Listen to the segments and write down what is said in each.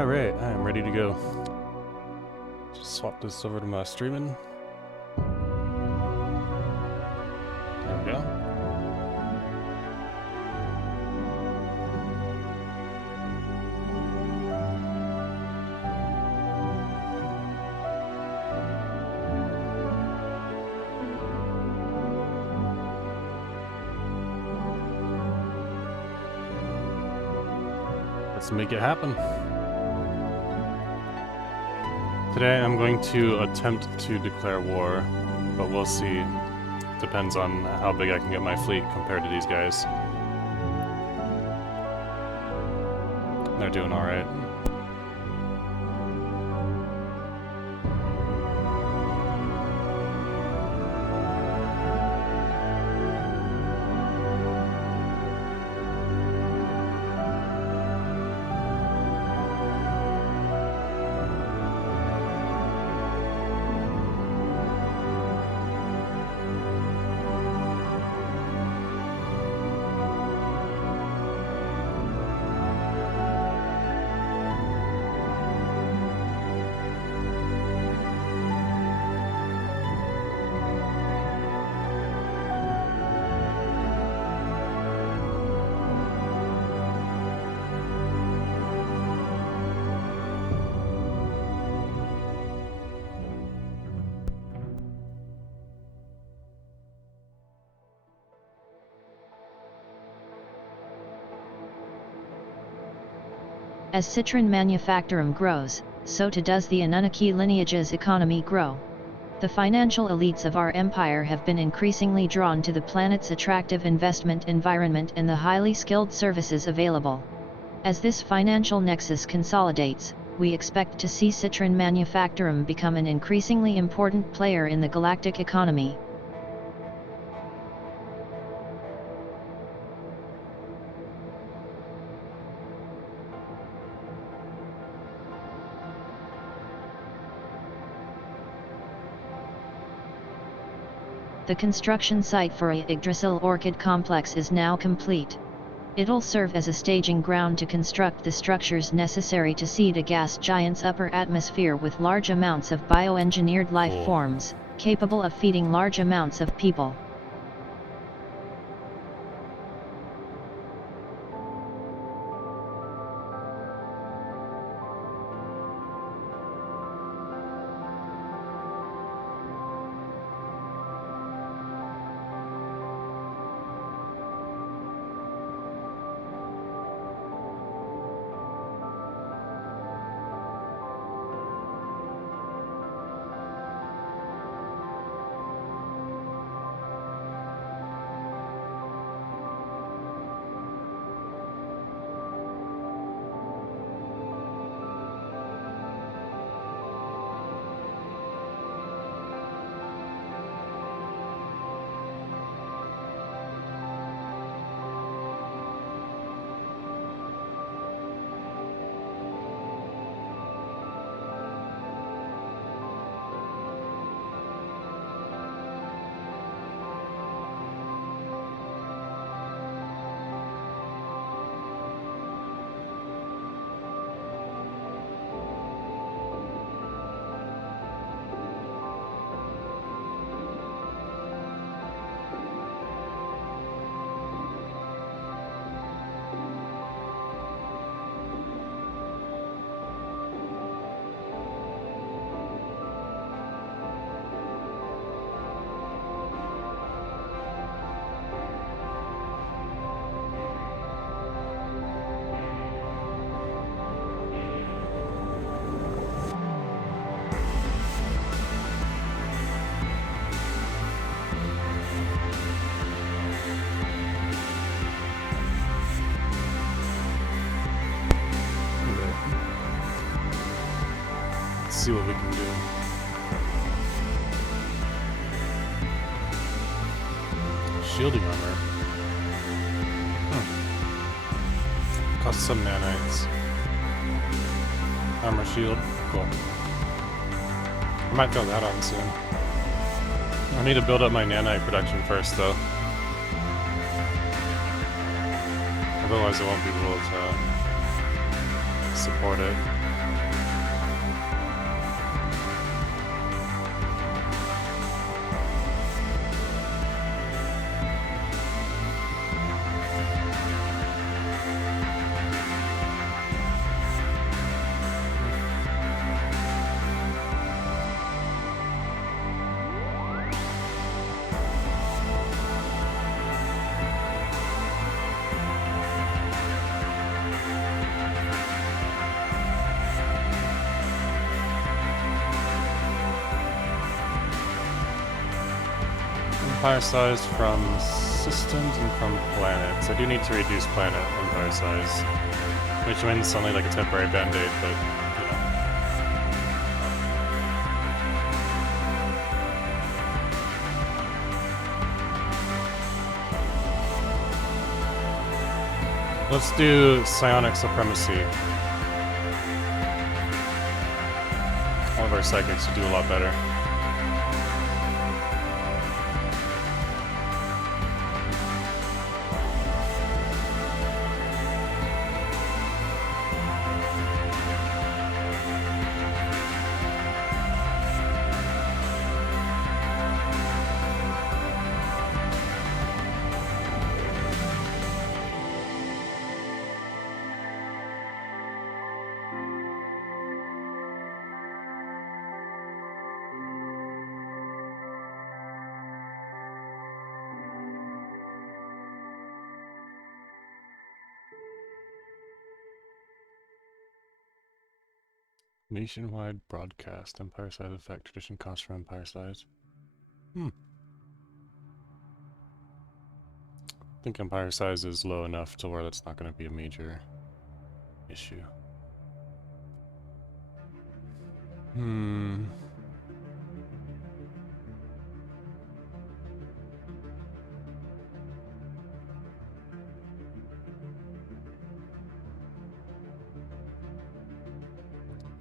Alright, I am ready to go. Just swap this over to my streaming. There we go. Let's make it happen. Today I'm going to attempt to declare war, but we'll see. Depends on how big I can get my fleet compared to these guys. They're doing alright. As citron manufacturing grows, so too does the Anunnaki lineage's economy grow. The financial elites of our empire have been increasingly drawn to the planet's attractive investment environment and the highly skilled services available. As this financial nexus consolidates, we expect to see citron manufacturing become an increasingly important player in the galactic economy. The construction site for a Yggdrasil orchid complex is now complete. It'll serve as a staging ground to construct the structures necessary to seed a gas giant's upper atmosphere with large amounts of bioengineered life forms, capable of feeding large amounts of people. See what we can do. Shielding armor. Costs some nanites. Armor shield. Cool. I might throw that on soon. I need to build up my nanite production first, though. Otherwise, I won't be able to support it. empire size from systems and from planets. I do need to reduce planet empire size, which means it's only like a temporary band-aid, but you know. Let's do psionic supremacy. All of our psychics would do a lot better. Nationwide broadcast. Empire size effect. Tradition cost for empire size. I think empire size is low enough to where that's not going to be a major issue.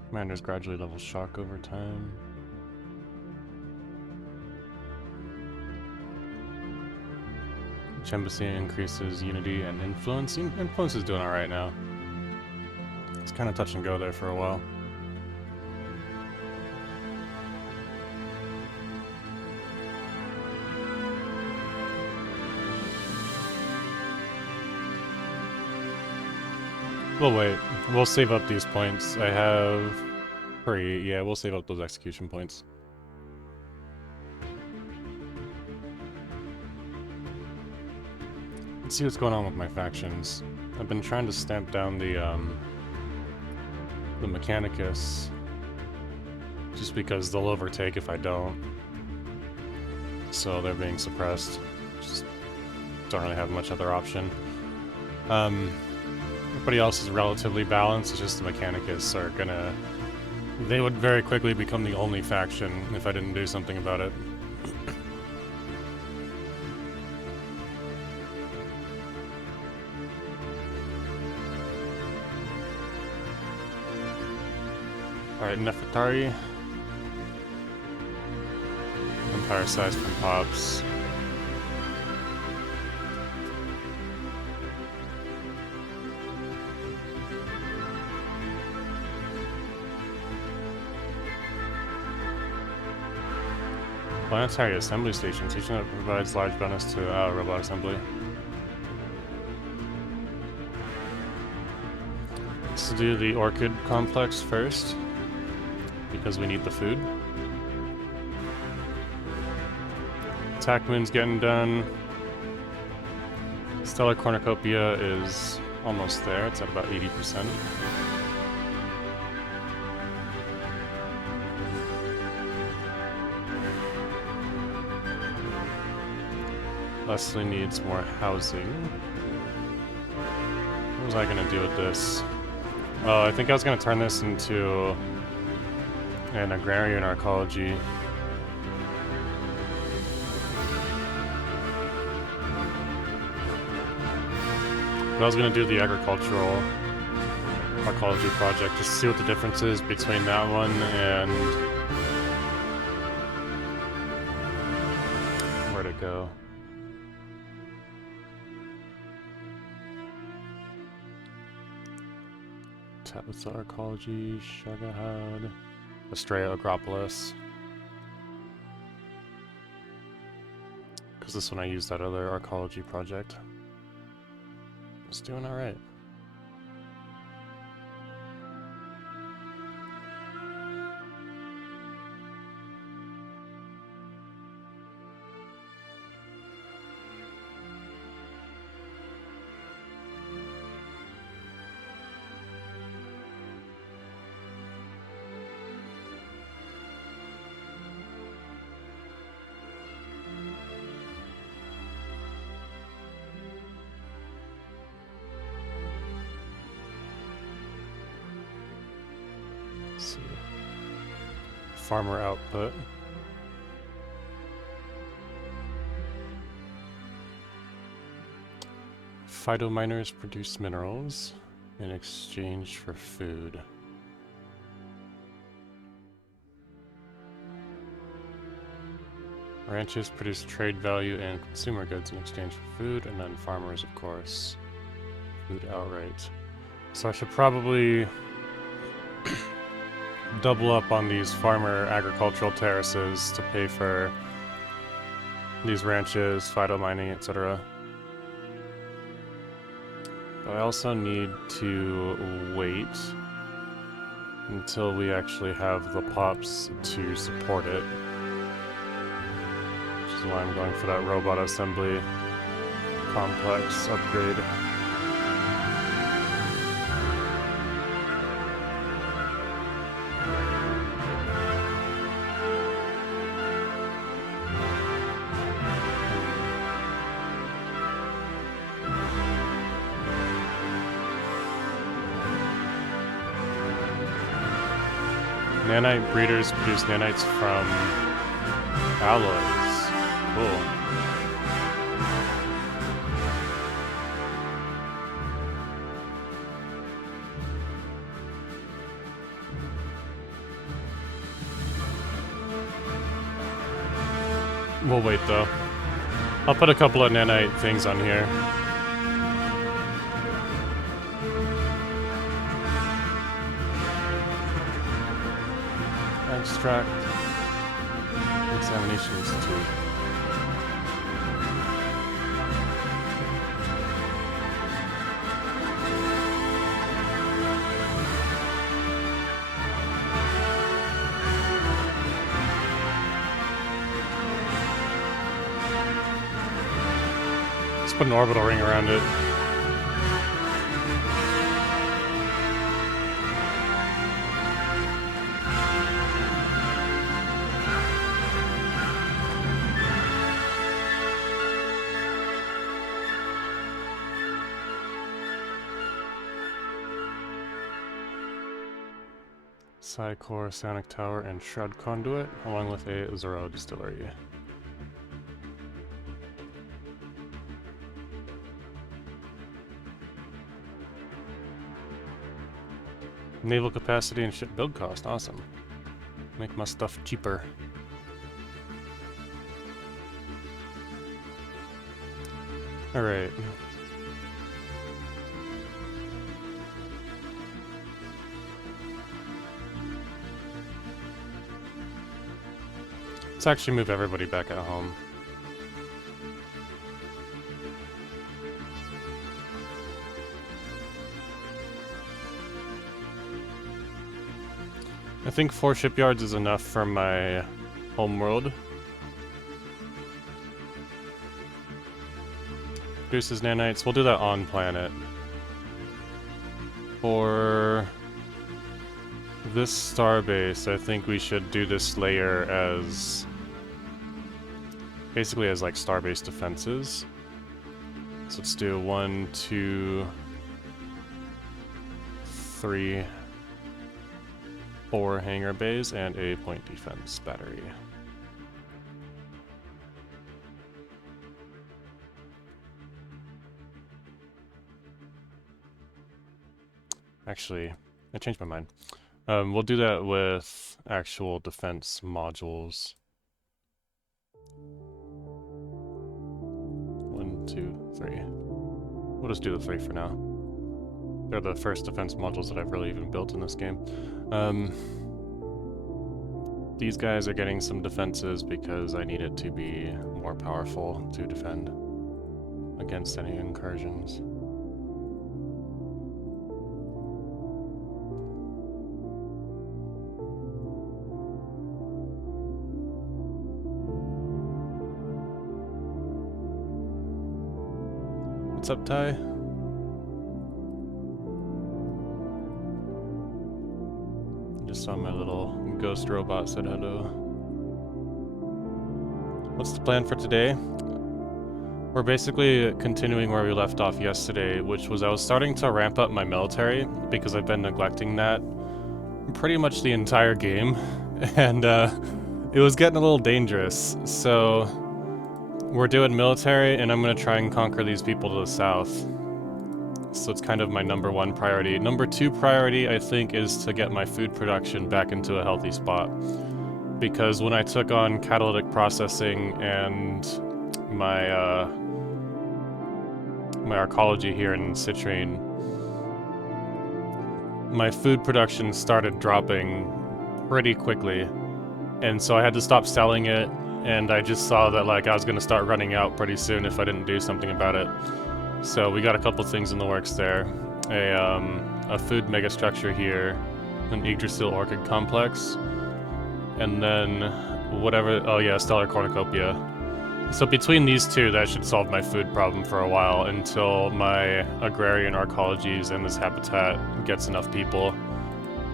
Commanders gradually level shock over time. Each embassy increases unity and influence. Influence is doing alright now. It's kind of touch and go there for a while. We'll wait. We'll save up these points. I have 3. Yeah, we'll save up those execution points. Let's see what's going on with my factions. I've been trying to stamp down the Mechanicus, just because they'll overtake if I don't. So they're being suppressed. Just don't really have much other option. Everybody else is relatively balanced, it's just the Mechanicus are gonna... They would very quickly become the only faction if I didn't do something about it. Alright, Nefertari. Empire size from Pops. Planetary assembly station. Station that provides large bonus to robot assembly. Let's do the Orchid complex first, because we need the food. Attack Moon's getting done. Stellar Cornucopia is almost there. It's at about 80%. Leslie needs more housing. What was I gonna do with this? Oh, I think I was gonna turn this into an agrarian arcology. But I was gonna do the agricultural arcology project, just to see what the difference is between that one and... where'd it go? Tabitha Arcology, Shagahad, Estrella Agropolis. Because this one I used that other arcology project. It's doing alright. farmer output. Phytominers produce minerals in exchange for food. Ranches produce trade value and consumer goods in exchange for food, and then farmers, of course, food outright. So I should probably double up on these farmer agricultural terraces to pay for these ranches, phytomining, etc. But I also need to wait until we actually have the pops to support it. Which is why I'm going for that robot assembly complex upgrade. Nanite breeders produce nanites from alloys. Cool. We'll wait though. I'll put a couple of nanite things on here. Extract Examination Institute. Let's put an orbital ring around it. Psy-Core, Sonic Tower, and Shroud Conduit, along with a Zoro Distillery. Naval capacity and ship build cost, awesome. Make my stuff cheaper. Alright. Let's actually move everybody back at home. I think 4 shipyards is enough for my homeworld. Produces nanites. We'll do that on planet. For this starbase, I think we should do this layer as basically as like starbase defenses. So let's do 1, 2, 3, 4 hangar bays and a point defense battery. Actually, I changed my mind. We'll do that with actual defense modules. 1, 2, 3. We'll just do the 3 for now. They're the first defense modules that I've really even built in this game. These guys are getting some defenses because I need it to be more powerful to defend against any incursions. What's up, Ty? Just saw my little ghost robot said hello. What's the plan for today? We're basically continuing where we left off yesterday, which was I was starting to ramp up my military because I've been neglecting that pretty much the entire game, and it was getting a little dangerous. So we're doing military, and I'm gonna try and conquer these people to the south. So it's kind of my #1 priority. #2 priority, I think, is to get my food production back into a healthy spot. Because when I took on catalytic processing and my my arcology here in citrine, my food production started dropping pretty quickly. And so I had to stop selling it, and I just saw that like I was gonna start running out pretty soon if I didn't do something about it. So we got a couple things in the works there. A food megastructure here, an Yggdrasil orchid complex, and then whatever, oh yeah, stellar cornucopia. So between these two, that should solve my food problem for a while until my agrarian arcologies and this habitat gets enough people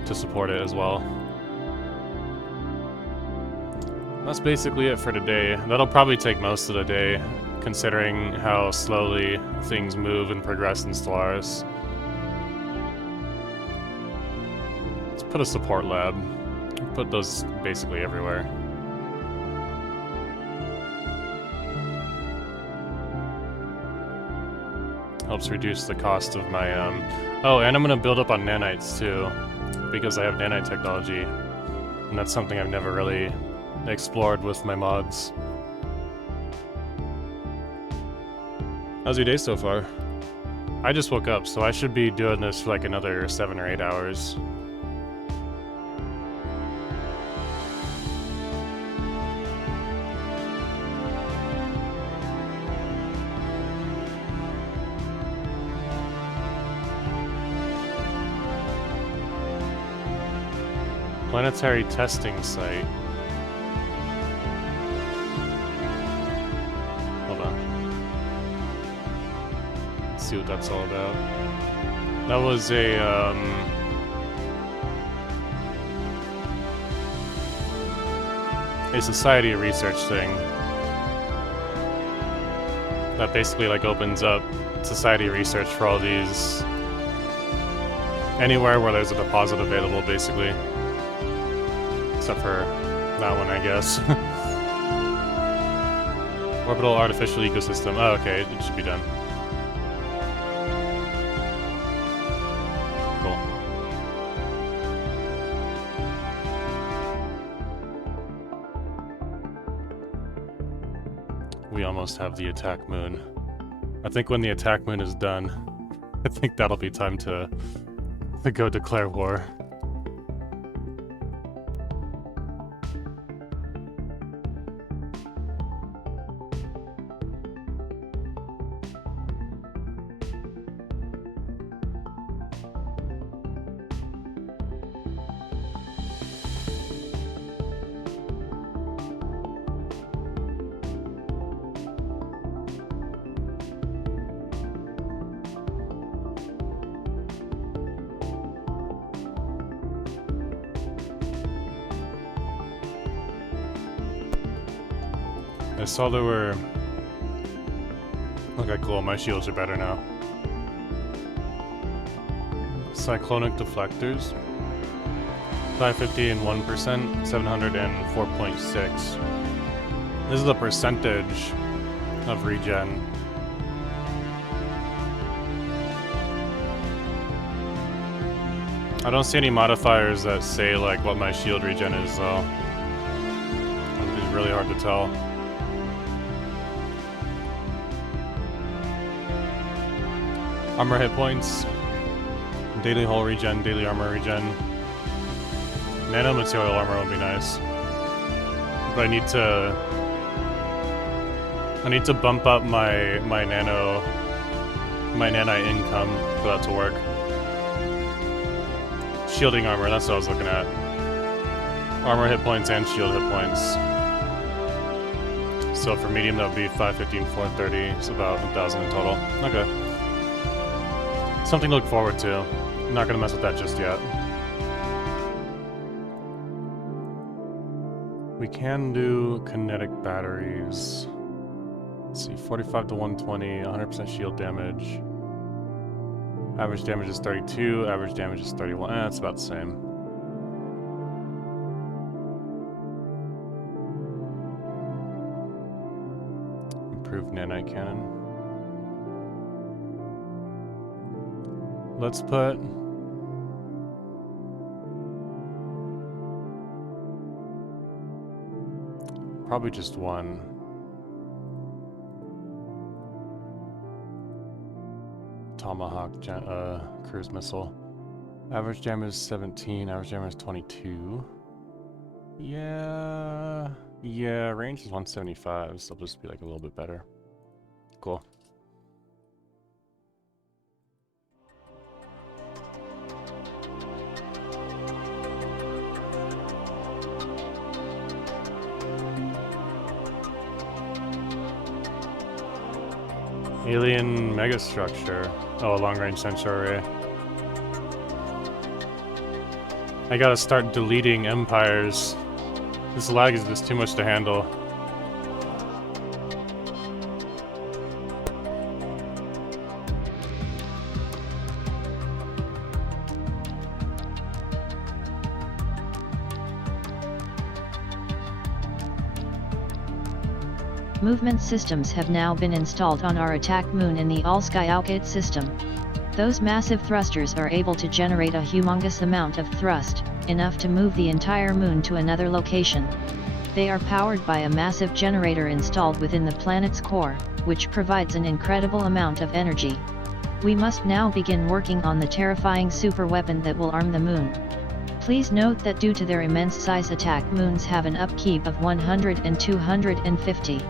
to support it as well. That's basically it for today. That'll probably take most of the day, considering how slowly things move and progress in Stellaris. Let's put a support lab. Put those basically everywhere. Helps reduce the cost of my, Oh, and I'm gonna build up on nanites too, because I have nanite technology. And that's something I've never really explored with my mods. How's your day so far? I just woke up, so I should be doing this for like another 7 or 8 hours. Planetary testing site. Hold on. Let's see what that's all about. That was a society research thing that basically like opens up society research for all these, anywhere where there's a deposit available, basically. Except for that one, I guess. Orbital artificial ecosystem. Oh, okay, it should be done. Cool. We almost have the attack moon. I think when the attack moon is done, I think that'll be time to go declare war. I saw there were... Okay, cool, my shields are better now. Cyclonic deflectors. 550 and 1%, 704.6. This is the percentage of regen. I don't see any modifiers that say like what my shield regen is though. It's really hard to tell. Armor hit points, daily hull regen, daily armor regen. Nano material armor would be nice, but I need to bump up my nanite income for that to work. Shielding armor, that's what I was looking at. Armor hit points and shield hit points. So for medium that would be 550 and 430, so about 1,000 in total. Okay. Something to look forward to. I'm not gonna mess with that just yet. We can do kinetic batteries. Let's see, 45 to 120, 100% shield damage. Average damage is 32, average damage is 31. It's about the same. improved nanite cannon. Let's put probably just one. Tomahawk cruise missile. Average damage is 17, average damage is 22. Yeah, range is 175, so it'll just be like a little bit better. Cool. Alien megastructure. Oh, long-range sensor array. I gotta start deleting empires. This lag is just too much to handle. Movement systems have now been installed on our attack moon in the All-Sky system. Those massive thrusters are able to generate a humongous amount of thrust, enough to move the entire moon to another location. They are powered by a massive generator installed within the planet's core, which provides an incredible amount of energy. We must now begin working on the terrifying super weapon that will arm the moon. Please note that due to their immense size, attack moons have an upkeep of 100 and 250.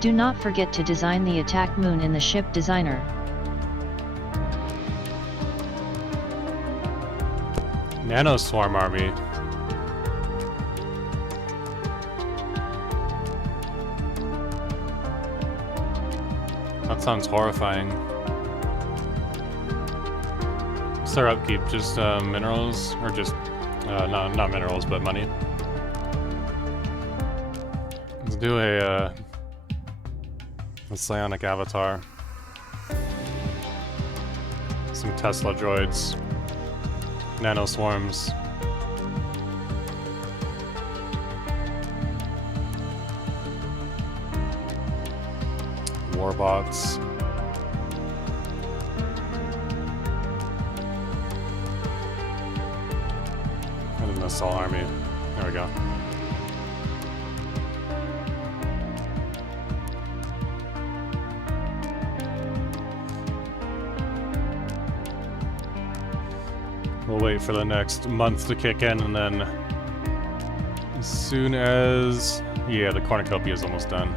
Do not forget to design the attack moon in the ship designer. Nanoswarm army. That sounds horrifying. What's their upkeep? Just minerals? Or just, not minerals, but money? Let's do a psionic avatar. Some Tesla droids. Nanoswarms. Warbots. And an assault army. There we go. We'll wait for the next month to kick in, and then as soon as... yeah, the cornucopia is almost done.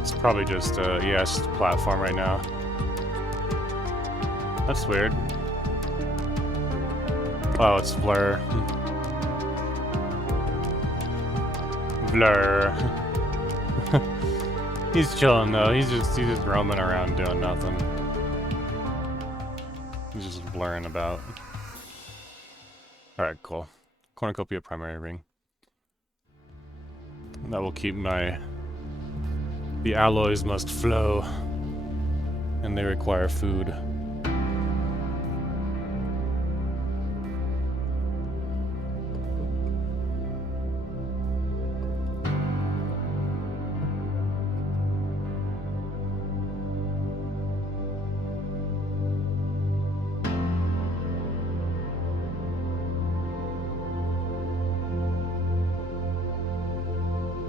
It's probably just a ES platform right now. That's weird. Oh, it's Blur. Blur. He's chilling though. He's just roaming around doing nothing. He's just blurring about. All right, cool. Cornucopia primary ring. And that will keep my. The alloys must flow, and they require food.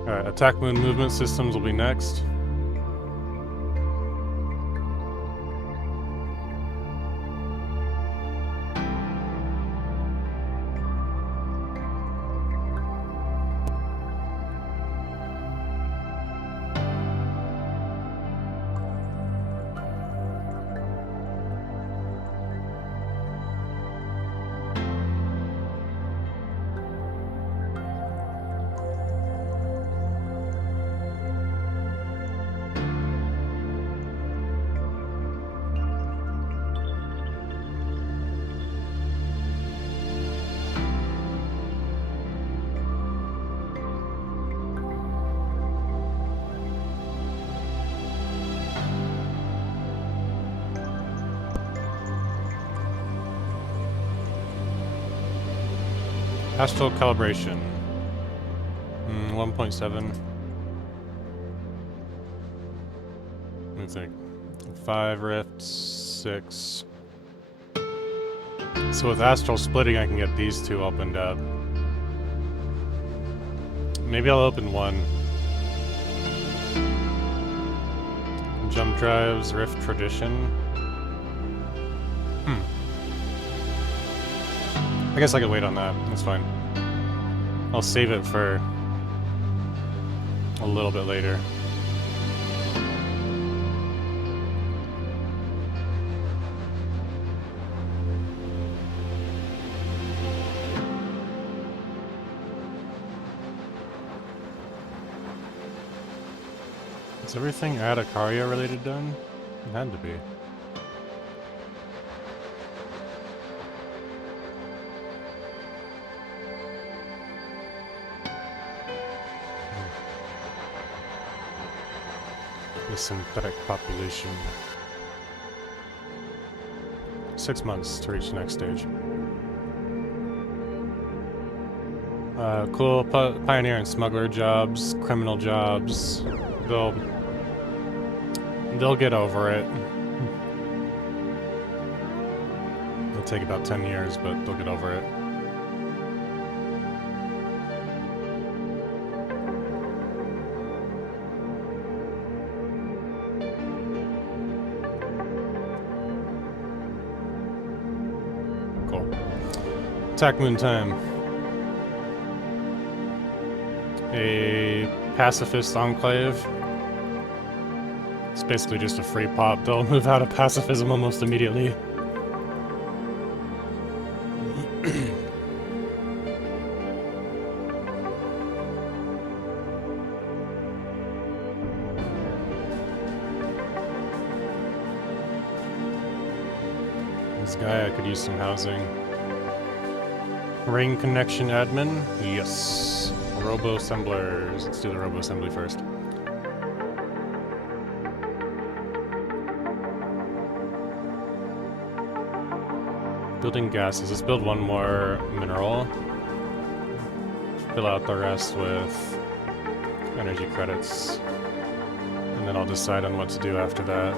Alright, attack moon movement systems will be next. Astral calibration. 1.7. Let me think. 5 rifts, 6. So with astral splitting, I can get these two opened up. Maybe I'll open one. Jump drives, rift tradition. I guess I could wait on that. That's fine. I'll save it for a little bit later. Is everything Adakaria related done? It had to be. The synthetic population. 6 months to reach the next stage. Cool pioneer and smuggler jobs, criminal jobs. They'll get over it. It'll take about 10 years, but they'll get over it. Cool. Attack moon time. A pacifist enclave. It's basically just a free pop. They'll move out of pacifism almost immediately. This guy, I could use some housing. Ring connection admin? Yes. Robo-assemblers. Let's do the robo-assembly first. Building gases. Let's build one more mineral. Fill out the rest with energy credits. And then I'll decide on what to do after that.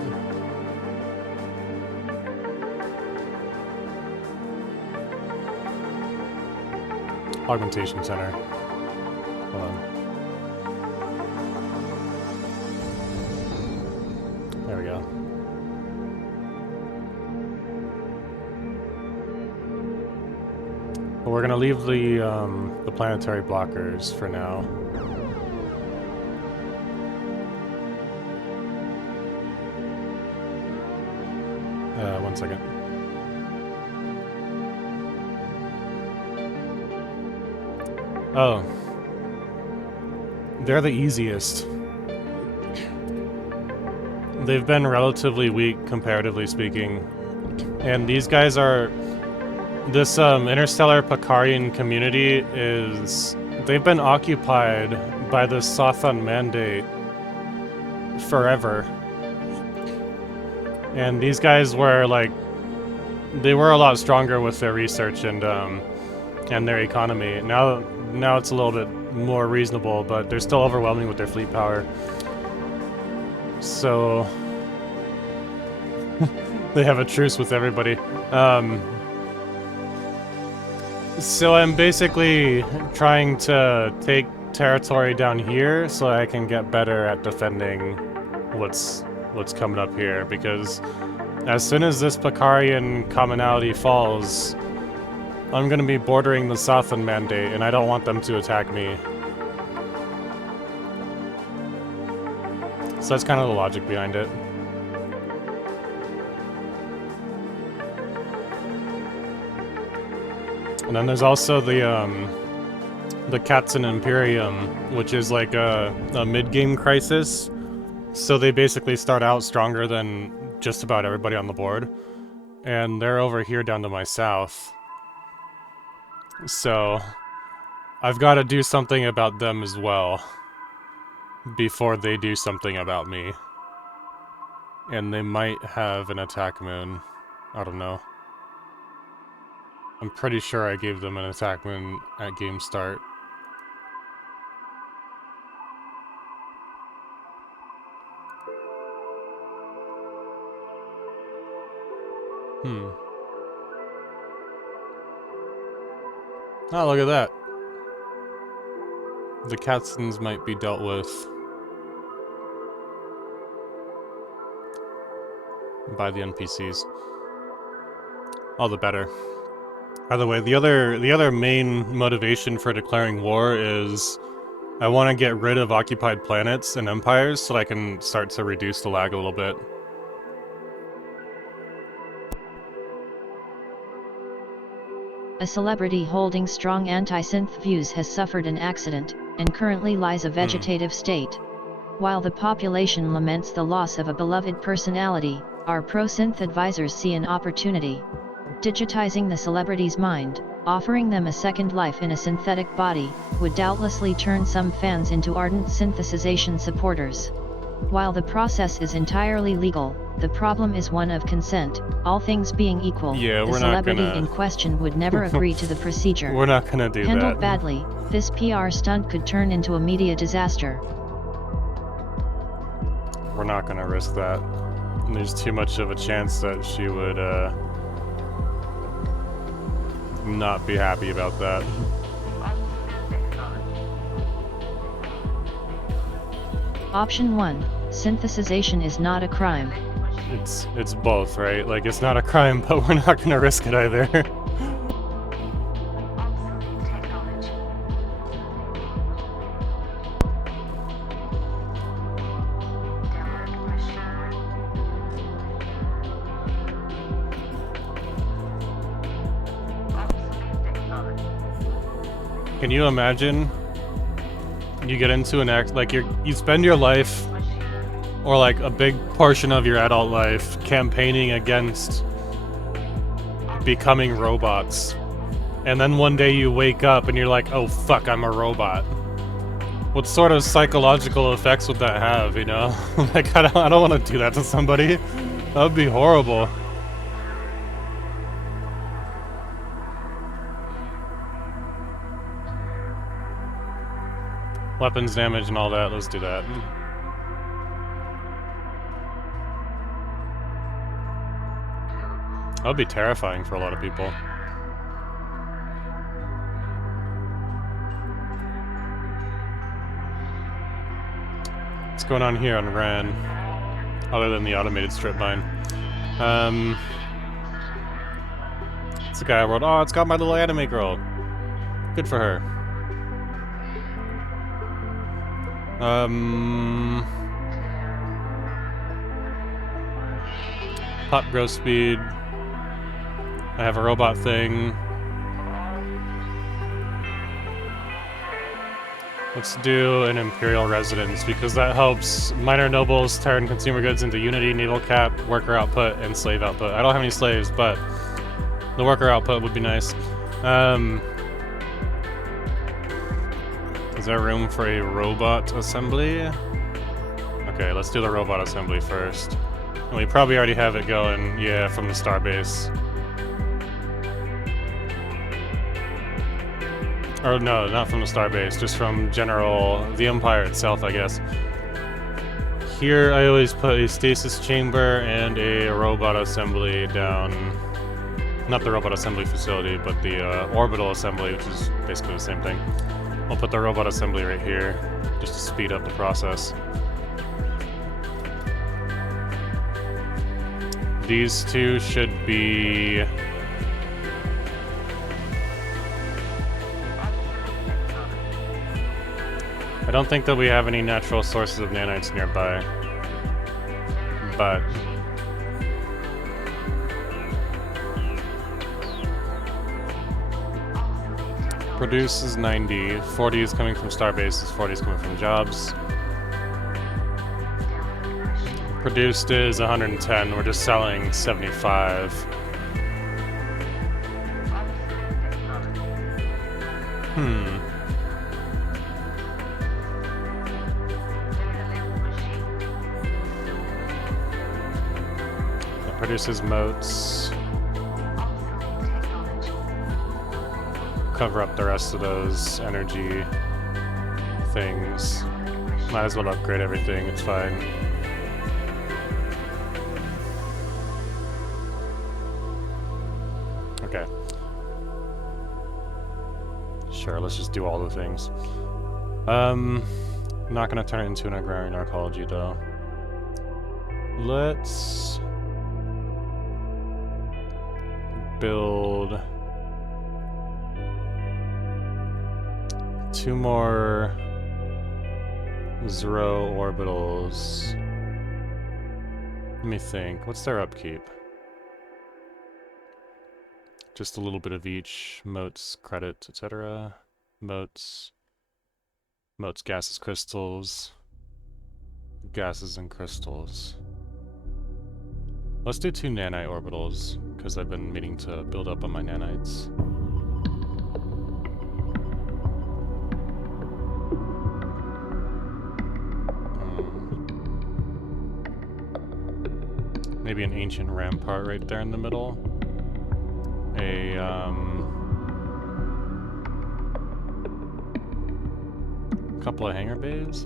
Augmentation center. Hold on. There we go. But we're gonna leave the planetary blockers for now. One second. Oh. They're the easiest. They've been relatively weak, comparatively speaking. And these guys are... This interstellar Picarian community is... They've been occupied by the Sothan Mandate forever. And these guys were, like... They were a lot stronger with their research and their economy. Now it's a little bit more reasonable, but they're still overwhelming with their fleet power. So... they have a truce with everybody. So I'm basically trying to take territory down here so I can get better at defending what's coming up here, because as soon as this Picarian commonality falls, I'm gonna be bordering the Southern Mandate, and I don't want them to attack me. So that's kind of the logic behind it. And then there's also the Katzen Imperium, which is like a mid-game crisis. So they basically start out stronger than just about everybody on the board. And they're over here down to my south. So I've got to do something about them as well before they do something about me. And they might have an attack moon. I don't know. I'm pretty sure I gave them an attack when at game start. Oh, look at that. The Katzens might be dealt with by the NPCs. All the better. By the way, the other main motivation for declaring war is I want to get rid of occupied planets and empires so I can start to reduce the lag a little bit. A celebrity holding strong anti-synth views has suffered an accident, and currently lies a vegetative state. While the population laments the loss of a beloved personality, our pro-synth advisors see an opportunity. Digitizing the celebrity's mind, offering them a second life in a synthetic body, would doubtlessly turn some fans into ardent synthesization supporters. While the process is entirely legal, the problem is one of consent. All things being equal, the celebrity in question would never agree to the procedure. We're not gonna do Handled that. badly, this PR stunt could turn into a media disaster. We're not gonna risk that. There's too much of a chance that she would not be happy about that. Option 1. Synthesization is not a crime. It's both, right? Like, it's not a crime, but we're not gonna risk it either. Can you imagine? You get into an act like you spend your life, or like a big portion of your adult life, campaigning against becoming robots, and then one day you wake up and you're like, oh fuck, I'm a robot. What sort of psychological effects would that have, you know? Like, I don't want to do that to somebody. That would be horrible. Weapons damage and all that, let's do that. That would be terrifying for a lot of people. What's going on here on Ran? Other than the automated strip mine. It's a guy I wrote, oh, it's got my little anime girl. Good for her. Pop growth speed. I have a robot thing. Let's do an Imperial Residence, because that helps minor nobles turn consumer goods into unity, needle cap, worker output, and slave output. I don't have any slaves, but the worker output would be nice. Is there room for a robot assembly? Okay, let's do the robot assembly first. And we probably already have it going, yeah, from the starbase. Or no, not from the starbase, just from the Empire itself, I guess. Here I always put a stasis chamber and a robot assembly down. Not the robot assembly facility, but the orbital assembly, which is basically the same thing. I'll put the robot assembly right here, just to speed up the process. These two should be... I don't think that we have any natural sources of nanites nearby, but... Produce is 90, 40 is coming from starbases, 40 is coming from jobs. Produced is 110, we're just selling 75. That produces motes. cover up the rest of those energy things. Might as well upgrade everything, it's fine. Okay. Sure, let's just do all the things. I'm not gonna turn it into an agrarian arcology though. Let's build 2 more Zero orbitals. Let me think. What's their upkeep? Just a little bit of each. Motes, credits, etc. Motes, gases, crystals. Gases and crystals. Let's do 2 nanite orbitals, because I've been meaning to build up on my nanites. Maybe an ancient rampart right there in the middle. A, couple of hangar bays.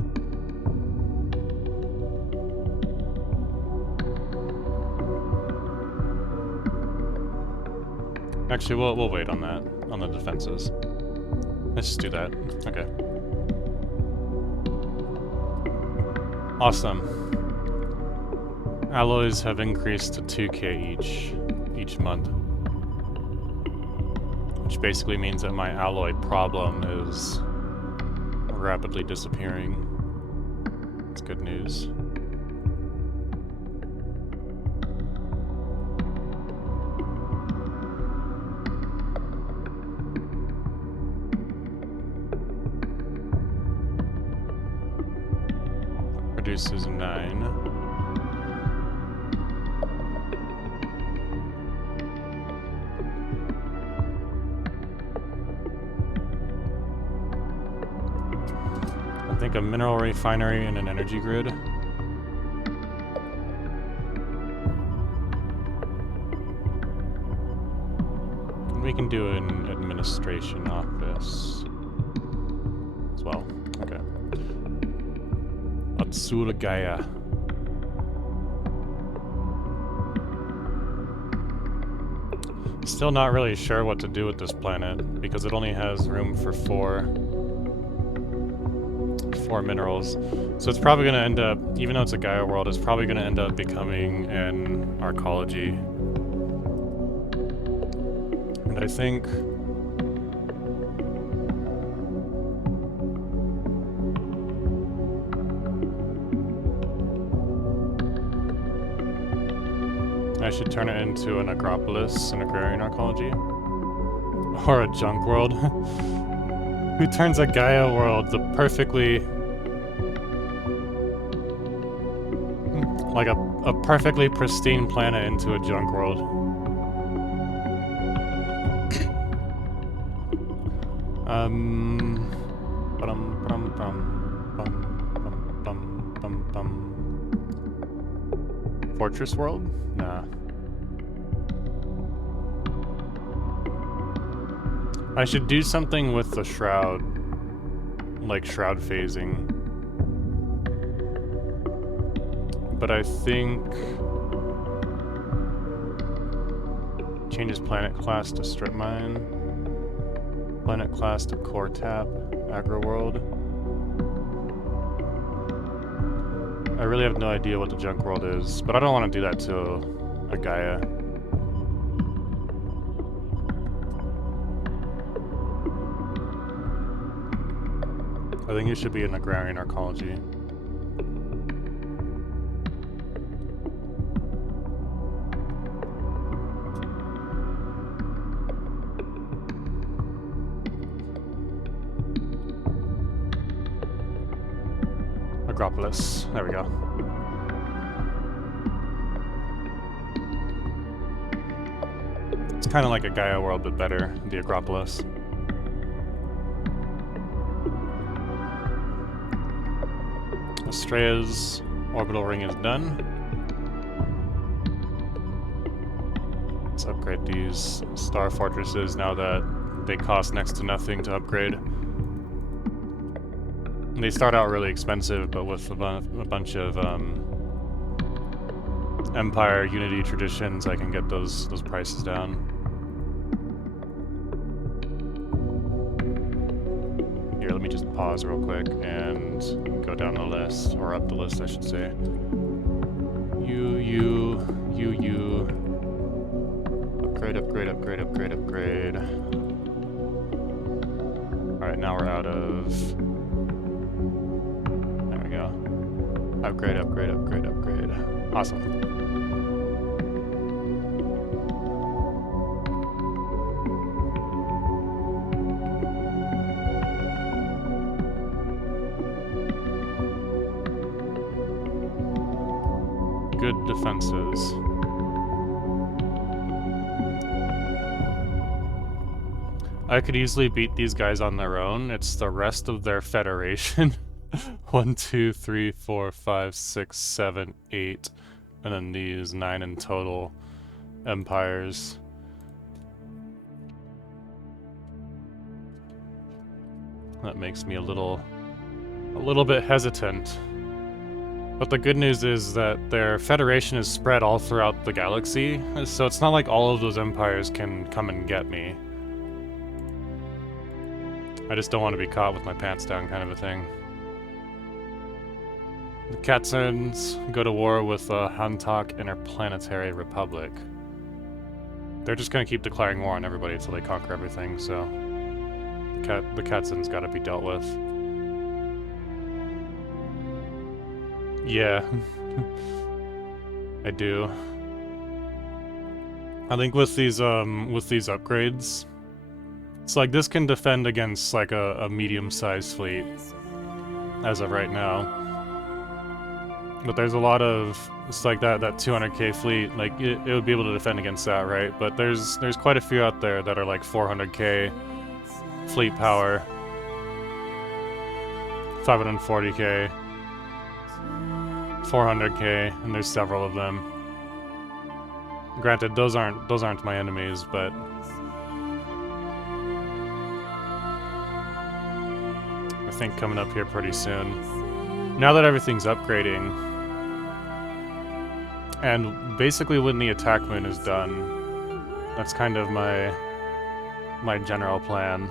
Actually, we'll wait on that, on the defenses. Let's just do that. Okay. Awesome. Alloys have increased to 2k each month. Which basically means that my alloy problem is rapidly disappearing. It's good news. Produces 9. I think a mineral refinery and an energy grid. And we can do an administration office as well. Okay. Atsula Gaia. Still not really sure what to do with this planet because it only has room for 4 minerals. So it's probably going to end up, even though it's a Gaia world, it's probably going to end up becoming an arcology. And I think I should turn it into an Agropolis, an agrarian arcology. Or a junk world. Who turns a Gaia world, the perfectly... like a perfectly pristine planet into a junk world. Fortress world? Nah. I should do something with the shroud. Like shroud phasing. But I think changes planet class to strip mine, planet class to core tap, aggro world. I really have no idea what the junk world is, but I don't want to do that to a Gaia. I think it should be an agrarian arcology. Agropolis. There we go. It's kind of like a Gaia world, but better, the Agropolis. Astrea's orbital ring is done. Let's upgrade these star fortresses now that they cost next to nothing to upgrade. They start out really expensive, but with a bunch of Empire Unity traditions, I can get those prices down. Here, let me just pause real quick and go down the list, or up the list, I should say. You. Upgrade. Alright, now we're out of... There we go. Upgrade. Awesome. Good defenses. I could easily beat these guys on their own. It's the rest of their federation. 1, 2, 3, 4, 5, 6, 7, 8, and then these 9 in total empires. That makes me a little bit hesitant. But the good news is that their federation is spread all throughout the galaxy, so it's not like all of those empires can come and get me. I just don't want to be caught with my pants down, kind of a thing. The Katsans go to war with the Hantak Interplanetary Republic. They're just gonna keep declaring war on everybody until they conquer everything, so... The Katsans gotta be dealt with. Yeah. I do. I think with these upgrades, it's like this can defend against like a medium-sized fleet as of right now. But there's a lot of, it's like that 200k fleet, like it would be able to defend against that, right? But there's quite a few out there that are like 400k fleet power, 540k, 400k, and there's several of them. Granted, those aren't my enemies, but I think coming up here pretty soon. Now that everything's upgrading, and basically when the attack moon is done, that's kind of my general plan.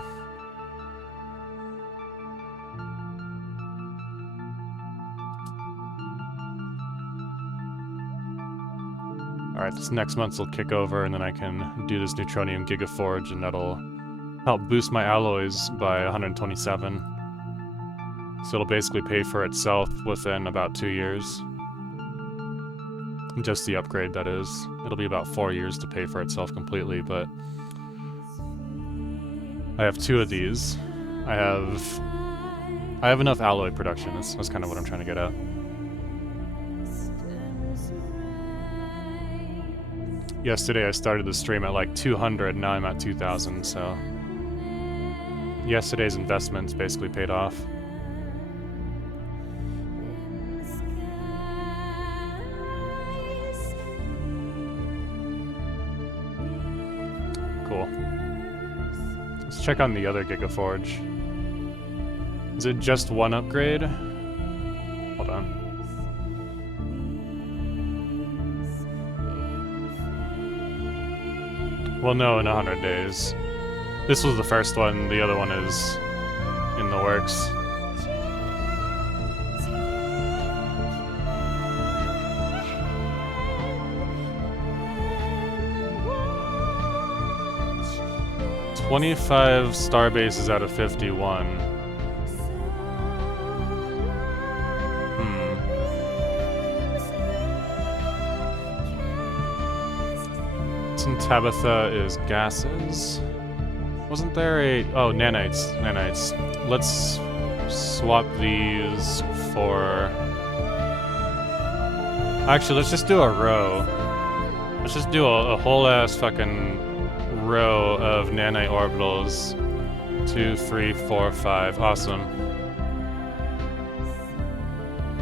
Alright, this next month will kick over, and then I can do this Neutronium Gigaforge, and that'll help boost my alloys by 127. So it'll basically pay for itself within about 2 years. Just the upgrade, that is. It'll be about 4 years to pay for itself completely, but... I have 2 of these. I have enough alloy production, that's kind of what I'm trying to get at. Yesterday I started the stream at like 200, now I'm at 2,000, so... Yesterday's investments basically paid off. Cool. Let's check on the other Gigaforge. Is it just one upgrade? Hold on. Well, no, in 100 days. This was the first one, the other one is in the works. "25 star bases out of 51. Tabitha is gases. Wasn't there a... Oh, nanites. Nanites. Let's swap these for... Actually, let's just do a row. Let's just do a whole-ass fucking row of nanite orbitals. 2, 3, 4, 5. Awesome.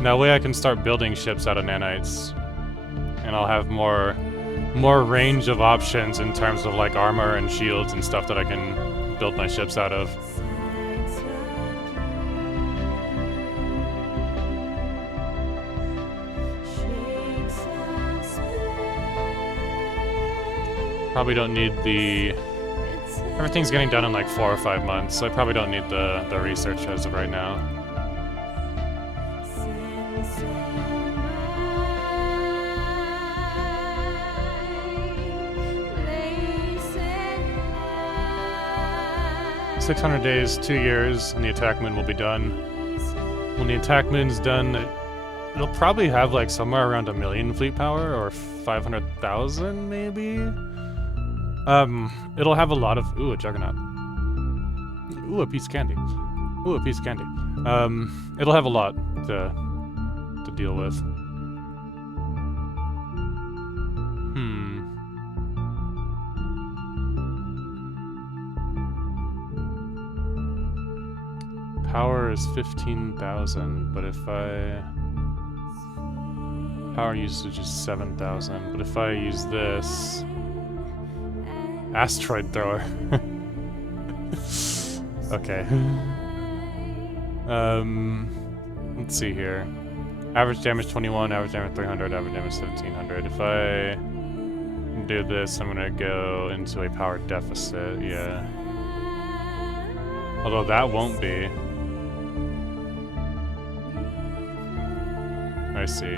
That way I can start building ships out of nanites. And I'll have more range of options in terms of like armor and shields and stuff that I can build my ships out of. Probably don't need the... Everything's getting done in like 4 or 5 months, so I probably don't need the research as of right now. $600 days, 2 years, and the attack moon will be done. When the attack moon's done, it'll probably have like somewhere around 1 million fleet power, or 500,000 maybe? It'll have a lot of... Ooh, a juggernaut. Ooh, a piece of candy. Ooh, a piece of candy. It'll have a lot to deal with. Power is 15,000, but if I... Power usage is 7,000, but if I use this... Asteroid thrower. Okay. Let's see here. Average damage 21, average damage 300, average damage 1700. If I do this, I'm gonna go into a power deficit, yeah. Although that won't be. I see.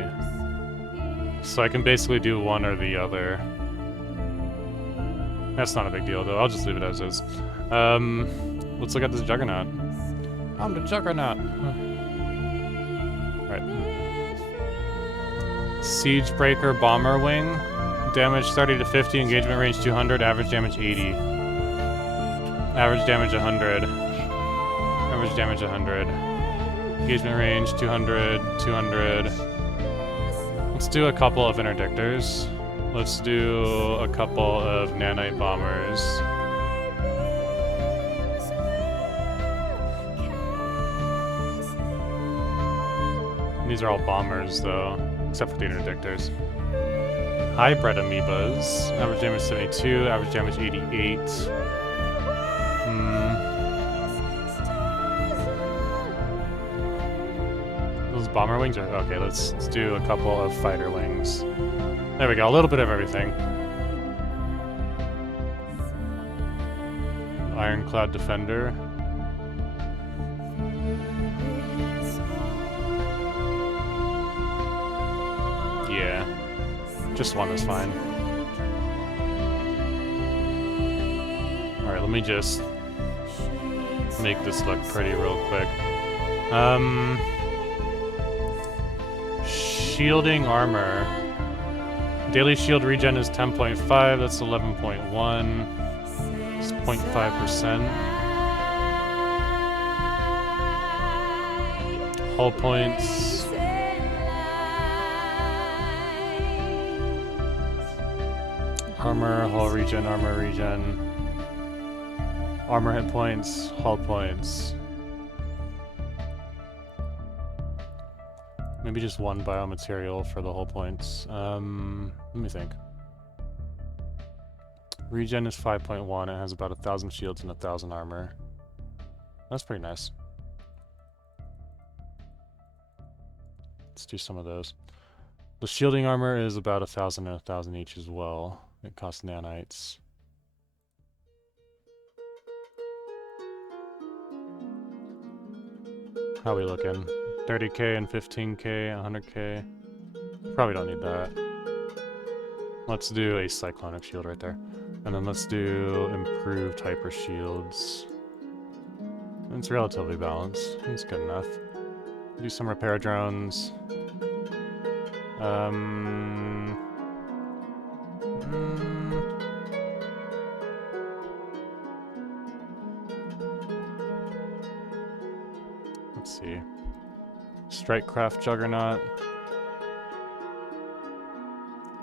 So I can basically do one or the other. That's not a big deal, though. I'll just leave it as is. Let's look at this Juggernaut. I'm the Juggernaut! Alright. Siegebreaker Bomber Wing. Damage 30 to 50, engagement range 200, average damage 80. Average damage 100. Average damage 100. Engagement range 200, 200. Let's do a couple of interdictors. Let's do a couple of nanite bombers. These are all bombers, though, except for the interdictors. Hybrid amoebas. Average damage 72, average damage 88. Those bomber wings are... Okay, let's do a couple of fighter wings. There we go, a little bit of everything. Ironclad Defender. Yeah, just one is fine. Alright, let me just make this look pretty real quick. Shielding armor. Daily shield regen is 10.5, that's 11.1. It's 0.5%. Hull points. Armor, hull regen, armor regen. Armor hit points, hull points. Maybe just one biomaterial for the hull points. Let me think. Regen is 5.1, it has about 1,000 shields and 1,000 armor. That's pretty nice. Let's do some of those. The shielding armor is about 1,000 and 1,000 each as well. It costs nanites. How are we looking? 30k and 15k, 100k. Probably don't need that. Let's do a cyclonic shield right there. And then let's do improved hyper shields. It's relatively balanced. It's good enough. Do some repair drones. Let's see. Strikecraft Juggernaut.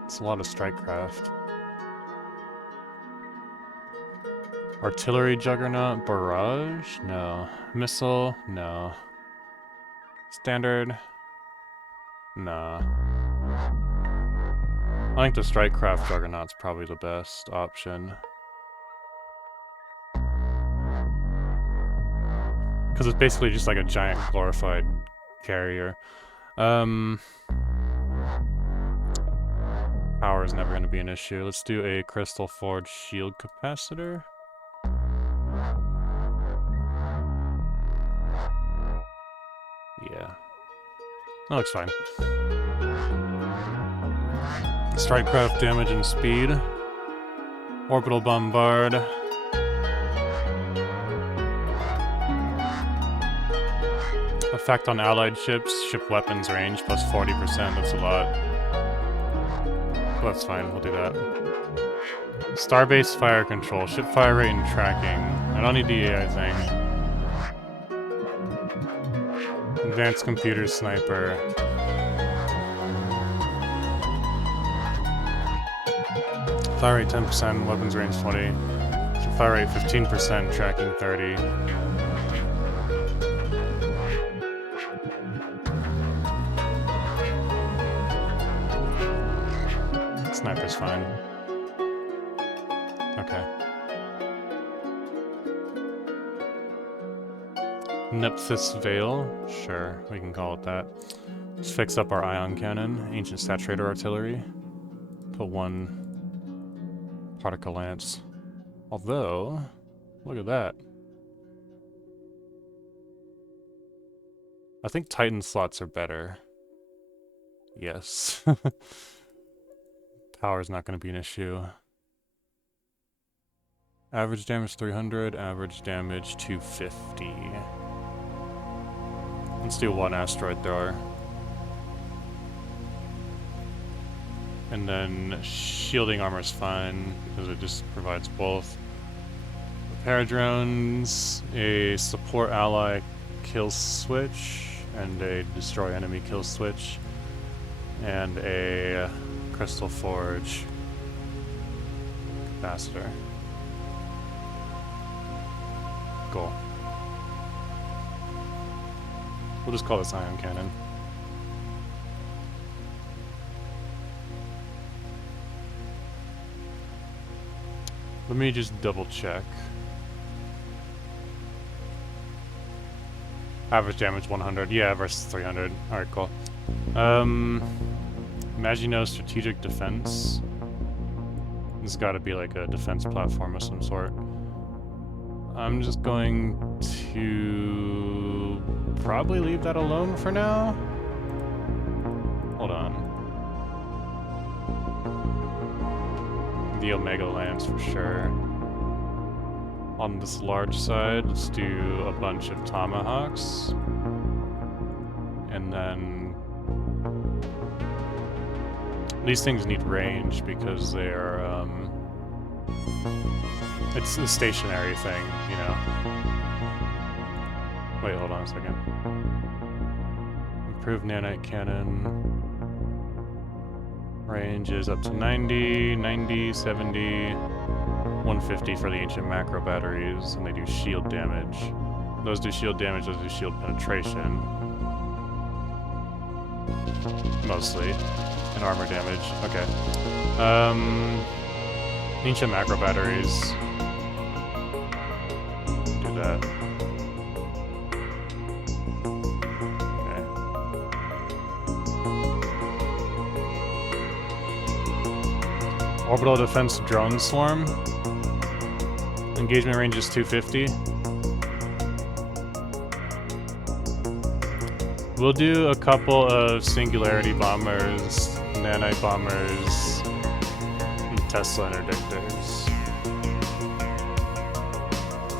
It's a lot of Strikecraft. Artillery Juggernaut. Barrage? No. Missile? No. Standard? Nah. I think the Strikecraft Juggernaut's probably the best option. Because it's basically just like a giant glorified carrier. Power is never going to be an issue. Let's do a crystal forged shield capacitor. Yeah. That looks fine. Strike craft damage and speed. Orbital bombard. Effect on allied ships. Ship weapons range plus 40%. That's a lot. Well, that's fine. We'll do that. Starbase fire control. Ship fire rate and tracking. I don't need DA, I think. Advanced computer sniper. Fire rate 10%, weapons range 20. Fire rate 15%, tracking 30. Sniper's fine. Okay. Nephthys Veil? Sure, we can call it that. Let's fix up our ion cannon. Ancient saturator artillery. Put one particle lance. Although, look at that. I think Titan slots are better. Yes. Power is not going to be an issue. Average damage 300, average damage 250. Let's do one asteroid thrower. And then shielding armor is fine, because it just provides both. Repair drones, a support ally kill switch, and a destroy enemy kill switch, and a crystal forge capacitor. Cool. We'll just call this ion cannon. Let me just double check. Average damage 100. Yeah, versus 300. Alright, cool. Maginot strategic defense. This has got to be like a defense platform of some sort. I'm just going to probably leave that alone for now. Hold on. The Omega Lance for sure. On this large side, let's do a bunch of Tomahawks. And then these things need range because they're it's a stationary thing, you know. Wait, hold on a second. Improved nanite cannon. Range is up to 90, 90, 70, 150 for the ancient macro batteries, and they do shield damage. Those do shield damage, those do shield penetration. Mostly. And armor damage. Okay. Ancient macro batteries. Do that. Okay. Orbital defense drone swarm. Engagement range is 250. We'll do a couple of singularity bombers, nanite bombers, and Tesla interdictors.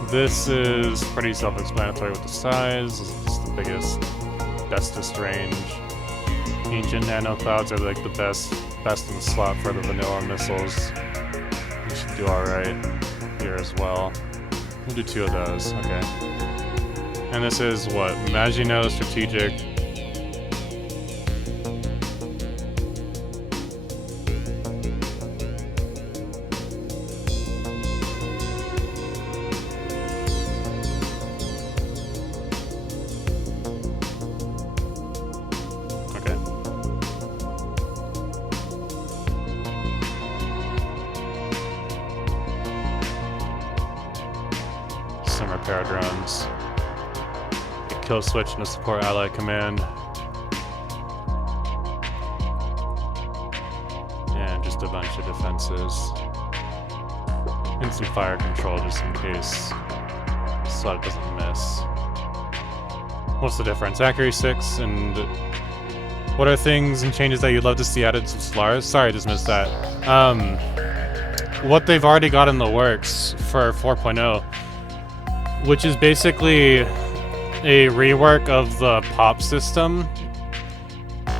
This is pretty self-explanatory with the size. It's the biggest, bestest range. Ancient nano clouds are like the best in the slot for the vanilla missiles. We should do alright here as well. We'll do 2 of those, okay. And this is what? Maginot strategic. Repair drones. kill switch and a support ally command. And just a bunch of defenses. And some fire control just in case, so it doesn't miss. What's the difference? Accuracy 6, and what are things and changes that you'd love to see added to Solaris? Sorry, I just missed that. What they've already got in the works for 4.0, which is basically a rework of the pop system,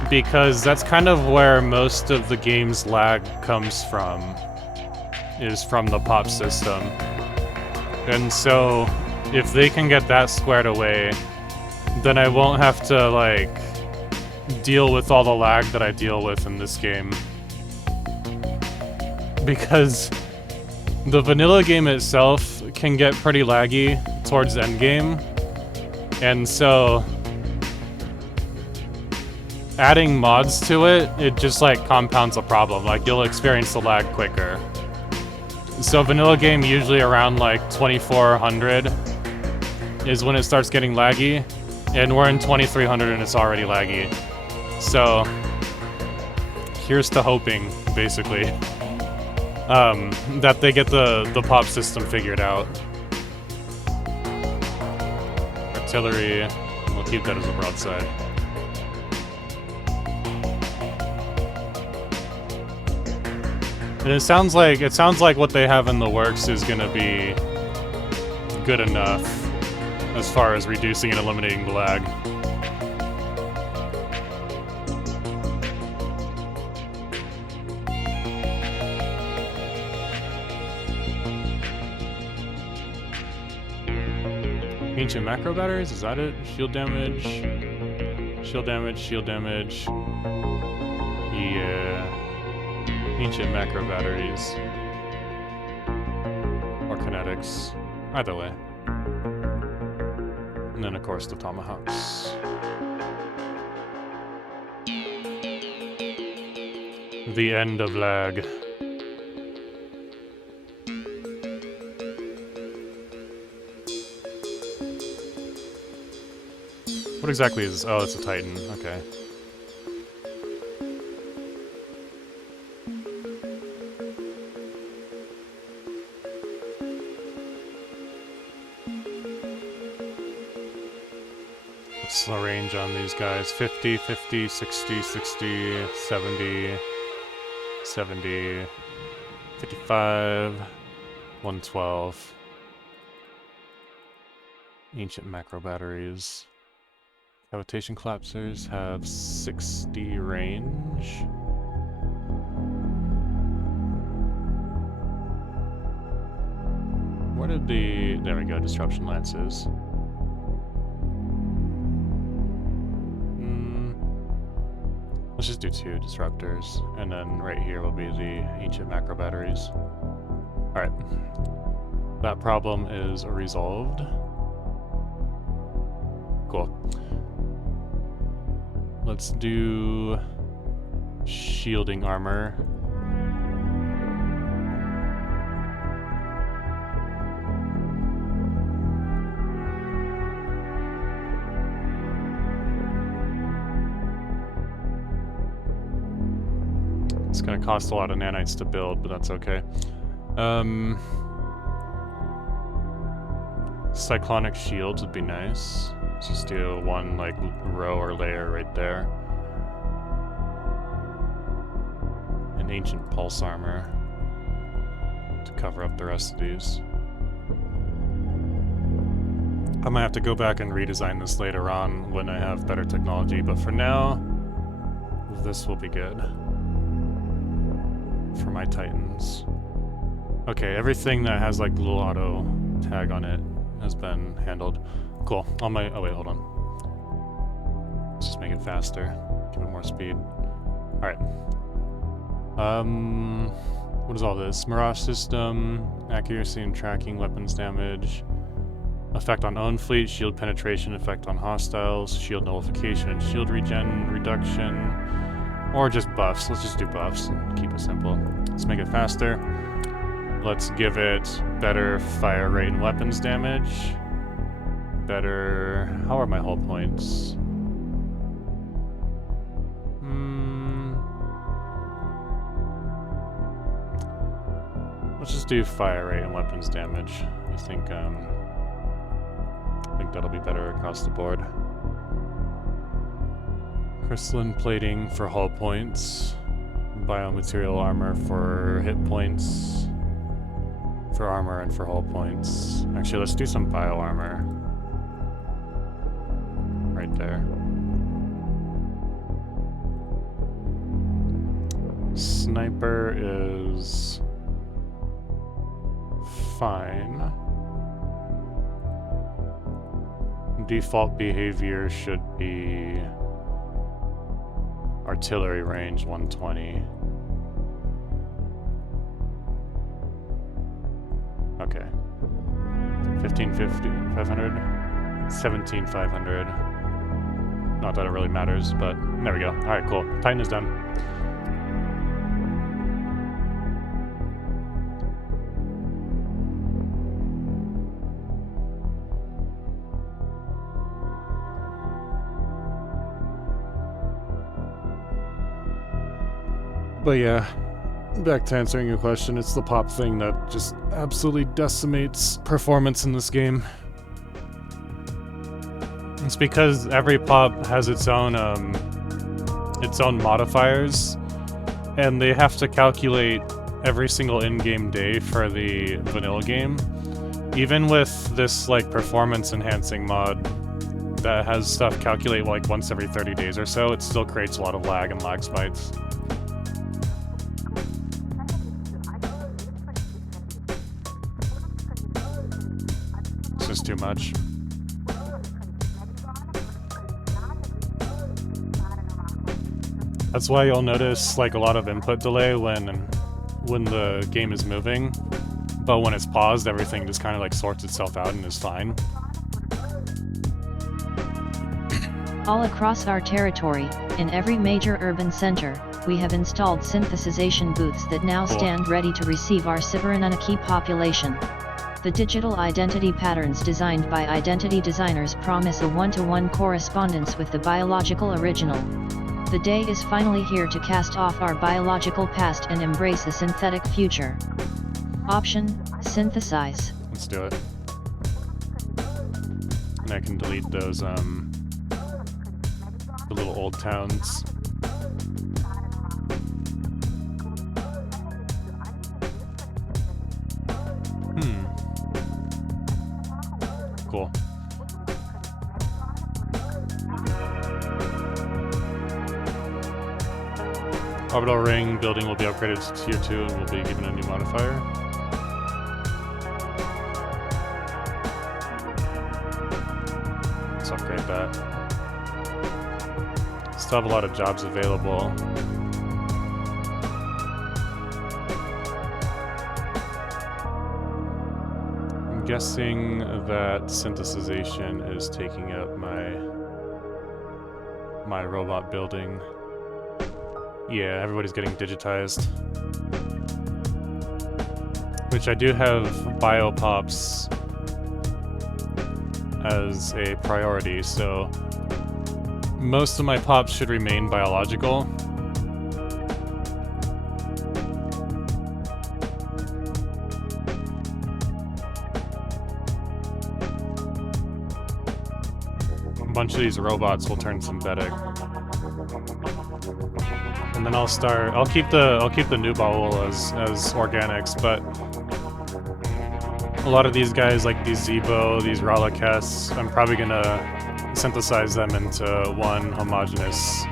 because that's kind of where most of the game's lag comes from, is from the pop system. And so if they can get that squared away, then I won't have to like deal with all the lag that I deal with in this game. Because the vanilla game itself can get pretty laggy towards endgame, and so adding mods to it, it just like compounds the problem. Like you'll experience the lag quicker. So vanilla game usually around like 2400 is when it starts getting laggy, and we're in 2300 and it's already laggy. So here's to hoping, basically, that they get the pop system figured out. Artillery, we'll keep that as a broadside. And it sounds like what they have in the works is gonna be good enough as far as reducing and eliminating the lag. Ancient macro batteries, is that it? Shield damage, shield damage, shield damage. Yeah. Ancient macro batteries. Or kinetics. Either way. And then of course the tomahawks. The end of lag. What exactly is... oh, it's a Titan. Okay. What's the range on these guys? 50, 50, 60, 60, 70, 70, 55, 112. Ancient macro batteries. Cavitation collapsers have 60 range. Where did the... there we go, disruption lances. Let's just do 2 disruptors, and then right here will be the ancient macro batteries. Alright. That problem is resolved. Cool. Let's do shielding armor. It's gonna cost a lot of nanites to build, but that's okay. Cyclonic shields would be nice. Let's just do one like row or layer right there. An ancient pulse armor to cover up the rest of these. I might have to go back and redesign this later on when I have better technology, but for now, this will be good for my Titans. Okay, everything that has like the little auto tag on it has been handled. Cool. On my... oh wait, hold on. Let's just make it faster. Give it more speed. Alright. What is all this? Mirage system, accuracy and tracking, weapons damage, effect on own fleet, shield penetration, effect on hostiles, shield nullification and shield regen reduction, or just buffs. Let's just do buffs and keep it simple. Let's make it faster. Let's give it better fire rate and weapons damage. better. How are my hull points? Let's just do fire rate and weapons damage. I think that'll be better across the board. Crystalline plating for hull points. Biomaterial armor for hit points. For armor and for hull points. Actually, let's do some bio armor. Right there. Sniper is fine. Default behavior should be artillery range 120. Okay. 1550, 500, 17,500. Not that it really matters, but there we go. Alright, cool. Titan is done. But yeah, back to answering your question, it's the pop thing that just absolutely decimates performance in this game. It's because every pop has its own modifiers, and they have to calculate every single in-game day for the vanilla game. Even with this like performance enhancing mod that has stuff calculate like once every 30 days or so, it still creates a lot of lag and lag spikes. Too much. That's why you'll notice like a lot of input delay when the game is moving, but when it's paused, everything just kind of like sorts itself out and is fine. All across our territory, in every major urban center, we have installed synthesization booths that now stand ready to receive our Anunnaki population. The digital identity patterns designed by identity designers promise a one-to-one correspondence with the biological original. The day is finally here to cast off our biological past and embrace a synthetic future. Option: synthesize. Let's do it. And I can delete those, the little old towns. Cool. Orbital ring building will be upgraded to tier 2 and will be given a new modifier. Let's upgrade that. Still have a lot of jobs available. I'm guessing that synthesization is taking up my robot building. Yeah, everybody's getting digitized. Which I do have biopops as a priority, so most of my pops should remain biological. A bunch of these robots will turn synthetic. And then I'll keep the new bowel as organics, but a lot of these guys, like these Zebo, these Ralakests, I'm probably gonna synthesize them into one homogeneous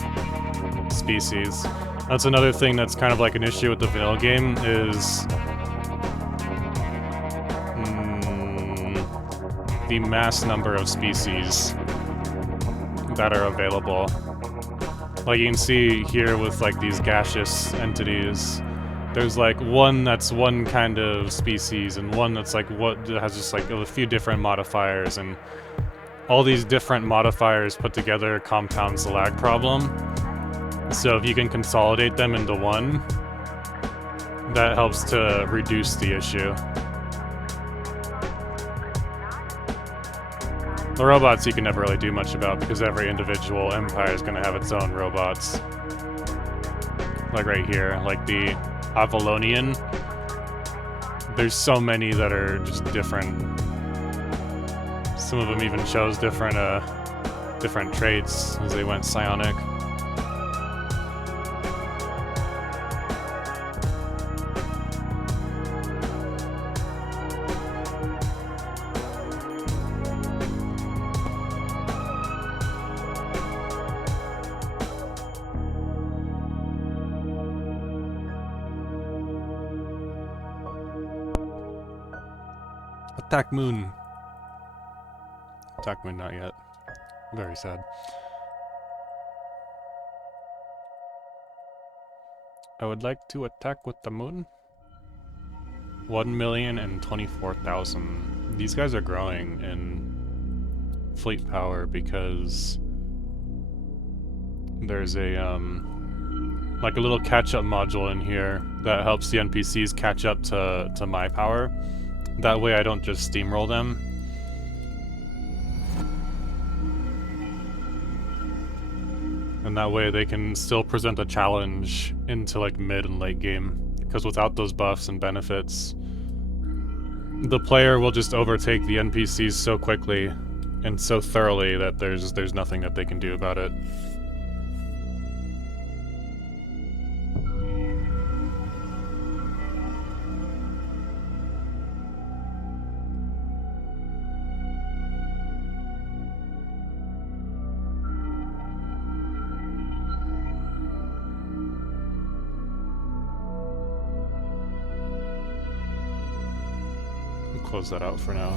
species. That's another thing that's kind of like an issue with the vanilla game is the mass number of species that are available. Like you can see here with like these gaseous entities, there's like one that's one kind of species and one that's like what has just like a few different modifiers, and all these different modifiers put together compounds the lag problem. So if you can consolidate them into one, that helps to reduce the issue. The robots you can never really do much about because every individual empire is going to have its own robots. Like right here, like the Avalonian. There's so many that are just different. Some of them even chose different traits as they went psionic. Attack Moon. Attack Moon, not yet. Very sad. I would like to attack with the moon. 1,024,000. These guys are growing in fleet power because there's a like a little catch-up module in here that helps the NPCs catch up to my power. That way I don't just steamroll them. And that way they can still present a challenge into like mid and late game. Because without those buffs and benefits, the player will just overtake the NPCs so quickly and so thoroughly that there's nothing that they can do about it. Close that out for now.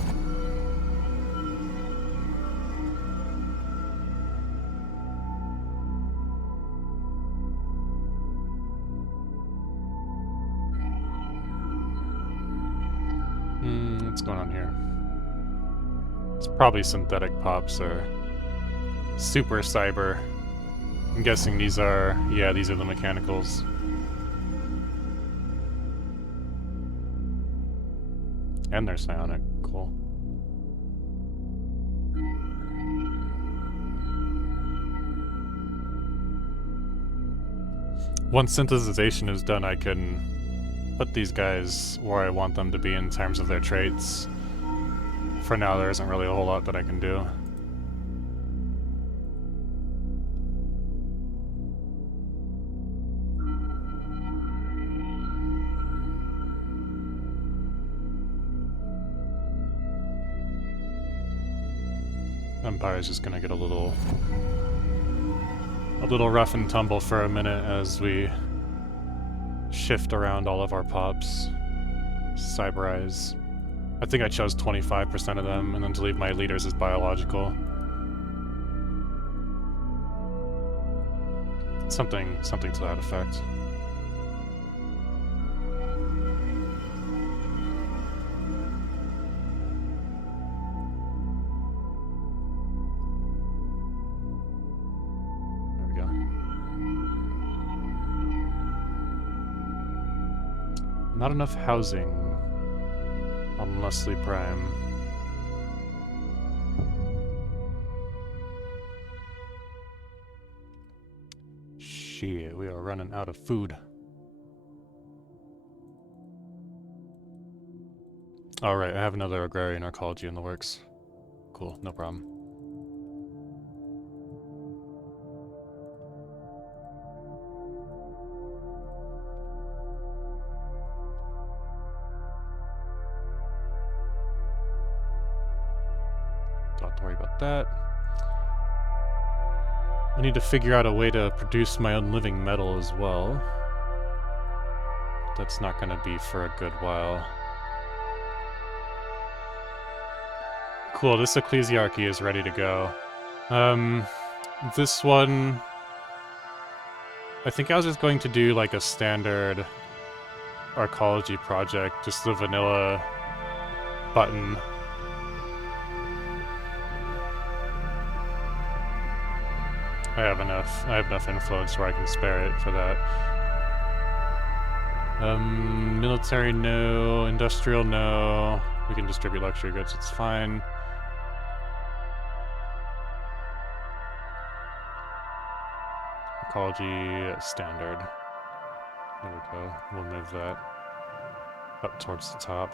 What's going on here? It's probably synthetic pops or super cyber. I'm guessing these are, yeah, these are the mechanicals. And they're psionic. Cool. Once synthesization is done, I can put these guys where I want them to be in terms of their traits. For now, there isn't really a whole lot that I can do. Empire's just gonna get a little rough and tumble for a minute as we shift around all of our pops. Cyberize. I think I chose 25% of them, and then to leave my leaders as biological. Something to that effect. Not enough housing on Leslie Prime. Shit, we are running out of food. Alright, I have another agrarian arcology in the works. Cool, no problem. Don't have to worry about that. I need to figure out a way to produce my own living metal as well. That's not going to be for a good while. Cool, this ecclesiarchy is ready to go. This one... I think I was just going to do like a standard arcology project, just the vanilla button. I have enough influence where I can spare it for that. Military, no. Industrial, no. We can distribute luxury goods, it's fine. Ecology standard. There we go. We'll move that up towards the top.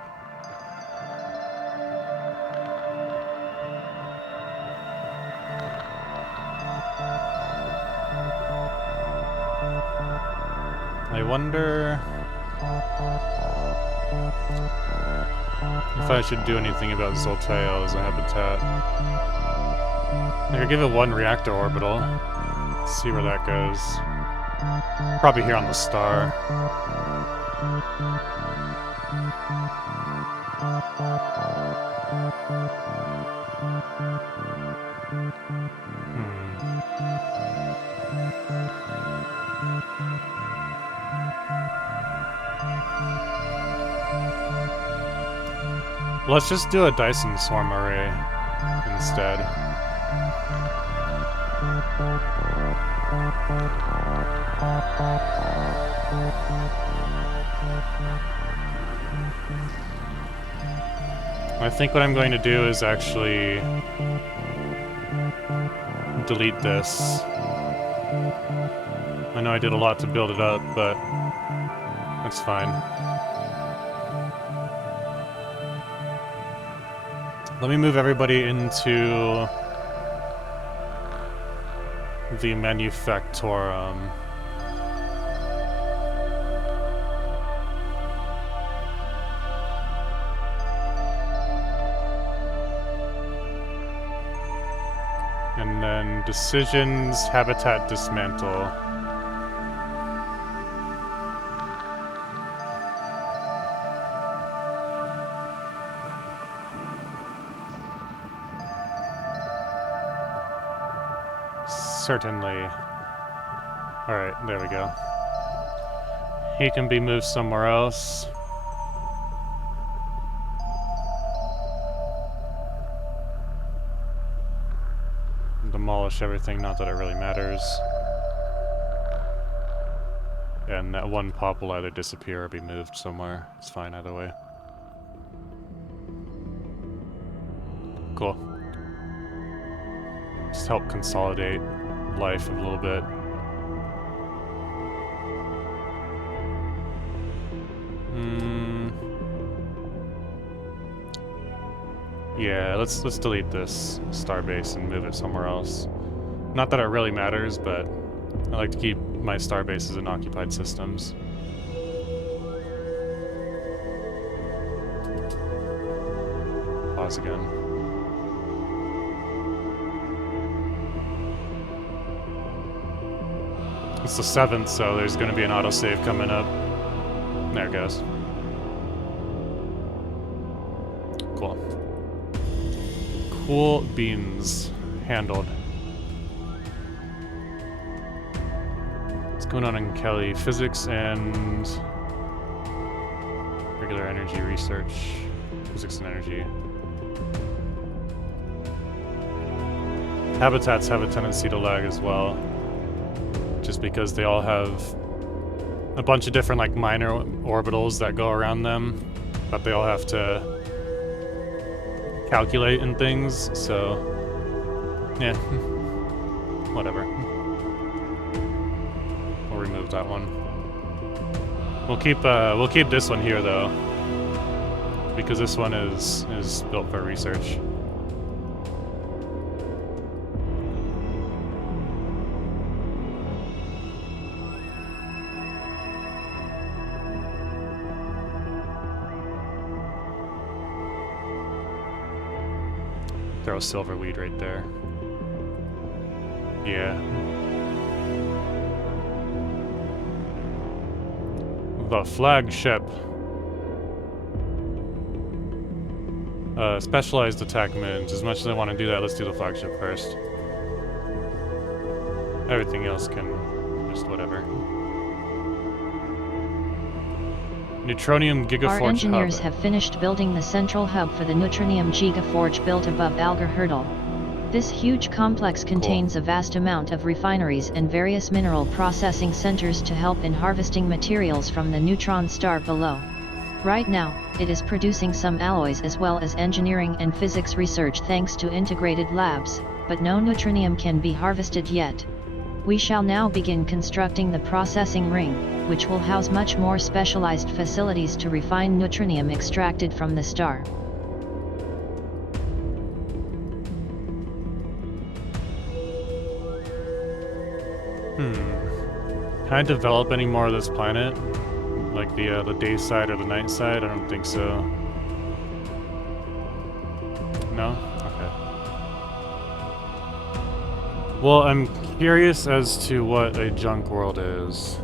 I wonder if I should do anything about Zolteo as a habitat. I could give it one reactor orbital. See where that goes. Probably here on the star. Let's just do a Dyson swarm array instead. I think what I'm going to do is actually delete this. I know I did a lot to build it up, but that's fine. Let me move everybody into the Manufactorum. And then decisions, habitat dismantle. Certainly. Alright, there we go. He can be moved somewhere else. Demolish everything, not that it really matters. And that one pop will either disappear or be moved somewhere. It's fine either way. Cool. Just help consolidate life a little bit. Yeah, let's delete this starbase and move it somewhere else. Not that it really matters, but I like to keep my starbases in occupied systems. Pause again. It's the 7th, so there's going to be an autosave coming up. There it goes. Cool. Cool beans. Handled. What's going on in Kelly? Physics and regular energy research. Physics and energy. Habitats have a tendency to lag as well. Just because they all have a bunch of different like minor orbitals that go around them, but they all have to calculate and things, so yeah, whatever. We'll remove that one. We'll keep this one here though, because this one is built for research. Throw silverweed right there. Yeah. The flagship. Specialized attack moons. As much as I want to do that, let's do the flagship first. Everything else can just whatever. Neutronium Gigaforge. Our engineers have finished building the central hub for the Neutronium Gigaforge built above Alger Hurdle. This huge complex contains a vast amount of refineries and various mineral processing centers to help in harvesting materials from the neutron star below. Right now, it is producing some alloys as well as engineering and physics research thanks to integrated labs, but no neutronium can be harvested yet. We shall now begin constructing the processing ring, which will house much more specialized facilities to refine neutronium extracted from the star. Can I develop any more of this planet? Like the day side or the night side? I don't think so. No? Okay. Well, I'm curious as to what a junk world is.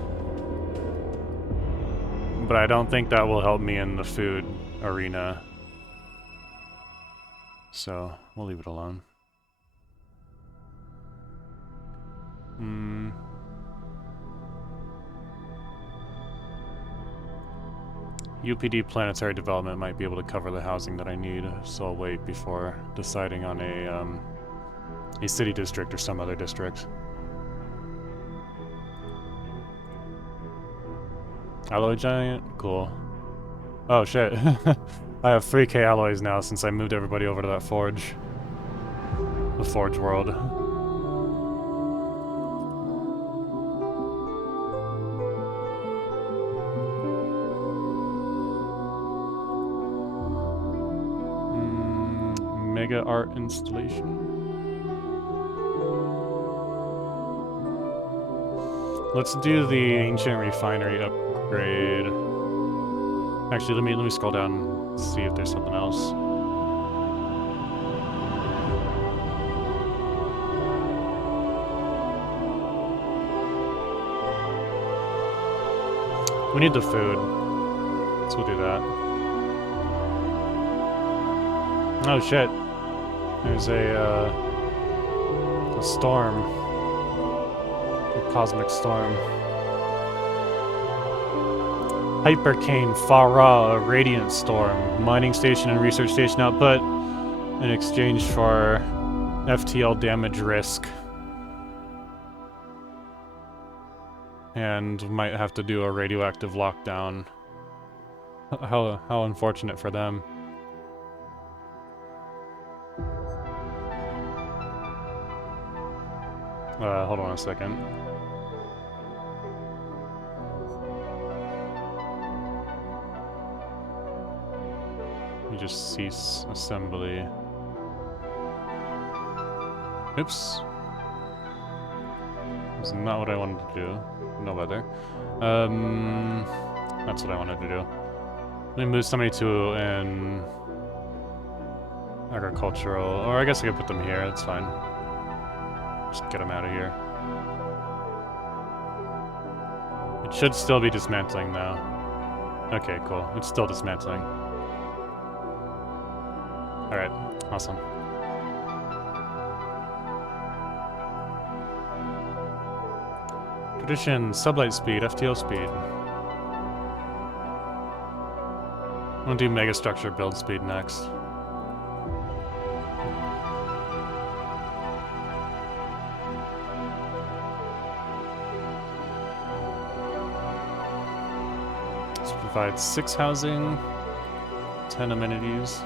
But I don't think that will help me in the food arena. So, we'll leave it alone. UPD planetary development might be able to cover the housing that I need, so I'll wait before deciding on a city district or some other district. Alloy giant? Cool. Oh shit. I have 3k alloys now since I moved everybody over to that forge. The forge world. Mega art installation. Let's do the ancient refinery upgrade. Actually, let me scroll down and see if there's something else. We need the food, so we'll do that. Oh shit! There's a storm, a cosmic storm. Hypercane Farah, a radiant storm. Mining station and research station output in exchange for FTL damage risk. And might have to do a radioactive lockdown. How unfortunate for them. Hold on a second. You just cease assembly. Oops. That's not what I wanted to do. No weather. That's what I wanted to do. Let me move somebody to an agricultural, or I guess I could put them here, that's fine. Just get them out of here. It should still be dismantling now. Okay, cool. It's still dismantling. Alright, awesome. Tradition, sublight speed, FTO speed. I'm gonna do megastructure build speed next. This provides 6 housing, 10 amenities.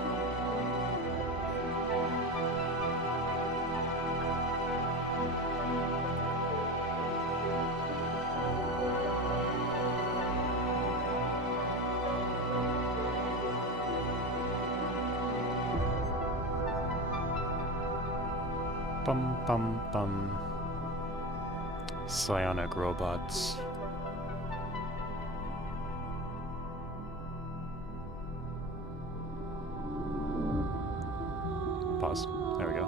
Bum bum bum. Psionic robots. Pause. There we go.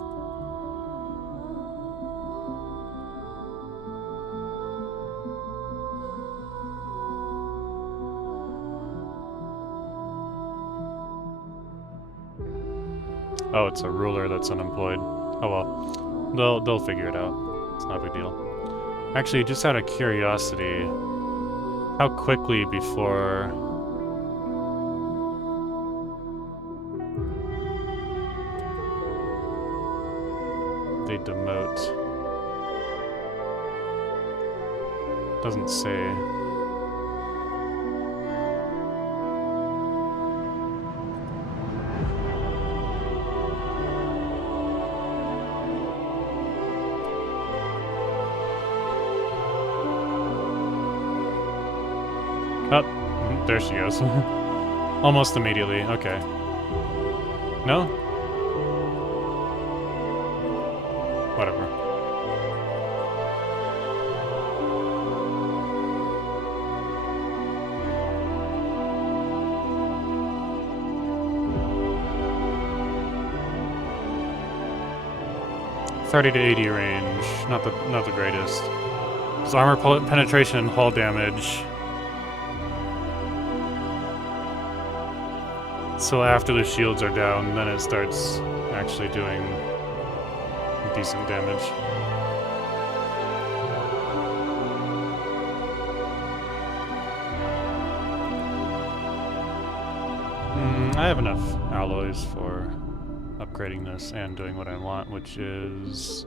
Oh, it's a ruler that's unemployed. Oh well. They'll figure it out. It's not a big deal. Actually, just out of curiosity, how quickly before they demote? Doesn't say. There she goes. Almost immediately. Okay. No? Whatever. .30 to 80 range. Not the greatest. It's armor penetration and hull damage. So after the shields are down, then it starts actually doing decent damage. I have enough alloys for upgrading this and doing what I want, which is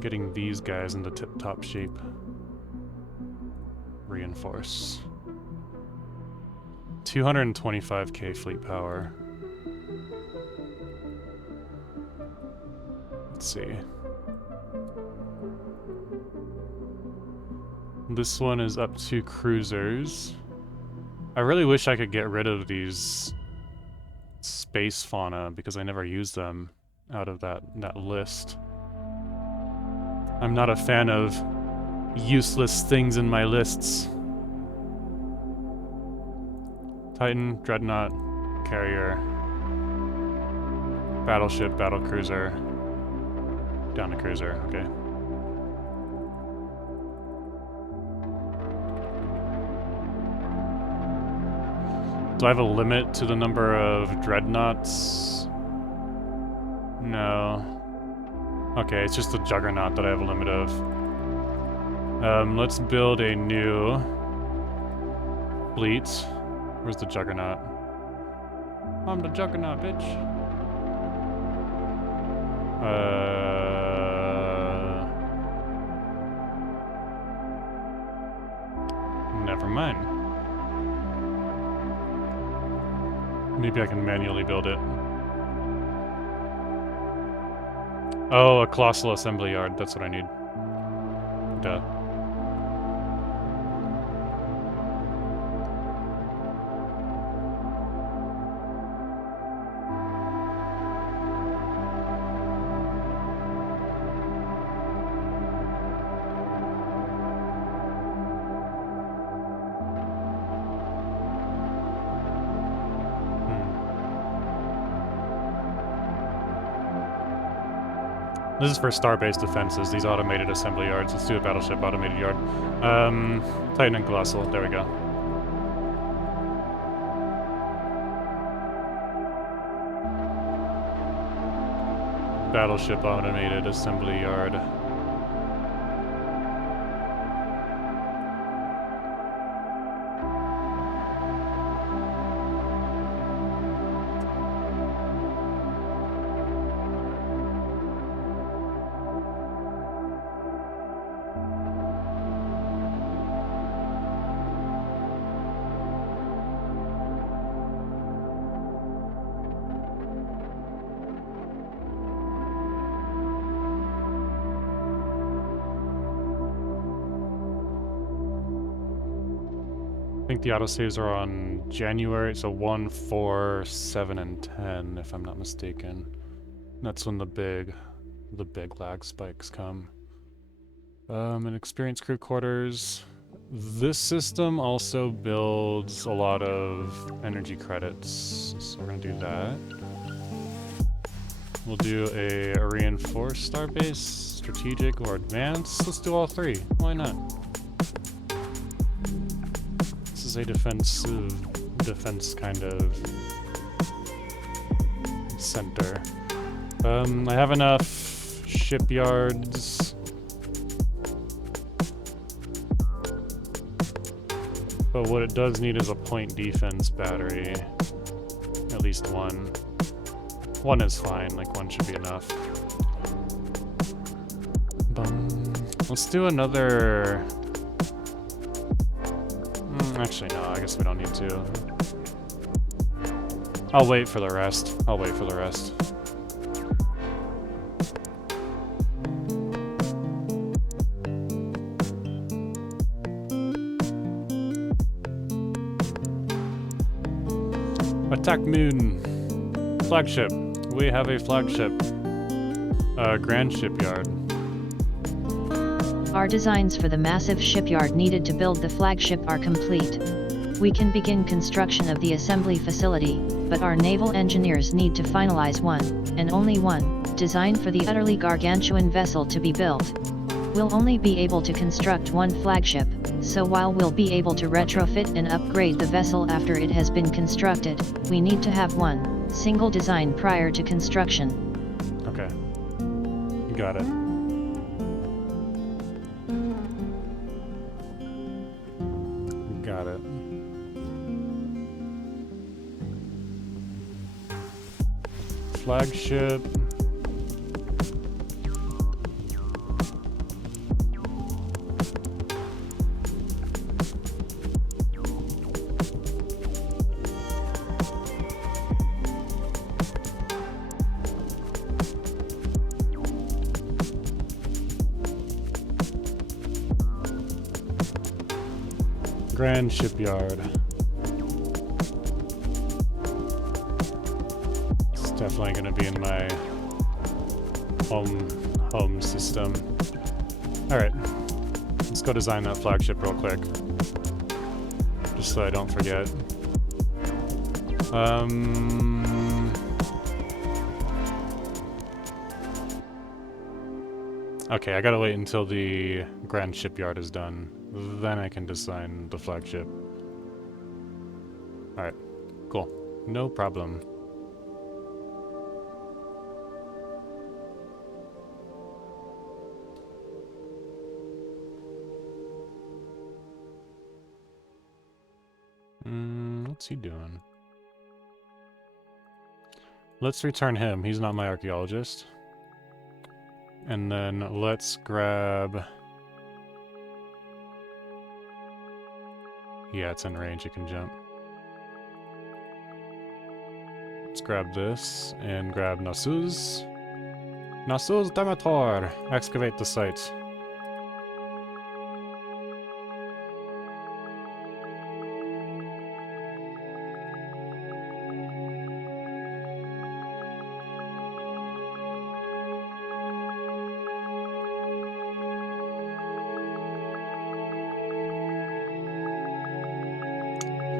getting these guys into tip-top shape. Reinforce. 225k fleet power. Let's see. This one is up to cruisers. I really wish I could get rid of these space fauna because I never use them out of that list. I'm not a fan of useless things in my lists. Titan, Dreadnought, Carrier, Battleship, Battlecruiser, down to Cruiser, okay. Do I have a limit to the number of Dreadnoughts? No. Okay, it's just the Juggernaut that I have a limit of. Let's build a new fleet. Where's the Juggernaut? I'm the Juggernaut, bitch. Never mind. Maybe I can manually build it. Oh, a colossal assembly yard. That's what I need. Duh. This is for star-based defenses, these automated assembly yards. Let's do a battleship automated yard. Titan and Colossal, there we go. Battleship automated assembly yard. I think the autosaves are on January, so 1, 4, 7, and 10, if I'm not mistaken. That's when the big lag spikes come. And experienced crew quarters. This system also builds a lot of energy credits, so we're gonna do that. We'll do a reinforced starbase, strategic, or advanced. Let's do all three. Why not? This is a defense kind of center. I have enough shipyards. But what it does need is a point defense battery. At least one. One is fine, like one should be enough. Let's do another... actually no, I guess we don't need to. I'll wait for the rest. I'll wait for the rest. Attack moon. Flagship. We have a flagship. Grand shipyard. Our designs for the massive shipyard needed to build the flagship are complete. We can begin construction of the assembly facility, but our naval engineers need to finalize one, and only one, design for the utterly gargantuan vessel to be built. We'll only be able to construct one flagship, so while we'll be able to retrofit and upgrade the vessel after it has been constructed, we need to have one single design prior to construction. Okay. Got it. Got it. Flagship. Grand shipyard. It's definitely going to be in my home system. All right, let's go design that flagship real quick, just so I don't forget. Okay, I gotta wait until the grand shipyard is done. Then I can design the flagship. Alright, cool. No problem. What's he doing? Let's return him. He's not my archaeologist. And then let's grab... Yeah, it's in range, it can jump. Let's grab this and grab Nasuz. Nasuz Demator! Excavate the site.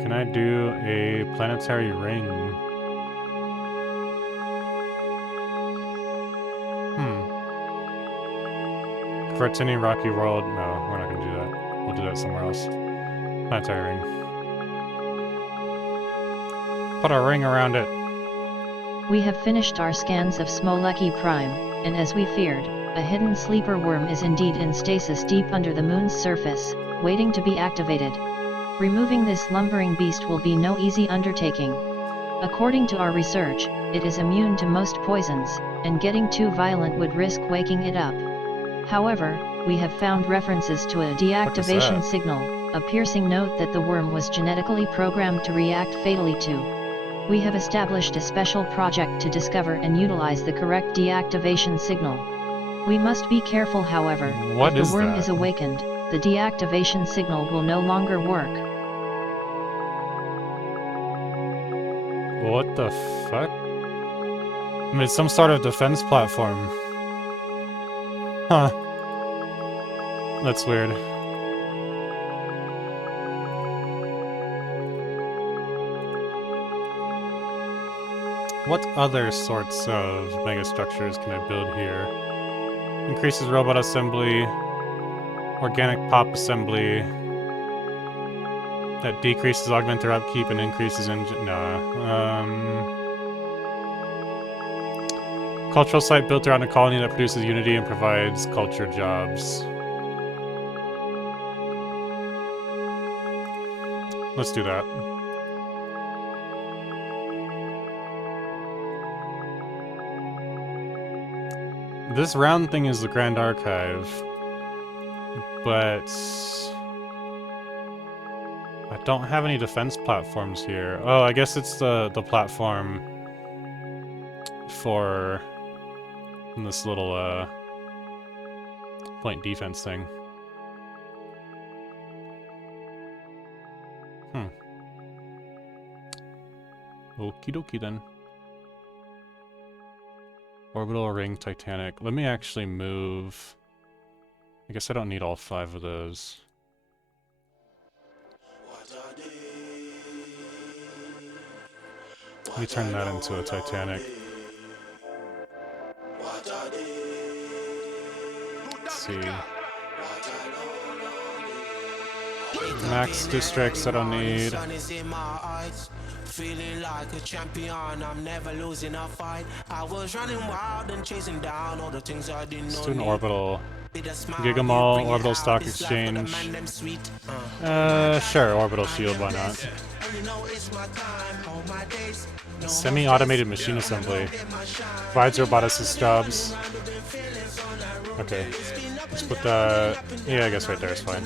Can I do a planetary ring? Fertini Rocky World? No, we're not gonna do that. We'll do that somewhere else. Planetary ring. Put a ring around it. We have finished our scans of Smoleki Prime, and as we feared, a hidden sleeper worm is indeed in stasis deep under the moon's surface, waiting to be activated. Removing this lumbering beast will be no easy undertaking. According to our research, it is immune to most poisons, and getting too violent would risk waking it up. However, we have found references to a deactivation signal, a piercing note that the worm was genetically programmed to react fatally to. We have established a special project to discover and utilize the correct deactivation signal. We must be careful, however. If the worm is awakened, the deactivation signal will no longer work. What the fuck? I mean, it's some sort of defense platform. Huh. That's weird. What other sorts of megastructures can I build here? Increases robot assembly, organic pop assembly, that decreases augmenter upkeep and increases engine. Cultural site built around a colony that produces unity and provides culture jobs. Let's do that. This round thing is the Grand Archive, but I don't have any defense platforms here. Oh, I guess it's the platform for this little point defense thing. Okie dokie then. Orbital ring Titanic. Let me actually move. I guess I don't need all 5 of those. Let me turn that into a Titanic. Let's see. Max districts I don't need. Feeling like a champion, I'm never losing a fight. I was running wild and chasing down all the things I didn't know. Let's do an orbital. Gigamall, orbital stock exchange. Sure, orbital shield, why not? Semi-automated machine assembly. Provides roboticist jobs. Okay. Let's put that... Yeah, I guess right there is fine.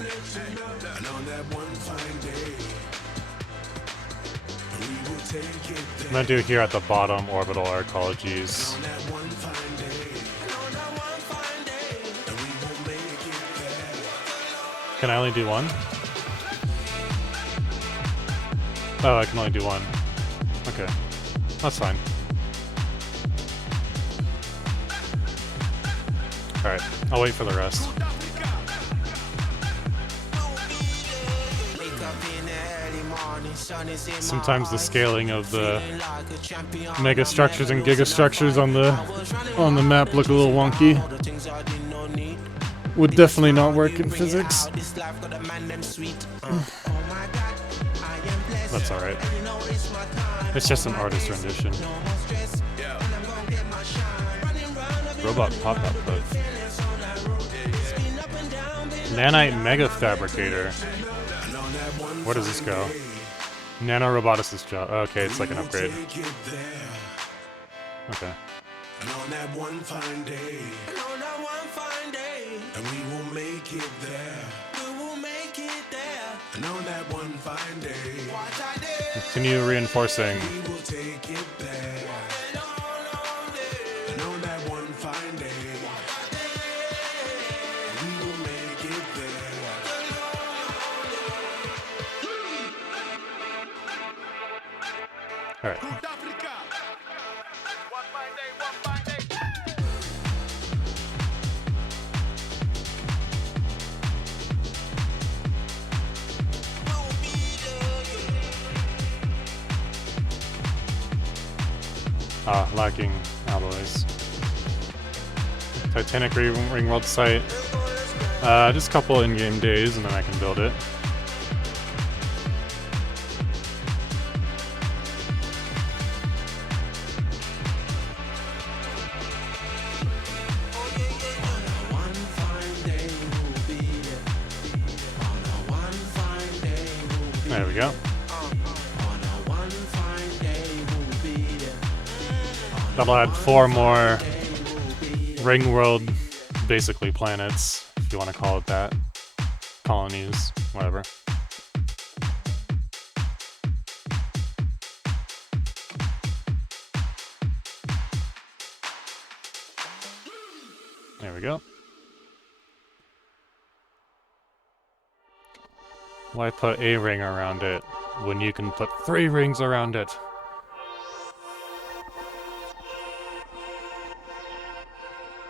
I'm gonna do here at the bottom orbital arcologies. Can I only do one? Oh, I can only do one. Okay. That's fine. Alright, I'll wait for the rest. Sometimes the scaling of the mega structures and gigastructures on the map look a little wonky. Would definitely not work in physics. That's alright. It's just an artist rendition. Robot pop output. Nanite Mega Fabricator. Where does this go? Nano Roboticist job. Okay, it's like an upgrade. Okay. And on that one fine day, and we will make it there. We will make it there. And on that one fine day, continue reinforcing. we will take it there. And on that one fine day, we will make it there. All right. Lacking alloys. Titanic Ring World site. Just a couple in-game days and then I can build it. There we go. That'll add 4 more Ring World, basically planets, if you want to call it that. Colonies, whatever. There we go. Why put a ring around it when you can put 3 rings around it?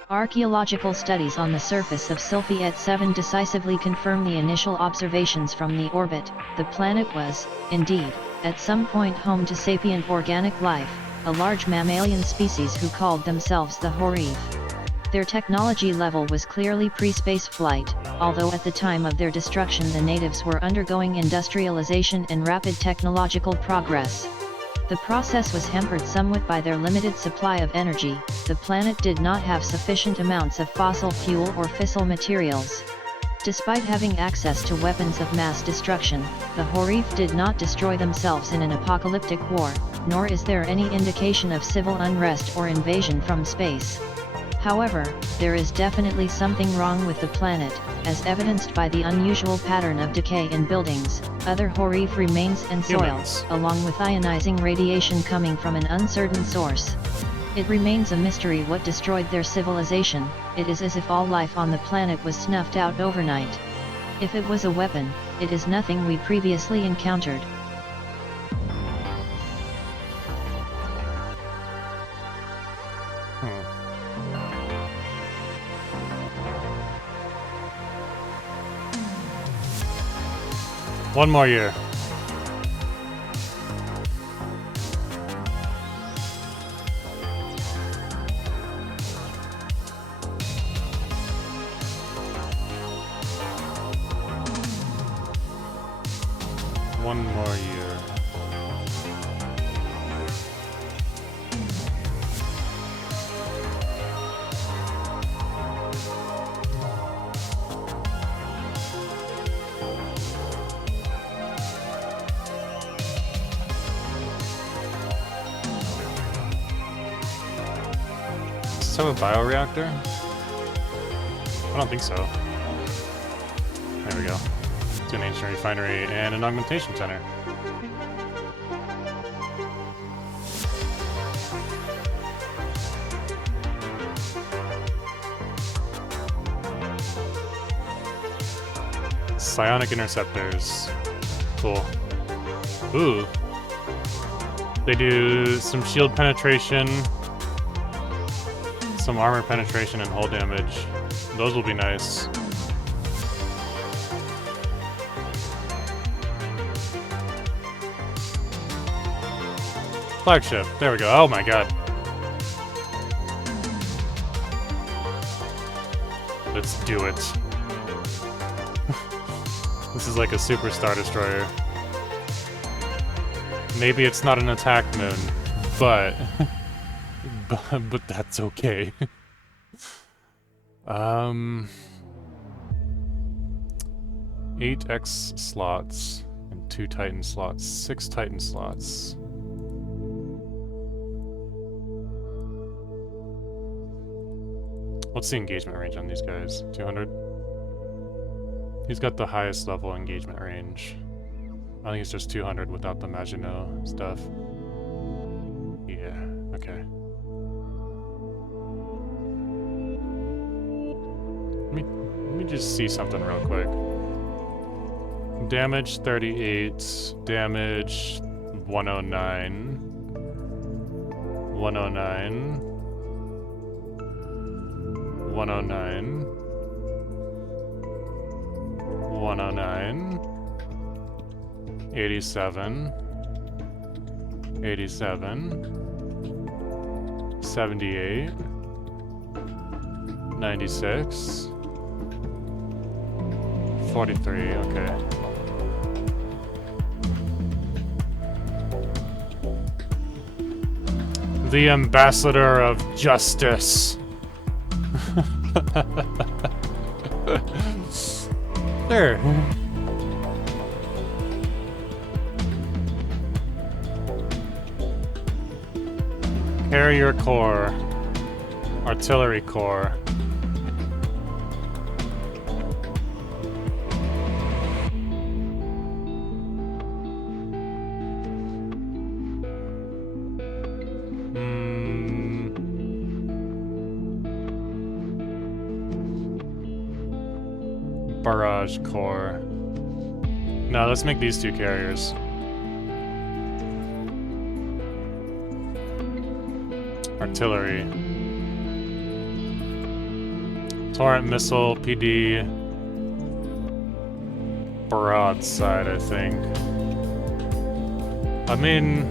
Archaeological studies on the surface of pt.7 decisively confirm the initial observations from the orbit. The planet was, indeed, at some point home to sapient organic life, a large mammalian species who called themselves the Horif. Their technology level was clearly pre-space flight, although at the time of their destruction the natives were undergoing industrialization and rapid technological progress. The process was hampered somewhat by their limited supply of energy. The planet did not have sufficient amounts of fossil fuel or fissile materials. Despite having access to weapons of mass destruction, the Horif did not destroy themselves in an apocalyptic war, nor is there any indication of civil unrest or invasion from space. However, there is definitely something wrong with the planet, as evidenced by the unusual pattern of decay in buildings, other Horif remains and soil, along with ionizing radiation coming from an uncertain source. It remains a mystery what destroyed their civilization. It is as if all life on the planet was snuffed out overnight. If it was a weapon, it is nothing we previously encountered. One more year. One more year. Does this have a bioreactor? I don't think so. There we go. To an ancient refinery and an augmentation center. Psionic interceptors. Cool. Ooh. They do some shield penetration, some armor penetration, and hull damage. Those will be nice. Flagship. There we go. Oh my god. Let's do it. This is like a super Star Destroyer. Maybe it's not an attack moon, but but that's okay. 8x slots and 2 Titan slots, 6 Titan slots. What's the engagement range on these guys? 200? He's got the highest level engagement range. I think it's just 200 without the Maginot stuff. Yeah, okay. Let me just see something real quick. Damage 38, damage 109. 109. 109. 109. 87. 87. 78. 96. 43, okay. The Ambassador of Justice. There. Carrier Corps. Artillery Corps. Barrage Corps. No, let's make these 2 carriers. Artillery. Torrent Missile, PD. Broadside, I think. I mean,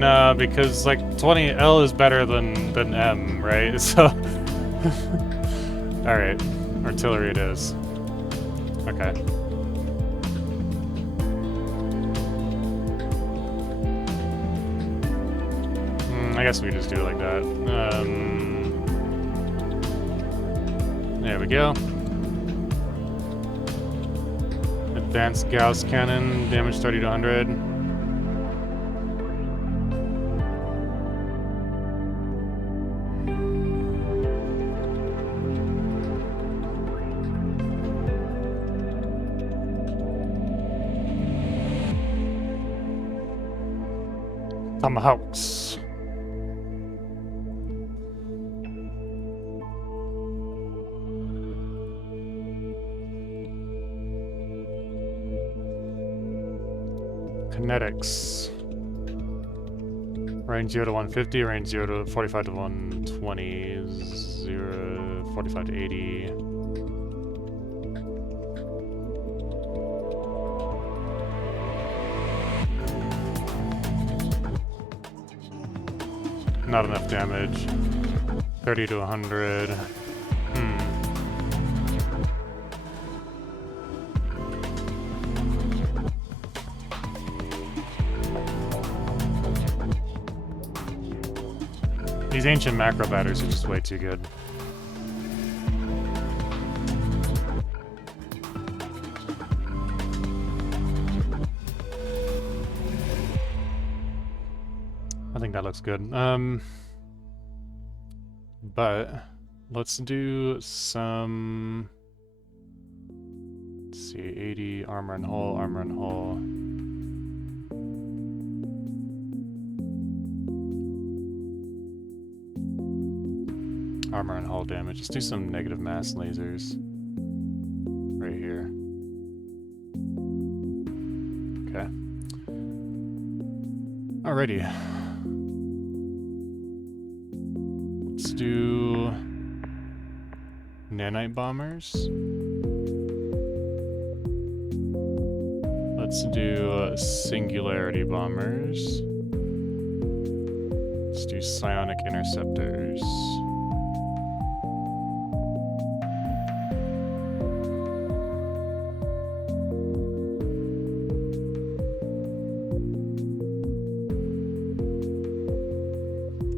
nah, because like 20L is better than M, right? So, all right, artillery it is. Okay. I guess we just do it like that. There we go. Advanced Gauss Cannon, damage 30 to 100. Tomahawks. Kinetics. Range 0 to 150, range 0 to 45 to 120, 0, 45 to 80. Not enough damage. 30 to 100. These ancient macro batteries are just way too good. I think that looks good. But let's do some. Let's see, 80 armor and hull, armor and hull. Armor and hull damage. Let's do some negative mass lasers. Right here. Okay. Alrighty. Let's do nanite bombers. Let's do singularity bombers. Let's do psionic interceptors.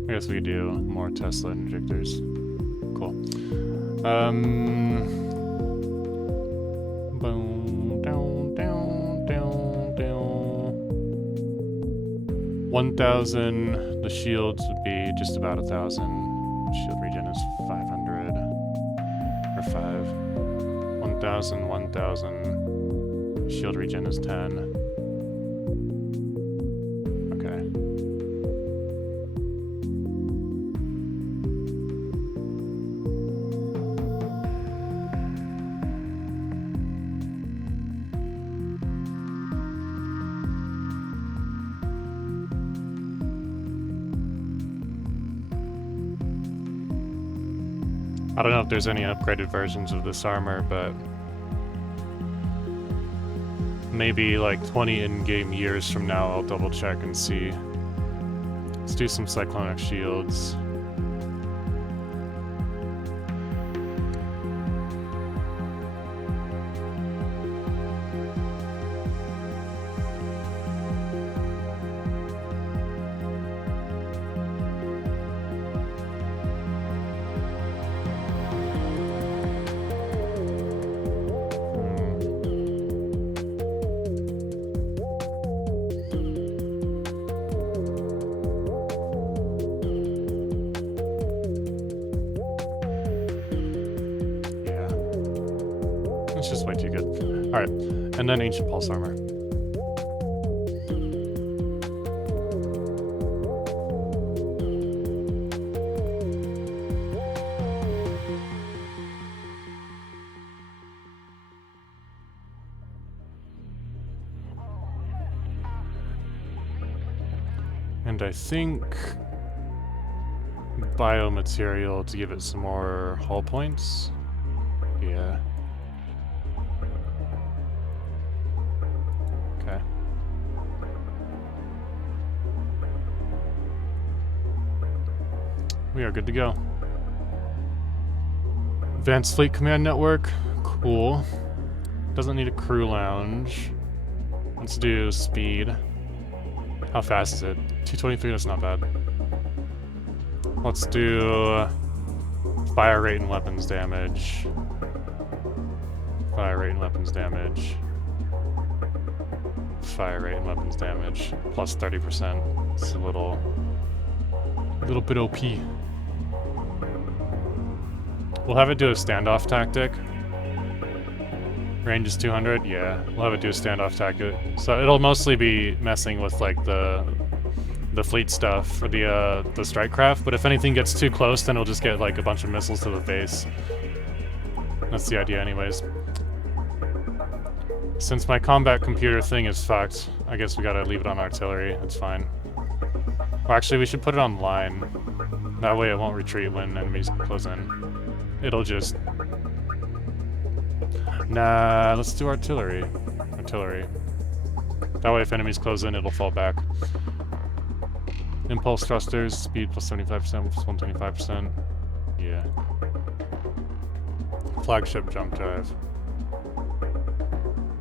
I guess we do more Tesla injectors. Cool. Boom, down, down, down, down. 1,000. The shields would be just about 1,000. Shield regen is 500 or 5. 1,000, 1,000. Shield regen is 10. I don't know if there's any upgraded versions of this armor, but maybe like 20 in-game years from now I'll double check and see. Let's do some cyclonic shields. It's just way too good. Alright, and then ancient pulse armor. And I think biomaterial to give it some more hull points. Yeah. Okay. We are good to go. Advanced Fleet Command Network. Cool. Doesn't need a crew lounge. Let's do speed. How fast is it? 223, that's not bad. Let's do fire rate and weapons damage. Fire rate and weapons damage. Fire rate and weapons damage. Plus 30%. It's a little bit OP. We'll have it do a standoff tactic. Range is 200? Yeah, we'll have it do a standoff tactic. So it'll mostly be messing with like the fleet stuff for the strike craft, but if anything gets too close, then it'll just get like a bunch of missiles to the face. That's the idea anyways. Since my combat computer thing is fucked, I guess we gotta leave it on artillery. That's fine. Or actually, we should put it on line. That way it won't retreat when enemies close in. It'll just... Nah, let's do artillery. Artillery. That way if enemies close in, it'll fall back. Impulse thrusters, speed plus 75%, plus 125%. Yeah. Flagship jump drive.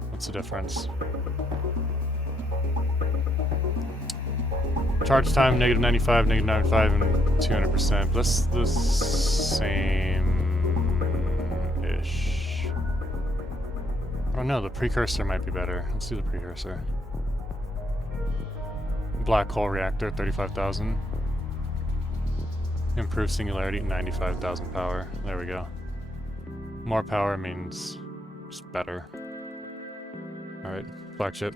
What's the difference? Charge time, -95, -95, and 200%. That's the same-ish. I don't know, the precursor might be better. Let's do the precursor. Black hole reactor, 35,000. Improved singularity, 95,000 power. There we go. More power means just better. Alright, flagship.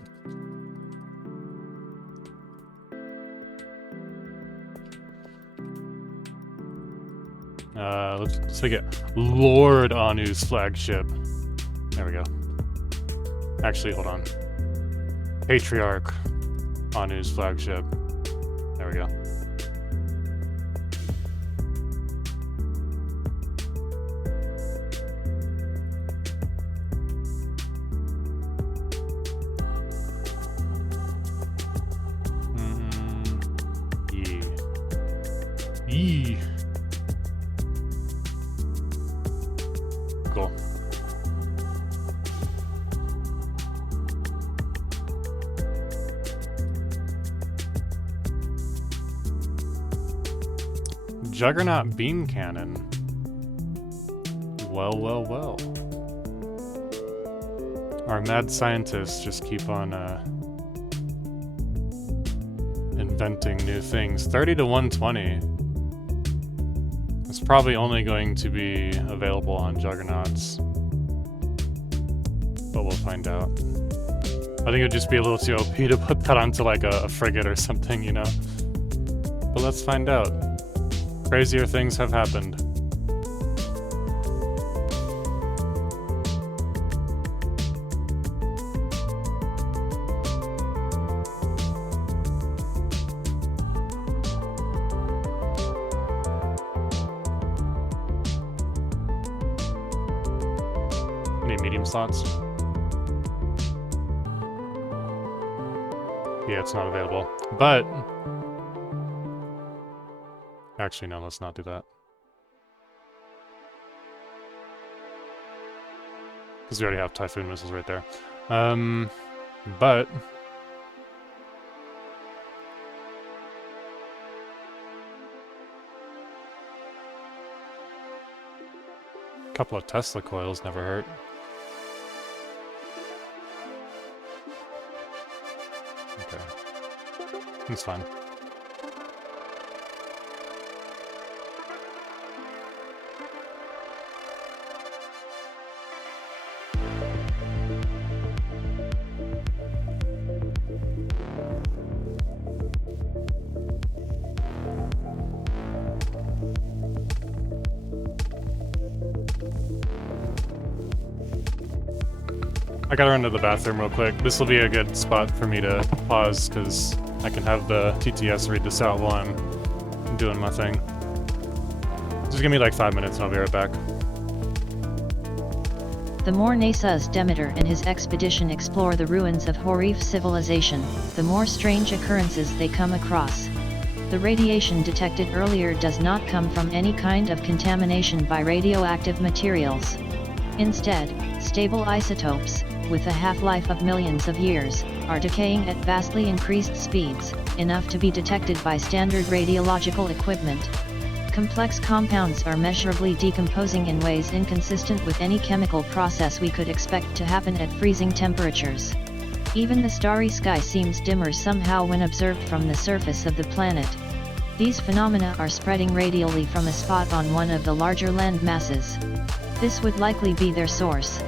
Let's make it Lord Anu's flagship. There we go. Actually, hold on. Patriarch Anu's flagship. There we go. Yee. Cool. Juggernaut beam cannon. Well, well, well. Our mad scientists just keep on inventing new things. 30 to 120. It's probably only going to be available on Juggernauts, but we'll find out. I think it would just be a little too OP to put that onto like a frigate or something, you know? But let's find out. Crazier things have happened. Any medium slots? Yeah, it's not available. But actually, no, let's not do that. Because we already have Typhoon missiles right there. But a couple of Tesla coils never hurt. Okay. That's fine. I gotta run to the bathroom real quick. This will be a good spot for me to pause, because I can have the TTS read this out while I'm doing my thing. Just give me like 5 minutes and I'll be right back. The more NASA's Demeter and his expedition explore the ruins of Horif civilization, the more strange occurrences they come across. The radiation detected earlier does not come from any kind of contamination by radioactive materials. Instead, stable isotopes, with a half-life of millions of years, are decaying at vastly increased speeds, enough to be detected by standard radiological equipment. Complex compounds are measurably decomposing in ways inconsistent with any chemical process we could expect to happen at freezing temperatures. Even the starry sky seems dimmer somehow when observed from the surface of the planet. These phenomena are spreading radially from a spot on one of the larger land masses. This would likely be their source.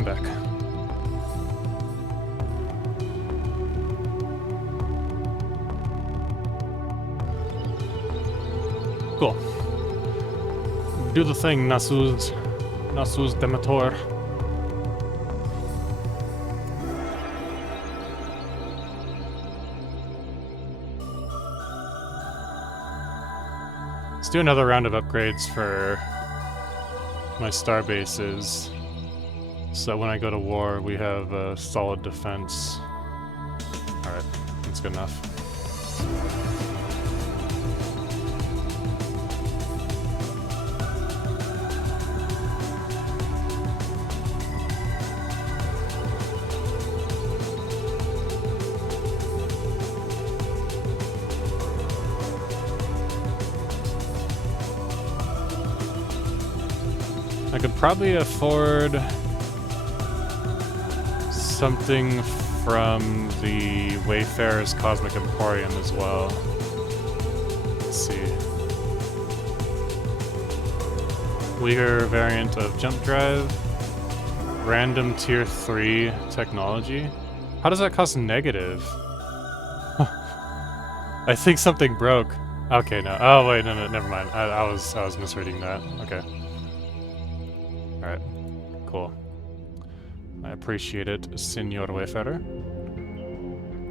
I'm back. Cool. Do the thing, Nasus Demator. Let's do another round of upgrades for my star bases, so that when I go to war, we have a solid defense. Alright, that's good enough. I could probably afford something from the Wayfarer's Cosmic Emporium as well. Let's see. Weaker variant of jump drive. Random tier 3 technology. How does that cost negative? I think something broke. Okay, no. Oh wait, no, never mind. I was misreading that. Okay. Alright, cool. I appreciate it, Senor Wayfarer.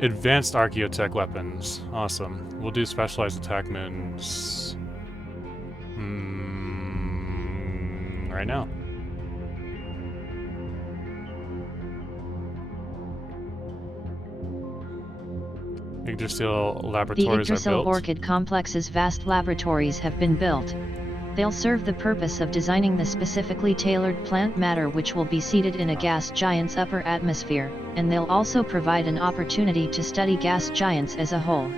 Advanced Archaeotech weapons. Awesome. We'll do specialized attack moons. Right now. Yggdrasil laboratories The Yggdrasil are built. Orchid Complex's vast laboratories have been built. They'll serve the purpose of designing the specifically tailored plant matter which will be seated in a gas giant's upper atmosphere, and they'll also provide an opportunity to study gas giants as a whole.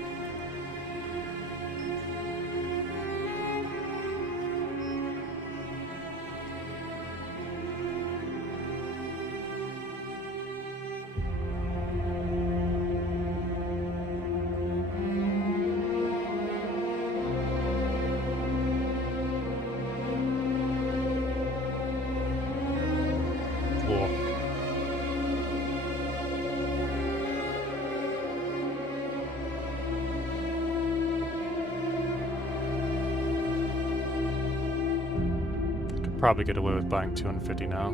Probably get away with buying 250 now.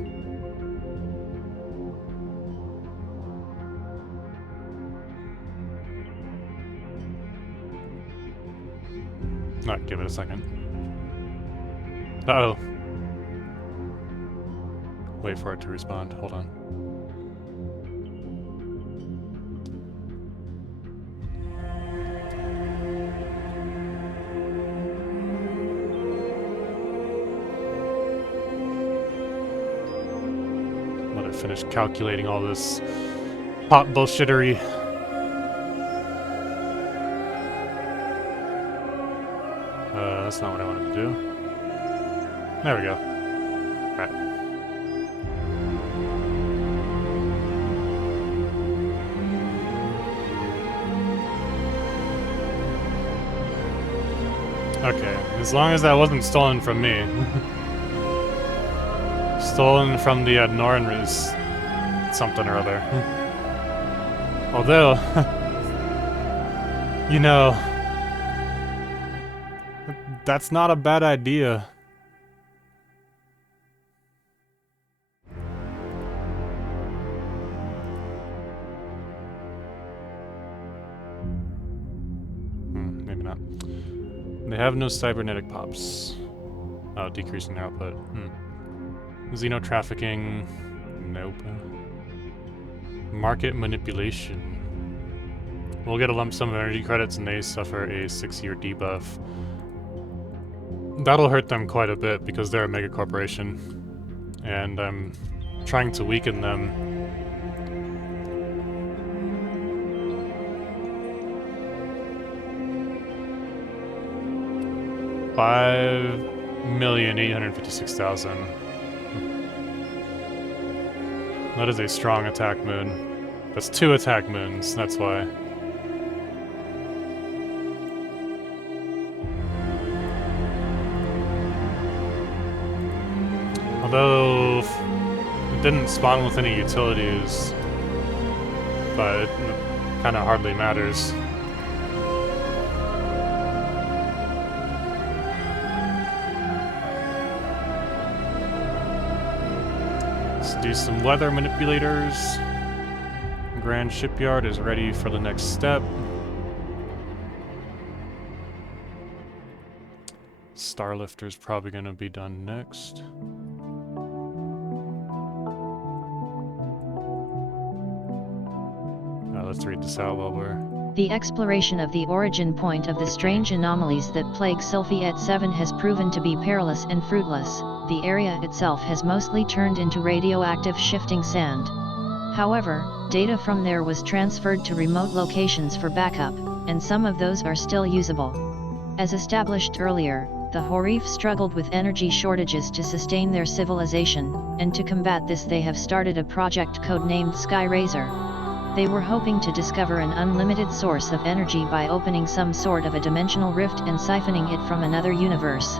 Not give it a second. Uh-oh. Wait for it to respond. Hold on. Finish calculating all this pot bullshittery. That's not what I wanted to do. There we go. Alright. Okay, as long as that wasn't stolen from me. Stolen from the Nornris something or other. Although, you know, that's not a bad idea. Maybe not. They have no cybernetic pops. Oh, decreasing their output. Xeno trafficking. Nope. Market manipulation. We'll get a lump sum of energy credits and they suffer a 6-year debuff. That'll hurt them quite a bit because they're a mega corporation. And I'm trying to weaken them. $5,856,000. That is a strong attack moon. That's 2 attack moons, that's why. Although didn't spawn with any utilities, but it kind of hardly matters. Let's do some weather manipulators. Grand Shipyard is ready for the next step. Starlifter's probably going to be done next. Let's read this out while we're... The exploration of the origin point of the strange anomalies that plague pt.7 has proven to be perilous and fruitless. The area itself has mostly turned into radioactive shifting sand. However, data from there was transferred to remote locations for backup, and some of those are still usable. As established earlier, the Horif struggled with energy shortages to sustain their civilization, and to combat this they have started a project codenamed Skyraiser. They were hoping to discover an unlimited source of energy by opening some sort of a dimensional rift and siphoning it from another universe.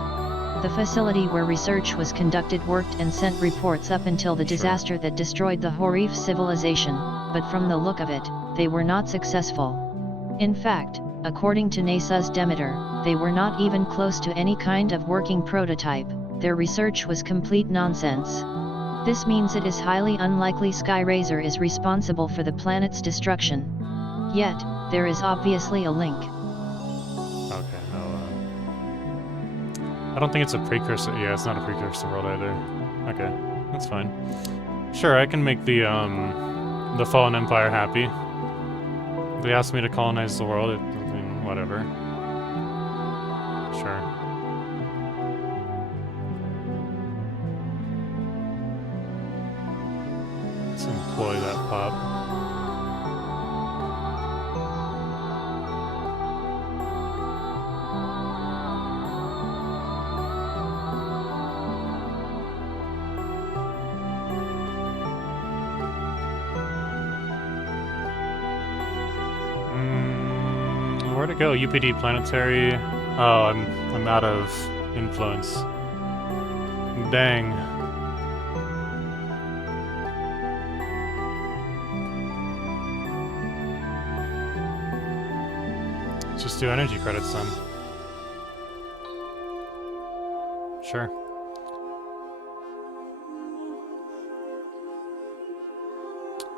The facility where research was conducted worked and sent reports up until the disaster that destroyed the Horif civilization, but from the look of it, they were not successful. In fact, according to NASA's Demeter, they were not even close to any kind of working prototype. Their research was complete nonsense. This means it is highly unlikely Skyraiser is responsible for the planet's destruction. Yet, there is obviously a link. Okay, no, I don't think it's a precursor. Yeah, it's not a precursor world either. Okay, that's fine. Sure, I can make the Fallen Empire happy. They asked me to colonize the world, I mean, whatever. Sure. Let's employ that pop. Where'd it go? UPD planetary. Oh, I'm out of influence. Dang. Let's just do energy credits then. Sure.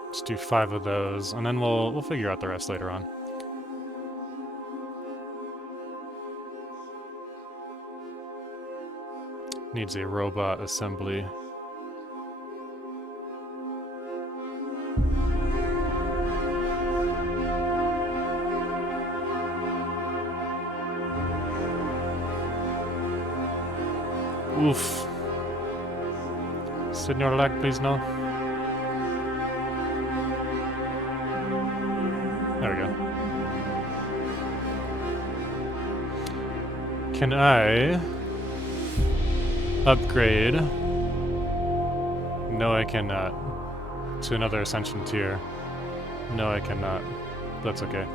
Let's do 5 of those, and then we'll figure out the rest later on. Needs a robot assembly. Oof. Sit in your leg, please, no. There we go. Can I upgrade? No, I cannot. To another Ascension tier. No, I cannot. That's okay.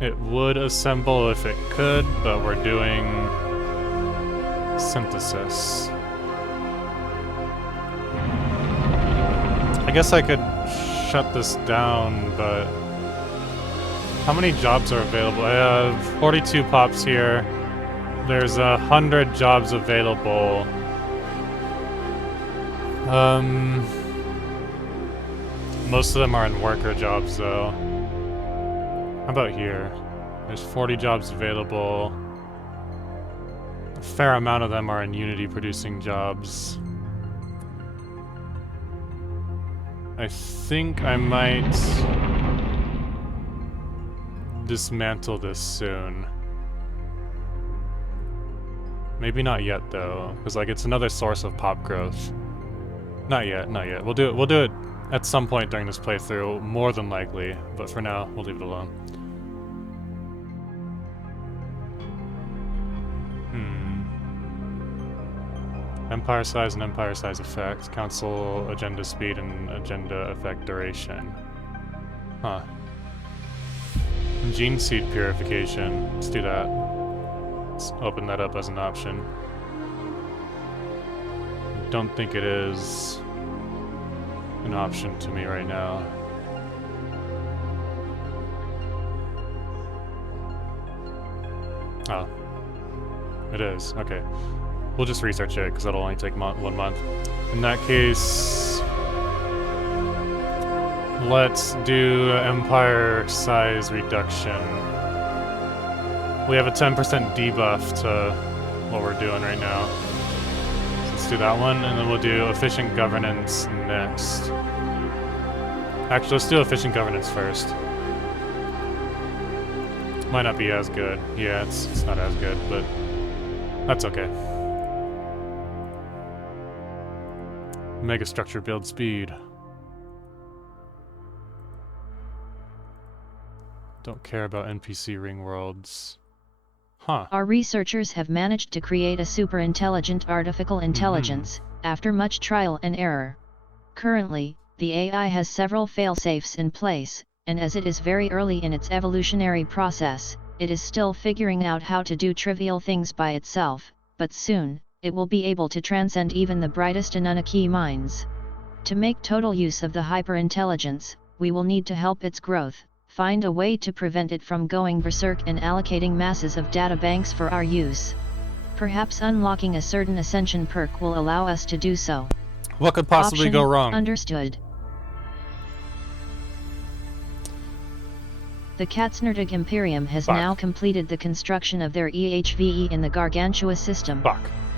It would assemble if it could, but we're doing synthesis. I guess I could shut this down, but how many jobs are available? I have 42 pops here. There's 100 jobs available. Most of them are in worker jobs, though. How about here? There's 40 jobs available. A fair amount of them are in Unity producing jobs. I think I might dismantle this soon. Maybe not yet though, because like it's another source of pop growth. Not yet, not yet. We'll do it at some point during this playthrough, more than likely, but for now, we'll leave it alone. Empire size and empire size effect, council agenda speed and agenda effect duration. Huh. Gene seed purification. Let's do that. Let's open that up as an option. Don't think it is an option to me right now. Oh. It is. Okay. We'll just research it, because that'll only take 1 month. In that case, let's do empire size reduction. We have a 10% debuff to what we're doing right now. So let's do that one, and then we'll do efficient governance next. Actually, let's do efficient governance first. Might not be as good. Yeah, it's not as good, but that's okay. Megastructure build speed. Don't care about NPC ring worlds. Huh. Our researchers have managed to create a super intelligent artificial intelligence, after much trial and error. Currently, the AI has several failsafes in place, and as it is very early in its evolutionary process, it is still figuring out how to do trivial things by itself, but soon, it will be able to transcend even the brightest Anunnaki minds. To make total use of the hyperintelligence, we will need to help its growth, find a way to prevent it from going berserk and allocating masses of data banks for our use. Perhaps unlocking a certain ascension perk will allow us to do so. What could possibly go wrong? Understood. The Katznerdig Imperium has now completed the construction of their EHVE in the Gargantua system.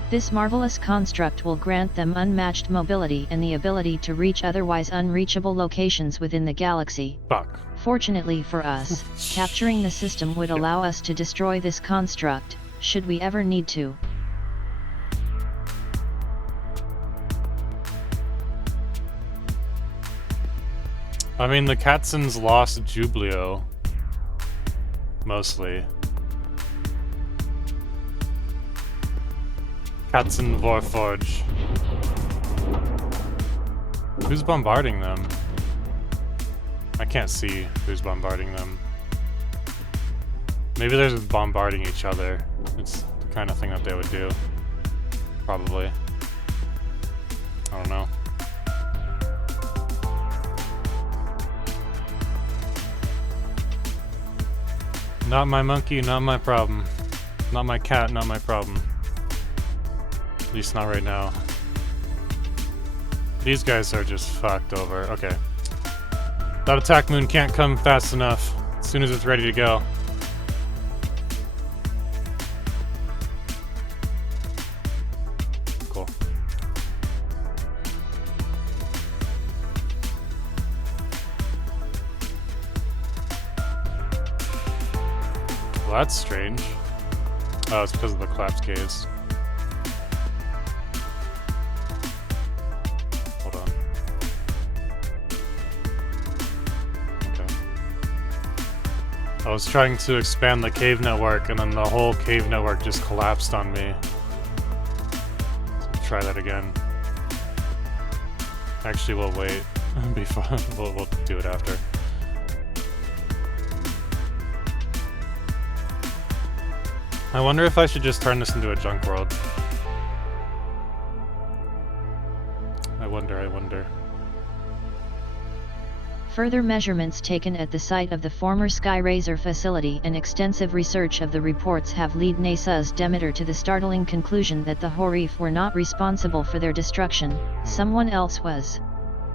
This marvelous construct will grant them unmatched mobility and the ability to reach otherwise unreachable locations within the galaxy. Fortunately for us, capturing the system would allow us to destroy this construct, should we ever need to. I mean, the Katzens lost Jublio. Mostly. Katzen Vorforge. Who's bombarding them? I can't see who's bombarding them. Maybe they're just bombarding each other. It's the kind of thing that they would do. Probably. I don't know. Not my monkey, not my problem. Not my cat, not my problem. At least not right now. These guys are just fucked over. Okay. That attack moon can't come fast enough. As soon as it's ready to go. Cool. Well, that's strange. Oh, it's because of the collapse caves. Hold on. Okay. I was trying to expand the cave network, and then the whole cave network just collapsed on me. So try that again. Actually, we'll wait. Before we'll do it after. I wonder if I should just turn this into a junk world. I wonder. Further measurements taken at the site of the former Skyraiser facility and extensive research of the reports have led NASA's Demeter to the startling conclusion that the Horif were not responsible for their destruction, someone else was.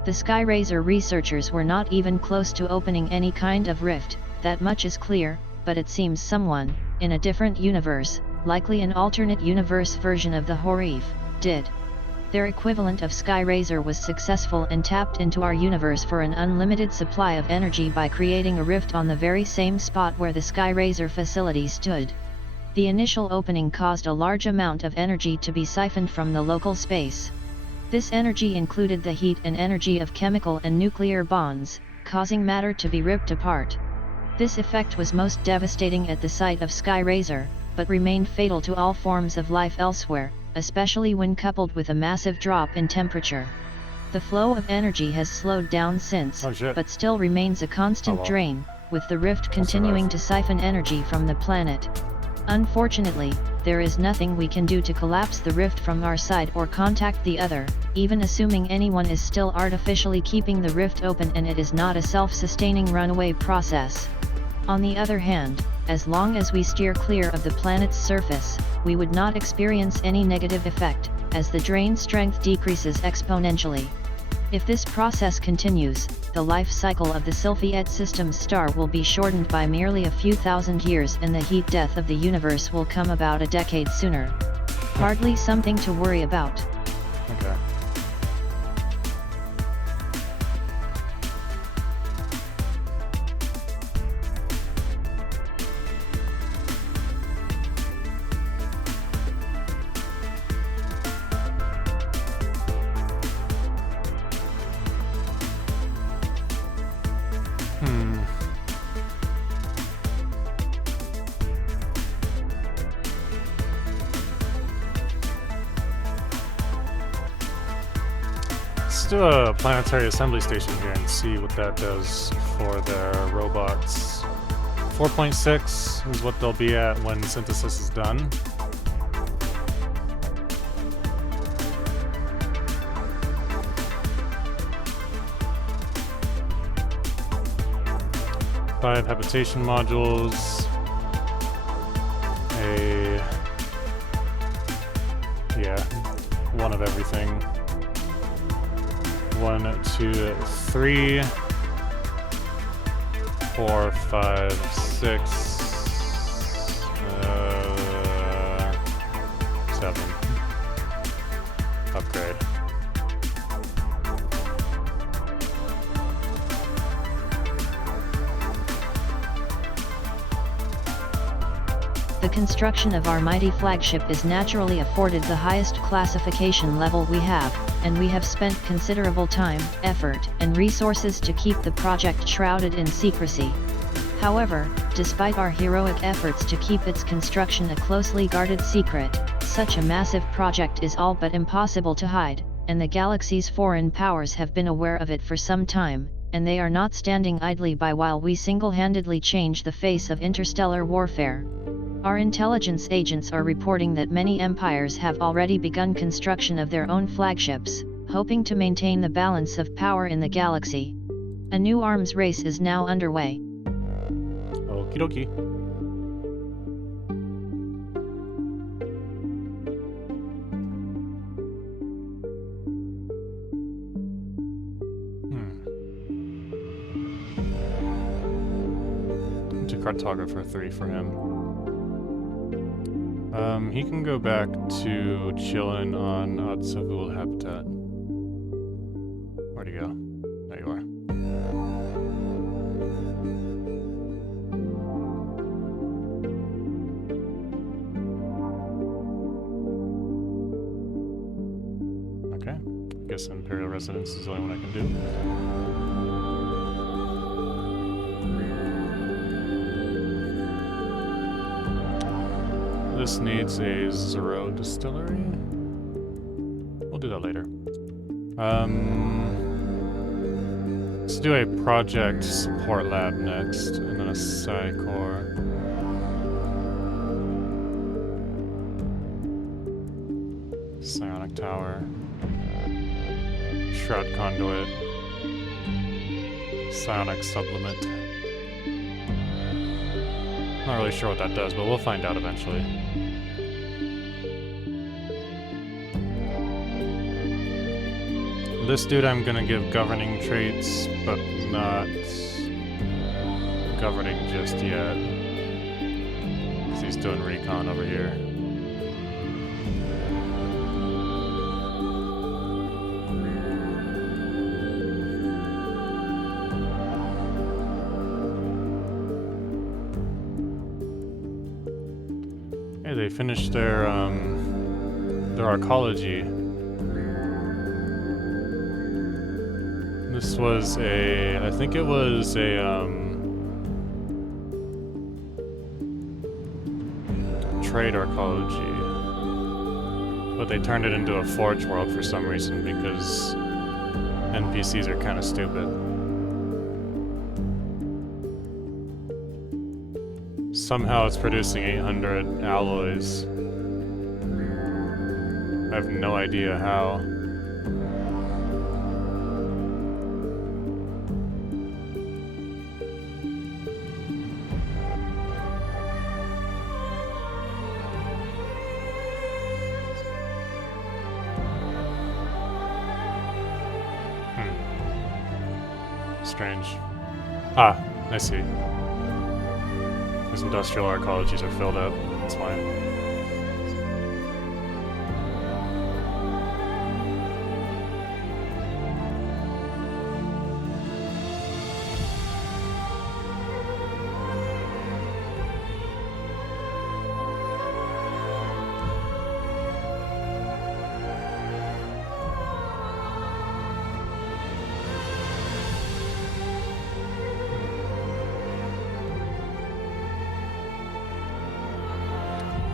The Skyraiser researchers were not even close to opening any kind of rift, that much is clear, but it seems someone, in a different universe, likely an alternate universe version of the Horif, did. Their equivalent of Skyraiser was successful and tapped into our universe for an unlimited supply of energy by creating a rift on the very same spot where the Skyraiser facility stood. The initial opening caused a large amount of energy to be siphoned from the local space. This energy included the heat and energy of chemical and nuclear bonds, causing matter to be ripped apart. This effect was most devastating at the site of Skyraiser, but remained fatal to all forms of life elsewhere, especially when coupled with a massive drop in temperature. The flow of energy has slowed down since, but still remains a constant drain, with the rift continuing to siphon energy from the planet. Unfortunately, there is nothing we can do to collapse the rift from our side or contact the other, even assuming anyone is still artificially keeping the rift open and it is not a self-sustaining runaway process. On the other hand, as long as we steer clear of the planet's surface, we would not experience any negative effect, as the drain strength decreases exponentially. If this process continues, the life cycle of the Sylphiette system's star will be shortened by merely a few thousand years and the heat death of the universe will come about a decade sooner. Hardly something to worry about. Okay. Let's do a planetary assembly station here and see what that does for their robots. 4.6 is what they'll be at when synthesis is done. Five habitation modules. One of everything. 1, 2, 3, 4, 5, 6, 7. Upgrade. The construction of our mighty flagship is naturally afforded the highest classification level we have, and we have spent considerable time, effort, and resources to keep the project shrouded in secrecy. However, despite our heroic efforts to keep its construction a closely guarded secret, such a massive project is all but impossible to hide, and the galaxy's foreign powers have been aware of it for some time, and they are not standing idly by while we single-handedly change the face of interstellar warfare. Our intelligence agents are reporting that many empires have already begun construction of their own flagships, hoping to maintain the balance of power in the galaxy. A new arms race is now underway. Okie dokie. To cartographer 3 for him. He can go back to chillin' on Atsavul habitat. Where'd he go? There you are. Okay. Guess Imperial Residence is the only one I can do. This needs a Zero distillery. We'll do that later. Let's do a project support lab next, and then a Psy-Core. Psionic Tower. Shroud Conduit. Psionic Sublimate. Not really sure what that does, but we'll find out eventually. This dude I'm gonna give governing traits, but not governing just yet. 'Cause he's doing recon over here. Hey, they finished their arcology. This was I think it was a, trade arcology. But they turned it into a forge world for some reason because NPCs are kind of stupid. Somehow it's producing 800 alloys. I have no idea how. Strange. Ah, I see. These industrial arcologies are filled up. That's why.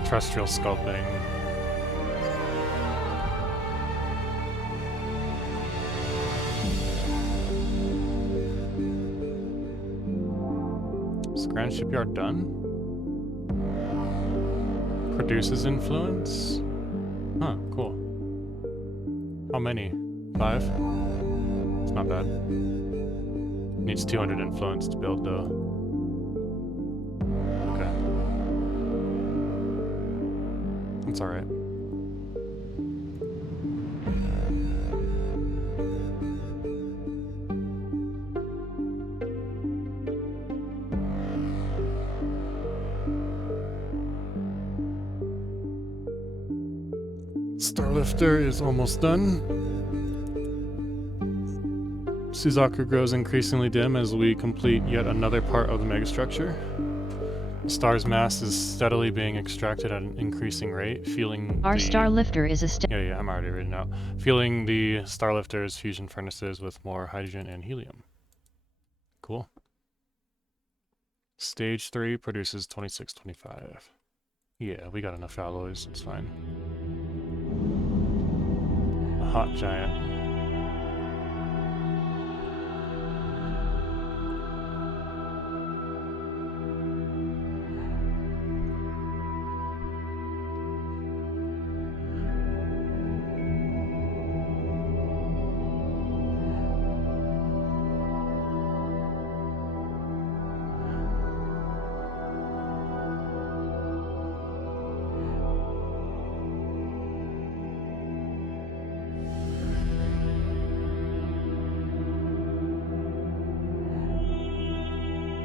Terrestrial sculpting. Is the Grand Shipyard done? Produces influence? Huh, cool. How many? 5? It's not bad. Needs 200 influence to build though. It's alright. Starlifter is almost done. Suzaku grows increasingly dim as we complete yet another part of the megastructure. The star's mass is steadily being extracted at an increasing rate, fueling Our Starlifter is a Yeah, I'm already reading out. Fueling the Starlifter's fusion furnaces with more hydrogen and helium. Cool. Stage 3 produces 2625. Yeah, we got enough alloys, it's fine. A hot giant.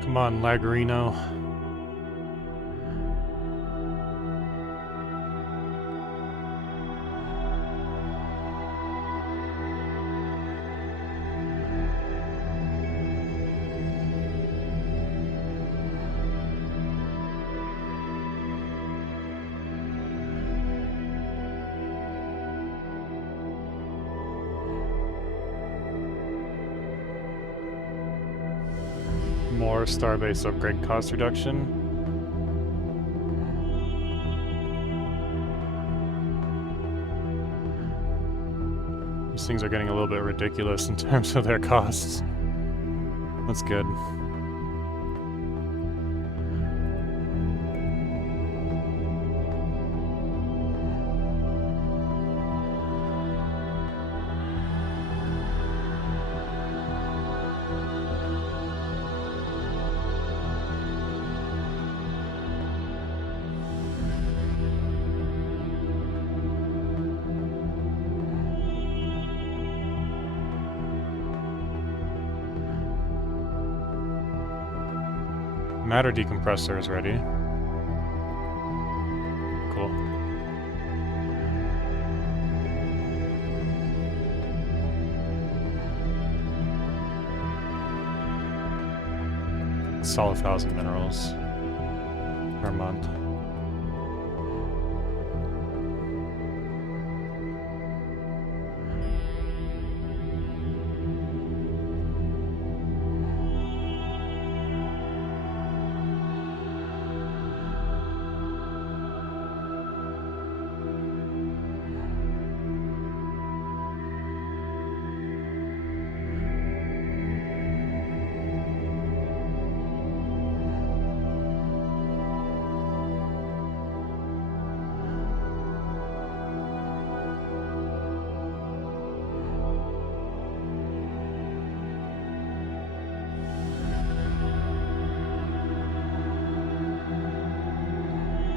Come on, Lagarino. More Starbase upgrade cost reduction. These things are getting a little bit ridiculous in terms of their costs. That's good. Matter decompressor is ready. Cool. Sell 1,000 minerals per month.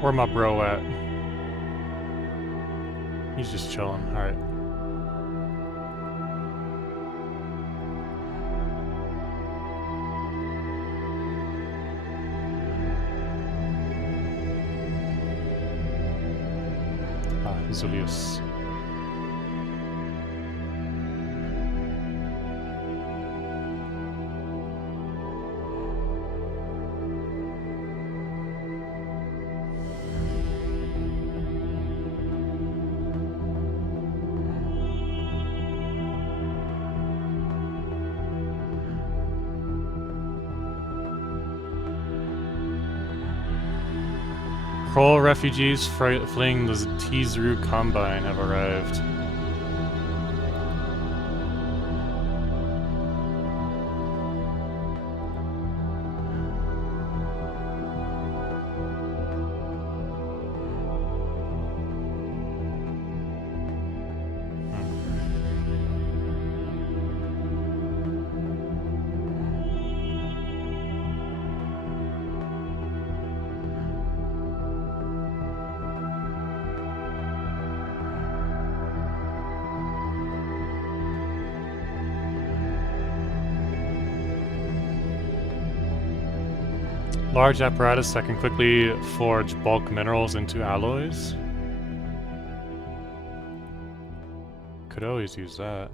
Where my bro at? He's just chilling. Alright. Ah, Zulius. Kroll refugees fleeing the Tizru Combine have arrived. Large apparatus that can quickly forge bulk minerals into alloys. Could always use that.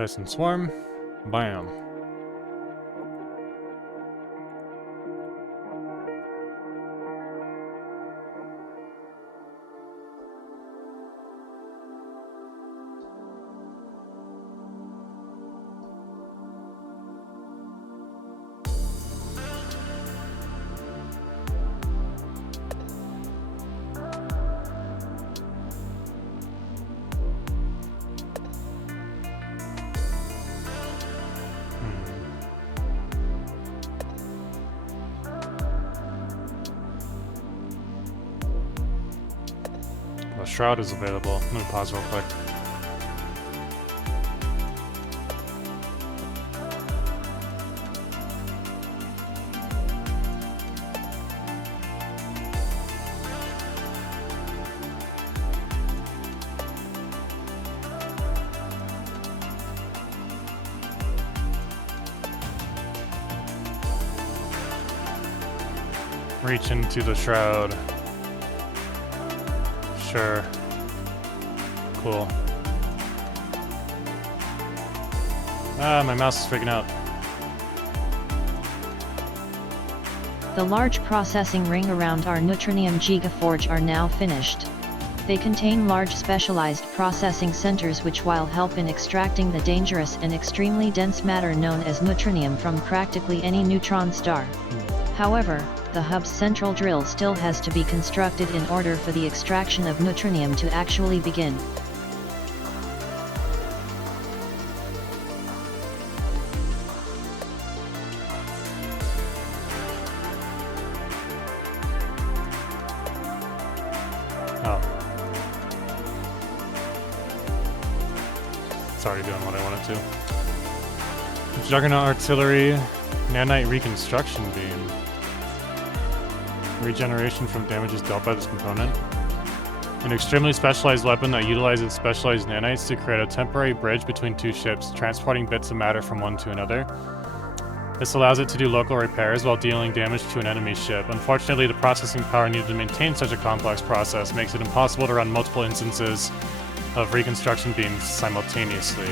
Dyson Swarm. Bam. The Shroud is available. Let me pause real quick. Reach into the Shroud. Sure. Cool. Ah, my mouse is freaking out. The large processing ring around our Neutronium Gigaforge are now finished. They contain large specialized processing centers which will help in extracting the dangerous and extremely dense matter known as neutronium from practically any neutron star. However, the hub's central drill still has to be constructed in order for the extraction of neutronium to actually begin. Oh. It's already doing what I want it to. Juggernaut Artillery, Nanite Reconstruction Beam. Regeneration from damages dealt by this component. An extremely specialized weapon that utilizes specialized nanites to create a temporary bridge between two ships, transporting bits of matter from one to another. This allows it to do local repairs while dealing damage to an enemy ship. Unfortunately, the processing power needed to maintain such a complex process makes it impossible to run multiple instances of reconstruction beams simultaneously.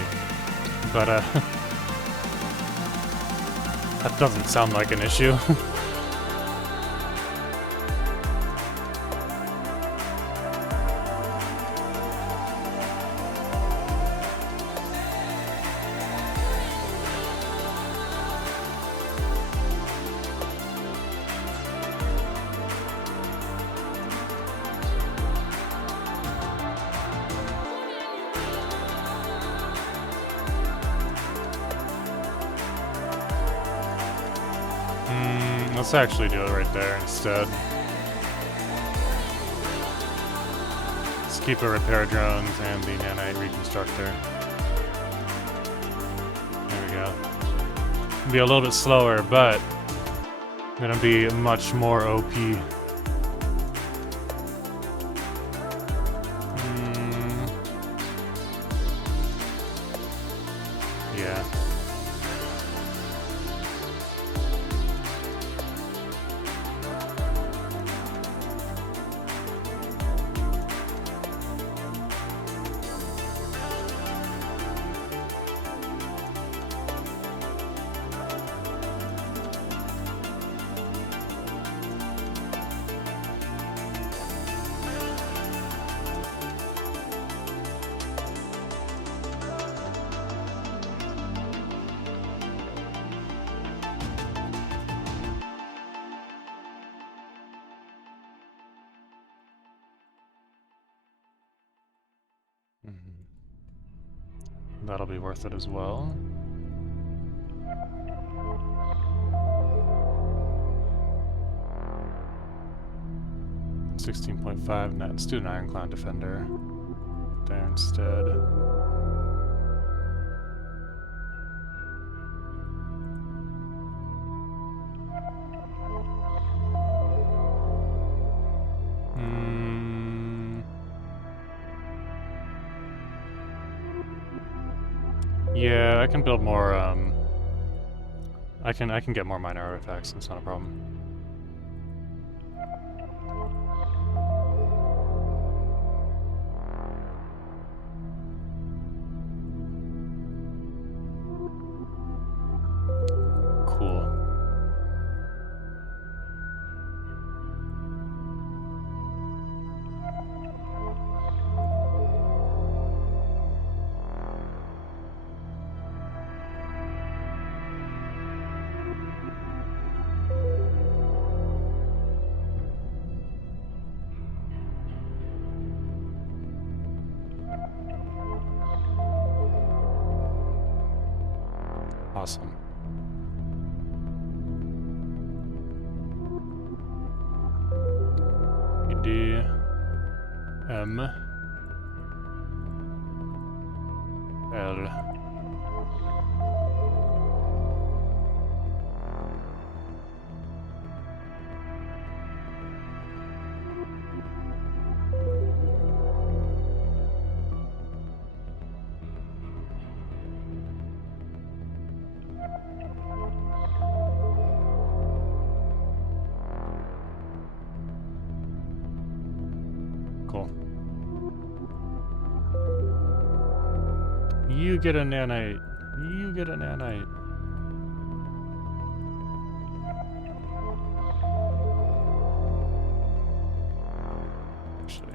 But, that doesn't sound like an issue. Let's actually do it right there instead. Let's keep the repair drones and the nanite reconstructor. There we go. It'll be a little bit slower, but gonna be much more OP. Yeah. That'll be worth it as well. $16.5 net. Let's do an Ironclad Defender there instead. Yeah, I can build more, I can get more minor artifacts, that's not a problem. Awesome. pt.7. Cool. You get a nanite. You get a nanite. Actually,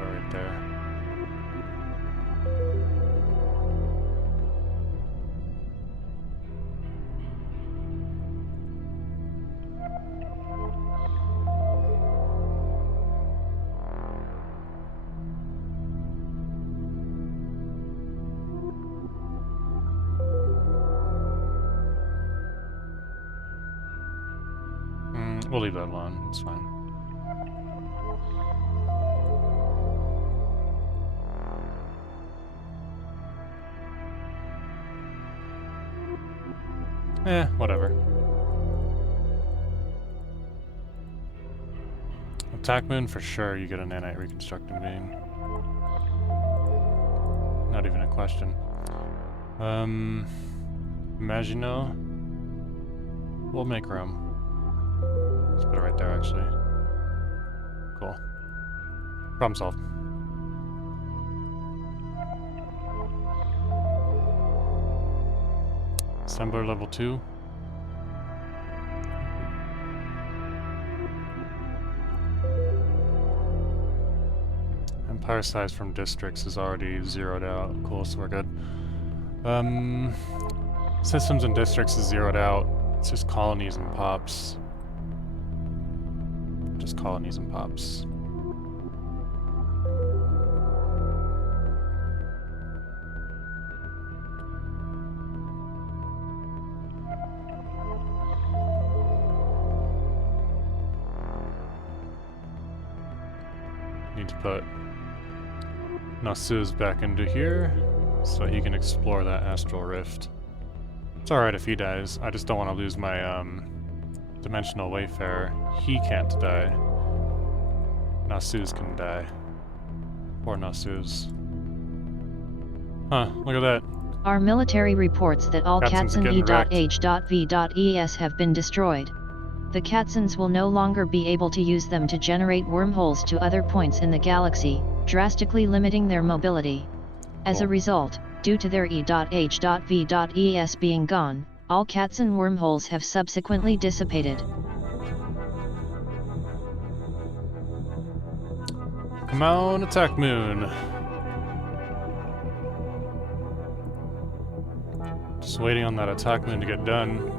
right there. We'll leave that alone. It's fine. Whatever. Attack moon for sure. You get a nanite reconstructing beam. Not even a question. Imagino. We'll make room. Let's put it right there, actually. Cool. Problem solved. Assembler level 2. Empire size from districts is already zeroed out. Cool, so we're good. Systems and districts is zeroed out. It's just colonies and pops. Just colonies and pops. Need to put Nasuz back into here so he can explore that astral rift. It's alright if he dies. I just don't want to lose my dimensional wayfarer. He can't die. Nasuz can die. Poor Nasuz. Huh, look at that. Our military reports that all Katzens are Katzen getting wrecked. E.H.V.Es have been destroyed. The Katzens will no longer be able to use them to generate wormholes to other points in the galaxy, drastically limiting their mobility. As a Cool. result, due to their E.H.V.Es being gone, all Katzen wormholes have subsequently dissipated. Come on, attack moon. Just waiting on that attack moon to get done.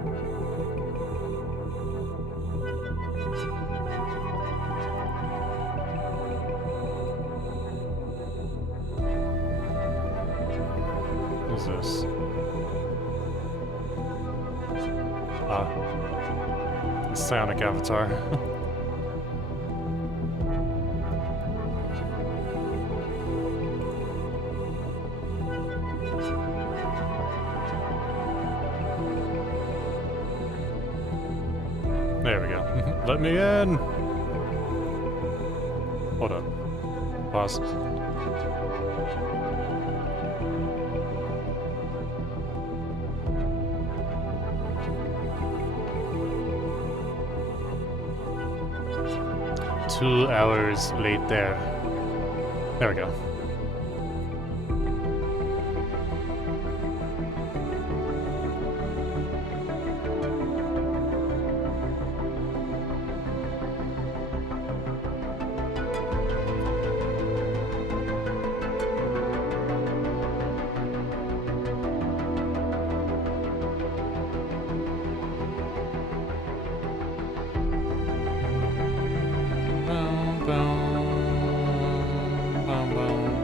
What is this? Ah. Psionic avatar. There we go. Let me in! Hold up. Pause. Two hours later. There we go. Boom, boom, boom, boom.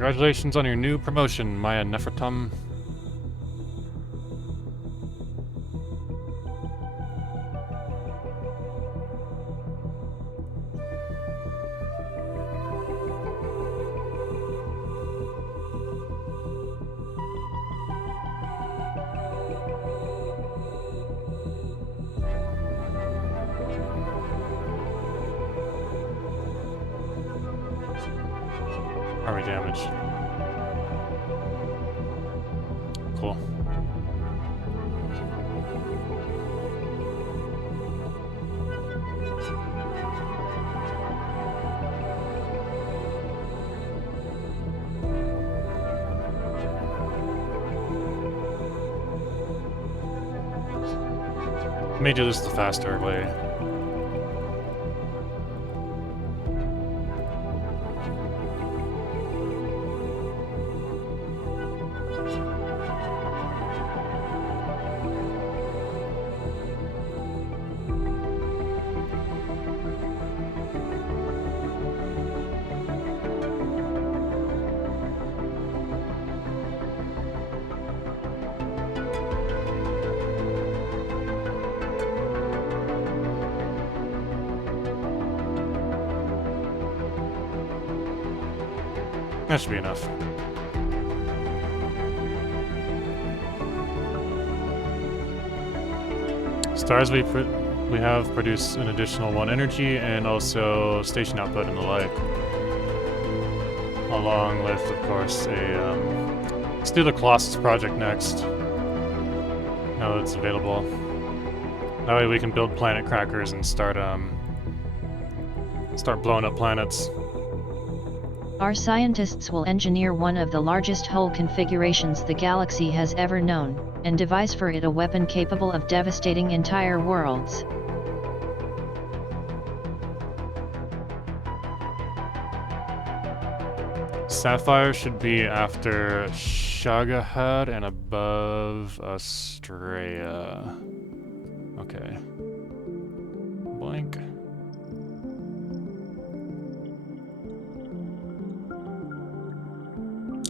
Congratulations on your new promotion, Maya Nefertum. Army damage. Cool. Let me do this the faster way. That should be enough. Stars we have produce an additional 1 energy and also station output and the like. Along with, of course, a let's do the Colossus project next. Now that it's available. That way we can build planet crackers and start blowing up planets. Our scientists will engineer one of the largest hull configurations the galaxy has ever known, and devise for it a weapon capable of devastating entire worlds. Sapphire should be after Shagahad and above Astrea. Okay. Blank.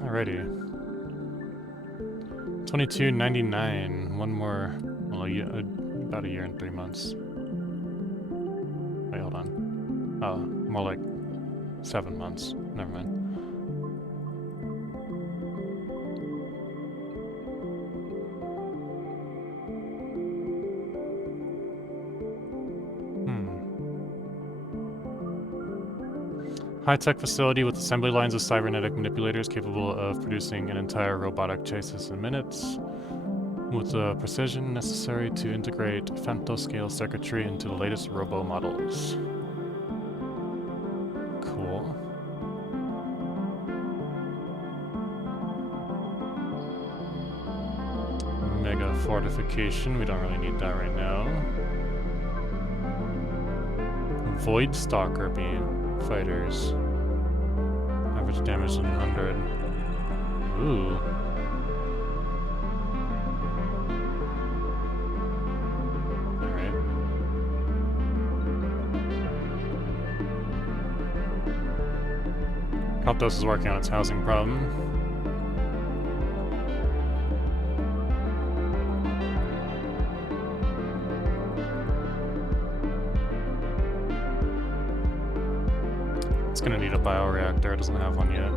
Alrighty. 22.99. One more. Well, about a year and 3 months. Wait, hold on. Oh, more like 7 months. Never mind. High-tech facility with assembly lines of cybernetic manipulators capable of producing an entire robotic chassis in minutes, with the precision necessary to integrate femtoscale circuitry into the latest robo models. Cool. Mega fortification, we don't really need that right now. Void Stalker beam. Fighters. Average damage 100. Ooh. Alright. Coptos is working on its housing problem. It's gonna need a bioreactor, it doesn't have one yet.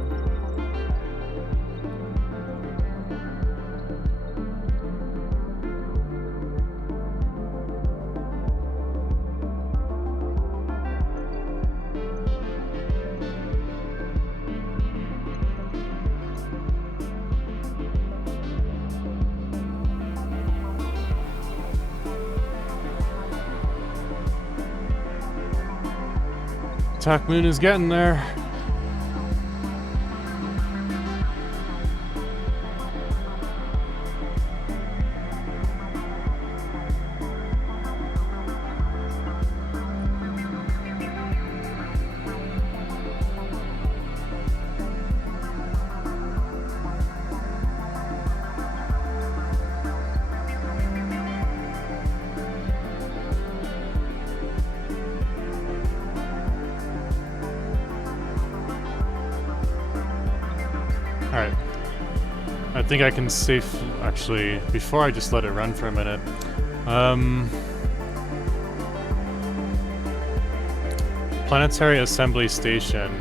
Attack Moon is getting there. Alright. I think I can actually, before I just let it run for a minute. Planetary Assembly Station.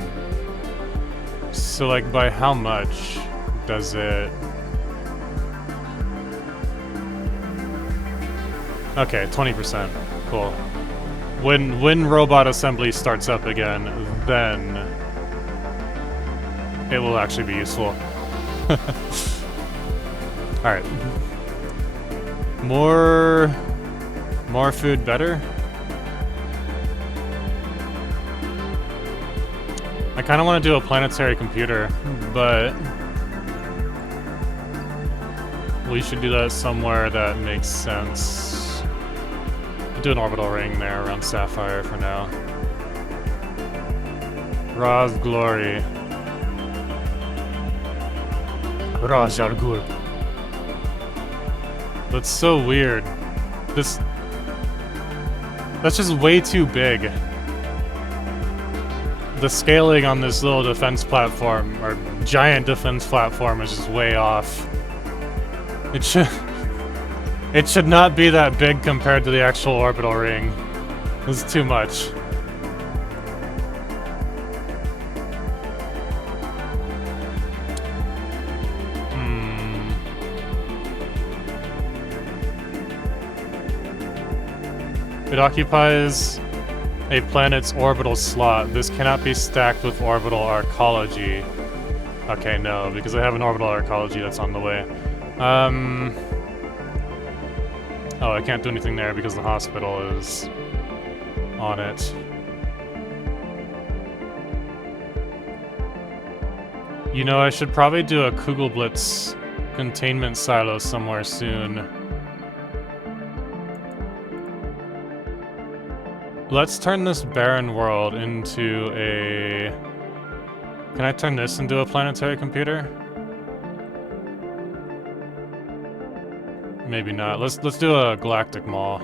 So, like, by how much does it... Okay, 20%. Cool. When robot assembly starts up again, then it will actually be useful. Alright. More food better? I kind of want to do a planetary computer, but we should do that somewhere that makes sense. Do an orbital ring there around Sapphire for now. Ra's Glory. Ra's al Ghul. That's so weird. That's just way too big. The scaling on this little defense platform, or giant defense platform, is just way off. It should not be that big compared to the actual orbital ring. It's too much. It occupies a planet's orbital slot. This cannot be stacked with orbital arcology. Okay, no, because I have an orbital arcology that's on the way. Oh, I can't do anything there because the hospital is on it. You know, I should probably do a Kugelblitz containment silo somewhere soon. Let's turn this barren world into a... Can I turn this into a planetary computer? Maybe not. Let's do a galactic mall.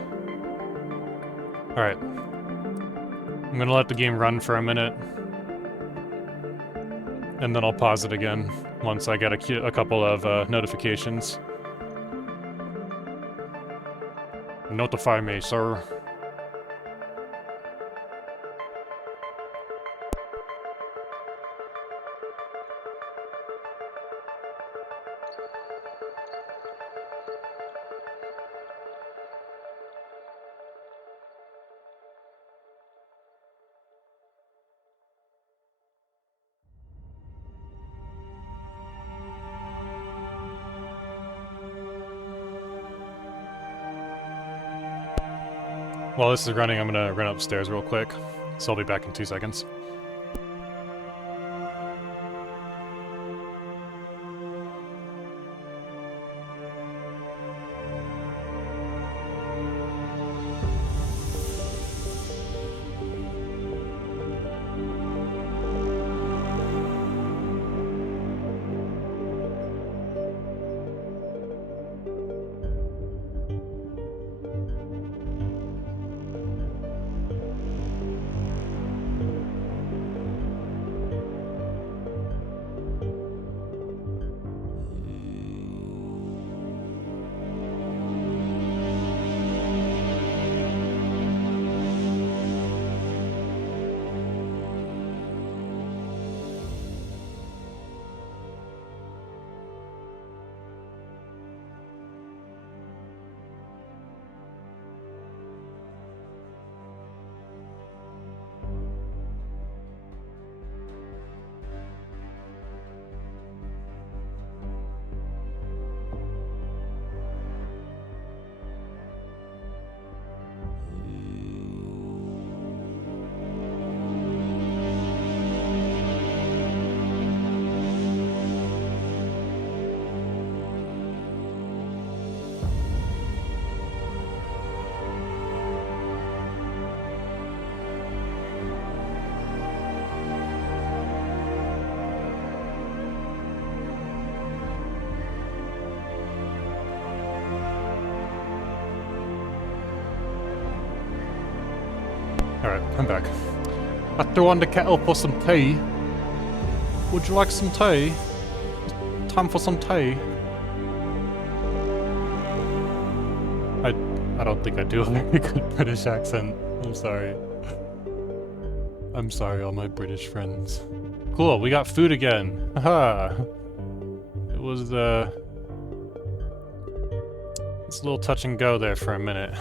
Alright. I'm gonna let the game run for a minute. And then I'll pause it again once I get a couple of notifications. Notify me, sir. While this is running, I'm gonna run upstairs real quick, so I'll be back in 2 seconds. Alright, I'm back. I threw on the kettle for some tea. Would you like some tea? time for some tea. I don't think I do a very good British accent. I'm sorry. I'm sorry, all my British friends. Cool, we got food again. Haha. It was it's a little touch and go there for a minute.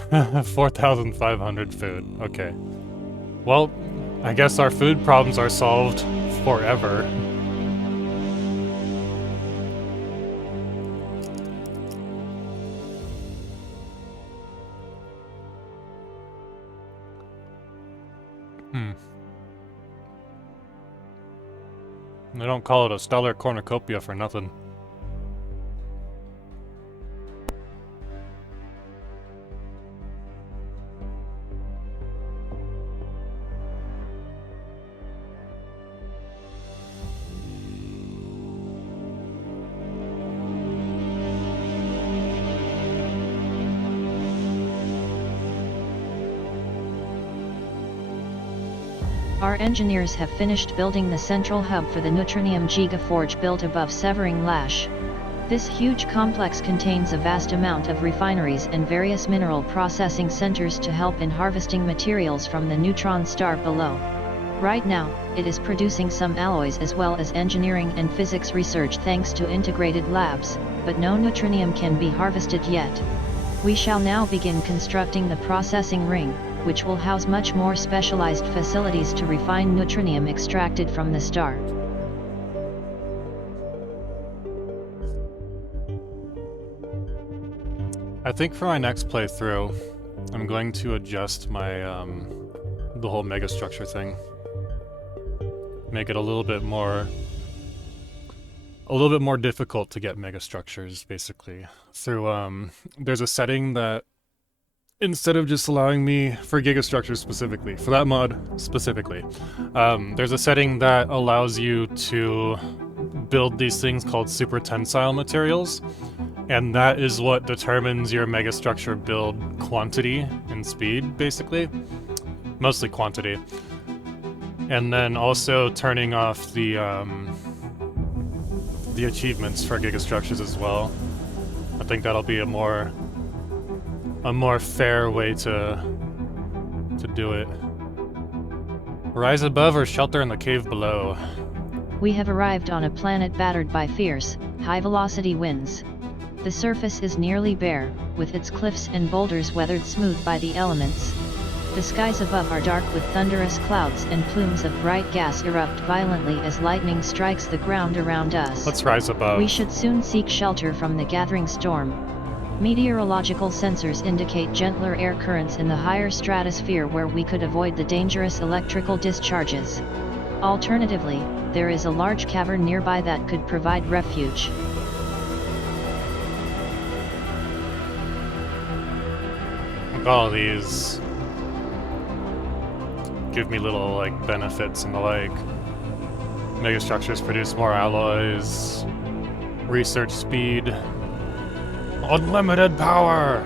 4,500 food. Okay. Well, I guess our food problems are solved forever. They don't call it a stellar cornucopia for nothing. Our engineers have finished building the central hub for the Neutronium Gigaforge built above Severing Lash. This huge complex contains a vast amount of refineries and various mineral processing centers to help in harvesting materials from the neutron star below. Right now, it is producing some alloys as well as engineering and physics research thanks to integrated labs, but no neutronium can be harvested yet. We shall now begin constructing the processing ring, which will house much more specialized facilities to refine neutronium extracted from the star. I think for my next playthrough, I'm going to adjust my, the whole megastructure thing. Make it a little bit more difficult to get megastructures, basically. Through, there's a setting that, instead of just allowing me, for gigastructures specifically, for that mod specifically, there's a setting that allows you to build these things called super tensile materials, and that is what determines your megastructure build quantity and speed, basically. Mostly quantity. And then also turning off the achievements for gigastructures as well. I think that'll be a more fair way to do it. Rise above or shelter in the cave below. We have arrived on a planet battered by fierce, high-velocity winds. The surface is nearly bare, with its cliffs and boulders weathered smooth by the elements. The skies above are dark with thunderous clouds and plumes of bright gas erupt violently as lightning strikes the ground around us. Let's rise above. We should soon seek shelter from the gathering storm. Meteorological sensors indicate gentler air currents in the higher stratosphere where we could avoid the dangerous electrical discharges. Alternatively, there is a large cavern nearby that could provide refuge. All these give me little, like, benefits and the like. Megastructures produce more alloys, research speed, unlimited power!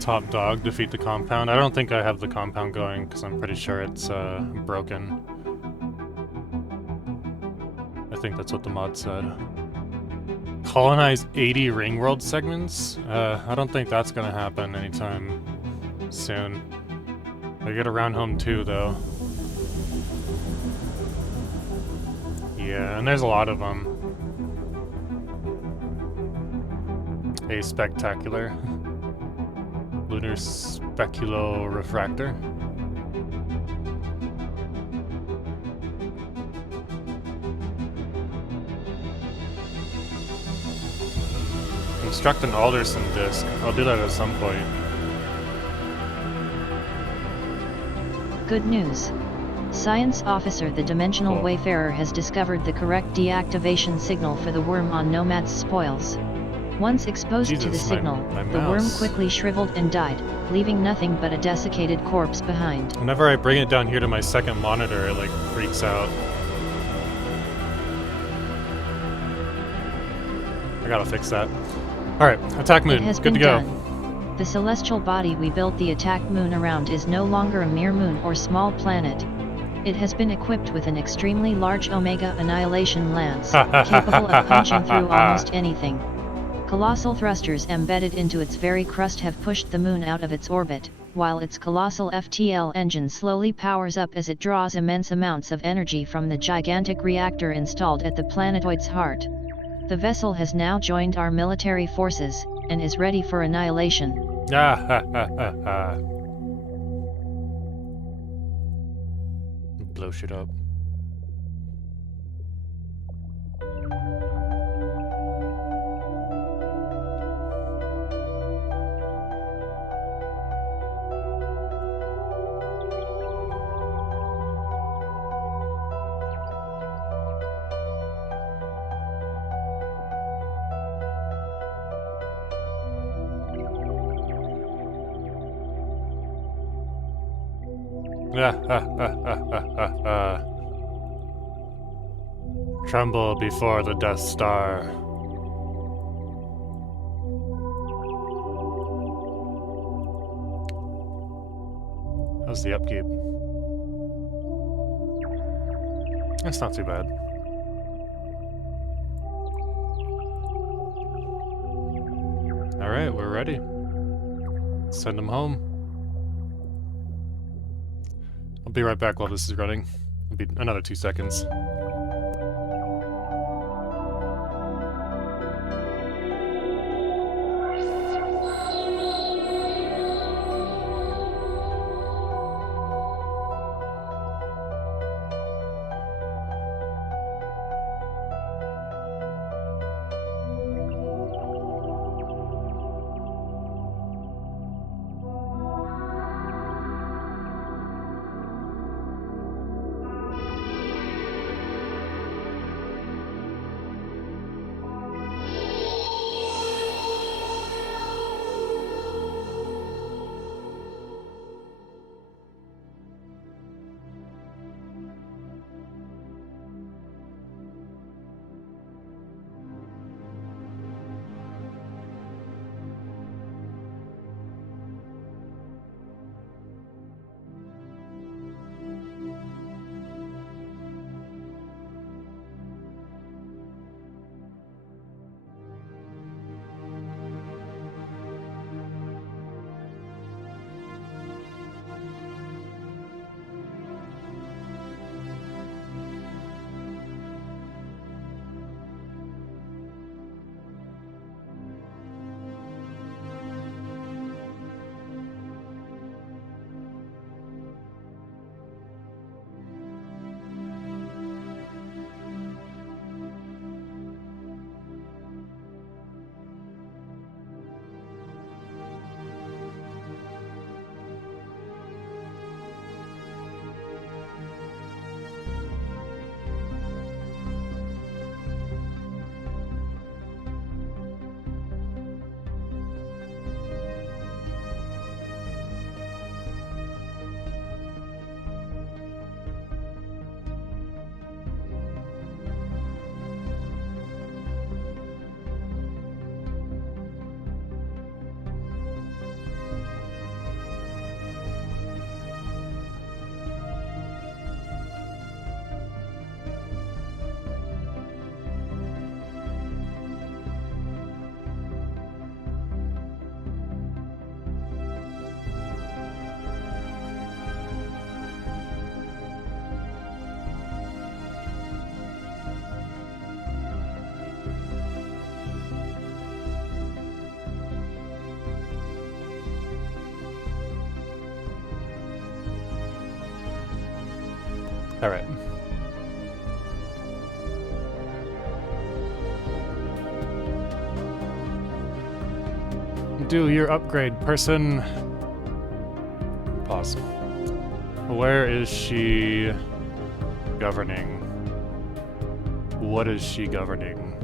Top dog, defeat the compound. I don't think I have the compound going, because I'm pretty sure it's broken. I think that's what the mod said. Colonize 80 ring world segments? I don't think that's gonna happen anytime soon. I get around home too, though. Yeah, and there's a lot of them. A spectacular. Lunar speculorefractor. Construct an Alderson disk. I'll do that at some point. Good news. Science Officer the Dimensional Wayfarer has discovered the correct deactivation signal for the worm on Nomad's spoils. Once exposed to the signal, the worm quickly shriveled and died, leaving nothing but a desiccated corpse behind. Whenever I bring it down here to my second monitor, it like freaks out. I gotta fix that. Alright, attack moon. Good to go. The celestial body we built the attack moon around is no longer a mere moon or small planet. It has been equipped with an extremely large Omega annihilation lance, capable of punching through almost anything. Colossal thrusters embedded into its very crust have pushed the moon out of its orbit, while its colossal FTL engine slowly powers up as it draws immense amounts of energy from the gigantic reactor installed at the planetoid's heart. The vessel has now joined our military forces, and is ready for annihilation. Blow shit up. Tremble before the Death Star. How's the upkeep? That's not too bad. Alright, we're ready. Send them home. I'll be right back while this is running. It'll be another 2 seconds. Alright. Do your upgrade, person. Pause. Where is she governing? What is she governing?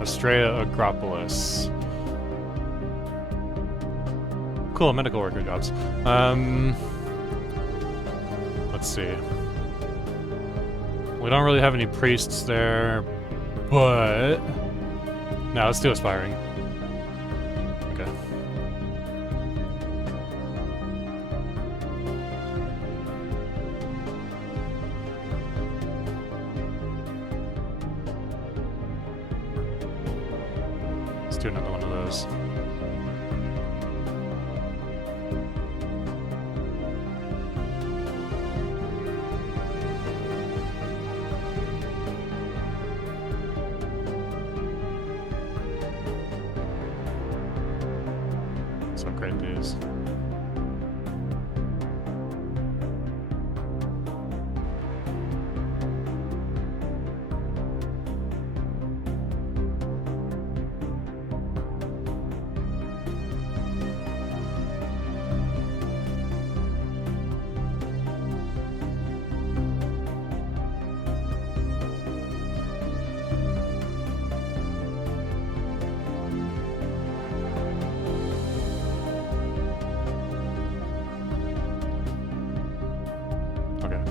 Astrea Agropolis. Cool, medical worker jobs. Let's see. We don't really have any priests there, but... Now let's do aspiring. Let's do another one of those. Let's upgrade these. Okay.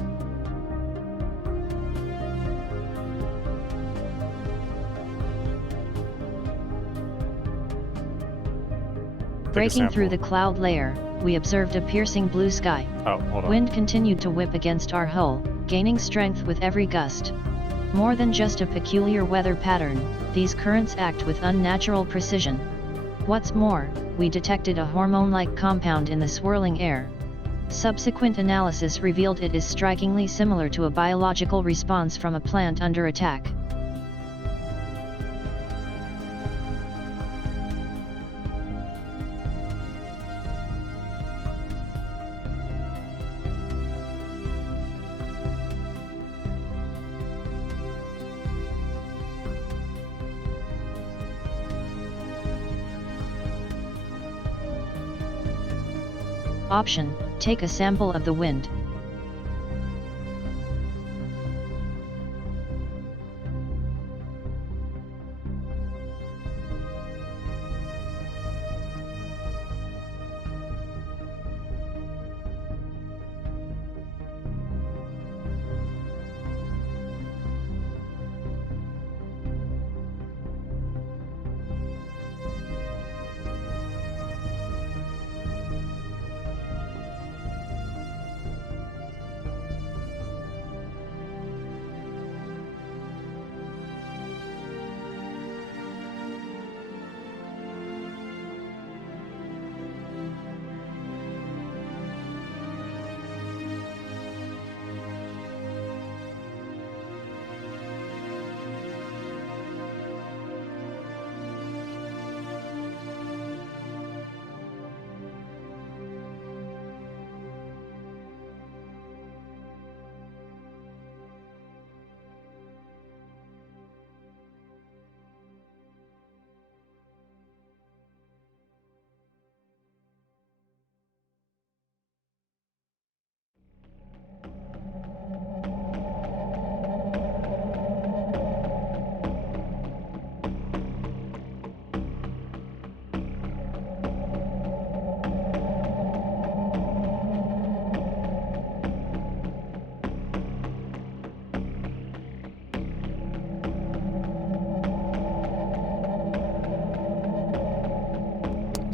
Breaking through the cloud layer, we observed a piercing blue sky. Oh, hold on. Wind continued to whip against our hull, gaining strength with every gust. More than just a peculiar weather pattern, these currents act with unnatural precision. What's more, we detected a hormone-like compound in the swirling air. Subsequent analysis revealed it is strikingly similar to a biological response from a plant under attack. Option: take a sample of the wind.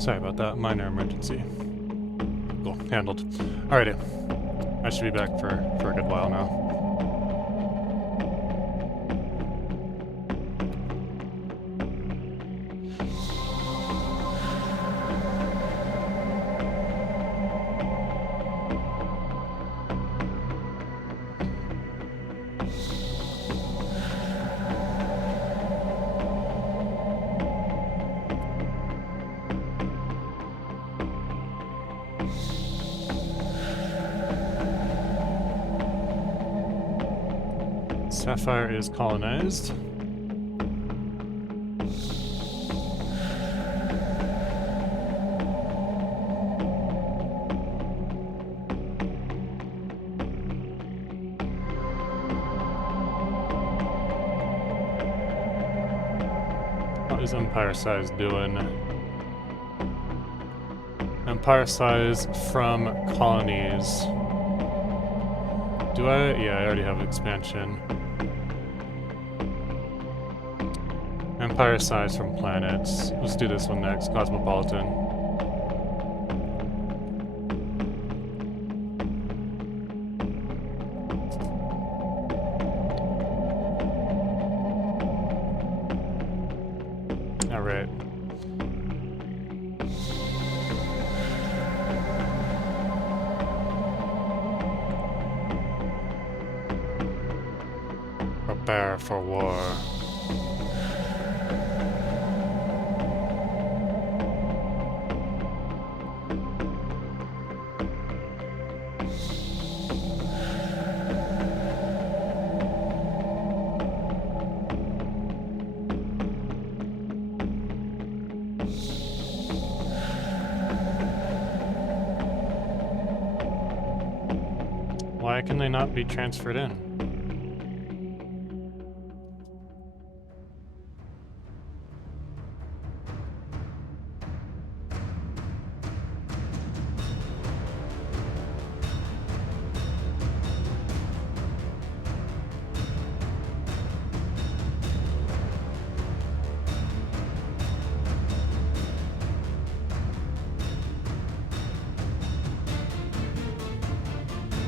Sorry about that. Minor emergency. Cool. Handled. Alrighty. I should be back for a good while now. Sapphire is colonized. How is Empire Size doing? Empire Size from colonies. Do I? Yeah, I already have expansion. Empire Size from planets. Let's do this one next. Cosmopolitan. Alright. Prepare for war. Why can they not be transferred in?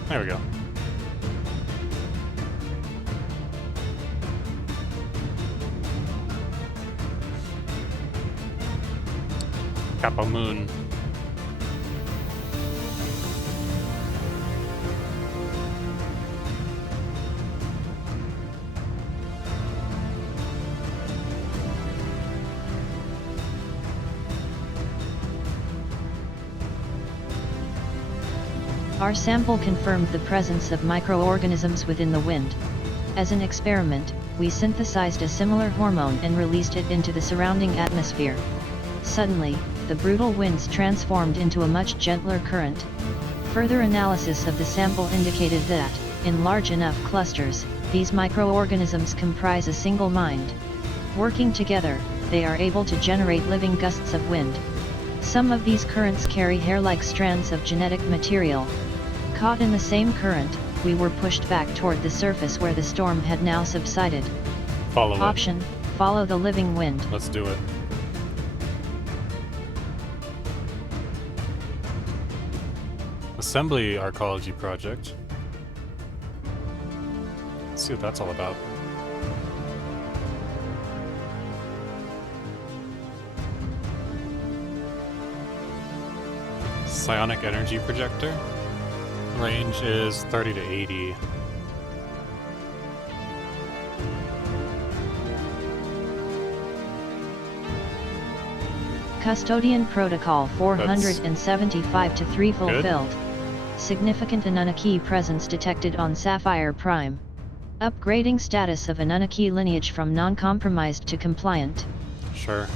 There we go. Kappa Moon. Our sample confirmed the presence of microorganisms within the wind. As an experiment, we synthesized a similar hormone and released it into the surrounding atmosphere. Suddenly, the brutal winds transformed into a much gentler current. Further analysis of the sample indicated that, in large enough clusters, these microorganisms comprise a single mind. Working together, they are able to generate living gusts of wind. Some of these currents carry hair-like strands of genetic material. Caught in the same current, we were pushed back toward the surface where the storm had now subsided. Follow Option: follow the living wind. it. Let's do it. Assembly Arcology Project. Let's see what that's all about. Psionic Energy Projector. Range is 30 to 80. Custodian Protocol 475-3 fulfilled. Significant Anunnaki presence detected on Sapphire Prime. Upgrading status of Anunnaki lineage from non-compromised to compliant. Sure.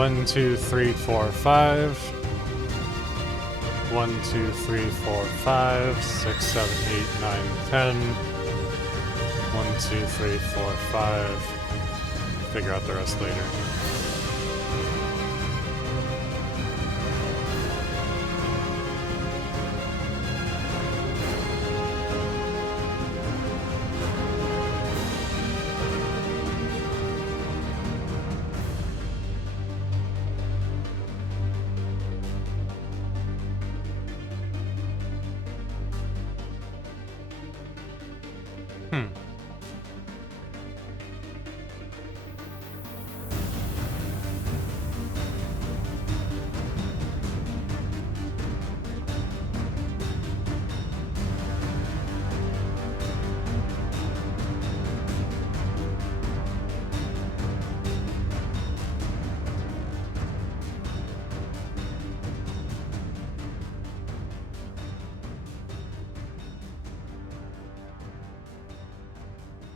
One, two, three, four, five. 1, 2, 3, 4, 5, 6, 7, 8, 9, 10. 1, 2, 3, 4, 5. Figure out the rest later.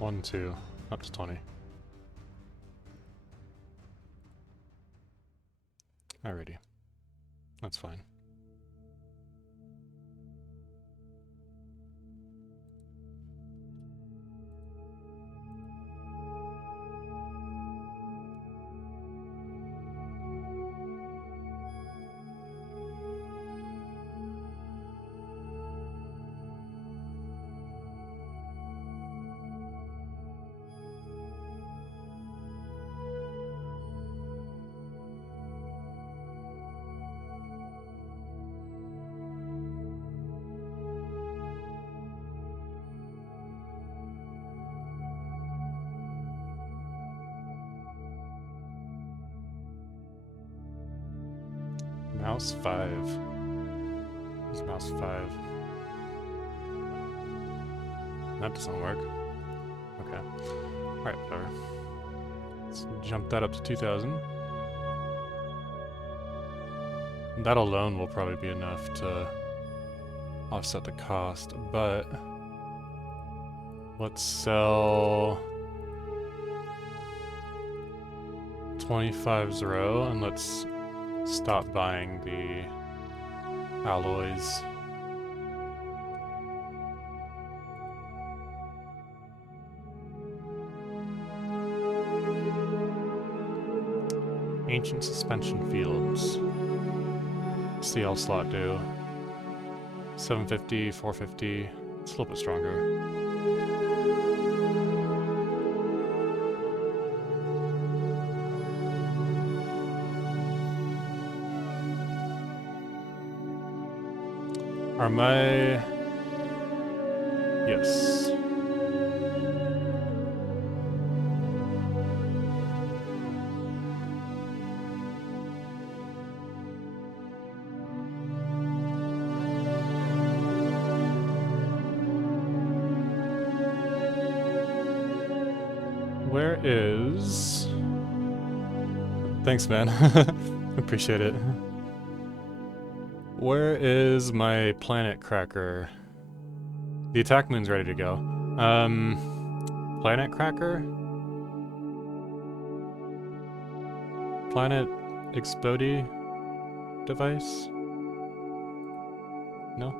One, two, up to 20. Alrighty. That's fine. Mouse 5. Where's mouse 5? That doesn't work. Okay. Alright, whatever. Let's jump that up to 2,000. That alone will probably be enough to offset the cost, but let's sell 25 Zero and let's stop buying the alloys. Ancient suspension fields. CL slot do 750, 450. It's a little bit stronger. Are my... Yes. Where is... Thanks, man. Appreciate it. Where is my planet cracker? The attack moon's ready to go. Planet cracker? Planet explodey device? No?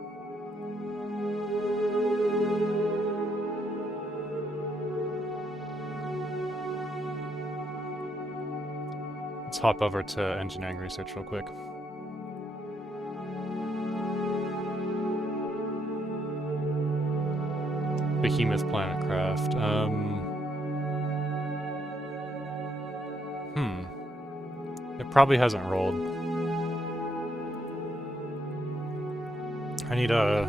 Let's hop over to engineering research real quick. Behemoth planet craft. It probably hasn't rolled. I need a...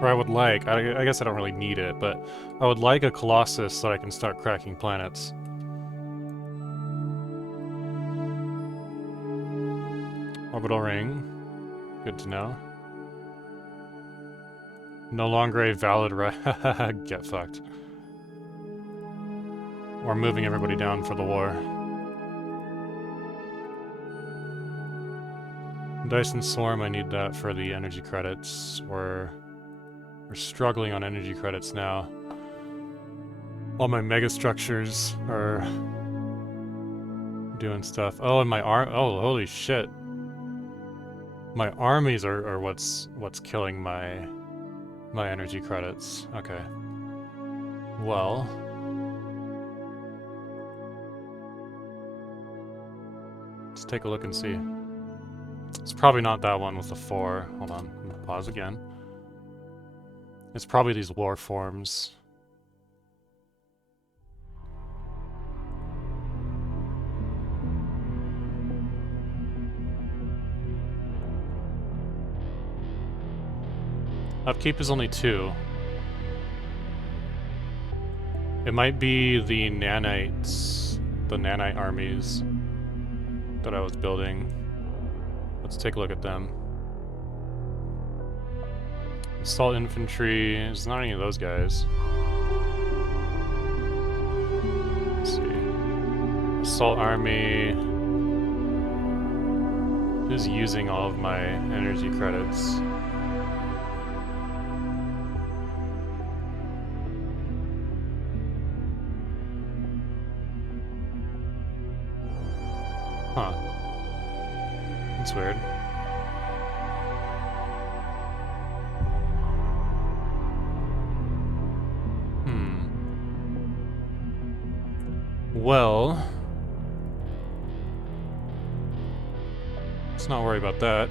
Or I would like... I guess I don't really need it, but I would like a Colossus so I can start cracking planets. Orbital ring. Good to know. No longer a valid get fucked. We're moving everybody down for the war. Dyson Swarm, I need that for the energy credits. We're struggling on energy credits now. All my megastructures are doing stuff. Oh, and my oh, holy shit. My armies are what's killing my energy credits. Okay. Well. Let's take a look and see. It's probably not that one with the 4. Hold on. I'm gonna pause again. It's probably these war forms. Upkeep is only 2. It might be the nanites, the nanite armies that I was building. Let's take a look at them. Assault infantry, it's not any of those guys. Let's see. Assault army is using all of my energy credits. Huh. That's weird. Well... let's not worry about that.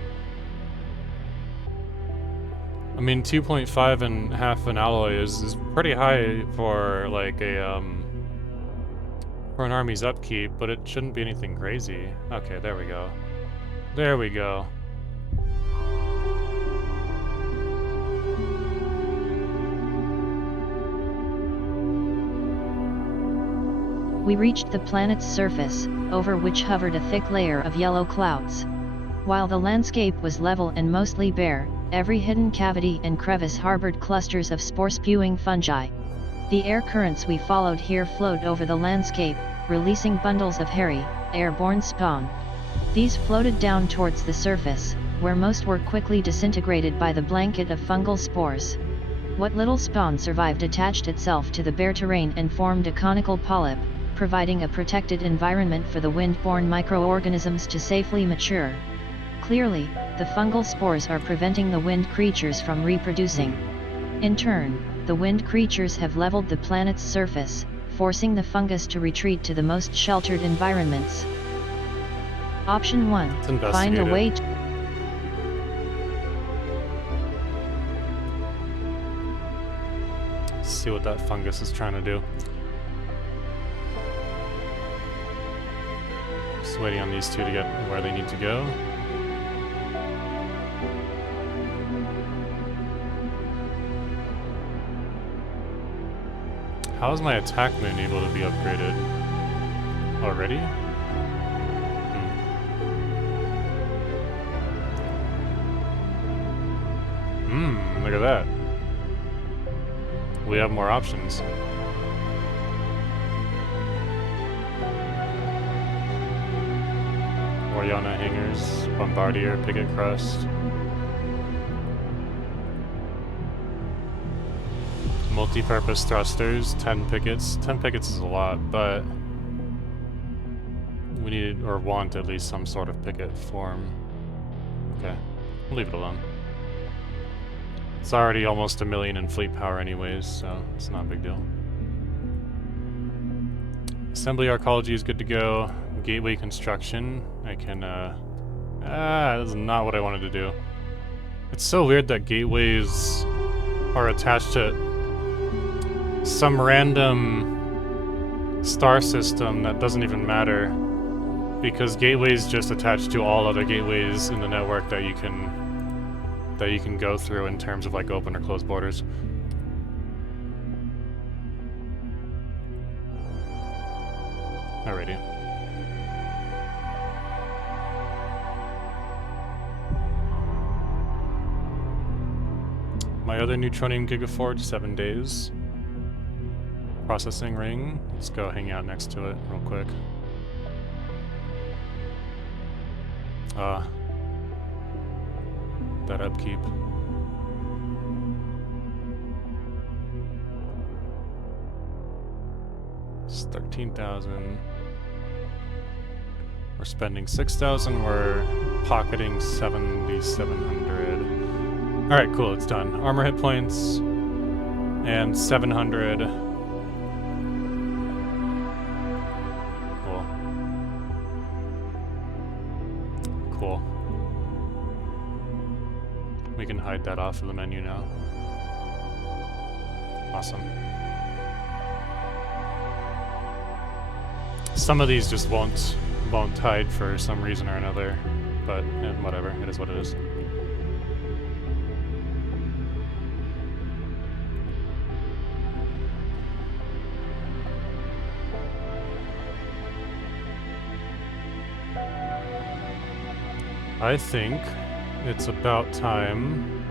I mean, 2.5 and half an alloy is pretty high for, like, a, for an army's upkeep, but it shouldn't be anything crazy. Okay, there we go. There we go. We reached the planet's surface, over which hovered a thick layer of yellow clouds. While the landscape was level and mostly bare, every hidden cavity and crevice harbored clusters of spore-spewing fungi. The air currents we followed here flowed over the landscape, releasing bundles of hairy, airborne spawn. These floated down towards the surface, where most were quickly disintegrated by the blanket of fungal spores. What little spawn survived attached itself to the bare terrain and formed a conical polyp, providing a protected environment for the wind-borne microorganisms to safely mature. Clearly, the fungal spores are preventing the wind creatures from reproducing. In turn, the wind creatures have leveled the planet's surface, forcing the fungus to retreat to the most sheltered environments. Option 1. Find a way to... See what that fungus is trying to do. Just waiting on these two to get where they need to go. How is my attack moon able to be upgraded? Already? Look at that. We have more options. Oriana hangers, bombardier, picket crust. Multi-purpose thrusters, 10 pickets. 10 pickets is a lot, but we need, or want at least some sort of picket form. Okay, we'll leave it alone. It's already almost 1 million in fleet power anyways, so it's not a big deal. Assembly arcology is good to go. Gateway construction, I can, that is not what I wanted to do. It's so weird that gateways are attached to some random star system that doesn't even matter, because gateways just attach to all other gateways in the network that you can go through in terms of like open or closed borders. Alrighty. My other neutronium gigaforge, 7 days. Processing ring. Let's go hang out next to it real quick. That upkeep. It's 13,000. We're spending 6,000. We're pocketing 7,700. All right, cool. It's done. Armor hit points and 700. Cool. Cool. We can hide that off of the menu now. Awesome. Some of these just won't hide for some reason or another, but whatever. It is what it is. I think it's about time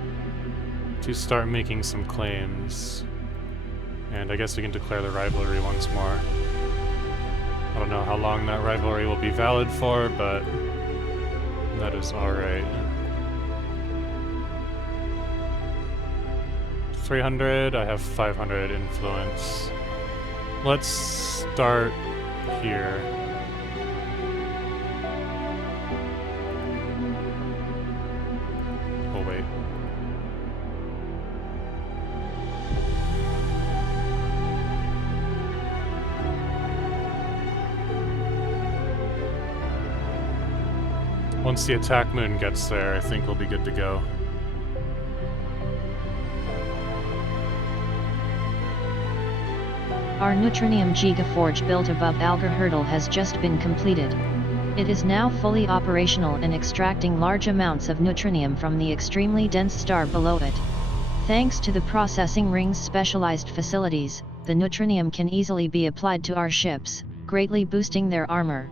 to start making some claims. And I guess we can declare the rivalry once more. I don't know how long that rivalry will be valid for, but that is alright. 300, I have 500 influence. Let's start here. Oh, wait. Once the attack moon gets there, I think we'll be good to go. Our Neutronium Gigaforge built above Algar Hurdle has just been completed. It is now fully operational and extracting large amounts of neutronium from the extremely dense star below it. Thanks to the processing ring's specialized facilities, the neutronium can easily be applied to our ships, greatly boosting their armor.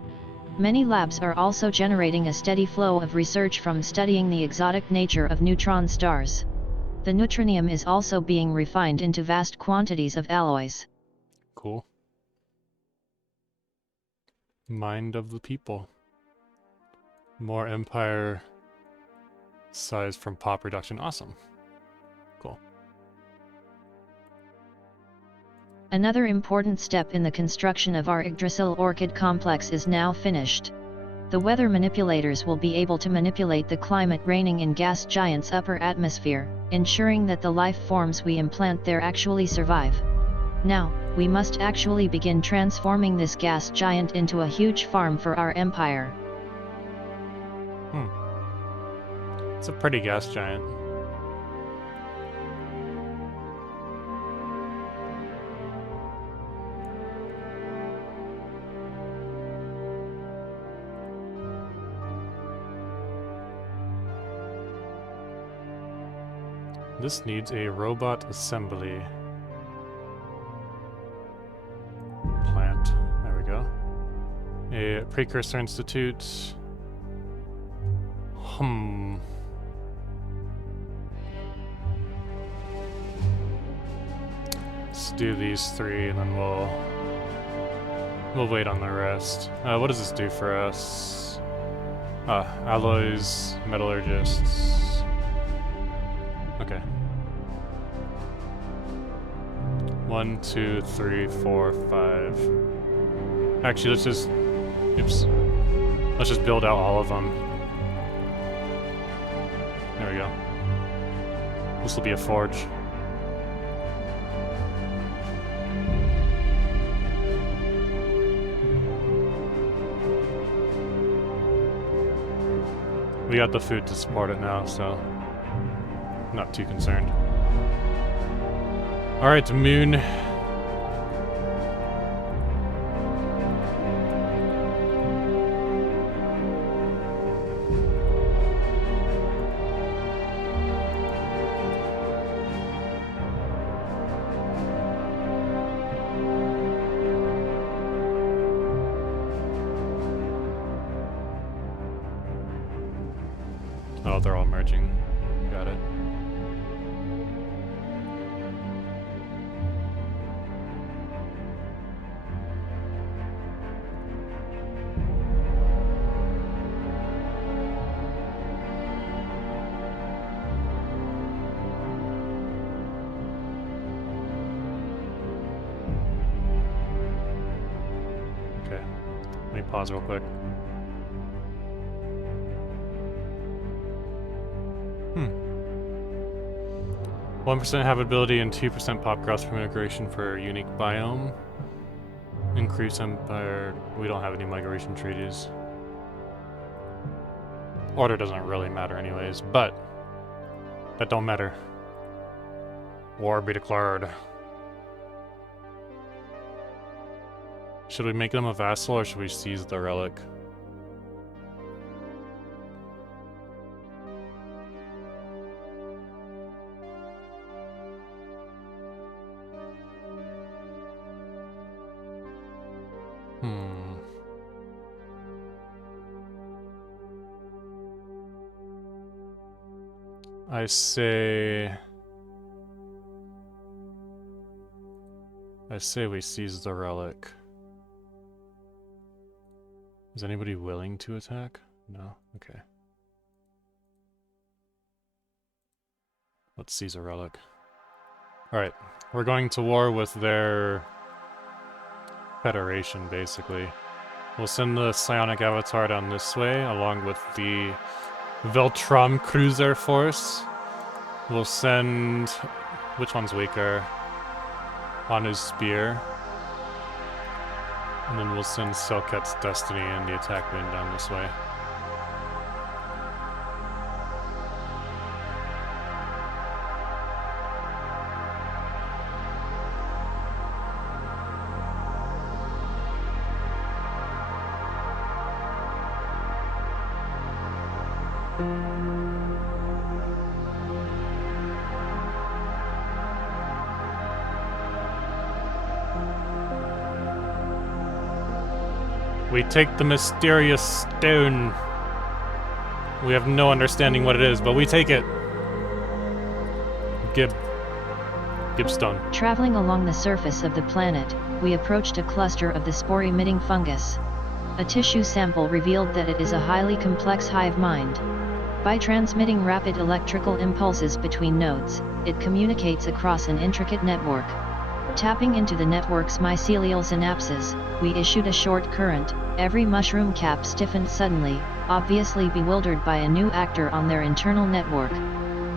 Many labs are also generating a steady flow of research from studying the exotic nature of neutron stars. The neutronium is also being refined into vast quantities of alloys. Cool. Mind of the people. More empire size from pop reduction. Awesome. Cool. Another important step in the construction of our Yggdrasil Orchid complex is now finished. The weather manipulators will be able to manipulate the climate reigning in gas giant's upper atmosphere, ensuring that the life forms we implant there actually survive. Now, we must actually begin transforming this gas giant into a huge farm for our empire. It's a pretty gas giant. This needs a robot assembly plant. There we go. A precursor institute. Let's do these three, and then we'll wait on the rest. What does this do for us? Alloys, metallurgists. Okay. 1, 2, 3, 4, 5. Actually, let's just... Oops. Let's just build out all of them. There we go. This will be a forge. We got the food to support it now, so not too concerned. Alright, moon. Oh, they're all merging. Got it. Okay. Let me pause real quick. 1% habitability and 2% pop growth from integration for unique biome. Increase empire. We don't have any migration treaties. Order doesn't really matter anyways, but that don't matter. War be declared. Should we make them a vassal or should we seize the relic? I say we seize the relic. Is anybody willing to attack? No? Okay. Let's seize a relic. Alright, we're going to war with their federation, basically. We'll send the psionic avatar down this way, along with the Veltram cruiser force. We'll send... which one's weaker? Anu's spear. And then we'll send Selket's destiny and the attack wind down this way. We take the mysterious stone. We have no understanding what it is, but we take it. Gibstone. Traveling along the surface of the planet, we approached a cluster of the spore-emitting fungus. A tissue sample revealed that it is a highly complex hive mind. By transmitting rapid electrical impulses between nodes, it communicates across an intricate network. Tapping into the network's mycelial synapses, we issued a short current. Every mushroom cap stiffened suddenly, obviously bewildered by a new actor on their internal network.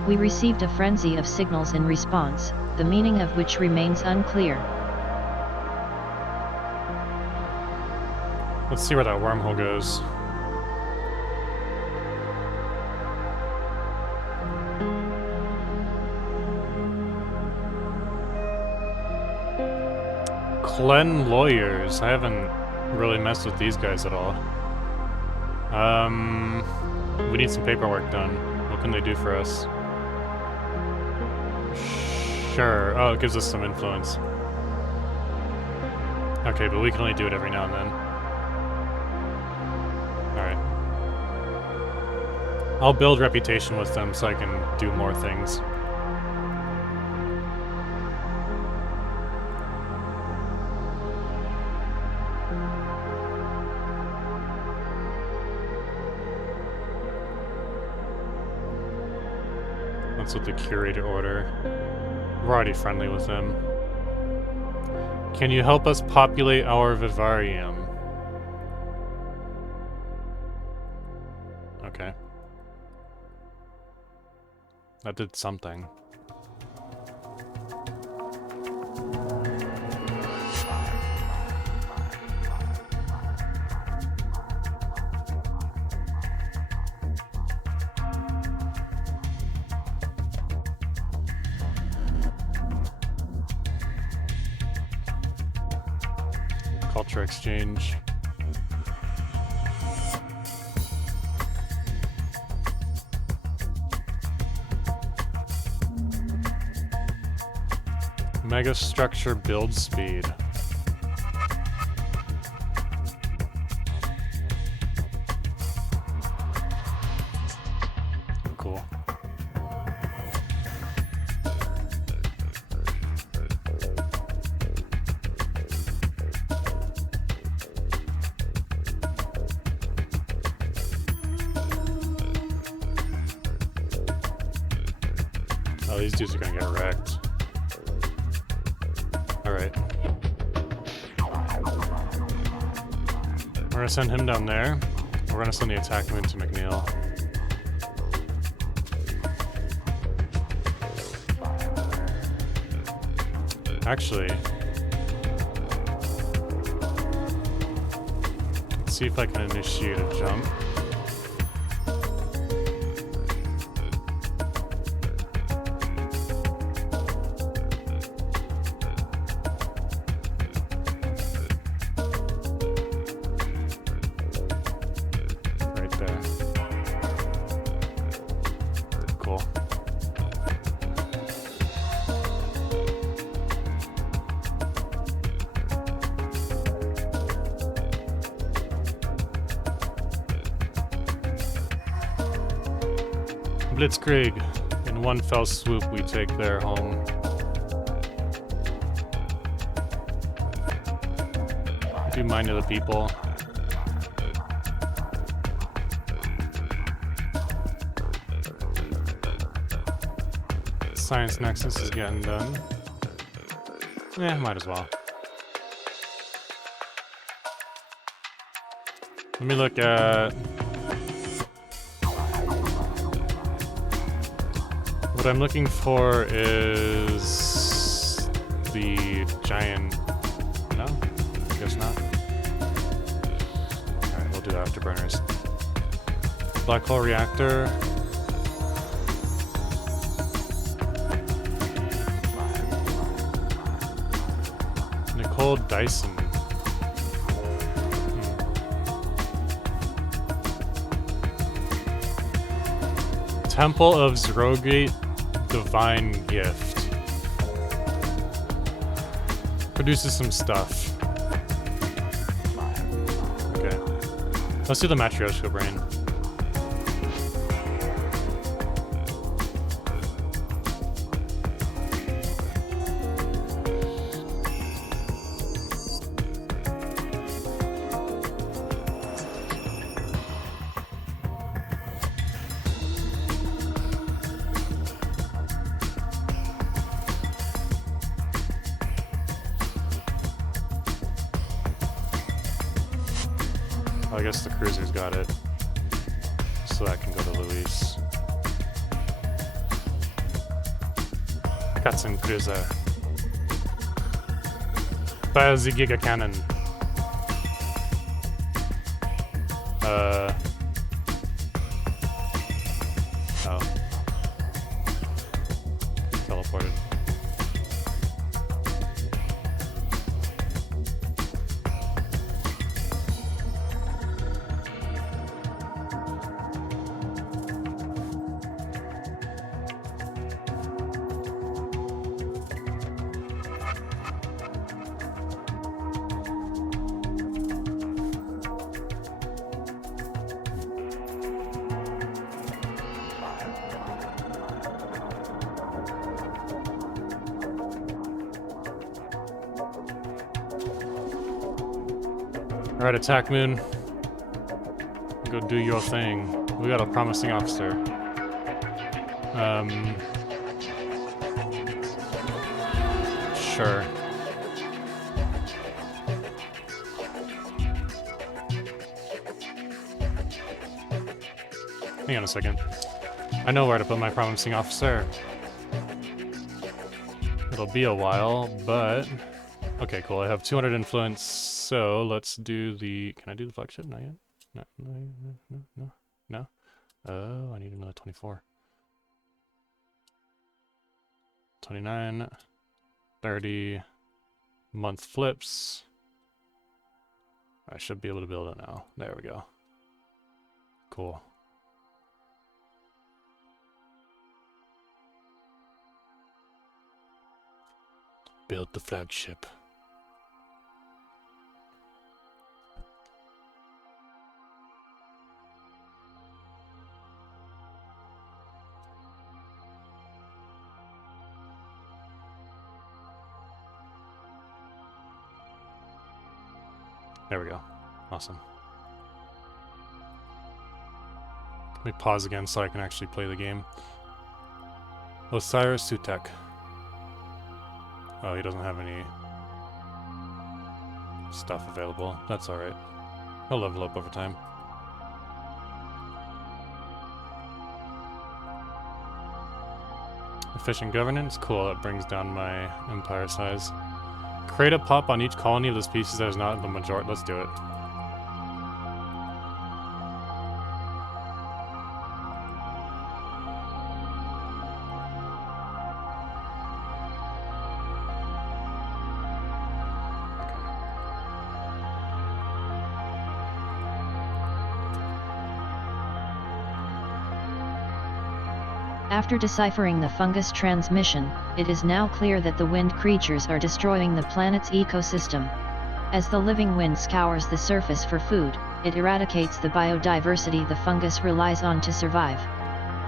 We received a frenzy of signals in response, the meaning of which remains unclear. Let's see where that wormhole goes. Clen Lawyers. I haven't really messed with these guys at all. We need some paperwork done. What can they do for us? Sure. Oh, it gives us some influence. Okay, but we can only do it every now and then. Alright. I'll build reputation with them so I can do more things. That's what the curator order. We're already friendly with them. Can you help us populate our vivarium? Okay. That did something. Culture exchange. Megastructure build speed. Cool. Oh, these dudes are gonna get wrecked. Alright. We're gonna send him down there. We're gonna send the attack moon to McNeil. Actually, let's see if I can initiate a jump. Blitzkrieg. In one fell swoop, we take their home. Do mind of the people. Science Nexus is getting done. Yeah, might as well. Let me look at... What I'm looking for is the giant... No? I guess not. Alright, we'll do the afterburners. Black hole reactor. Nicole Dyson. Temple of Zrogate Divine Gift. Produces some stuff. Okay. Let's do the Matryoshka brain. I guess the cruiser's got it, so that can go to Luis. Katzencruiser. Fire the Giga Cannon. Oh. Teleported. Alright, Attack Moon. Go do your thing. We got a promising officer. Sure. Hang on a second. I know where to put my promising officer. It'll be a while, but... Okay, cool. I have 200 influence, so let's do the... Can I do the flagship? Not yet? No. Oh, I need another 24. 29. 30. Month flips. I should be able to build it now. There we go. Cool. Build the flagship. There we go. Awesome. Let me pause again so I can actually play the game. Osiris Sutek. Oh, he doesn't have any stuff available. That's alright. He'll level up over time. Efficient governance? Cool, that brings down my empire size. Create a pop on each colony of the species that is not the majority. Let's do it. After deciphering the fungus transmission, it is now clear that the wind creatures are destroying the planet's ecosystem. As the living wind scours the surface for food, it eradicates the biodiversity the fungus relies on to survive.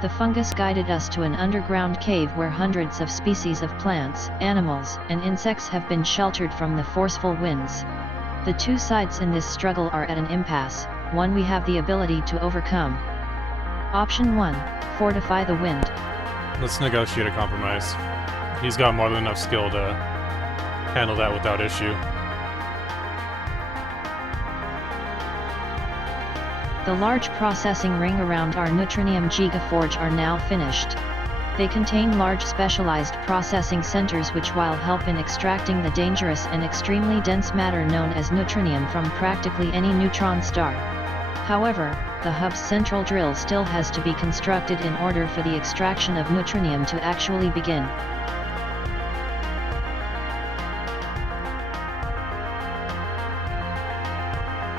The fungus guided us to an underground cave where hundreds of species of plants, animals, and insects have been sheltered from the forceful winds. The two sides in this struggle are at an impasse, one we have the ability to overcome. Option 1, fortify the wind. Let's negotiate a compromise. He's got more than enough skill to handle that without issue. The large processing ring around our Neutronium Gigaforge are now finished. They contain large specialized processing centers which will help in extracting the dangerous and extremely dense matter known as neutronium from practically any neutron star. However, the hub's central drill still has to be constructed in order for the extraction of neutronium to actually begin.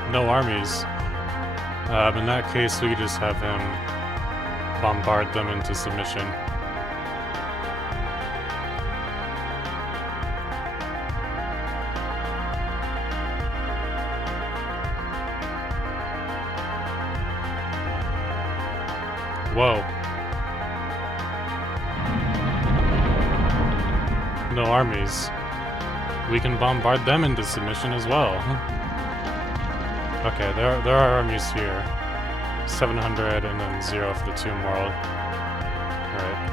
No armies. In that case, we could just have him bombard them into submission. Whoa. No armies. We can bombard them into submission as well. Okay, there are armies here. 700 and then 0 for the Tomb World. Alright.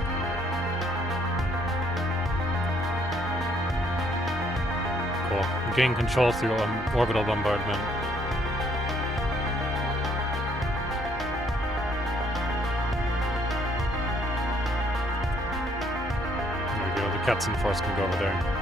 Cool. Gain control through orbital bombardment. There we go, the Ketson force can go over there.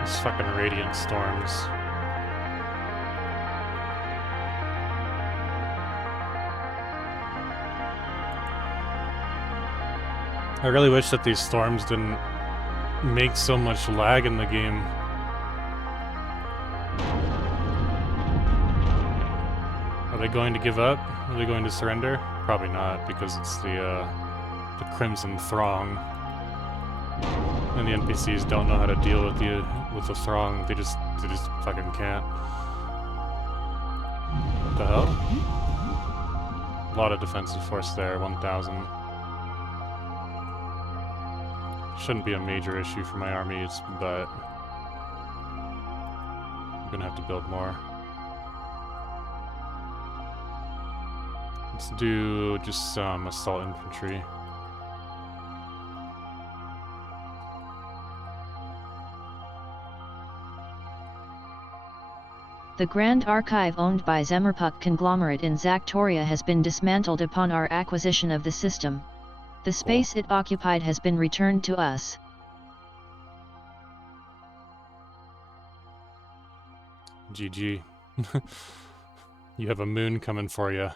These fucking radiant storms. I really wish that these storms didn't make so much lag in the game. Are they going to give up? Are they going to surrender? Probably not, because it's the Crimson Throng. And the NPCs don't know how to deal with the Throng. They just fucking can't. What the hell? A lot of defensive force there, 1,000. Shouldn't be a major issue for my armies, but I'm gonna have to build more. Let's do just some assault infantry. The Grand Archive owned by Zemerpuck conglomerate in Zactoria has been dismantled upon our acquisition of the system. The space it occupied has been returned to us. GG. You have a moon coming for you.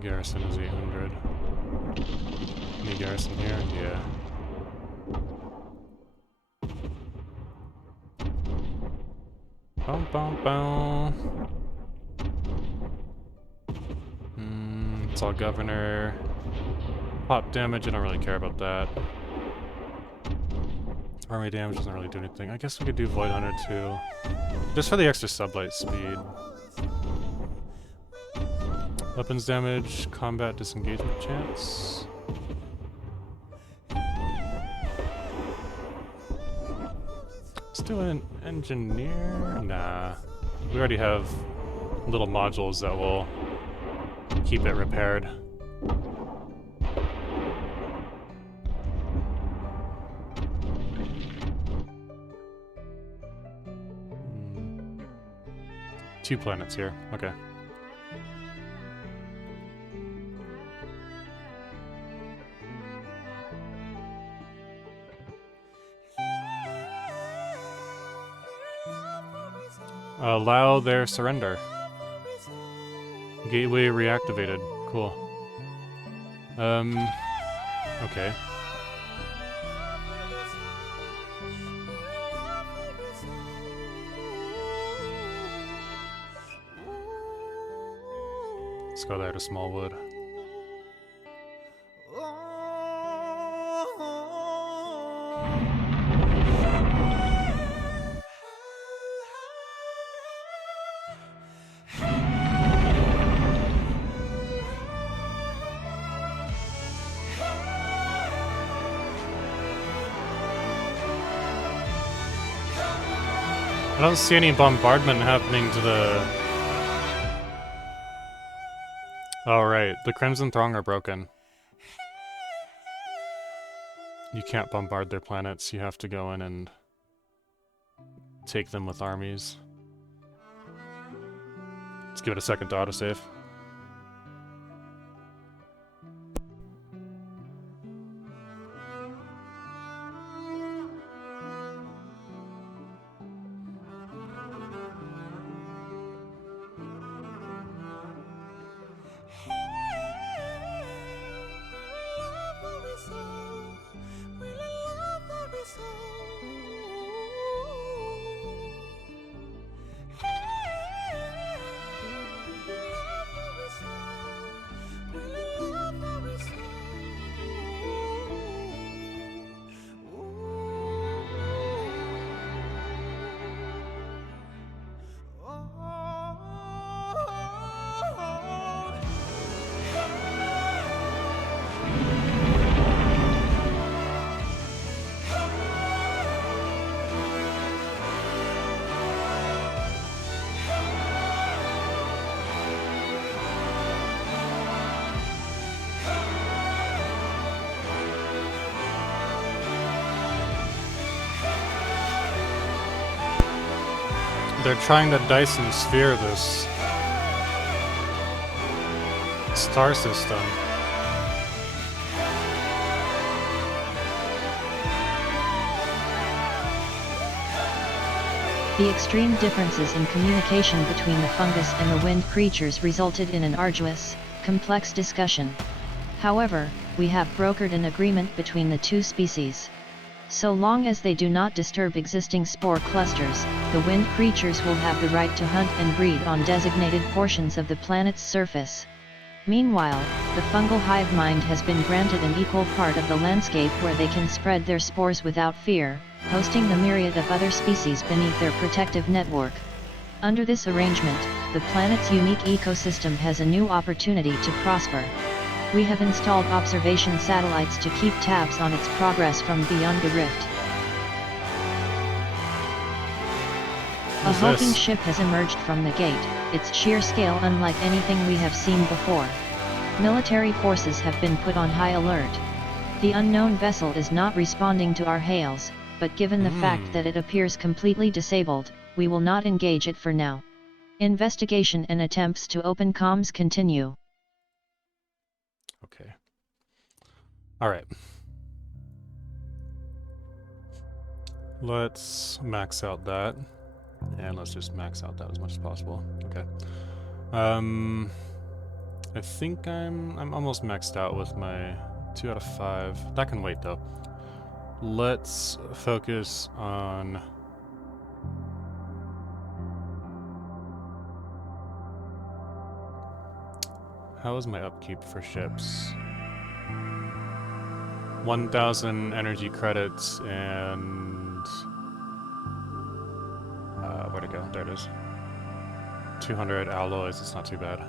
Garrison is 800. Any garrison here? Yeah. Bum bum bum. It's all governor. Pop damage, I don't really care about that. Army damage doesn't really do anything. I guess we could do Void Hunter too. Just for the extra sublight speed. Weapons damage, combat disengagement chance. Let's do an engineer. Nah. We already have little modules that will keep it repaired. Two planets here. Okay. Allow their surrender. Gateway reactivated. Cool. Okay. Let's go there to Smallwood. I don't see any bombardment happening to the... Oh, right. The Crimson Throng are broken. You can't bombard their planets. You have to go in and take them with armies. Let's give it a second to autosave. They're trying to Dyson sphere this star system. The extreme differences in communication between the fungus and the wind creatures resulted in an arduous, complex discussion. However, we have brokered an agreement between the two species. So long as they do not disturb existing spore clusters, the wind creatures will have the right to hunt and breed on designated portions of the planet's surface. Meanwhile, the fungal hive mind has been granted an equal part of the landscape where they can spread their spores without fear, hosting the myriad of other species beneath their protective network. Under this arrangement, the planet's unique ecosystem has a new opportunity to prosper. We have installed observation satellites to keep tabs on its progress from beyond the rift. A hulking ship has emerged from the gate, its sheer scale unlike anything we have seen before. Military forces have been put on high alert. The unknown vessel is not responding to our hails, but given the fact that it appears completely disabled, we will not engage it for now. Investigation and attempts to open comms continue. Okay. Alright. Let's max out that. And let's just max out that as much as possible. Okay. I think I'm almost maxed out with my 2 out of 5. That can wait though. Let's focus on how is my upkeep for ships? 1,000 energy credits and where'd it go? There it is. 200 alloys, it's not too bad.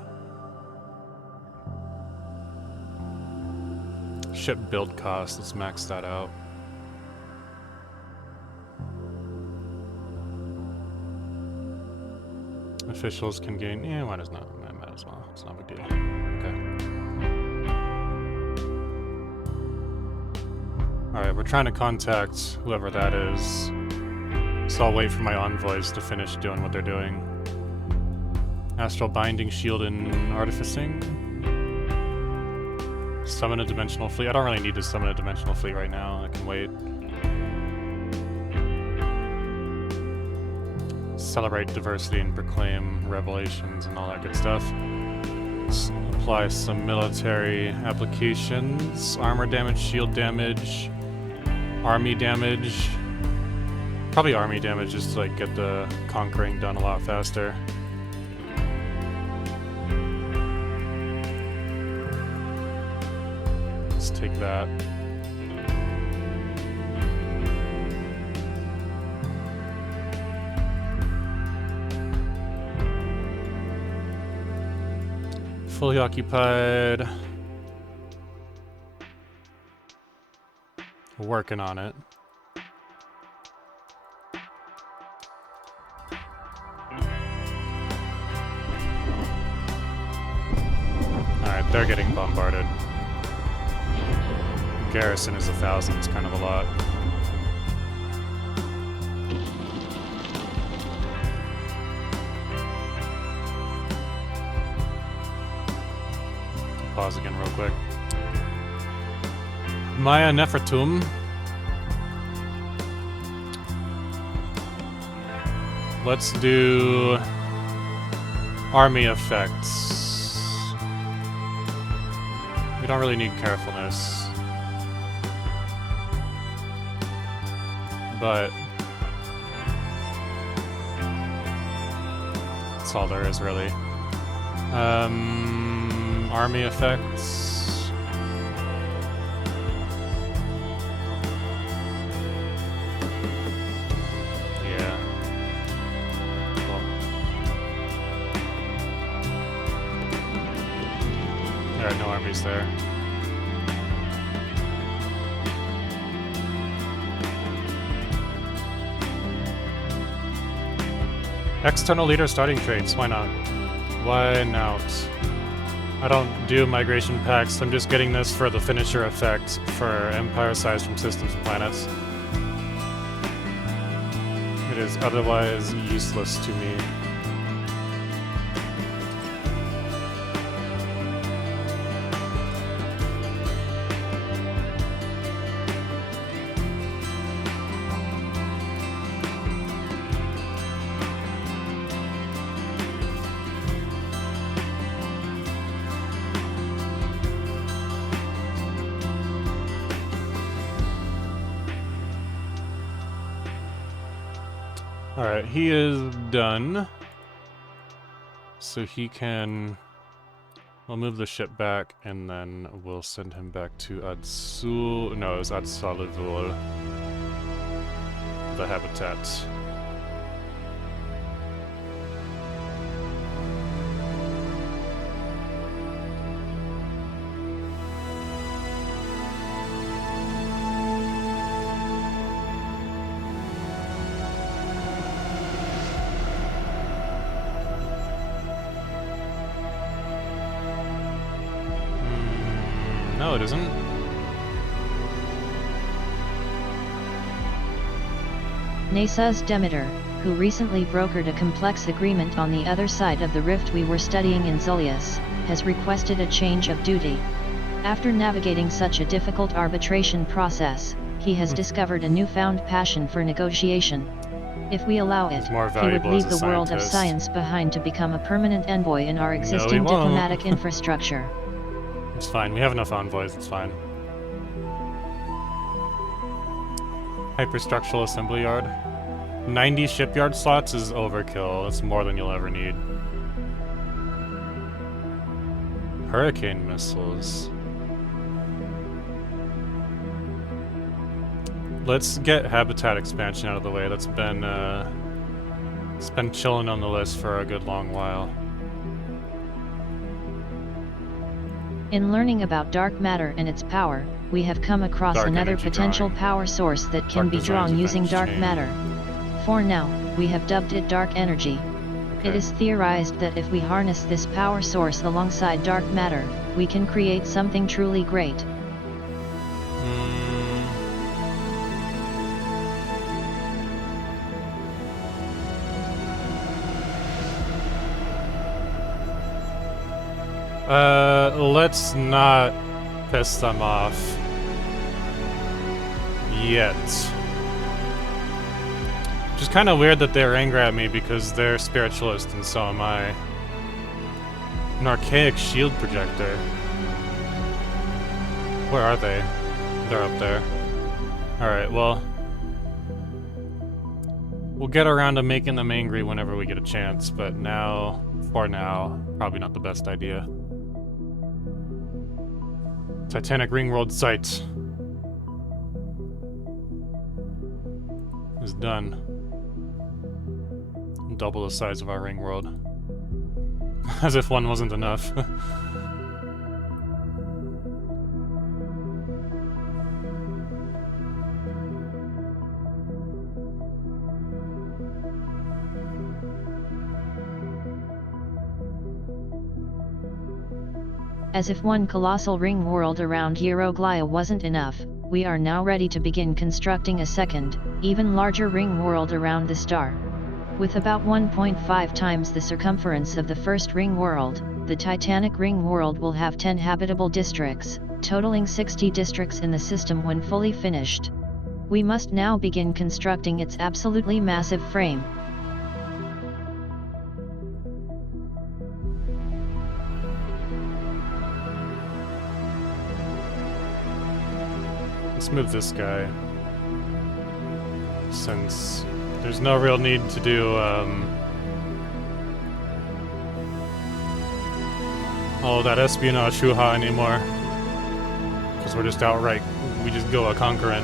Ship build cost, let's max that out. Officials can gain, yeah, might as well, it's not a big deal. Okay. Alright, we're trying to contact whoever that is. So I'll wait for my envoys to finish doing what they're doing. Astral binding, shield, and artificing. Summon a dimensional fleet. I don't really need to summon a dimensional fleet right now. I can wait. Celebrate diversity and proclaim revelations and all that good stuff. Let's apply some military applications. Armor damage, shield damage, army damage. Probably army damage just to like get the conquering done a lot faster. Let's take that. Fully occupied. Working on it. Alright, they're getting bombarded. Garrison is 1,000, it's kind of a lot. Pause again real quick. Maya Nefertum. Let's do army effects. We don't really need carefulness. But that's all there is really. Army effects. Yeah. Cool. There are no armies there. External leader starting traits, why not? Why not? I don't do migration packs, I'm just getting this for the finisher effect for empire size from systems and planets. It is otherwise useless to me. Alright, he is done. So he can... We'll move the ship back, and then we'll send him back to Adsul... No, it was Adsalivul. The habitat. No, it isn't. NASA's Demeter, who recently brokered a complex agreement on the other side of the rift we were studying in Zolius, has requested a change of duty. After navigating such a difficult arbitration process, he has discovered a newfound passion for negotiation. If we allow it, he would leave the world of science behind to become a permanent envoy in our existing diplomatic infrastructure. It's fine, we have enough envoys, it's fine. Hyperstructural assembly yard. 90 shipyard slots is overkill, it's more than you'll ever need. Hurricane missiles. Let's get habitat expansion out of the way. That's been it's been chilling on the list for a good long while. In learning about dark matter and its power, we have come across another potential power source that can be drawn using dark matter. For now, we have dubbed it dark energy. Okay. It is theorized that if we harness this power source alongside dark matter, we can create something truly great. Let's not piss them off yet. Which is kind of weird that they're angry at me because they're spiritualist and so am I. An archaic shield projector. Where are they? They're up there. Alright, well... we'll get around to making them angry whenever we get a chance, but now, for now, probably not the best idea. Titanic ring world site is done. Double the size of our ring world. As if one wasn't enough. As if one colossal ring world around Euroglia wasn't enough, we are now ready to begin constructing a second, even larger ring world around the star. With about 1.5 times the circumference of the first ring world, the Titanic ring world will have 10 habitable districts, totaling 60 districts in the system when fully finished. We must now begin constructing its absolutely massive frame. Let's move this guy, since there's no real need to do all of that espionage hoo-ha anymore, because we're just outright, we just go a-conquering.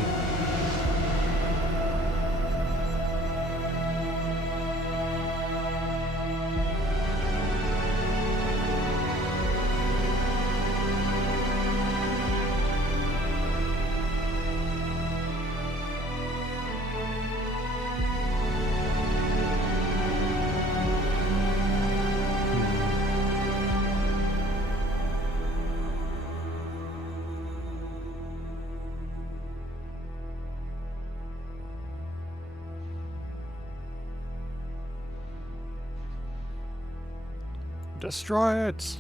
Destroy it!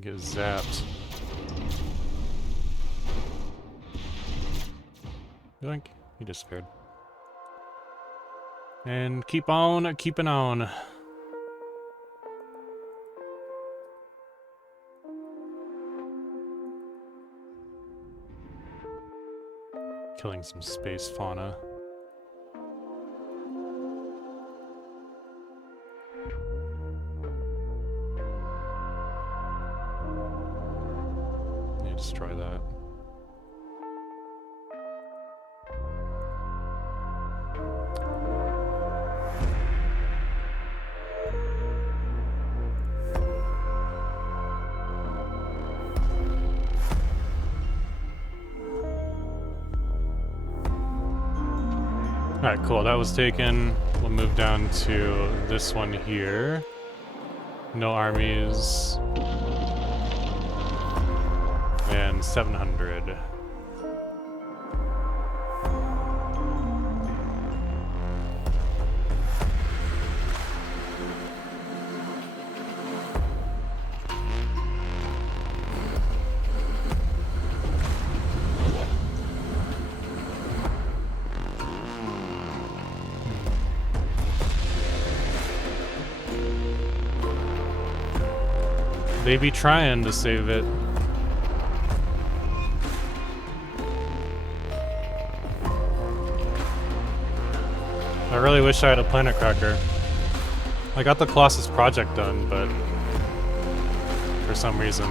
Get zapped. Yoink. He disappeared. And keep on keeping on. Killing some space fauna. Yeah, destroy that. Alright, cool. That was taken. We'll move down to this one here. No armies. And 700. They be trying to save it. I really wish I had a planet cracker. I got the Colossus project done, but for some reason,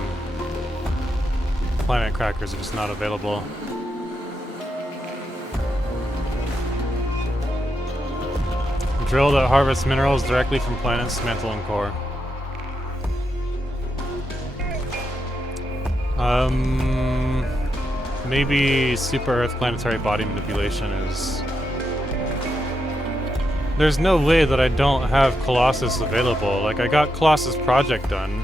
planet crackers are just not available. Drill that harvests minerals directly from planets' mantle and core. Maybe Super Earth planetary body manipulation is... There's no way that I don't have Colossus available. Like, I got Colossus project done.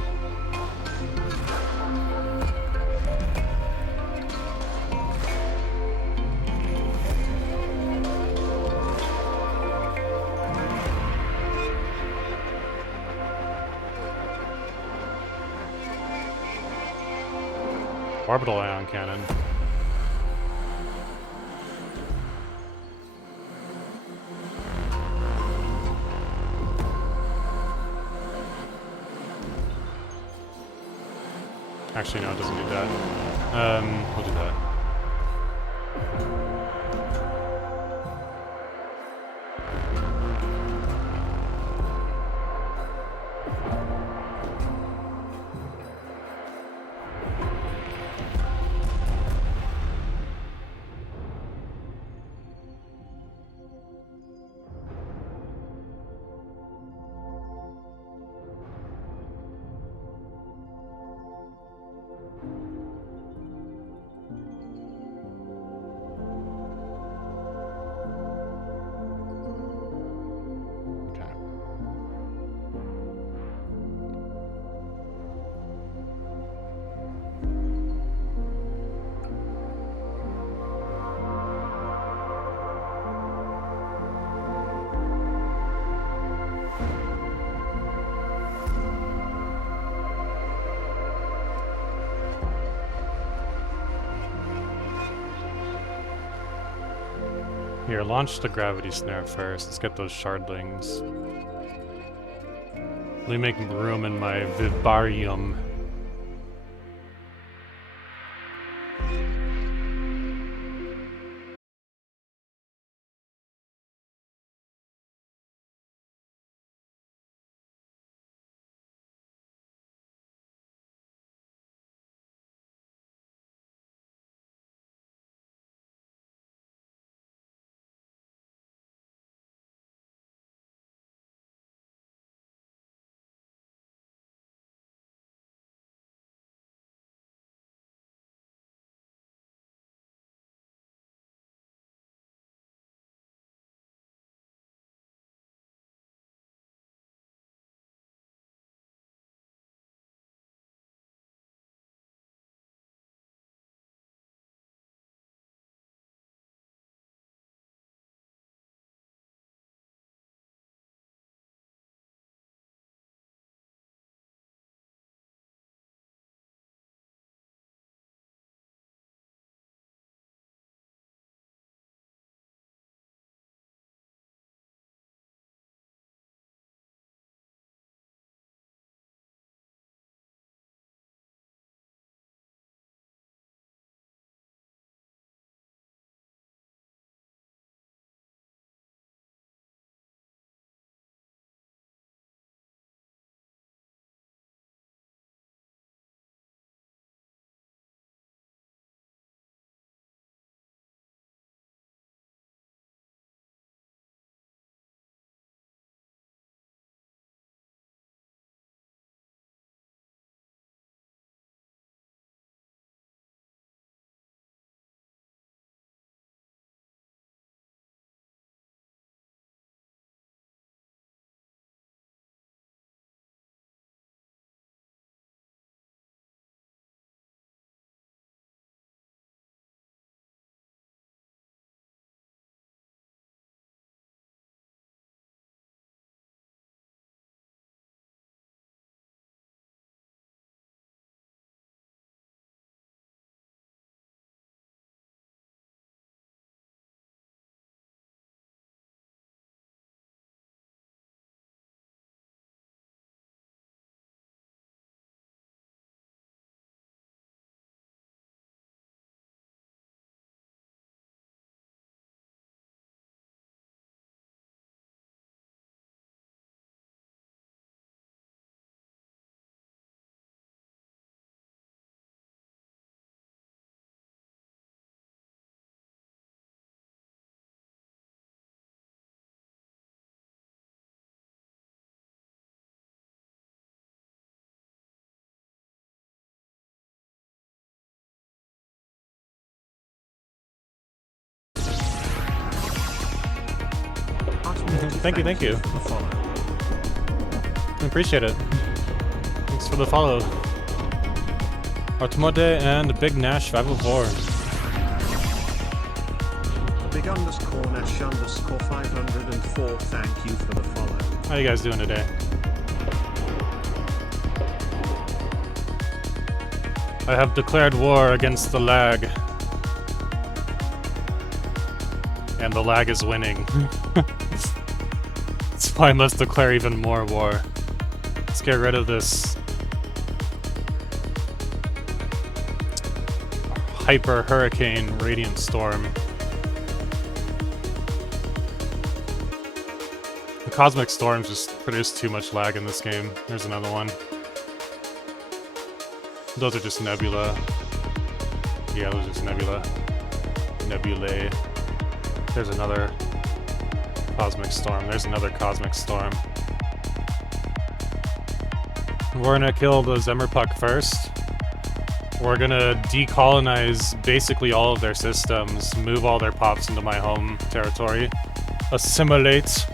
Orbital ion cannon. Actually, no, it doesn't do that. We'll do that. Here, launch the gravity snare first. Let's get those shardlings. Let me make room in my vivarium. Thank you, thank you. I appreciate it. Thanks for the follow. Artemode and Big Nash 504. Big underscore Nash underscore 504. Thank you for the follow. How you guys doing today? I have declared war against the lag. And the lag is winning. So I must declare even more war. Let's get rid of this hyper hurricane radiant storm. The cosmic storms just produce too much lag in this game. There's another one. Those are just nebula. Yeah, those are just nebula. Nebulae. There's another cosmic storm. There's another cosmic storm. We're gonna kill the Zemmerpuck first. We're gonna decolonize basically all of their systems, move all their pops into my home territory, assimilate,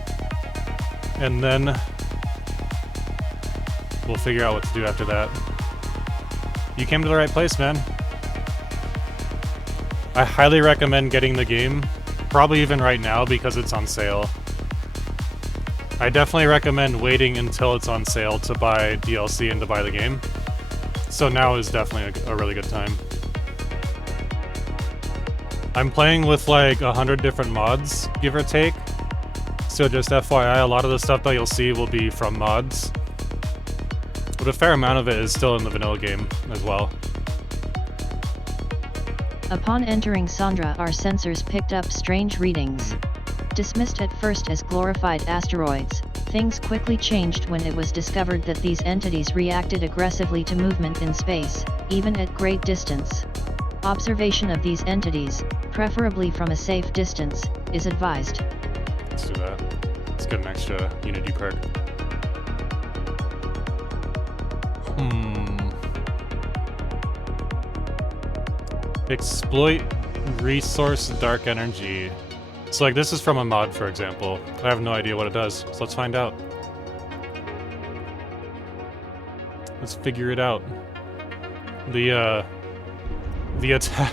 and then we'll figure out what to do after that. You came to the right place, man. I highly recommend getting the game. Probably even right now because it's on sale. I definitely recommend waiting until it's on sale to buy DLC and to buy the game. So now is definitely a really good time. I'm playing with like 100 different mods, give or take. So just FYI, a lot of the stuff that you'll see will be from mods. But a fair amount of it is still in the vanilla game as well. Upon entering Sandra, our sensors picked up strange readings. Dismissed at first as glorified asteroids, things quickly changed when it was discovered that these entities reacted aggressively to movement in space, even at great distance. Observation of these entities, preferably from a safe distance, is advised. Let's do that. Let's get an extra Unity perk. Exploit resource dark energy. So like this is from a mod, for example. I have no idea what it does, so let's find out. Let's figure it out. The attack...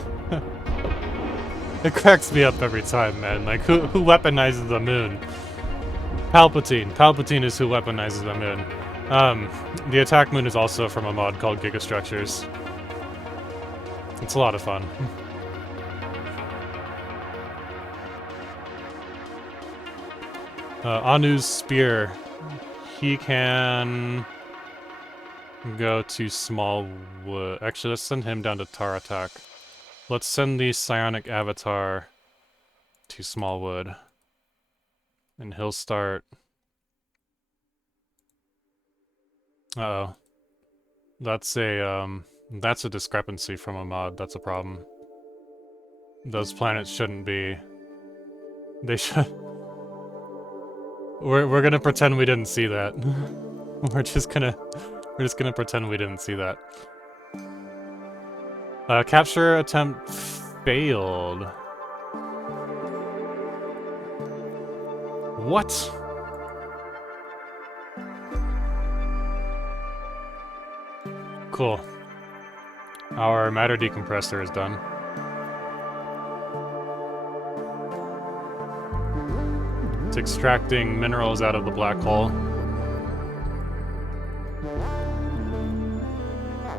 It cracks me up every time, man. Like, who weaponizes the moon? Palpatine. Palpatine is who weaponizes the moon. The attack moon is also from a mod called Gigastructures. It's a lot of fun. Anu's spear. He can go to Smallwood. Actually, let's send him down to Taratak. Let's send the psionic avatar to Smallwood. And he'll start... Uh-oh. That's a discrepancy from a mod. That's a problem. Those planets shouldn't be... They should... We're gonna pretend we didn't see that. We're just gonna pretend we didn't see that. Capture attempt failed. What? Cool. Our matter decompressor is done. It's extracting minerals out of the black hole.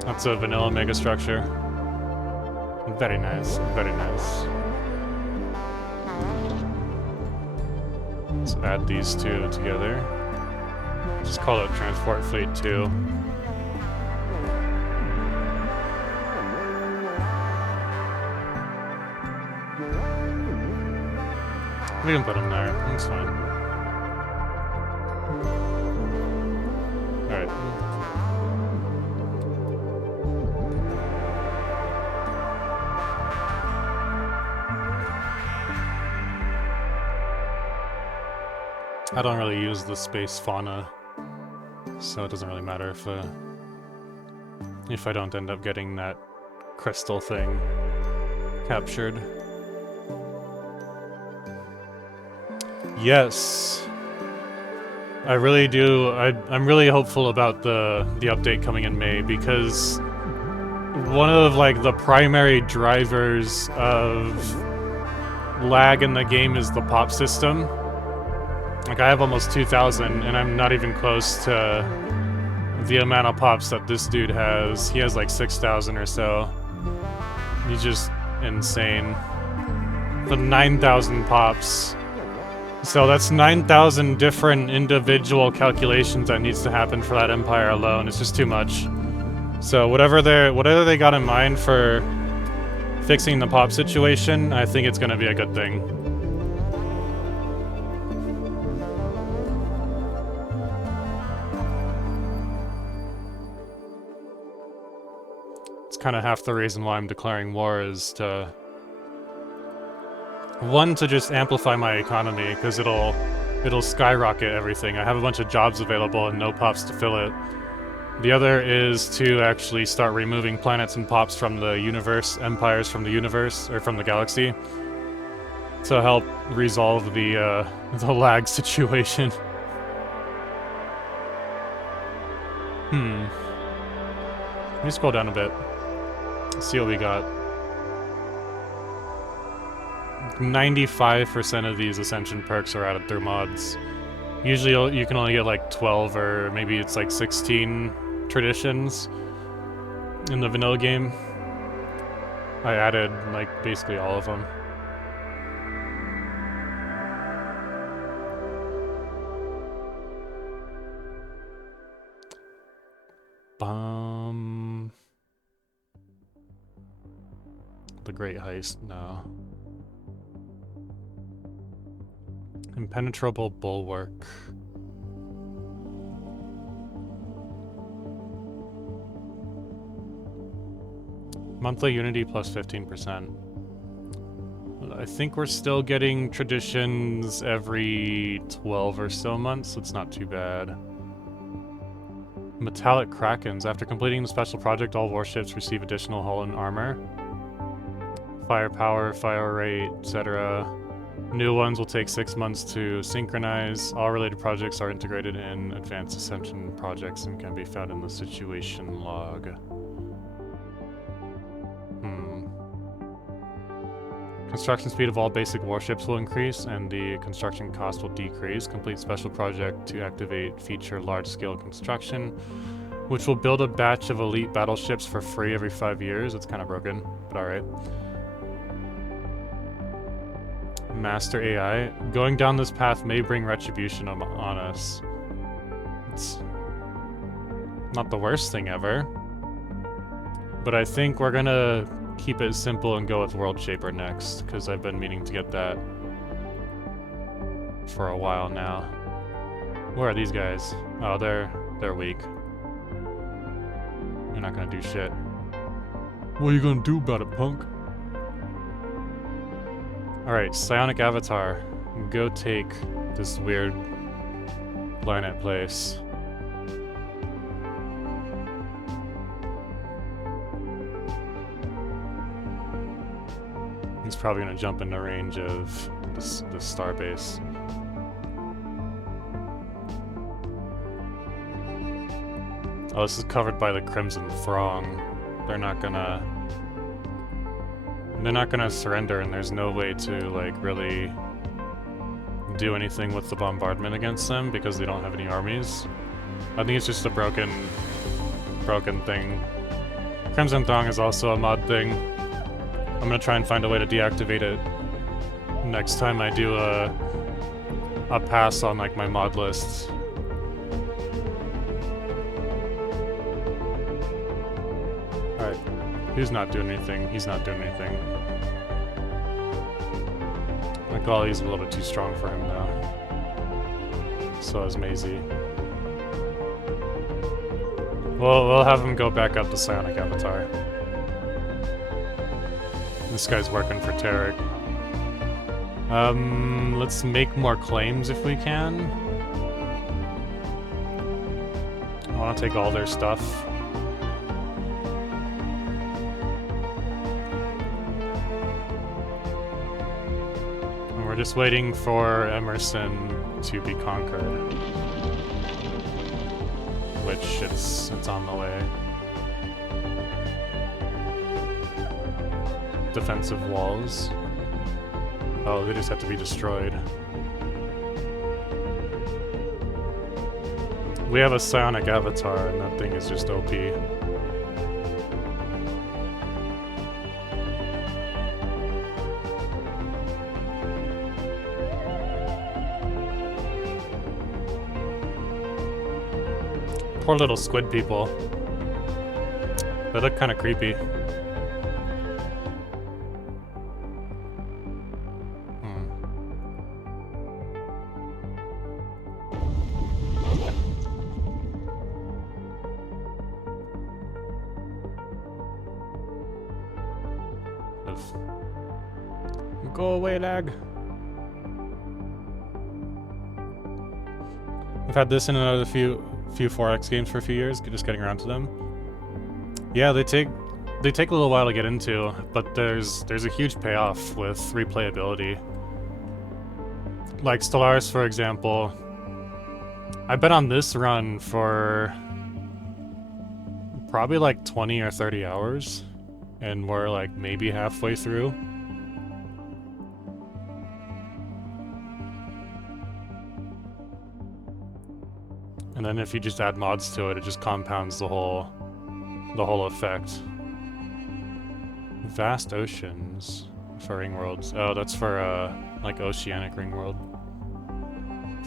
That's a vanilla megastructure. Very nice, very nice. Let's add these two together. Just call it Transport Fleet 2. We can put them there, that's fine. Alright. I don't really use the space fauna, so it doesn't really matter if I don't end up getting that crystal thing captured. Yes, I really do. I'm really hopeful about the update coming in May, because one of like the primary drivers of lag in the game is the pop system. Like, I have almost 2,000, and I'm not even close to the amount of pops that this dude has. He has like 6,000 or so. He's just insane. The 9,000 pops. So that's 9,000 different individual calculations that needs to happen for that empire alone. It's just too much. So whatever they got in mind for fixing the pop situation, I think it's gonna be a good thing. It's kind of half the reason why I'm declaring war, is to... One, to just amplify my economy, because it'll skyrocket everything. I have a bunch of jobs available and no pops to fill it. The other is to actually start removing planets and pops from the universe, empires from the universe, or from the galaxy, to help resolve the lag situation. Let me scroll down a bit. See what we got. 95% of these Ascension perks are added through mods. Usually you can only get like 12, or maybe it's like 16 traditions in the vanilla game. I added like basically all of them. The Great Heist, no. Impenetrable Bulwark. Monthly Unity plus 15%. I think we're still getting traditions every 12 or so months. It's not too bad. Metallic Krakens. After completing the special project, all warships receive additional hull and armor. Firepower, fire rate, etc. New ones will take 6 months to synchronize. All related projects are integrated in Advanced Ascension projects and can be found in the situation log. Construction speed of all basic warships will increase, and the construction cost will decrease. Complete special project to activate feature large-scale construction, which will build a batch of elite battleships for free every 5 years. It's kind of broken, but alright. Master AI. Going down this path may bring retribution on us. It's not the worst thing ever. But I think we're gonna keep it simple and go with World Shaper next, because I've been meaning to get that for a while now. Where are these guys? Oh, they're weak. You're not gonna do shit. What are you gonna do about it, punk? Alright, Psionic Avatar. Go take this weird planet place. He's probably gonna jump into range of this star base. Oh, this is covered by the Crimson Throng. They're not gonna surrender, and there's no way to like really do anything with the bombardment against them because they don't have any armies. I think it's just a broken thing. Crimson Throng is also a mod thing. I'm gonna try and find a way to deactivate it next time I do a pass on like my mod lists. Alright. He's not doing anything. He's not doing anything. My Golly's a little bit too strong for him though. So is Maisie. We'll have him go back up to Psionic Avatar. This guy's working for Tarek. Let's make more claims if we can. I want to take all their stuff. And we're just waiting for Emerson to be conquered. which it's on the way. Defensive walls. Oh, they just have to be destroyed. We have a psionic avatar, and that thing is just OP. Poor little squid people. They look kind of creepy. Go away, lag. I've had this in another few 4X games for a few years, just getting around to them. Yeah, they take a little while to get into, but there's a huge payoff with replayability. Like Stellaris, for example. I've been on this run for probably like 20 or 30 hours, and we're like maybe halfway through. And then if you just add mods to it, it just compounds the whole effect. Vast oceans for ring worlds. Oh, that's for like oceanic ring world.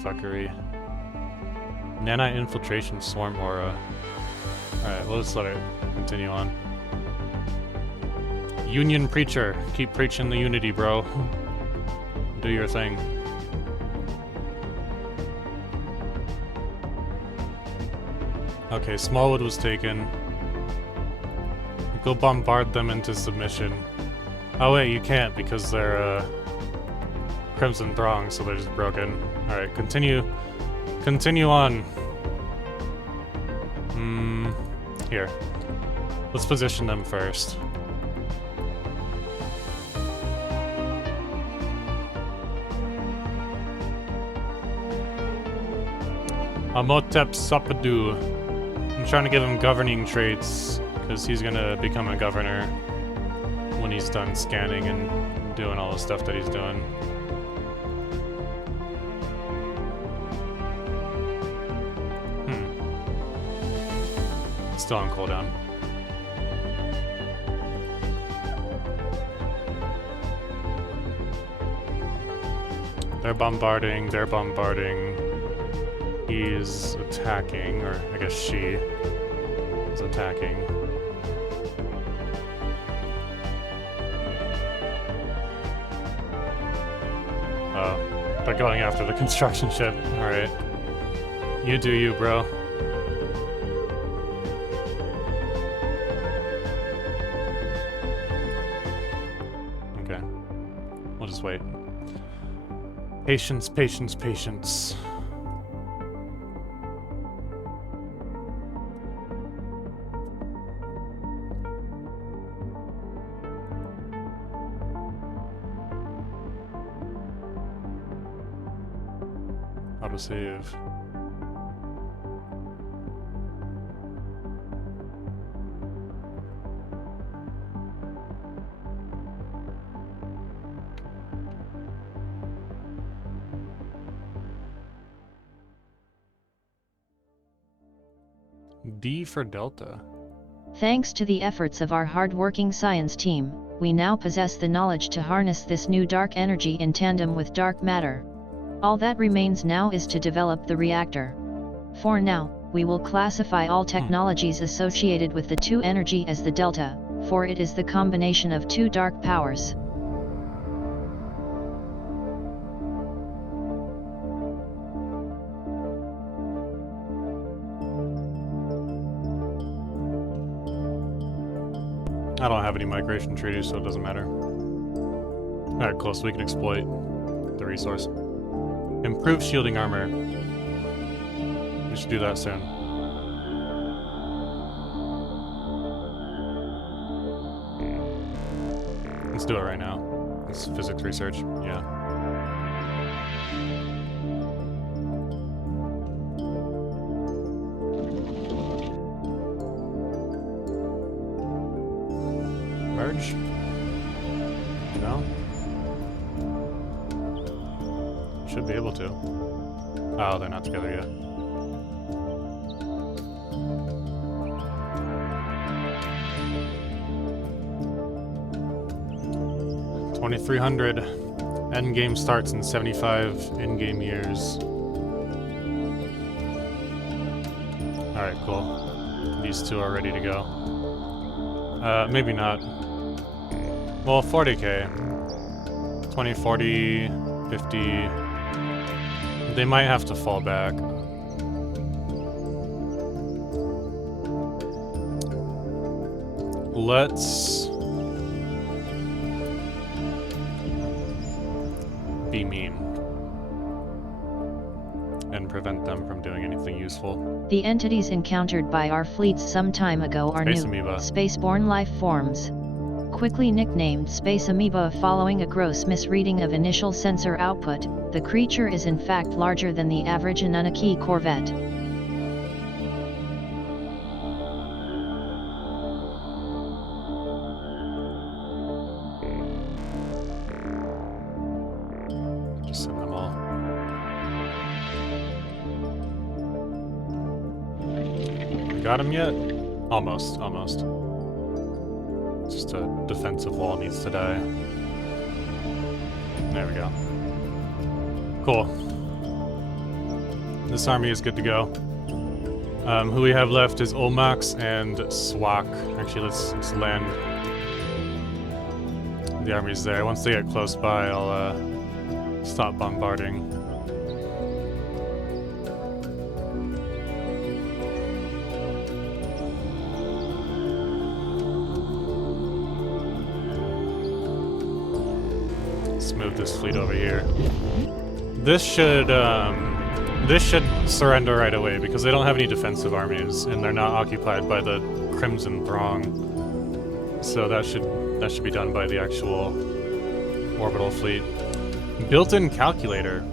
Fuckery. Nanite infiltration swarm aura. Alright, well, let's let it continue on. Union preacher. Keep preaching the unity, bro. Do your thing. Okay, Smallwood was taken. Go bombard them into submission. Oh wait, you can't because they're Crimson Throng, so they're just broken. Alright, continue on. Here. Let's position them first. Amotep Sapadu. I'm trying to give him governing traits, because he's gonna become a governor when he's done scanning and doing all the stuff that he's doing. Still on cooldown. They're bombarding. He's attacking, or I guess she is attacking. Oh, they're going after the construction ship. Alright. You do you, bro. Okay. We'll just wait. Patience, patience, patience. Save. D for Delta. Thanks to the efforts of our hard-working science team, we now possess the knowledge to harness this new dark energy in tandem with dark matter. All that remains now is to develop the reactor. For now, we will classify all technologies associated with the 2 energy as the delta, for it is the combination of 2 dark powers. I don't have any migration treaties, so it doesn't matter. Alright, cool, so we can exploit the resource. Improve shielding armor. We should do that soon. Let's do it right now. It's physics research, yeah. merge? No? Should be able to. Oh, they're not together yet. $2,300. Endgame starts in 75 in-game years. Alright, cool. These two are ready to go. Maybe not. Well, 40k. 20, 40, 50... They might have to fall back. Let's... be mean. And prevent them from doing anything useful. The entities encountered by our fleets some time ago are Space new, amoeba. spaceborne life forms. Quickly nicknamed Space Amoeba following a gross misreading of initial sensor output, the creature is in fact larger than the average Anunnaki corvette. Just send them all. Got him yet? Almost, almost. Just a defensive wall needs to die. There we go. Cool. This army is good to go. Who we have left is Olmax and Swak. Actually, let's land the armies there. Once they get close by, I'll stop bombarding. Let's move this fleet over here. This should surrender right away because they don't have any defensive armies and they're not occupied by the Crimson Throng. So that should be done by the actual orbital fleet. Built-in calculator.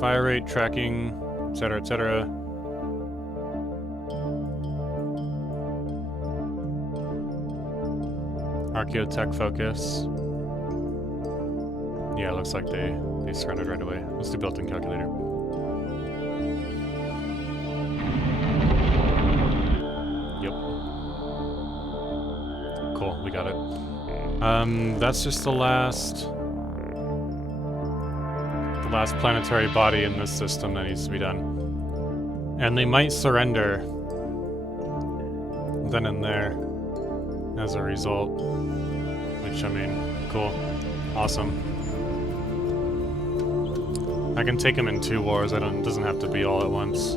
Fire rate tracking, etc., etc. Archaeotech focus. Yeah, it looks like they surrendered right away. Let's do built-in calculator. Yep. Cool, we got it. That's just the last planetary body in this system that needs to be done. And they might surrender then and there as a result. Which, I mean, cool. Awesome. I can take him in 2 wars. It doesn't have to be all at once.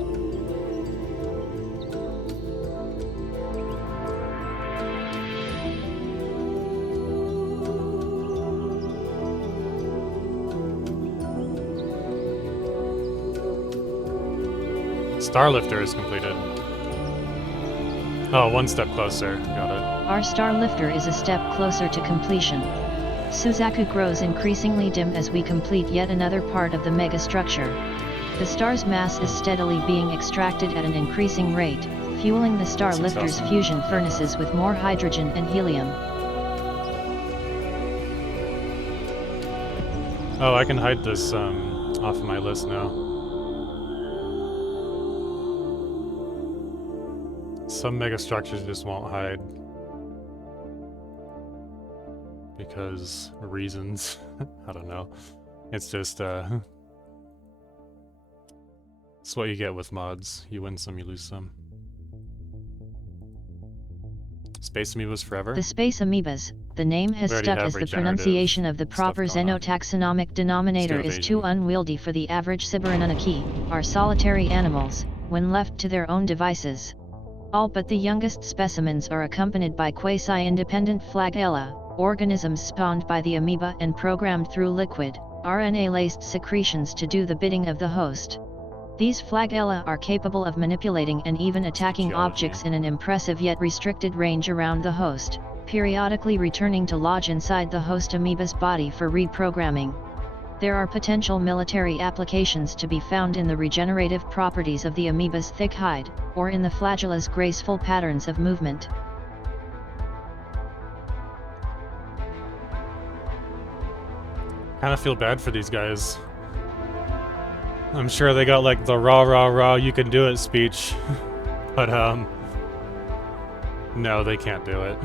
Starlifter is completed. Oh, 1 step closer. Got it. Our Starlifter is a step closer to completion. Suzaku grows increasingly dim as we complete yet another part of the megastructure. The star's mass is steadily being extracted at an increasing rate, fueling the Starlifter's fusion furnaces with more hydrogen and helium. Oh, I can hide this off of my list now. Some megastructures just won't hide. Because reasons. I don't know. It's just it's what you get with mods. You win some, you lose some. Space amoebas forever? The space amoebas, the name has stuck as the pronunciation of the proper xenotaxonomic denominator is too unwieldy for the average Cyber-Anunnaki, are solitary animals, when left to their own devices. All but the youngest specimens are accompanied by quasi-independent flagella, organisms spawned by the amoeba and programmed through liquid, RNA-laced secretions to do the bidding of the host. These flagella are capable of manipulating and even attacking objects in an impressive yet restricted range around the host, periodically returning to lodge inside the host amoeba's body for reprogramming. There are potential military applications to be found in the regenerative properties of the amoeba's thick hide, or in the flagella's graceful patterns of movement. Kind of feel bad for these guys. I'm sure they got like the rah rah rah you can do it speech. But no, they can't do it.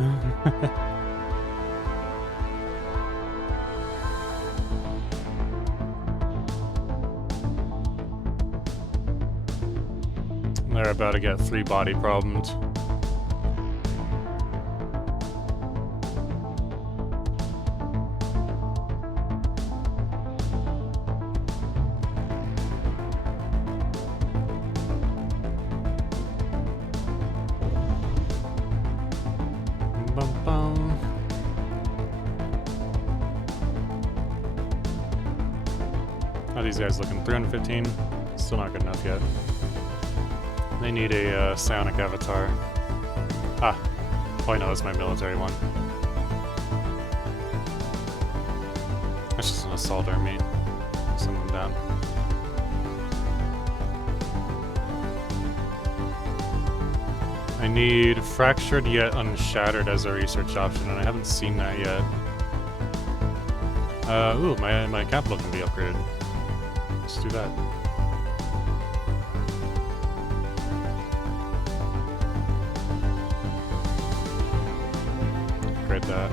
They're about to get 3 body problems. Bum, bum. How are these guys looking? 315? Still not good enough yet. They need a psionic avatar. Ah. Oh, I know, that's my military one. That's just an assault army. Send them down. I need fractured yet unshattered as a research option, and I haven't seen that yet. Ooh, my capital can be upgraded. Let's do that. Upgrade that.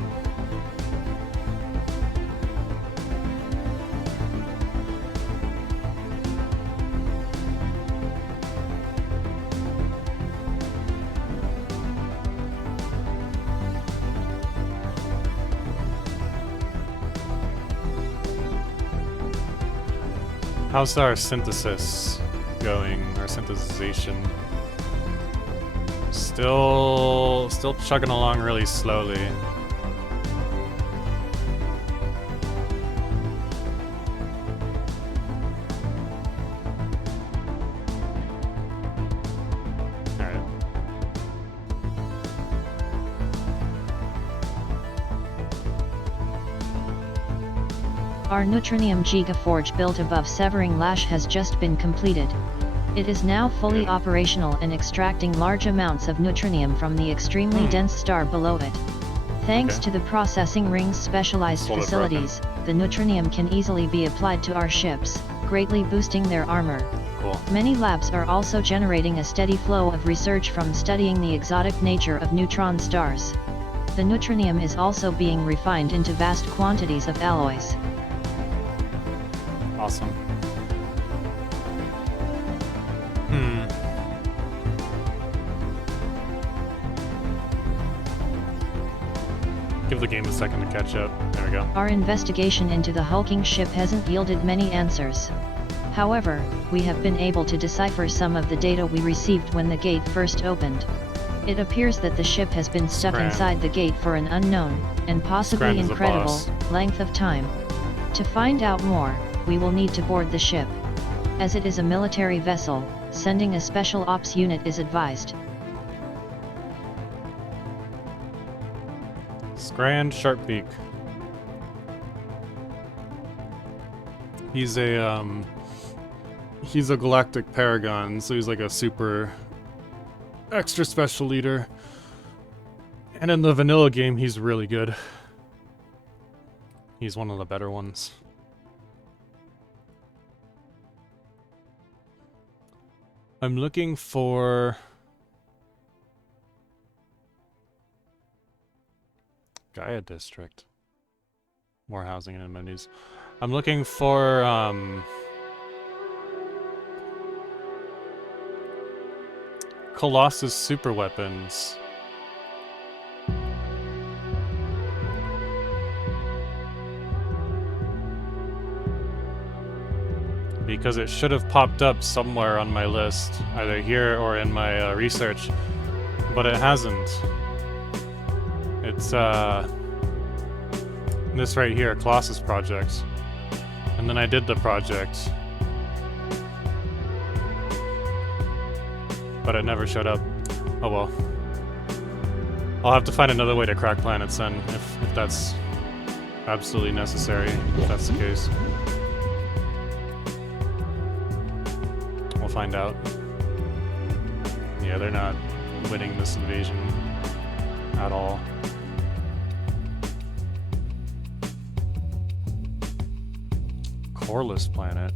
How's our synthesis going? Our synthesization? Still chugging along really slowly. Alright. Our Neutronium Gigaforge built above Severing Lash has just been completed. It is now fully operational and extracting large amounts of neutronium from the extremely dense star below it. Thanks to the processing ring's specialized facilities, the neutronium can easily be applied to our ships, greatly boosting their armor. Cool. Many labs are also generating a steady flow of research from studying the exotic nature of neutron stars. The neutronium is also being refined into vast quantities of alloys. Awesome. Give the game a second to catch up. There we go. Our investigation into the hulking ship hasn't yielded many answers. However, we have been able to decipher some of the data we received when the gate first opened. It appears that the ship has been stuck inside the gate for an unknown, and possibly incredible, length of time. To find out more, we will need to board the ship. As it is a military vessel, sending a special ops unit is advised. Scran Sharpbeak. He's a galactic paragon, so he's like a super extra special leader. And in the vanilla game, he's really good. He's one of the better ones. I'm looking for Gaia District. More housing and amenities. I'm looking for Colossus super weapons. Because it should have popped up somewhere on my list, either here or in my research, but it hasn't. It's this right here, Colossus project. And then I did the project, but it never showed up. Oh well. I'll have to find another way to crack planets then, if that's absolutely necessary, if that's the case. We'll find out. Yeah, they're not winning this invasion at all. Coreless planet.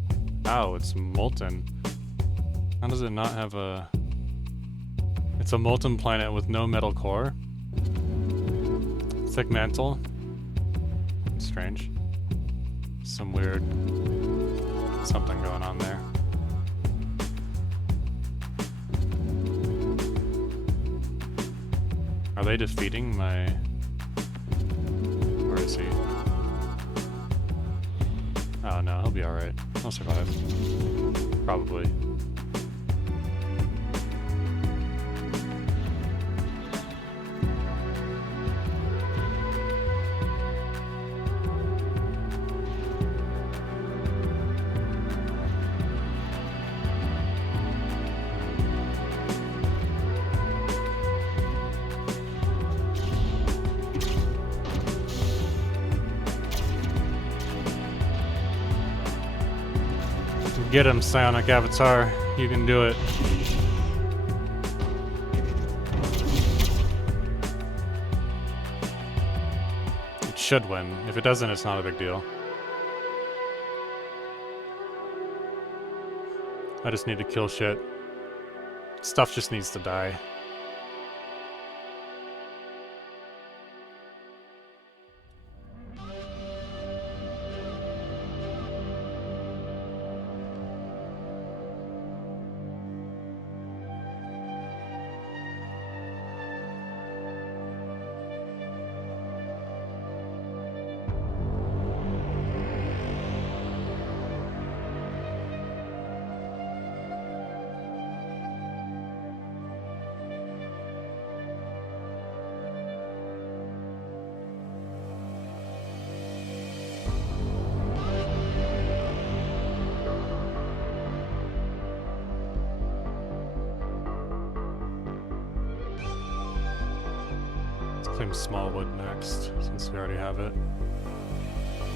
Ow, it's molten. How does it not have a... It's a molten planet with no metal core. Thick mantle. Strange. Some weird... something going on there. Are they defeating my... Where is he? Oh no, he'll be alright. He'll survive. Probably. Get him, Psionic Avatar. You can do it. It should win. If it doesn't, it's not a big deal. I just need to kill shit. Stuff just needs to die. Claim Smallwood next, since we already have it.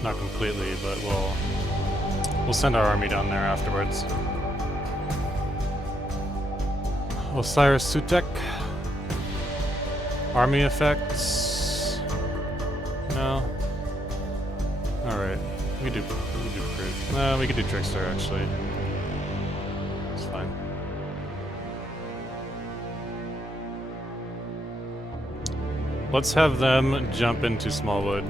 Not completely, but we'll send our army down there afterwards. Osiris Sutek. Army effects. No. Alright. We could do Brute. No, we could do Trickster actually. It's fine. Let's have them jump into Smallwood.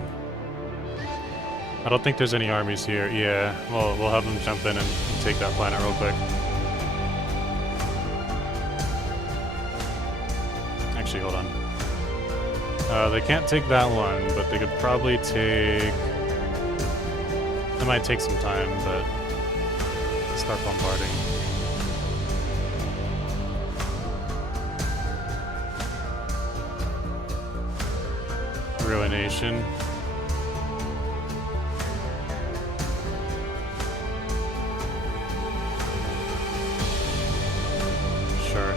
I don't think there's any armies here. Yeah, well, we'll have them jump in and take that planet real quick. Actually, hold on. They can't take that one, but they could probably take... It might take some time, but... Start bombarding. Ruination. Sure.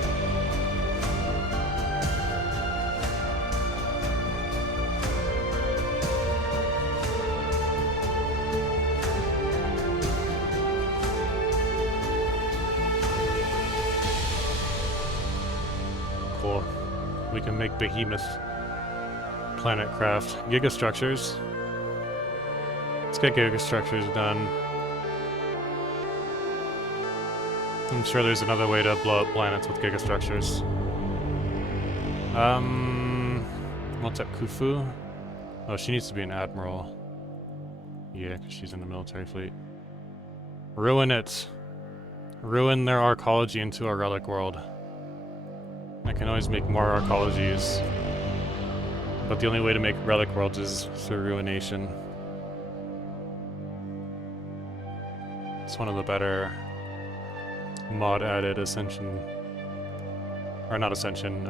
Cool. We can make behemoth planet craft gigastructures. Let's get gigastructures done. I'm sure there's another way to blow up planets with gigastructures. What's up, Khufu? Oh, she needs to be an admiral. Yeah, because she's in the military fleet. Ruin it. Ruin their arcology into a relic world. I can always make more arcologies. But the only way to make relic worlds is through ruination. It's one of the better mod added ascension, or not ascension,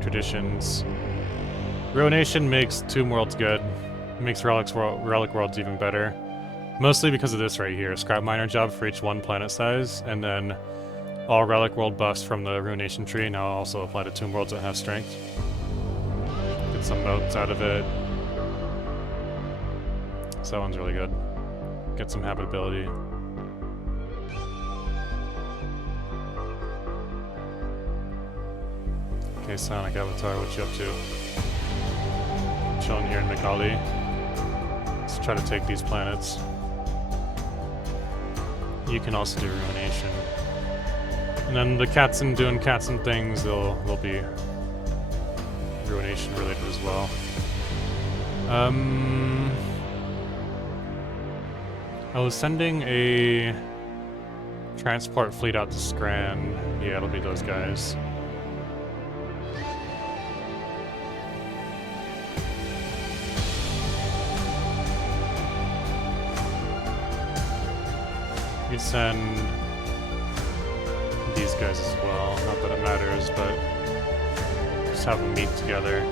traditions. Ruination makes Tomb Worlds good. It makes relic worlds even better. Mostly because of this right here, scrap miner job for each one planet size, and then all relic world buffs from the ruination tree now also apply to Tomb Worlds that have strength. Get some moats out of it. So that one's really good. Get some habitability. Okay, Sonic Avatar, what you up to? Chilling here in Mikali. Let's try to take these planets. you can also do ruination. And then the Katzen doing Katzen things, they'll be ruination related as well. I was sending a transport fleet out to Scran. Yeah, it'll be those guys. We send these guys as well. Not that it matters, but just have them meet together.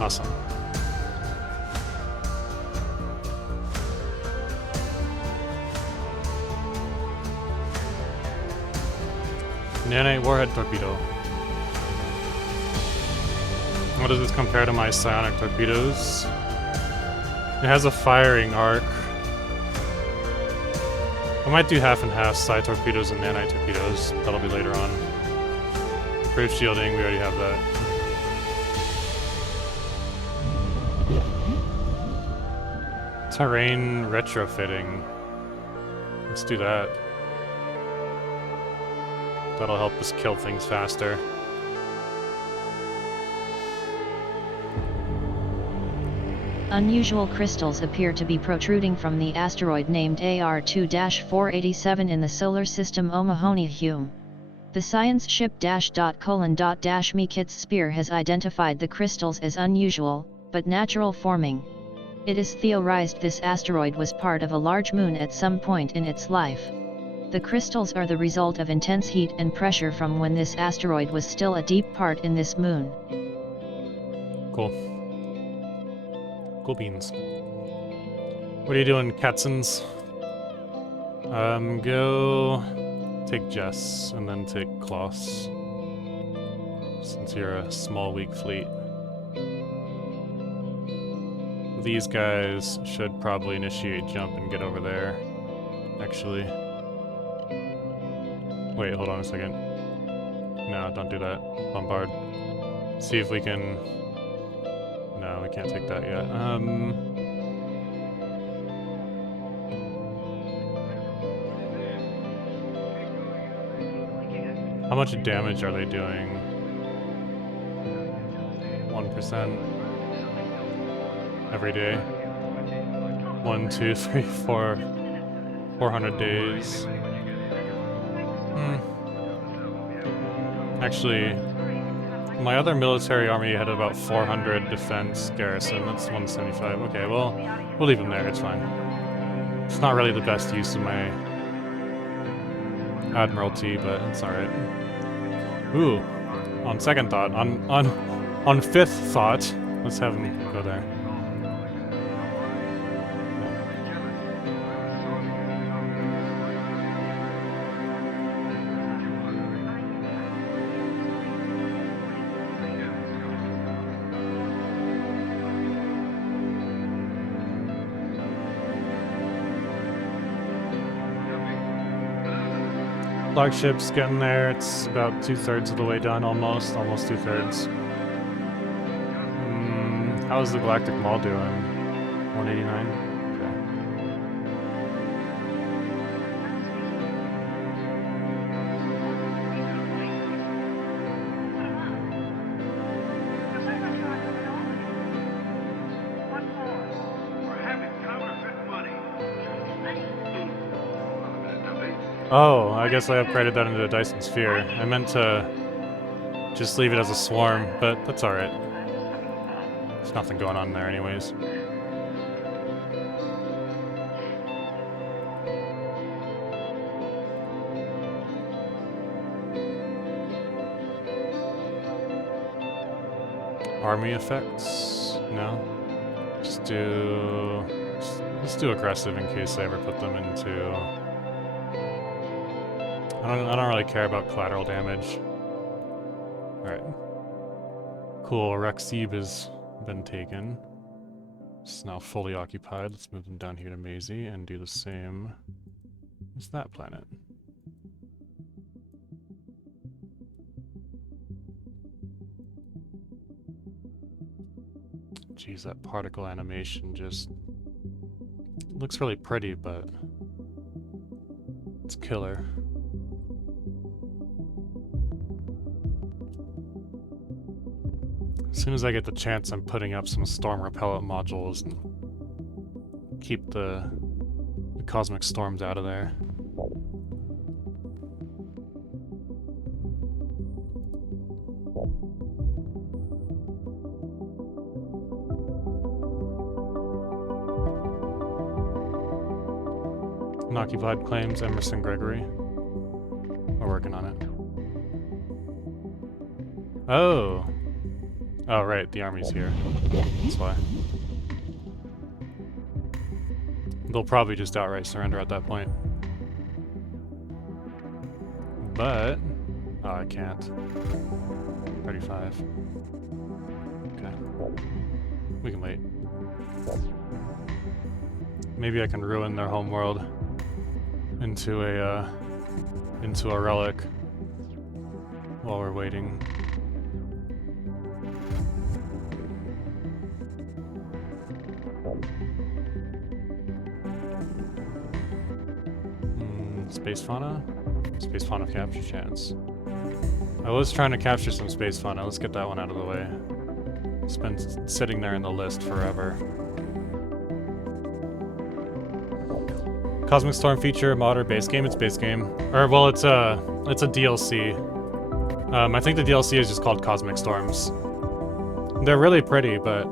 Awesome. Nanite warhead torpedo. What does this compare to my psionic torpedoes? It has a firing arc. I might do half and half psi torpedoes and nanite torpedoes. That'll be later on. Brave shielding, we already have that. Terrain retrofitting. Let's do that. That'll help us kill things faster. Unusual crystals appear to be protruding from the asteroid named AR2-487 in the solar system Oumuamua. The science ship --.:-Me-Kit's Spear has identified the crystals as unusual, but natural forming. It is theorized this asteroid was part of a large moon at some point in its life. The crystals are the result of intense heat and pressure from when this asteroid was still a deep part in this moon. Cool. Cool beans. What are you doing, Katzens? Go take Jess and then take Klaus. Since you're a small, weak fleet. These guys should probably initiate jump and get over there. Actually. Wait, hold on a second. No, don't do that. Bombard. See if we can... No, we can't take that yet. How much damage are they doing? 1% every day. 1, 2, 3, 4. 400 days. Actually, my other military army had about 400 defense garrison. That's 175. Okay, well, we'll leave them there. It's fine. It's not really the best use of my admiralty, but it's all right. Ooh, on second thought, on fifth thought, let's have him go there. Flagship's getting there. It's about 2/3 of the way done, almost 2/3. How's the Galactic Mall doing? 189? Okay. Oh, I guess I upgraded that into a Dyson Sphere. I meant to just leave it as a swarm, but that's alright. There's nothing going on there anyways. Army effects? No. Let's do aggressive in case I ever put them into... I don't really care about collateral damage. Alright. Cool, Rexib has been taken. It's now fully occupied. Let's move them down here to Maisie and do the same as that planet. Geez, that particle animation just looks really pretty, but it's killer. As soon as I get the chance, I'm putting up some storm repellent modules and keep the cosmic storms out of there. Unoccupied claims Emerson Gregory. We're working on it. Oh! Oh, right, the army's here. That's why. They'll probably just outright surrender at that point. But... oh, I can't. 35. Okay. We can wait. Maybe I can ruin their homeworld into a relic while we're waiting. Space fauna? Space fauna capture chance. I was trying to capture some space fauna. Let's get that one out of the way. It's been sitting there in the list forever. Cosmic Storm feature, mod or base game? It's base game. Or, well, it's a DLC. I think the DLC is just called Cosmic Storms. They're really pretty, but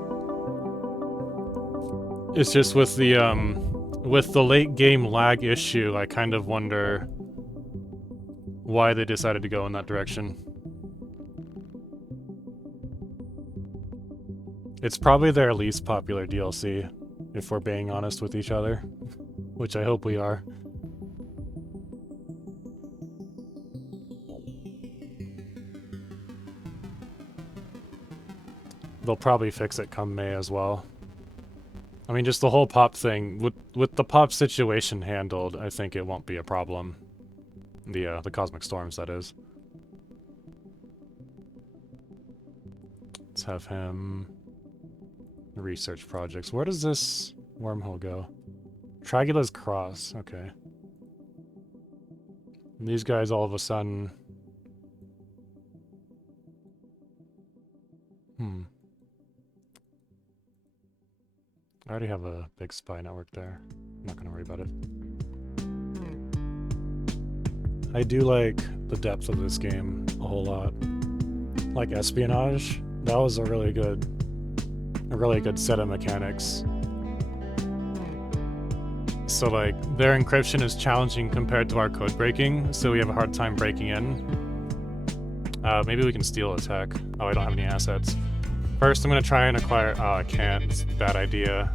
it's just with the late game lag issue, I kind of wonder why they decided to go in that direction. It's probably their least popular DLC, if we're being honest with each other, which I hope we are. They'll probably fix it come May as well. I mean, just the whole pop thing, with the pop situation handled, I think it won't be a problem. The Cosmic Storms, that is. Let's have him... research projects. Where does this wormhole go? Tragula's Cross, okay. And these guys all of a sudden... I already have a big spy network there. I'm not gonna worry about it. I do like the depth of this game a whole lot. Like espionage, that was a really good set of mechanics. So like, their encryption is challenging compared to our code breaking, so we have a hard time breaking in. Maybe we can steal a tech. Oh, I don't have any assets. First, I'm gonna try and acquire... oh, I can't. It's a bad idea.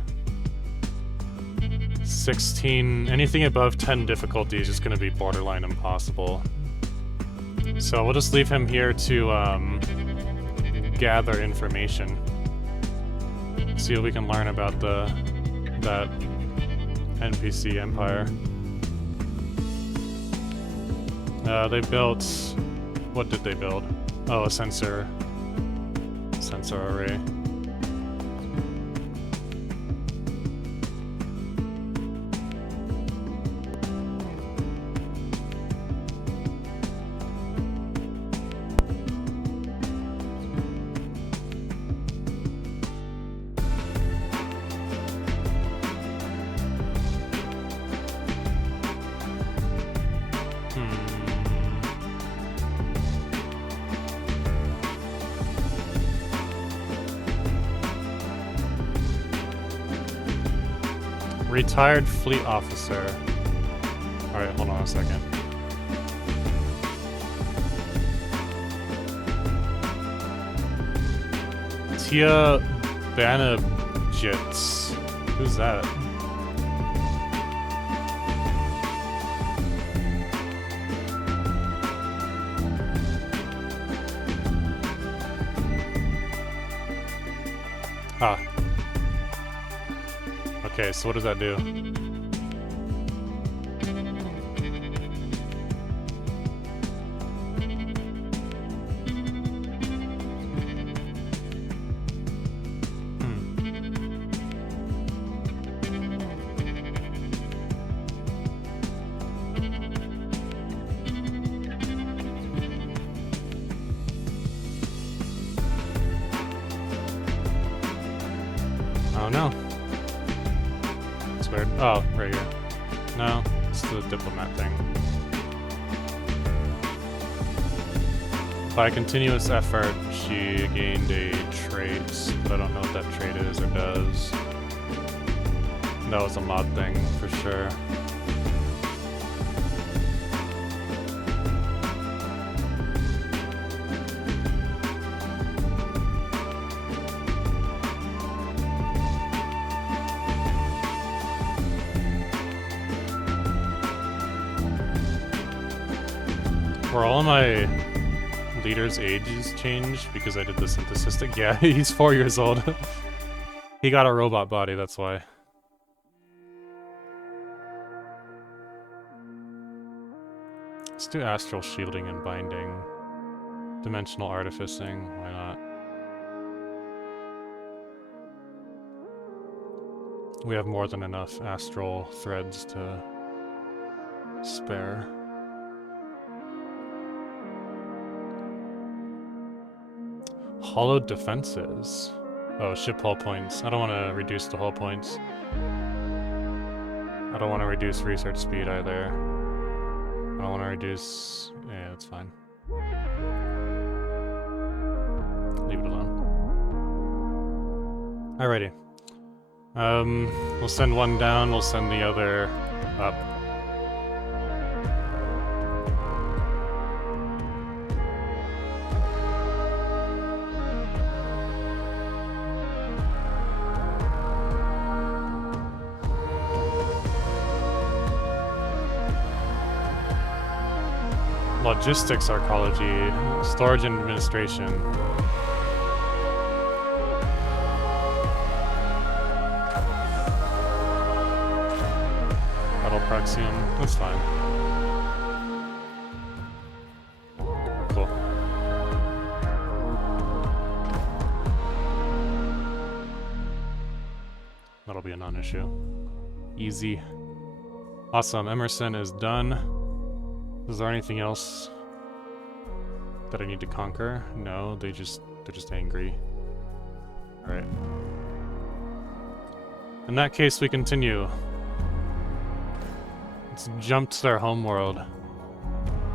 16... anything above 10 difficulty is just gonna be borderline impossible. So we'll just leave him here to gather information. See what we can learn about that NPC empire. They built... what did they build? Oh, a sensor array. Retired fleet officer. Alright, hold on a second. Tia Banabjits. Who's that? Ah. Okay, so what does that do? Oh no. It's weird. Oh, right here. No, it's the diplomat thing. By continuous effort, she gained a trait, but I don't know what that trait is or does. That was a mod thing, for sure. Were all my leaders' ages changed because I did the synthesistic? Yeah, he's 4 years old. He got a robot body, that's why. Let's do astral shielding and binding. Dimensional artificing, why not? We have more than enough astral threads to spare. Hollowed defenses. Oh, ship hull points. I don't want to reduce the hull points. I don't want to reduce research speed either. I don't want to reduce... Yeah, that's fine. Leave it alone. Alrighty. We'll send one down, we'll send the other up. Logistics arcology, storage and administration. Battle Proxium, that's fine. Cool. That'll be a non-issue. Easy. Awesome, Emerson is done. Is there anything else that I need to conquer? No, they're just angry. Alright. In that case, we continue. Let's jump to their homeworld.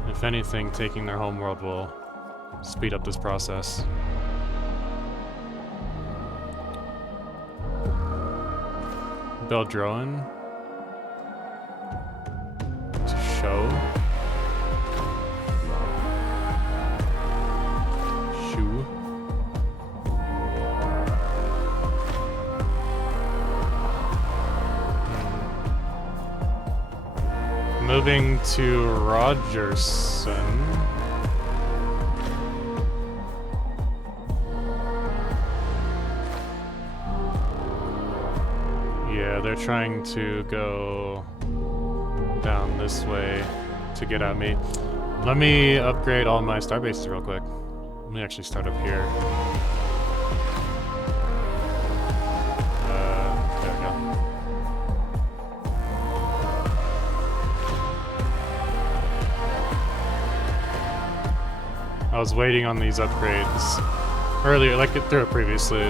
If anything, taking their homeworld will speed up this process. Beldroan. To show. Moving to Rogerson. Yeah, they're trying to go down this way to get at me. Let me upgrade all my starbases real quick. Let me actually start up here. There we go. I was waiting on these upgrades earlier, like through a previous stream,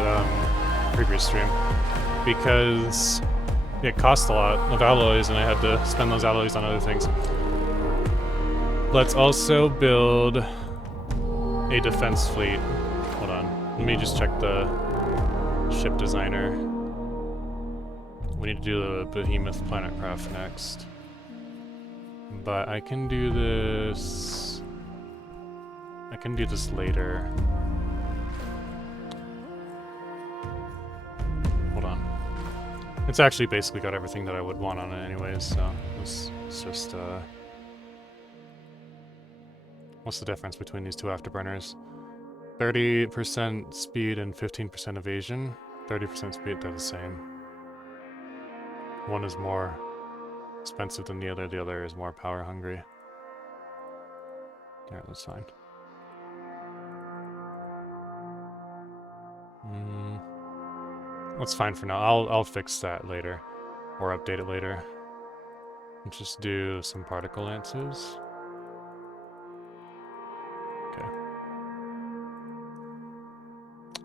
because it cost a lot of alloys and I had to spend those alloys on other things. Let's also build a defense fleet. Hold on, let me just check the ship designer. We need to do the Behemoth Planet Craft next. But I can do this... I can do this later. Hold on. It's actually basically got everything that I would want on it anyways, so it's just, what's the difference between these two afterburners? 30% speed and 15% evasion. 30% speed, they're the same. One is more expensive than the other is more power hungry. Yeah, that's fine. That's fine for now. I'll fix that later, or update it later. Let's just do some particle lances. Okay.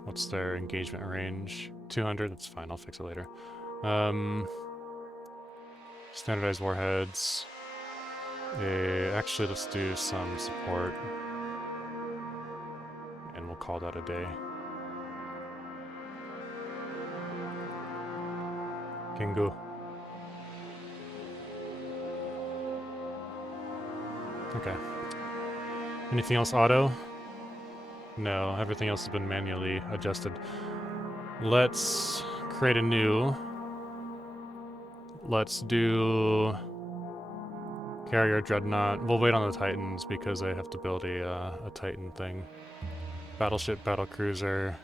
What's their engagement range? 200, that's fine, I'll fix it later. Standardized warheads. Actually, let's do some support. And we'll call that a day. Kingu. Okay. Anything else auto? No, everything else has been manually adjusted. Let's create a new. Let's do carrier dreadnought. We'll wait on the Titans because I have to build a Titan thing. Battleship, battlecruiser,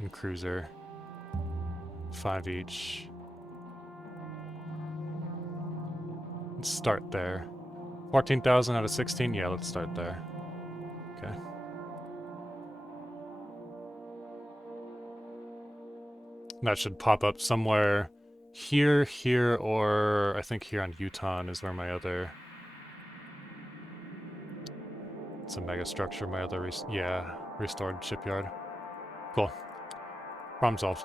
and cruiser. 5 each. Let's start there. 14,000 out of 16? Yeah, let's start there. Okay. That should pop up somewhere here, here, or I think here on Utah is where my other... It's a mega structure, my other, restored shipyard. Cool. Problem solved.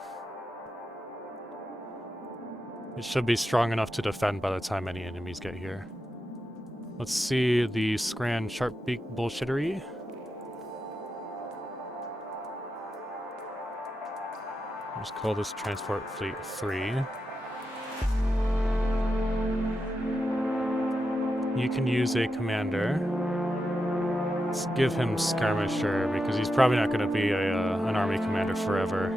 It should be strong enough to defend by the time any enemies get here. Let's see the Scran Sharpbeak bullshittery. Let's call this Transport Fleet 3. You can use a commander. Let's give him Skirmisher, because he's probably not going to be an army commander forever.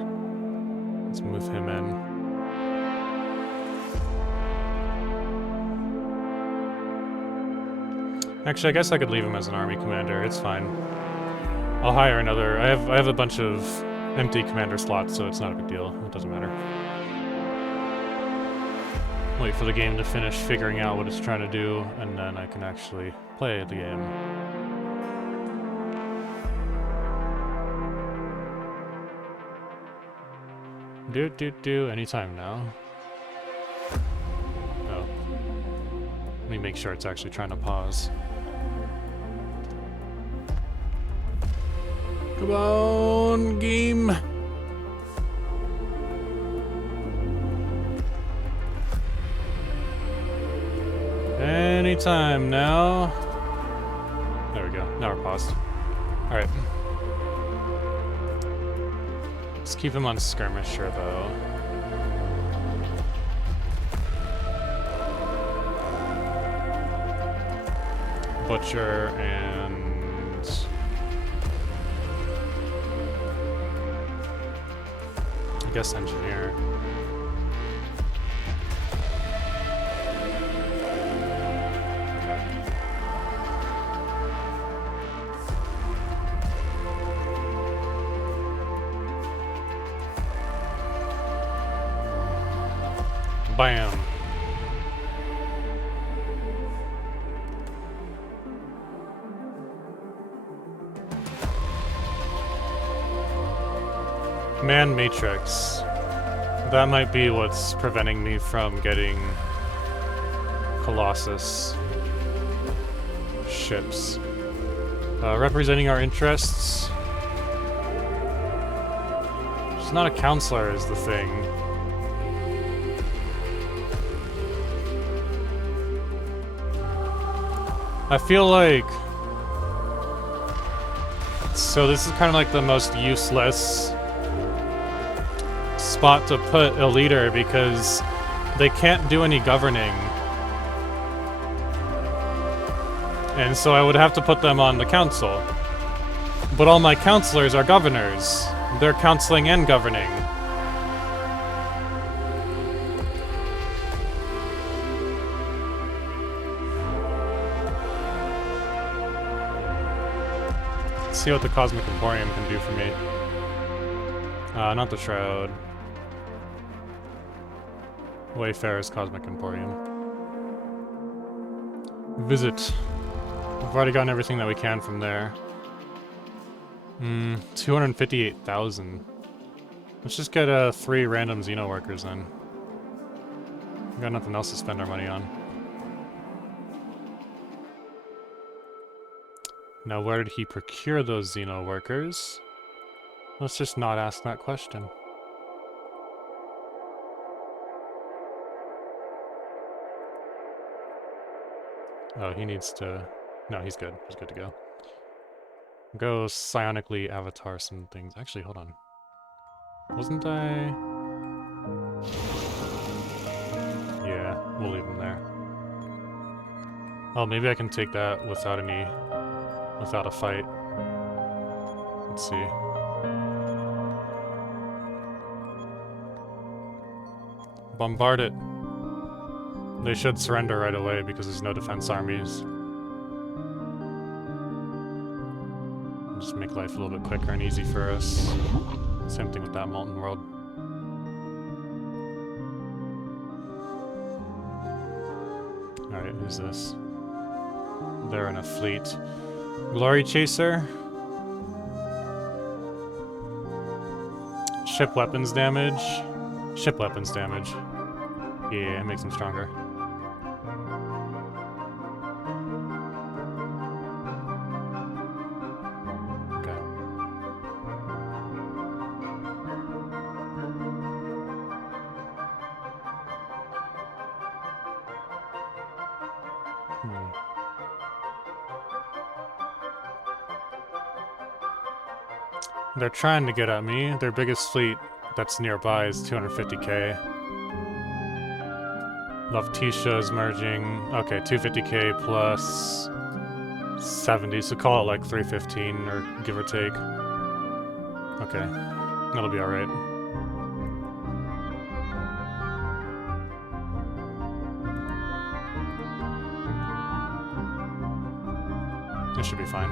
Let's move him in. Actually, I guess I could leave him as an army commander. It's fine. I'll hire another. I have a bunch of empty commander slots, so it's not a big deal. It doesn't matter. Wait for the game to finish figuring out what it's trying to do, and then I can actually play the game. Do anytime now. Oh. Let me make sure it's actually trying to pause. Come on, game. Anytime now. There we go. Now we're paused. Alright. Let's keep him on Skirmisher, though. Butcher and... I guess Engineer. Bam. Man Matrix. That might be what's preventing me from getting Colossus ships. Representing our interests. She's not a counselor is the thing. I feel like... So this is kind of like the most useless spot to put a leader because they can't do any governing. And so I would have to put them on the council. But all my counselors are governors. They're counseling and governing. Let's see what the Cosmic Emporium can do for me. Not the Shroud. Wayfarer's Cosmic Emporium. Visit. We've already gotten everything that we can from there. 258,000. Let's just get 3 random Xeno workers then. We've got nothing else to spend our money on. Now where did he procure those Xeno workers? Let's just not ask that question. Oh, he needs to... No, he's good. He's good to go. Go psionically avatar some things. Actually, hold on. Wasn't I... Yeah, we'll leave him there. Oh, maybe I can take that without a fight. Let's see. Bombard it. They should surrender right away because there's no defense armies. Just make life a little bit quicker and easy for us. Same thing with that molten world. Alright, who's this? They're in a fleet. Glory Chaser. Ship weapons damage. Ship weapons damage. Yeah, it makes them stronger. Okay. They're trying to get at me. Their biggest fleet that's nearby is 250k. Loftisha is merging. Okay, 250k plus 70, so call it like 315 or give or take. Okay, that'll be alright. It should be fine.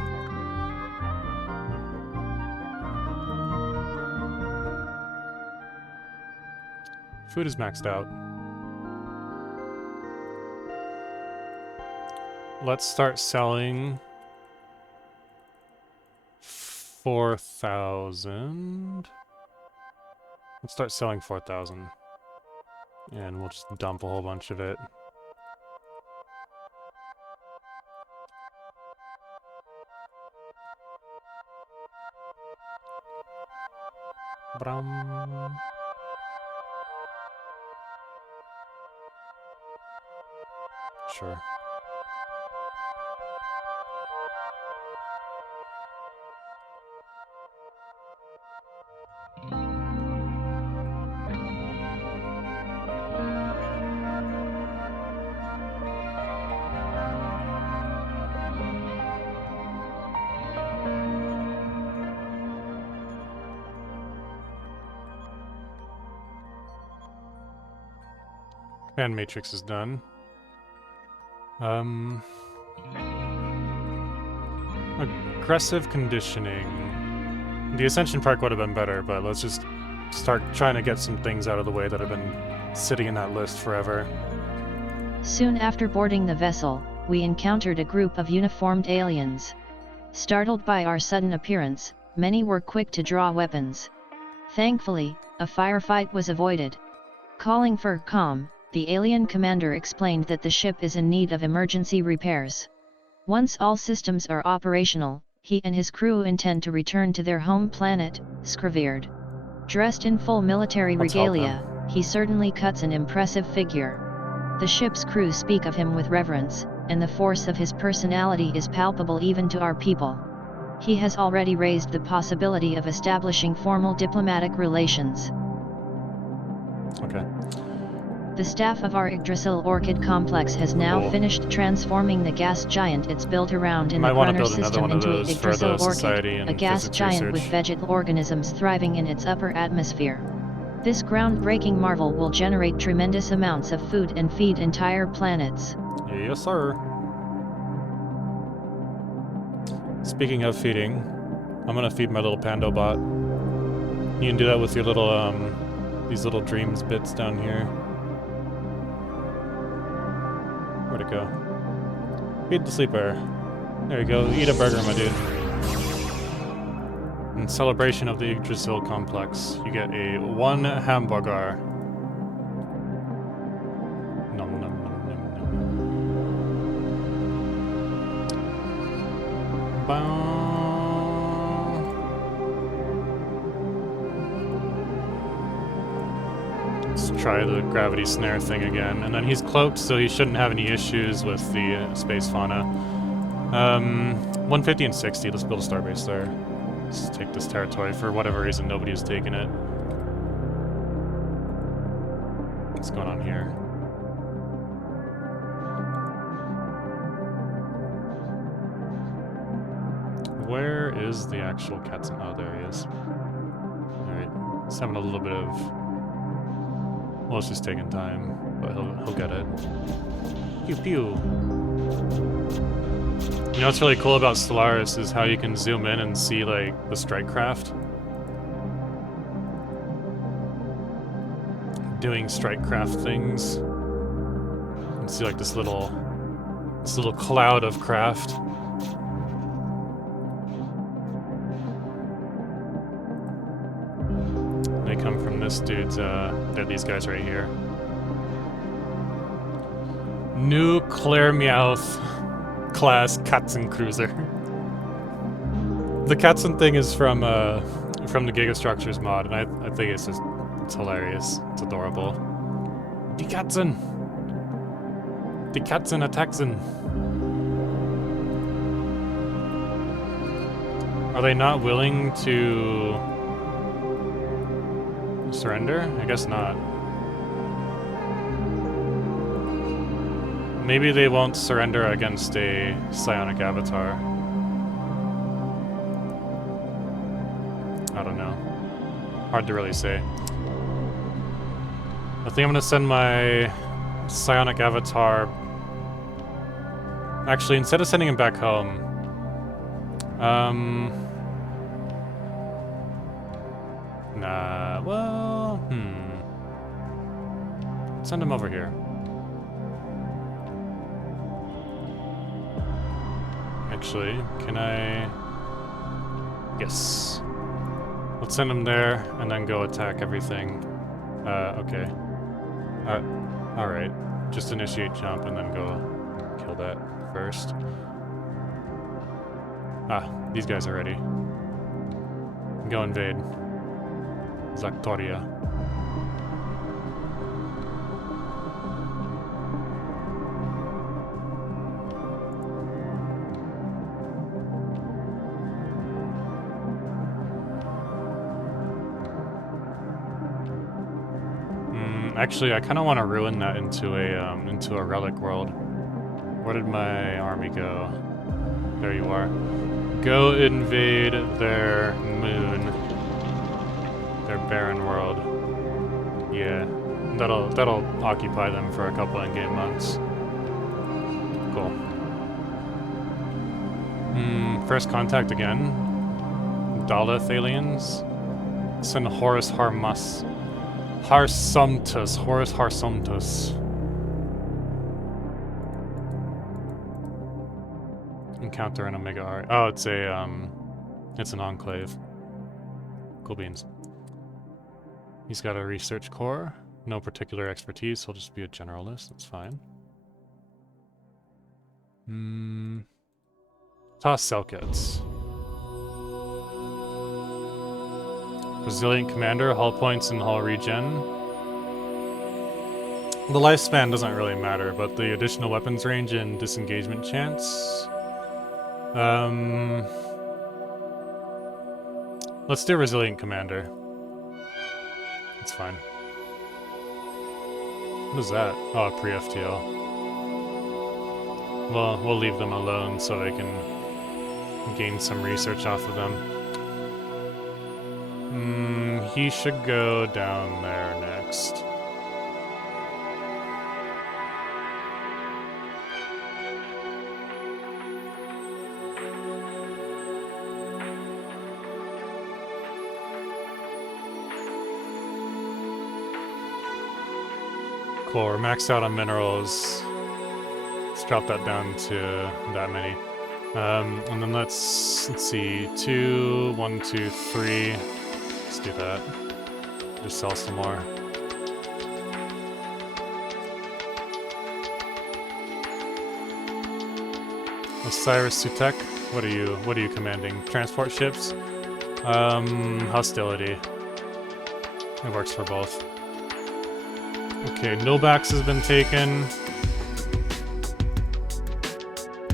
Food is maxed out. Let's start selling 4,000. Let's start selling 4,000. And we'll just dump a whole bunch of it. Brum. Sure. And Matrix is done. Aggressive conditioning. The Ascension Park would have been better, but let's just start trying to get some things out of the way that have been sitting in that list forever. Soon after boarding the vessel, we encountered a group of uniformed aliens. Startled by our sudden appearance, many were quick to draw weapons. Thankfully, a firefight was avoided. Calling for calm, the alien commander explained that the ship is in need of emergency repairs. Once all systems are operational, he and his crew intend to return to their home planet, Scriveard. Dressed in full military regalia, he certainly cuts an impressive figure. The ship's crew speak of him with reverence, and the force of his personality is palpable even to our people. He has already raised the possibility of establishing formal diplomatic relations. Okay. The staff of our Yggdrasil Orchid Complex has now finished transforming the gas giant it's built around in the Grunner system into a Yggdrasil Orchid, a gas giant with vegetal organisms thriving in its upper atmosphere. This groundbreaking marvel will generate tremendous amounts of food and feed entire planets. Yes, sir. Speaking of feeding, I'm gonna feed my little Pando bot. You can do that with your little, these little dreams bits down here. Where'd it go? Feed the sleeper. There you go. Eat a burger, my dude. In celebration of the Yggdrasil complex, you get a 1 hamburger. Nom nom nom nom nom. Bow. Let's try the gravity snare thing again. And then he's cloaked, so he shouldn't have any issues with the space fauna. 150 and 60, let's build a starbase there. Let's take this territory. For whatever reason, nobody has taken it. What's going on here? Where is the actual cats? Oh, there he is. Alright, he's having a little bit of... Well, it's just taking time, but he'll get it. Pew pew! You know what's really cool about Stellaris is how you can zoom in and see, like, the strike craft. Doing strike craft things. You can see, like, this little cloud of craft. They come from this dude's, they're these guys right here. New Claremouth class Katzen cruiser. The Katzen thing is from the Gigastructures mod, and I think it's hilarious. It's adorable. Die Katzen! Die Katzen attacken! Are they not willing to surrender? I guess not. Maybe they won't surrender against a psionic avatar. I don't know. Hard to really say. I think I'm gonna send my psionic avatar... Actually, instead of sending him back home... Nah, well... Send him over here. Actually, can I... Yes. Let's send him there, and then go attack everything. Okay. Alright. Just initiate jump, and then go kill that first. Ah, these guys are ready. Go invade. Zactoria. Actually, I kind of want to ruin that into a relic world. Where did my army go? There you are. Go invade their moon. Their barren world. Yeah, that'll occupy them for a couple in-game months. Cool. First contact again. Daleth aliens. Send Horus Harsomptus. Horus Harsomptus. Encounter an Omega R. Oh, it's an enclave. Cool beans. He's got a research core. No particular expertise. He'll just be a generalist. That's fine. Toss Selkets. Resilient Commander, hull points and hull regen. The lifespan doesn't really matter, but the additional weapons range and disengagement chance. Let's do Resilient Commander. It's fine. What is that? Oh, pre-FTL. Well, we'll leave them alone so they can gain some research off of them. He should go down there next. Cool, we're maxed out on minerals. Let's drop that down to that many. And then let's see, 2, 1, 2, 3. Let's do that. Just sell some more. Osiris Sutek, what are you commanding? Transport ships? Hostility. It works for both. Okay, Novax has been taken.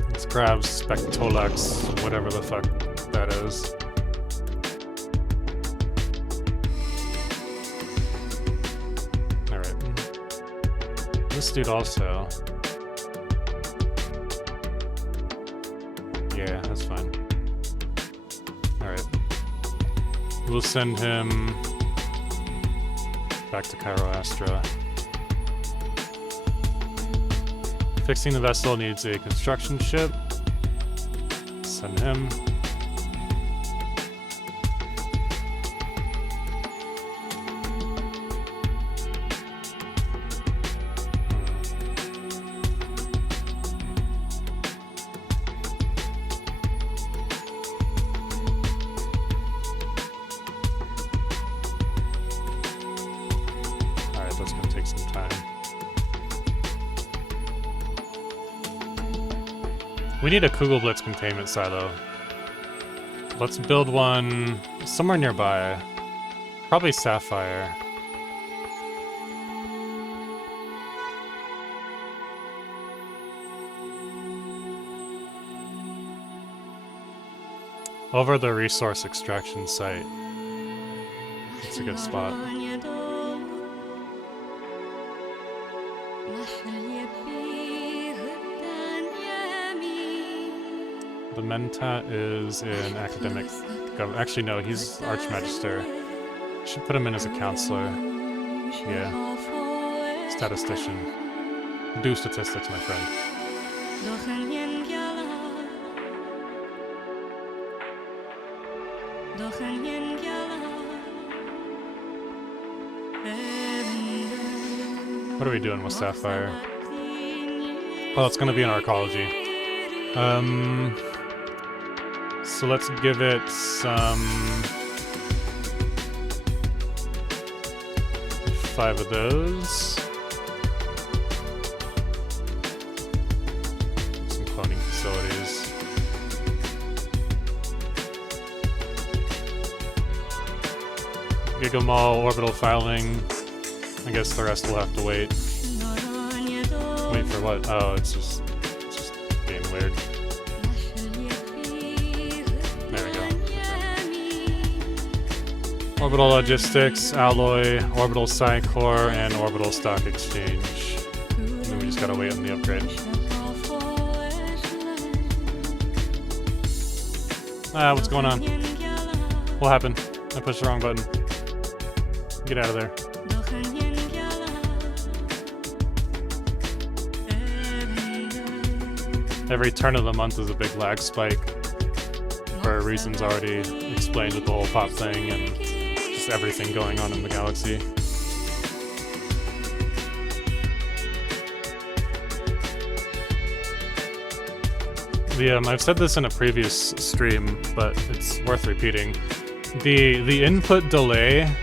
Let's grab Spectolax, whatever the fuck that is. Alright. This dude also. Yeah, that's fine. Alright. We'll send him back to Cairo Astra. Fixing the vessel needs a construction ship. Send him. Alright, that's gonna take some time. We need a Kugelblitz containment silo. Let's build one somewhere nearby. Probably Sapphire. Over the resource extraction site. It's a good spot. The Mentat is in academic government. Actually, no, he's Archmagister. Should put him in as a counselor. Yeah. Statistician. Do statistics, my friend. What are we doing with Sapphire? Oh, it's gonna be in archaeology. So let's give it some 5 of those. Some cloning facilities. Gigamall, orbital filing. I guess the rest will have to wait. Wait for what? Oh, it's just being weird. There we go. Okay. Orbital logistics, alloy, orbital Psycore, and orbital stock exchange. And then we just gotta wait on the upgrade. Ah, what's going on? What happened? I pushed the wrong button. Get out of there. Every turn of the month is a big lag spike for reasons already explained with the whole pop thing and just everything going on in the galaxy. I've said this in a previous stream, but it's worth repeating. The input delay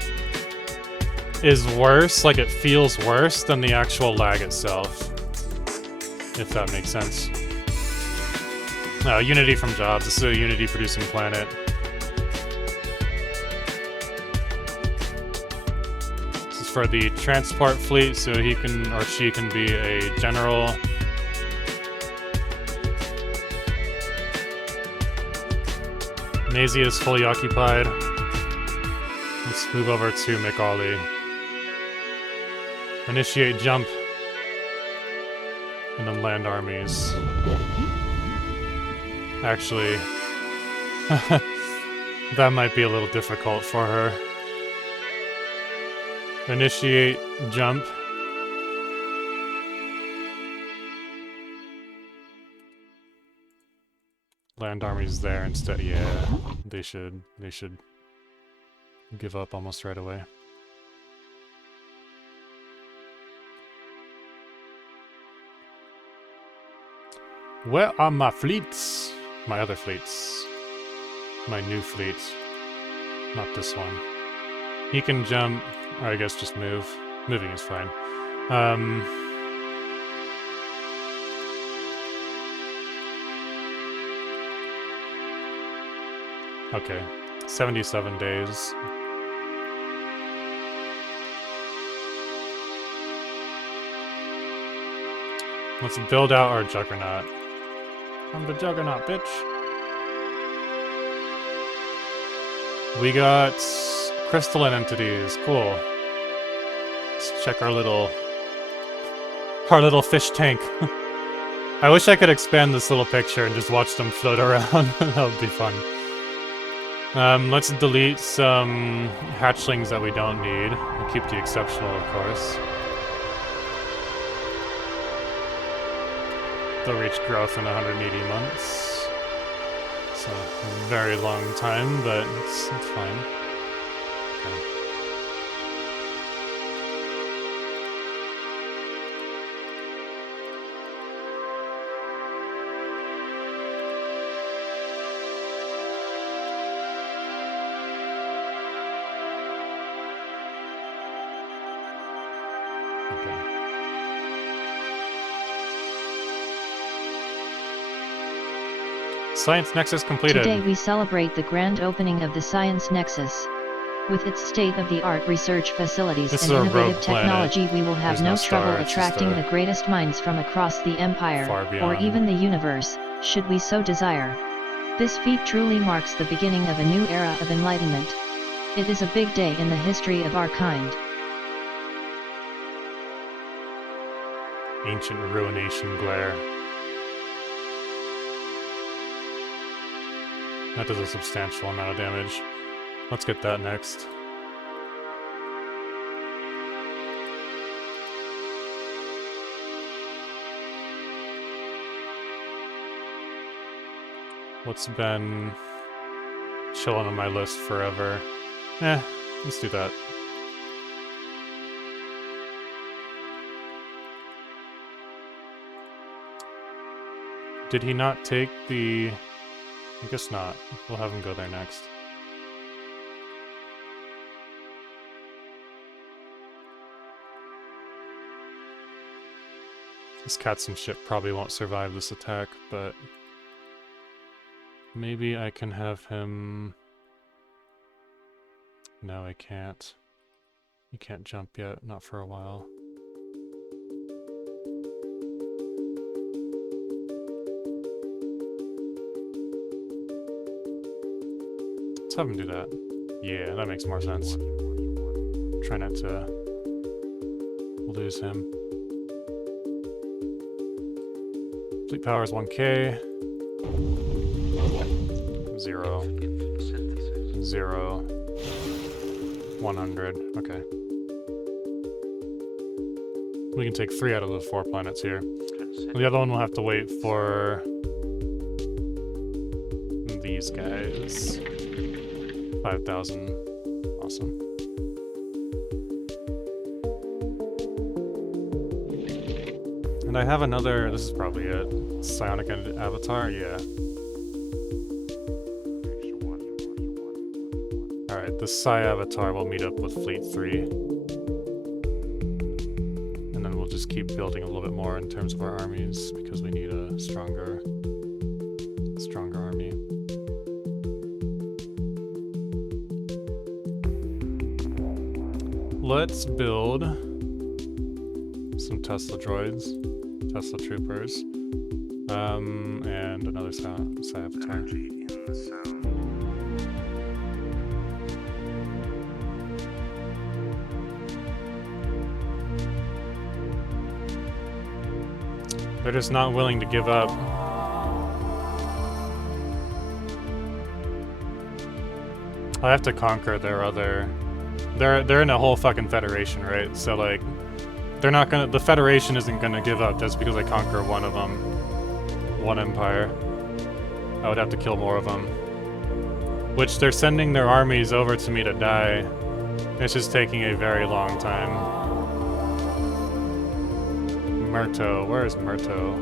is worse, like it feels worse than the actual lag itself, if that makes sense. Unity from Jobs. This is a Unity producing planet. This is for the transport fleet, so he can or she can be a general. Nazi is fully occupied. Let's move over to McAuley. Initiate jump. And then land armies. Actually, that might be a little difficult for her. Initiate jump. Land armies there instead. Yeah, they should give up almost right away. Where are my fleets? My other fleets. My new fleet. Not this one. He can jump, or I guess just move. Moving is fine. Okay. 77 days. Let's build out our Juggernaut. I'm the Juggernaut, bitch. We got crystalline entities. Cool. Let's check our little fish tank. I wish I could expand this little picture and just watch them float around. That would be fun. Let's delete some hatchlings that we don't need. We'll keep the exceptional, of course. They'll reach growth in 180 months. It's a very long time, but it's fine. Okay. Science Nexus completed. Today we celebrate the grand opening of the Science Nexus. With its state-of-the-art research facilities and innovative technology, we will have no trouble attracting the greatest minds from across the Empire, or even the universe, should we so desire. This feat truly marks the beginning of a new era of enlightenment. It is a big day in the history of our kind. Ancient ruination glare. That does a substantial amount of damage. Let's get that next. What's been chilling on my list forever? Let's do that. Did he not take the... I guess not. We'll have him go there next. This cats and shit probably won't survive this attack, but... maybe I can have him... No, I can't. He can't jump yet, not for a while. Let's have him do that. Yeah, that makes more sense. Try not to lose him. Fleet power is 1k. 0. 0. 100. Okay. We can take 3 out of the 4 planets here. The other one will have to wait for these guys. 5,000. Awesome. And I have another, this is probably it. Psionic Avatar? Yeah. Alright, the Psi Avatar will meet up with Fleet 3. And then we'll just keep building a little bit more in terms of our armies, because we need a stronger army. Let's build some Tesla droids, Tesla troopers, and another Psi Avatar. They're just not willing to give up. I have to conquer their other... They're in a whole fucking federation, right? So like, they're not gonna... The Federation isn't gonna give up just because I conquer one of them. One empire. I would have to kill more of them. Which they're sending their armies over to me to die. It's just taking a very long time. Murto. Where is Murto?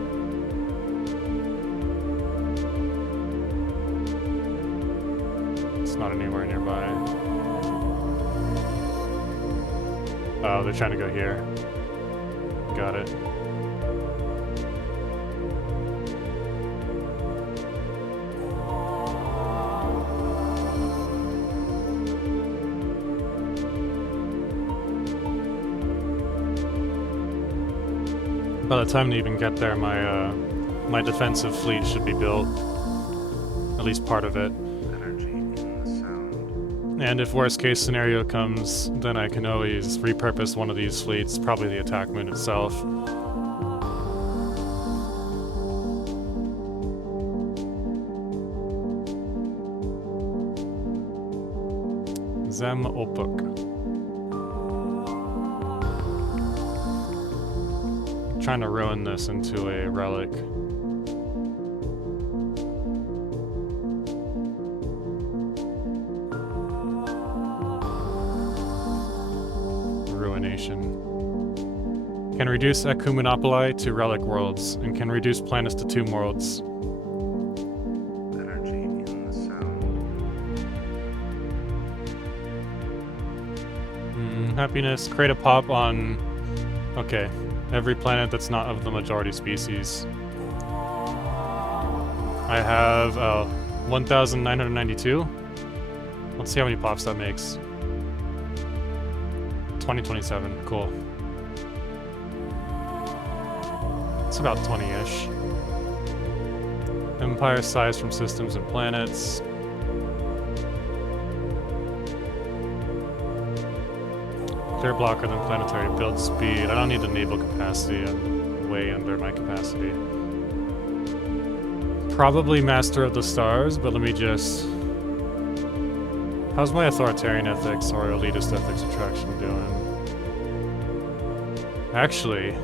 It's not anywhere nearby. Oh, they're trying to go here. Got it. By the time they even get there, my defensive fleet should be built. At least part of it. And if worst case scenario comes, then I can always repurpose one of these fleets, probably the attack moon itself. Zem Opuk. Trying to ruin this into a relic. Can reduce Ecumenopoli to relic worlds, and can reduce planets to tomb worlds. Energy in the sound. Happiness. Create a pop on... Okay. Every planet that's not of the majority species. I have 1,992. Let's see how many pops that makes. 2027. Cool. It's about 20-ish. Empire size from systems and planets. Clear blocker than planetary build speed. I don't need the naval capacity. I'm way under my capacity. Probably Master of the Stars, but let me just... How's my authoritarian ethics or elitist ethics attraction doing? Actually...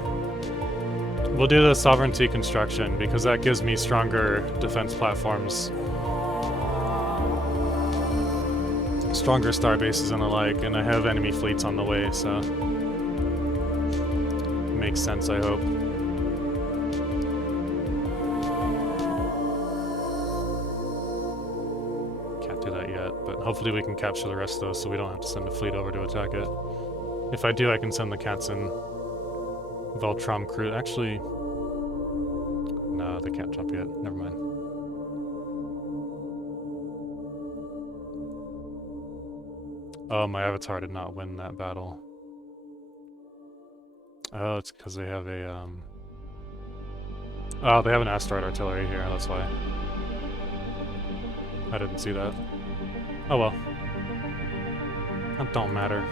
We'll do the sovereignty construction, because that gives me stronger defense platforms. Stronger star bases and the like, and I have enemy fleets on the way, so... Makes sense, I hope. Can't do that yet, but hopefully we can capture the rest of those so we don't have to send a fleet over to attack it. If I do, I can send the cats in. Voltron crew. Actually, no, they can't jump yet. Never mind. Oh, my avatar did not win that battle. Oh, it's because they have a, Oh, they have an asteroid artillery here, that's why. I didn't see that. Oh well. That don't matter.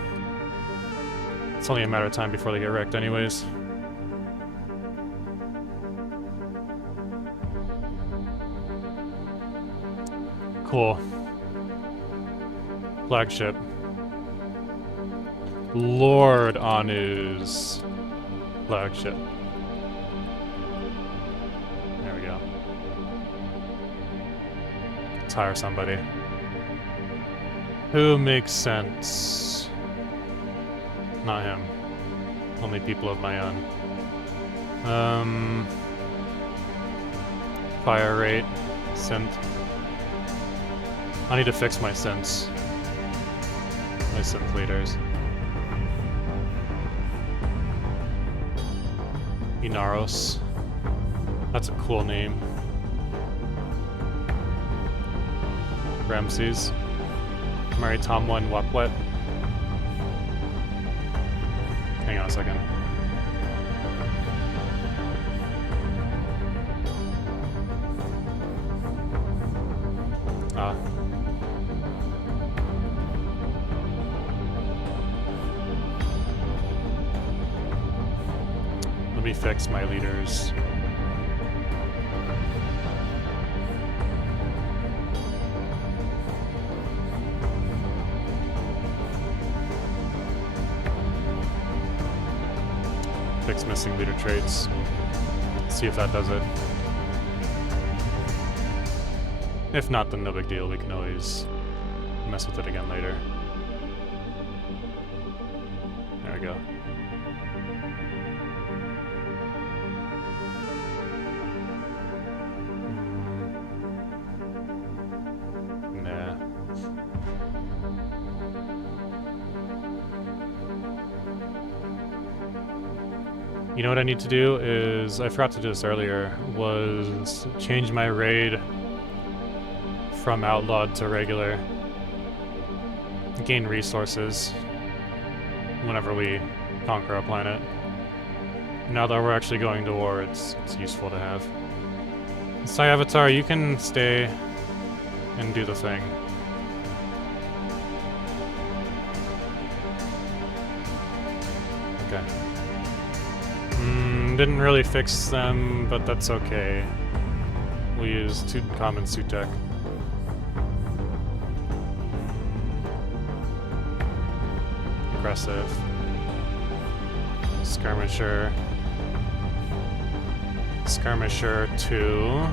It's only a matter of time before they get wrecked anyways. Cool. Flagship. Lord Anu's flagship. There we go. Let's hire somebody. Who makes sense? Not him. Only people of my own. Fire rate. Synth. I need to fix my synths. My synth leaders. Inaros. That's a cool name. Ramses. Mary Tomwin Wapwet. Hang on a second. Let me fix my leaders. Fix missing leader traits. See if that does it. If not, then no big deal. We can always mess with it again later. There we go. Nah. You know what I need to do is, I forgot to do this earlier, was change my raid from outlawed to regular. Gain resources whenever we conquer a planet. Now that we're actually going to war, it's useful to have. Sai Avatar, you can stay and do the thing. Okay. Didn't really fix them, but that's okay. We'll use Common Sutek. Aggressive. Skirmisher. Skirmisher 2.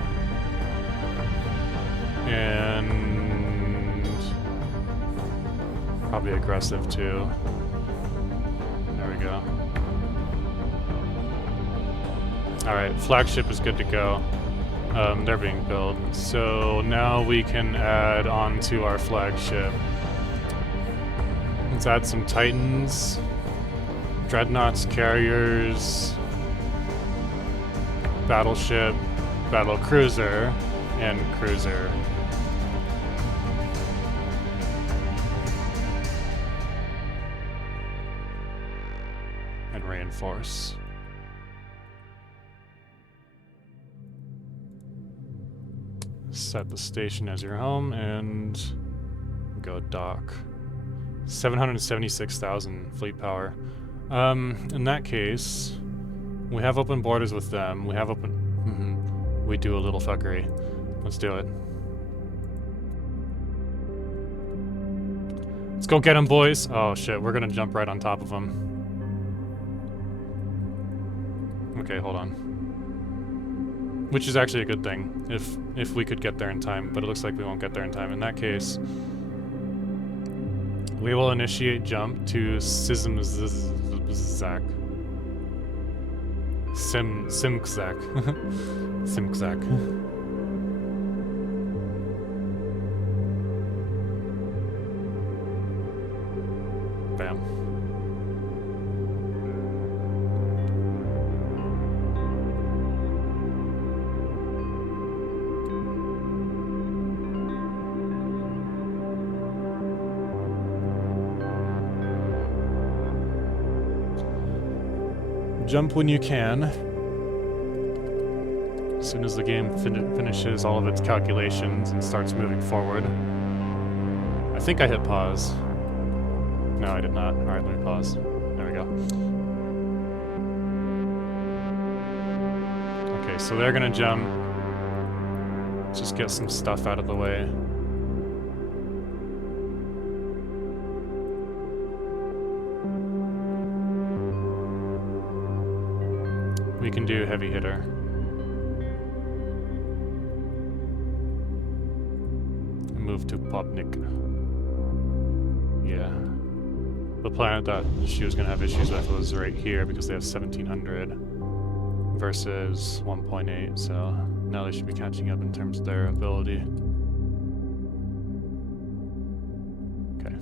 And probably aggressive 2. There we go. Alright, flagship is good to go. They're being built. So now we can add on to our flagship. Let's add some Titans, Dreadnoughts, Carriers, Battleship, Battle Cruiser, and Cruiser. And reinforce. Set the station as your home and go dock. 776,000 fleet power. In that case, we have open borders with them. We have open... We do a little fuckery. Let's do it. Let's go get them, boys. Oh shit, we're gonna jump right on top of them. Okay, hold on. Which is actually a good thing, if we could get there in time, but it looks like we won't get there in time. In that case, we will initiate jump to Simkzak. Simkzak. Bam. Jump when you can. As soon as the game finishes all of its calculations and starts moving forward. I think I hit pause. No, I did not. Alright, let me pause. There we go. Okay, so they're gonna jump. Let's just get some stuff out of the way. We can do heavy hitter. Move to Popnik. Yeah. The planet that she was going to have issues with was right here because they have 1700 versus 1.8, so now they should be catching up in terms of their ability. Okay.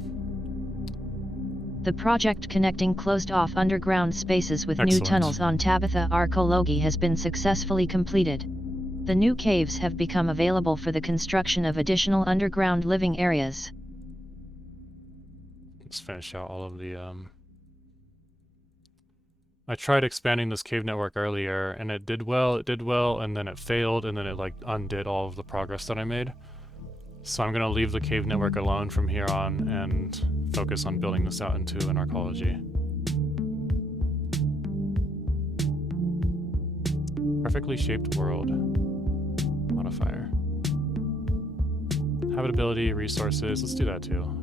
The project connecting closed-off underground spaces with new tunnels on Tabitha Arcologi has been successfully completed. The new caves have become available for the construction of additional underground living areas. Let's finish out all of the, I tried expanding this cave network earlier, and it did well, and then it failed, and then it, like, undid all of the progress that I made. So I'm gonna leave the cave network alone from here on, and focus on building this out into an arcology. Perfectly shaped world. Modifier. Habitability, resources, let's do that too.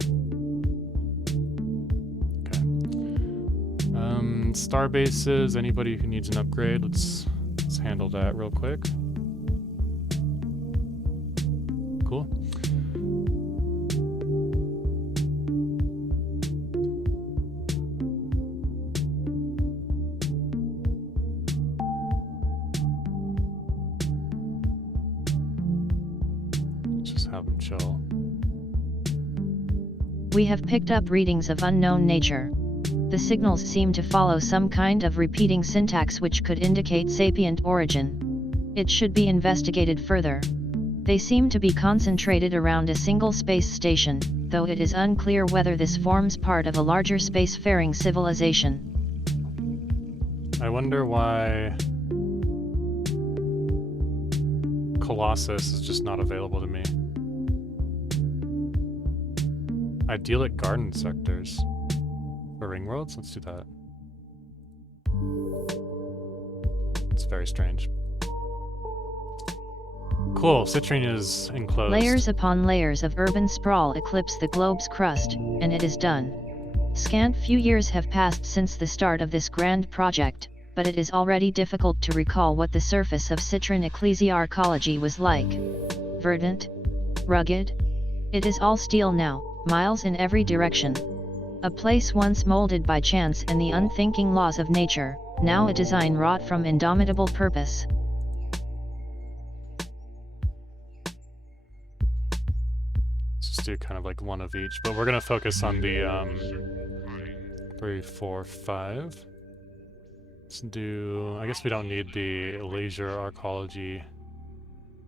Star bases, anybody who needs an upgrade, let's handle that real quick. Cool. Just have them chill. We have picked up readings of unknown nature. The signals seem to follow some kind of repeating syntax which could indicate sapient origin. It should be investigated further. They seem to be concentrated around a single space station, though it is unclear whether this forms part of a larger spacefaring civilization. I wonder why Colossus is just not available to me. Idyllic garden sectors. For ring worlds? Let's do that. It's very strange. Cool, citrine is enclosed. Layers upon layers of urban sprawl eclipse the globe's crust, and it is done. Scant few years have passed since the start of this grand project, but it is already difficult to recall what the surface of citrine ecclesiarchology was like. Verdant? Rugged? It is all steel now, miles in every direction. A place once molded by chance and the unthinking laws of nature, now a design wrought from indomitable purpose. Let's just do kind of like one of each, but we're gonna focus on the 3, 4, 5. Let's do, I guess we don't need the leisure archaeology,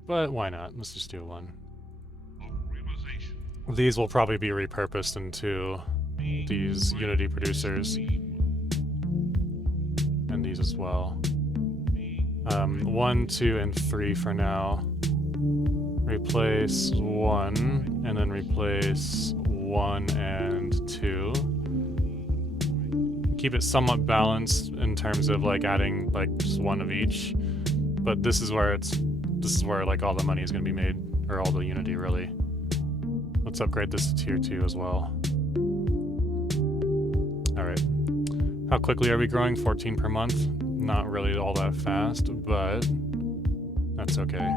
but why not? Let's just do one. These will probably be repurposed into these Unity producers. And these as well. 1, 2, and 3 for now. Replace 1, and then replace 1 and 2. Keep it somewhat balanced in terms of like adding like just one of each. But this is where like all the money is gonna be made, or all the Unity really. Let's upgrade this to tier 2 as well. Alright. How quickly are we growing? 14 per month. Not really all that fast, but that's okay.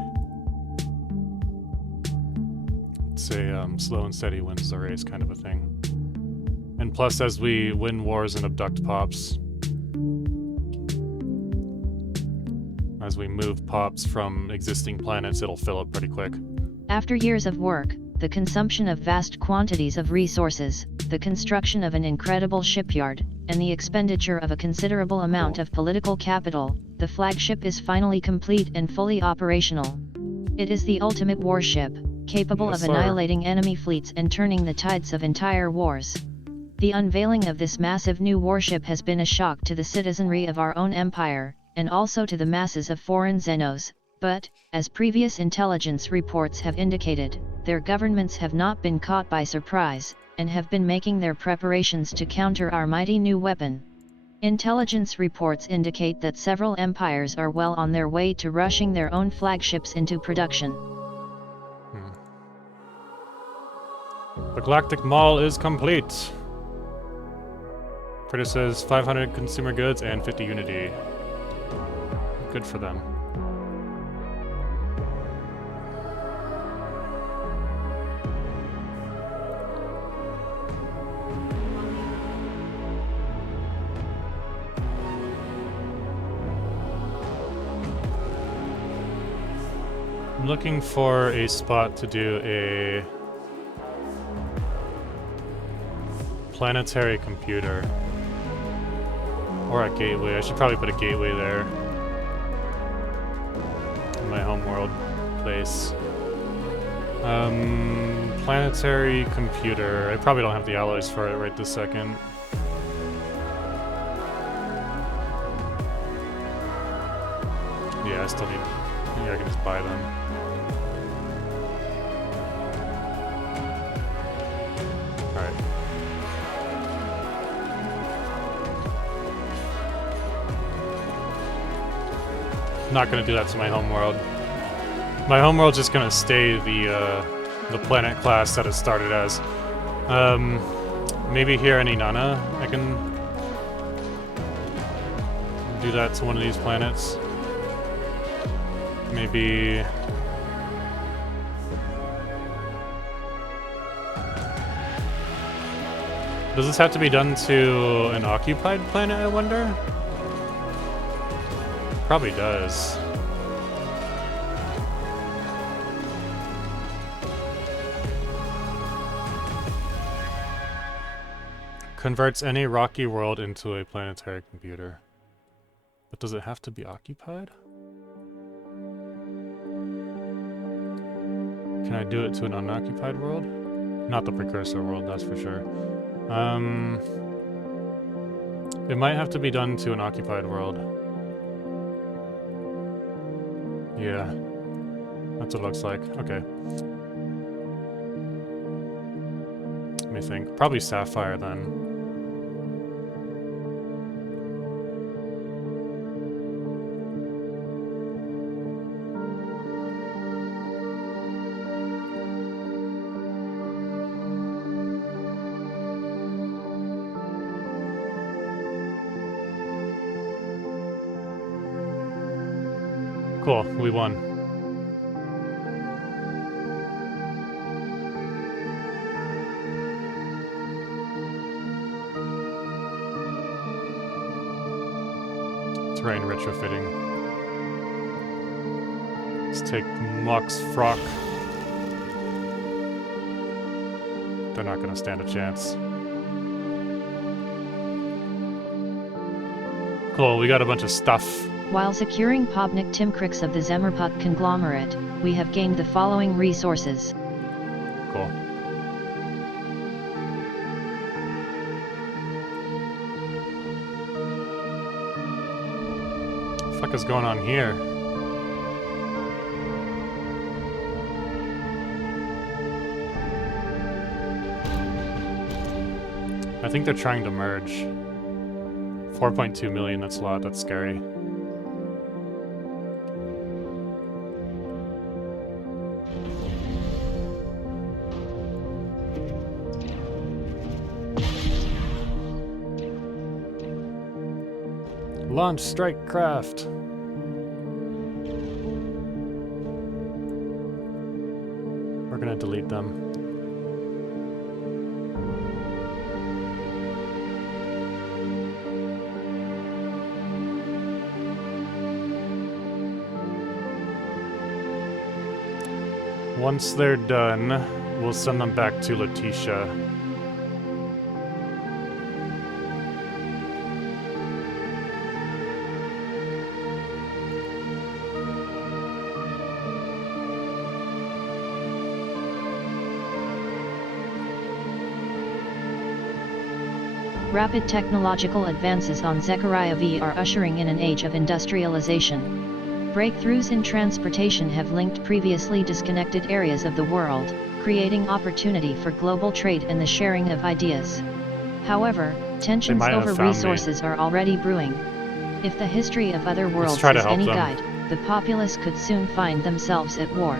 It's a slow and steady wins the race kind of a thing. And plus, as we win wars and abduct pops, as we move pops from existing planets, it'll fill up pretty quick. After years of work, the consumption of vast quantities of resources, the construction of an incredible shipyard, and the expenditure of a considerable amount of political capital, the flagship is finally complete and fully operational. It is the ultimate warship, capable of annihilating enemy fleets and turning the tides of entire wars. The unveiling of this massive new warship has been a shock to the citizenry of our own empire, and also to the masses of foreign Xenos, but, as previous intelligence reports have indicated, their governments have not been caught by surprise, and have been making their preparations to counter our mighty new weapon. Intelligence reports indicate that several empires are well on their way to rushing their own flagships into production. The Galactic Mall is complete. Produces 500 consumer goods and 50 Unity. Good for them. I'm looking for a spot to do a planetary computer. Or a gateway. I should probably put a gateway there. In my homeworld place. Planetary computer. I probably don't have the alloys for it right this second. Yeah, I still need... Yeah, I can just buy them. Alright. Not gonna do that to my homeworld. My homeworld's just gonna stay the planet class that it started as. Maybe here in Inanna I can do that to one of these planets. Maybe... Does this have to be done to an occupied planet, I wonder? Probably does. Converts any rocky world into a planetary computer. But does it have to be occupied? Can I do it to an unoccupied world? Not the precursor world, that's for sure. It might have to be done to an occupied world. Yeah. That's what it looks like. Okay. Let me think. Probably Sapphire then. Cool, we won. Terrain retrofitting. Let's take Mox Frock. They're not gonna stand a chance. Cool, we got a bunch of stuff. While securing Pobnik Timcrix of the Zemerpuk conglomerate, we have gained the following resources. Cool. What the fuck is going on here? I think they're trying to merge. 4.2 million, that's a lot, that's scary. Launch strike craft. We're gonna delete them. Once they're done, we'll send them back to Letitia. Rapid technological advances on Zechariah V are ushering in an age of industrialization. Breakthroughs in transportation have linked previously disconnected areas of the world, creating opportunity for global trade and the sharing of ideas. However, tensions over resources are already brewing. If the history of other worlds is any guide, the populace could soon find themselves at war.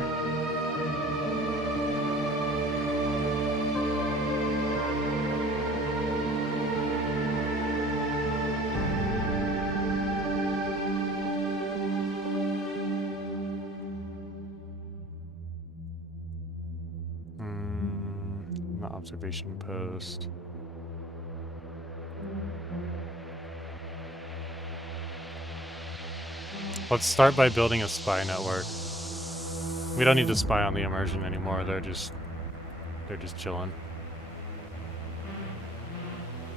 Observation post. Let's start by building a spy network. We don't need to spy on the immersion anymore. They're just chilling.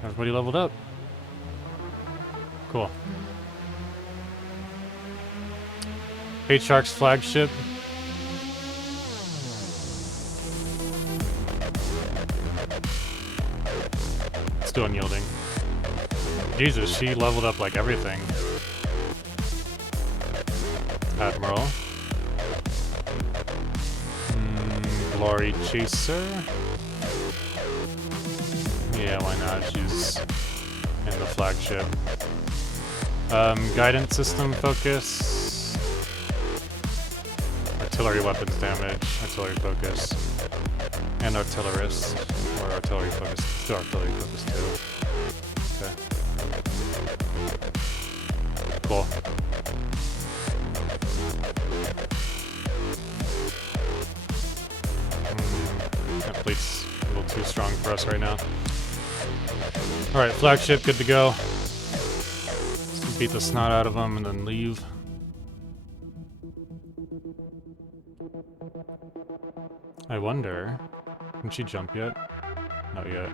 Everybody leveled up. Cool. H-Shark's flagship. Still unyielding. Jesus, she leveled up like everything. Admiral. Glory Chaser. Yeah, why not? She's in the flagship. Guidance system focus. Artillery weapons damage. Artillery focus. And artillerist. Or artillery focus. Still artillery focus too. Okay. Cool. That fleet's a little too strong for us right now. Alright, flagship, good to go. Just beat the snot out of them and then leave. I wonder, can she jump yet? Not yet.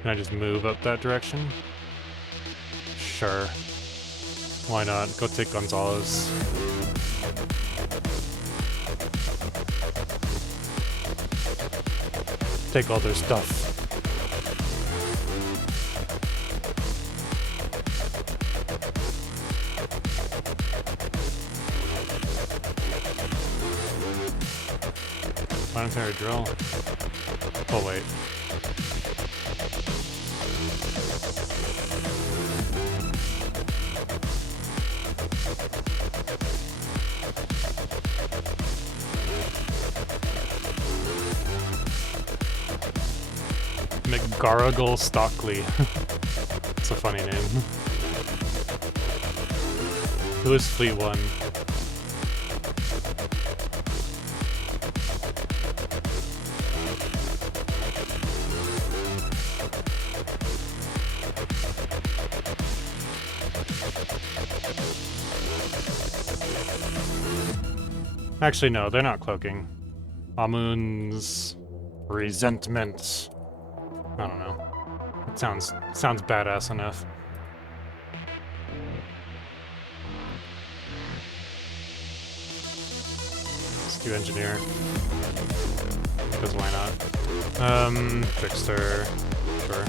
Can I just move up that direction? Sure. Why not? Go take Gonzalez. Take all their stuff. Planetary drill. Oh, wait. McGarrigle Stockley. It's a funny name. Who is Fleet 1? Actually, no, they're not cloaking. Amun's resentment. I don't know. It sounds badass enough. Let's do engineer. Because why not? Trickster. Sure.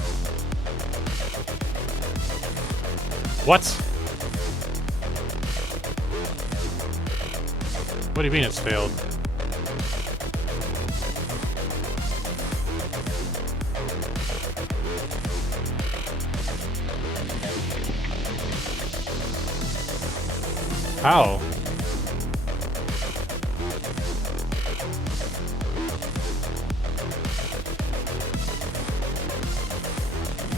What? What do you mean it's failed? How?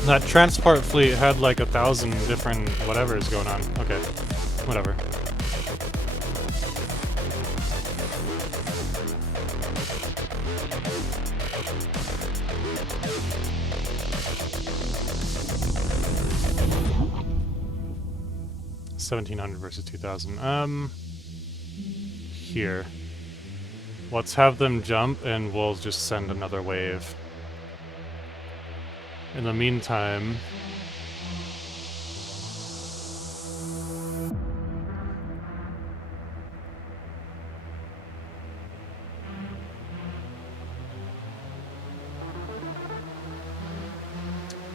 That transport fleet had like 1,000 different whatevers going on. Okay, whatever. $1,700 versus 2,000. Here. Let's have them jump and we'll just send another wave. In the meantime...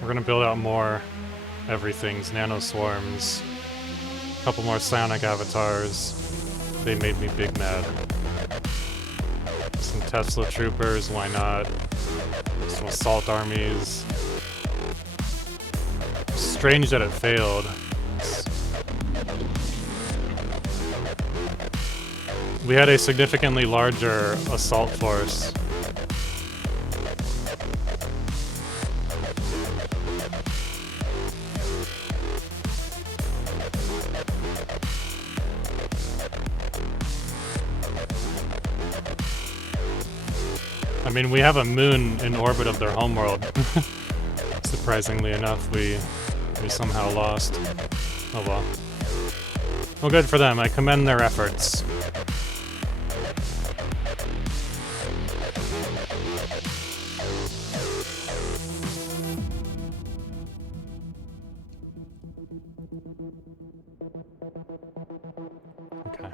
we're gonna build out more everything's nanoswarms. A couple more psionic avatars. They made me big mad. Some Tesla troopers, why not? Some assault armies. Strange that it failed. We had a significantly larger assault force. I mean, we have a moon in orbit of their homeworld. Surprisingly enough, we somehow lost. Oh well. Well, good for them. I commend their efforts. Okay.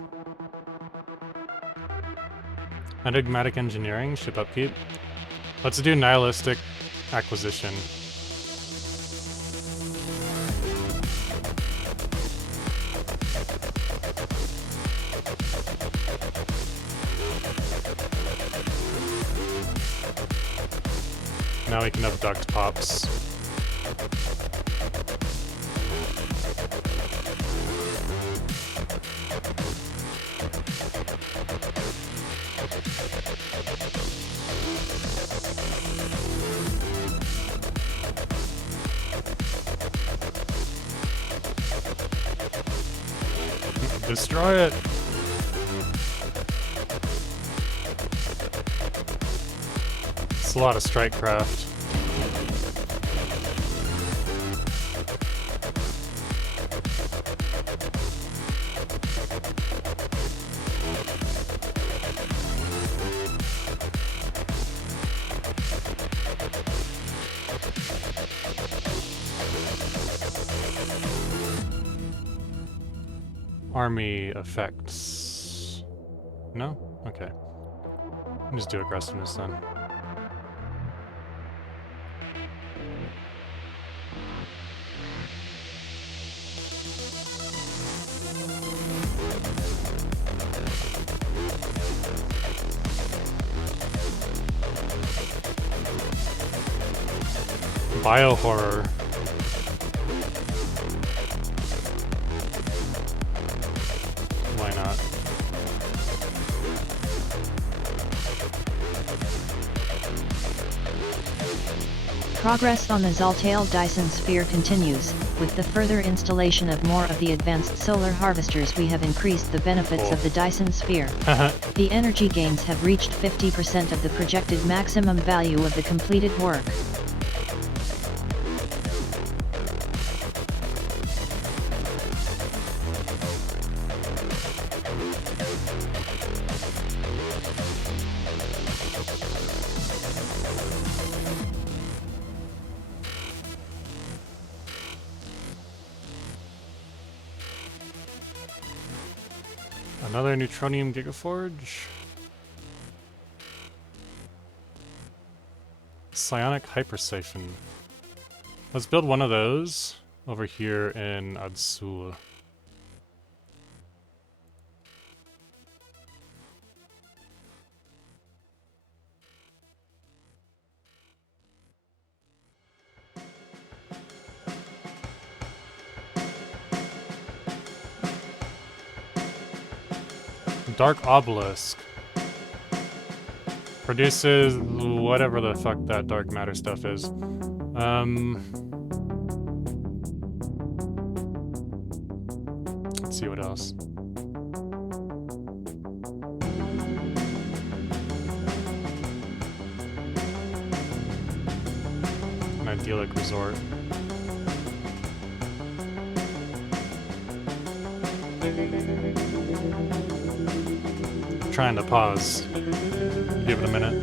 Enigmatic engineering, ship upkeep. Let's do nihilistic acquisition. Now we can abduct pops. Destroy it! It's a lot of strike craft. Army effects. No? Okay. Just do aggressiveness then. Biohorror. Why not? Progress on the Zaltail Dyson Sphere continues. With the further installation of more of the advanced solar harvesters, we have increased the benefits of the Dyson Sphere. The energy gains have reached 50% of the projected maximum value of the completed work. Another neutronium gigaforge. Psionic hypersiphon. Let's build one of those over here in Adsul. Dark obelisk. Produces whatever the fuck that dark matter stuff is. Let's see what else. An idyllic resort. Trying to pause. Give it a minute.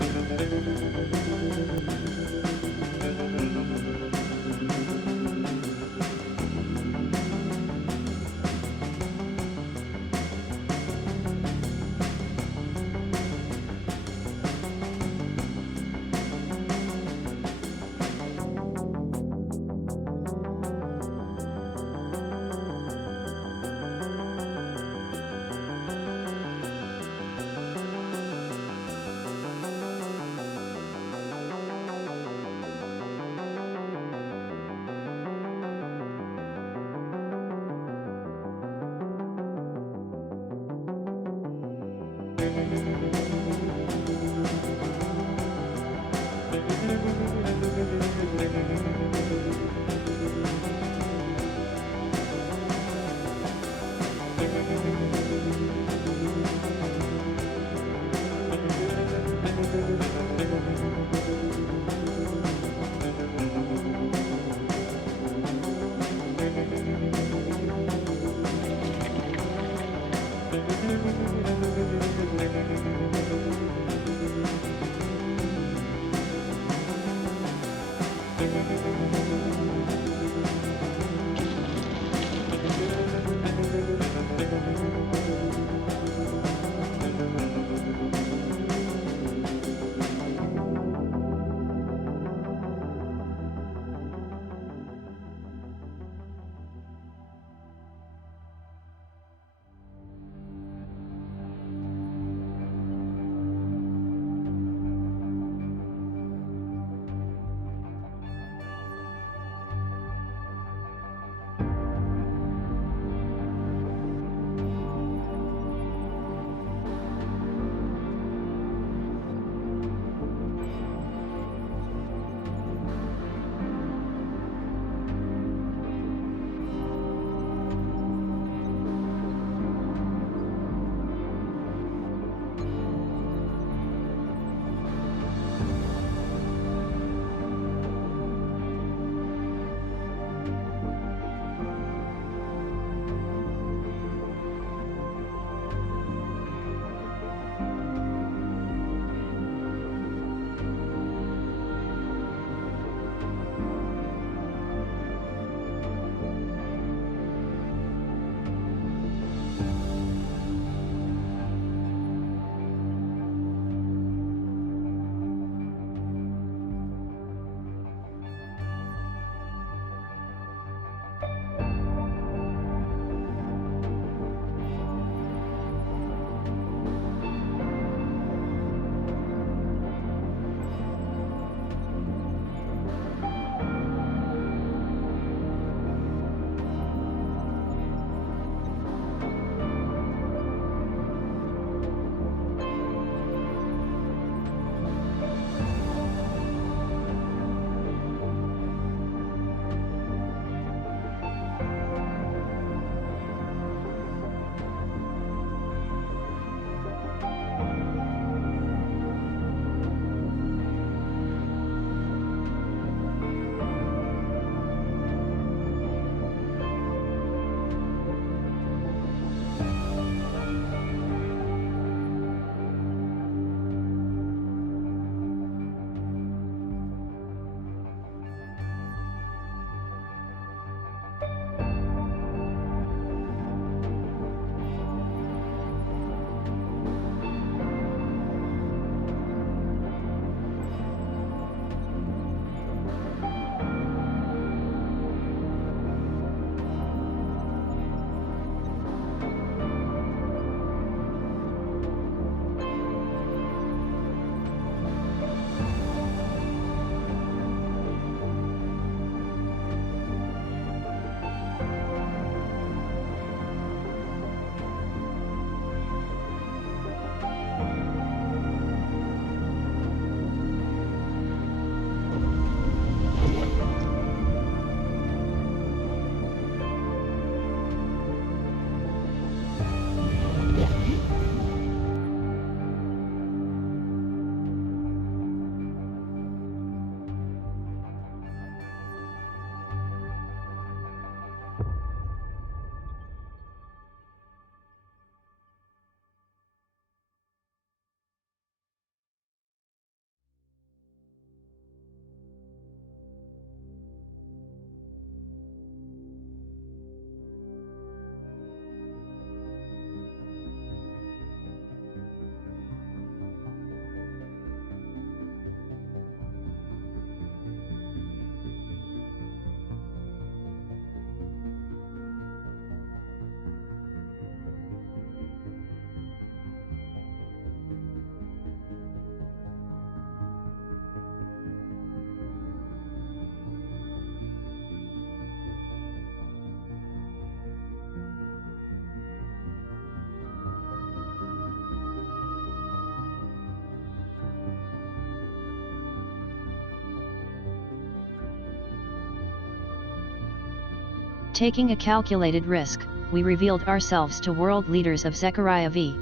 Taking a calculated risk, we revealed ourselves to world leaders of Zechariah V.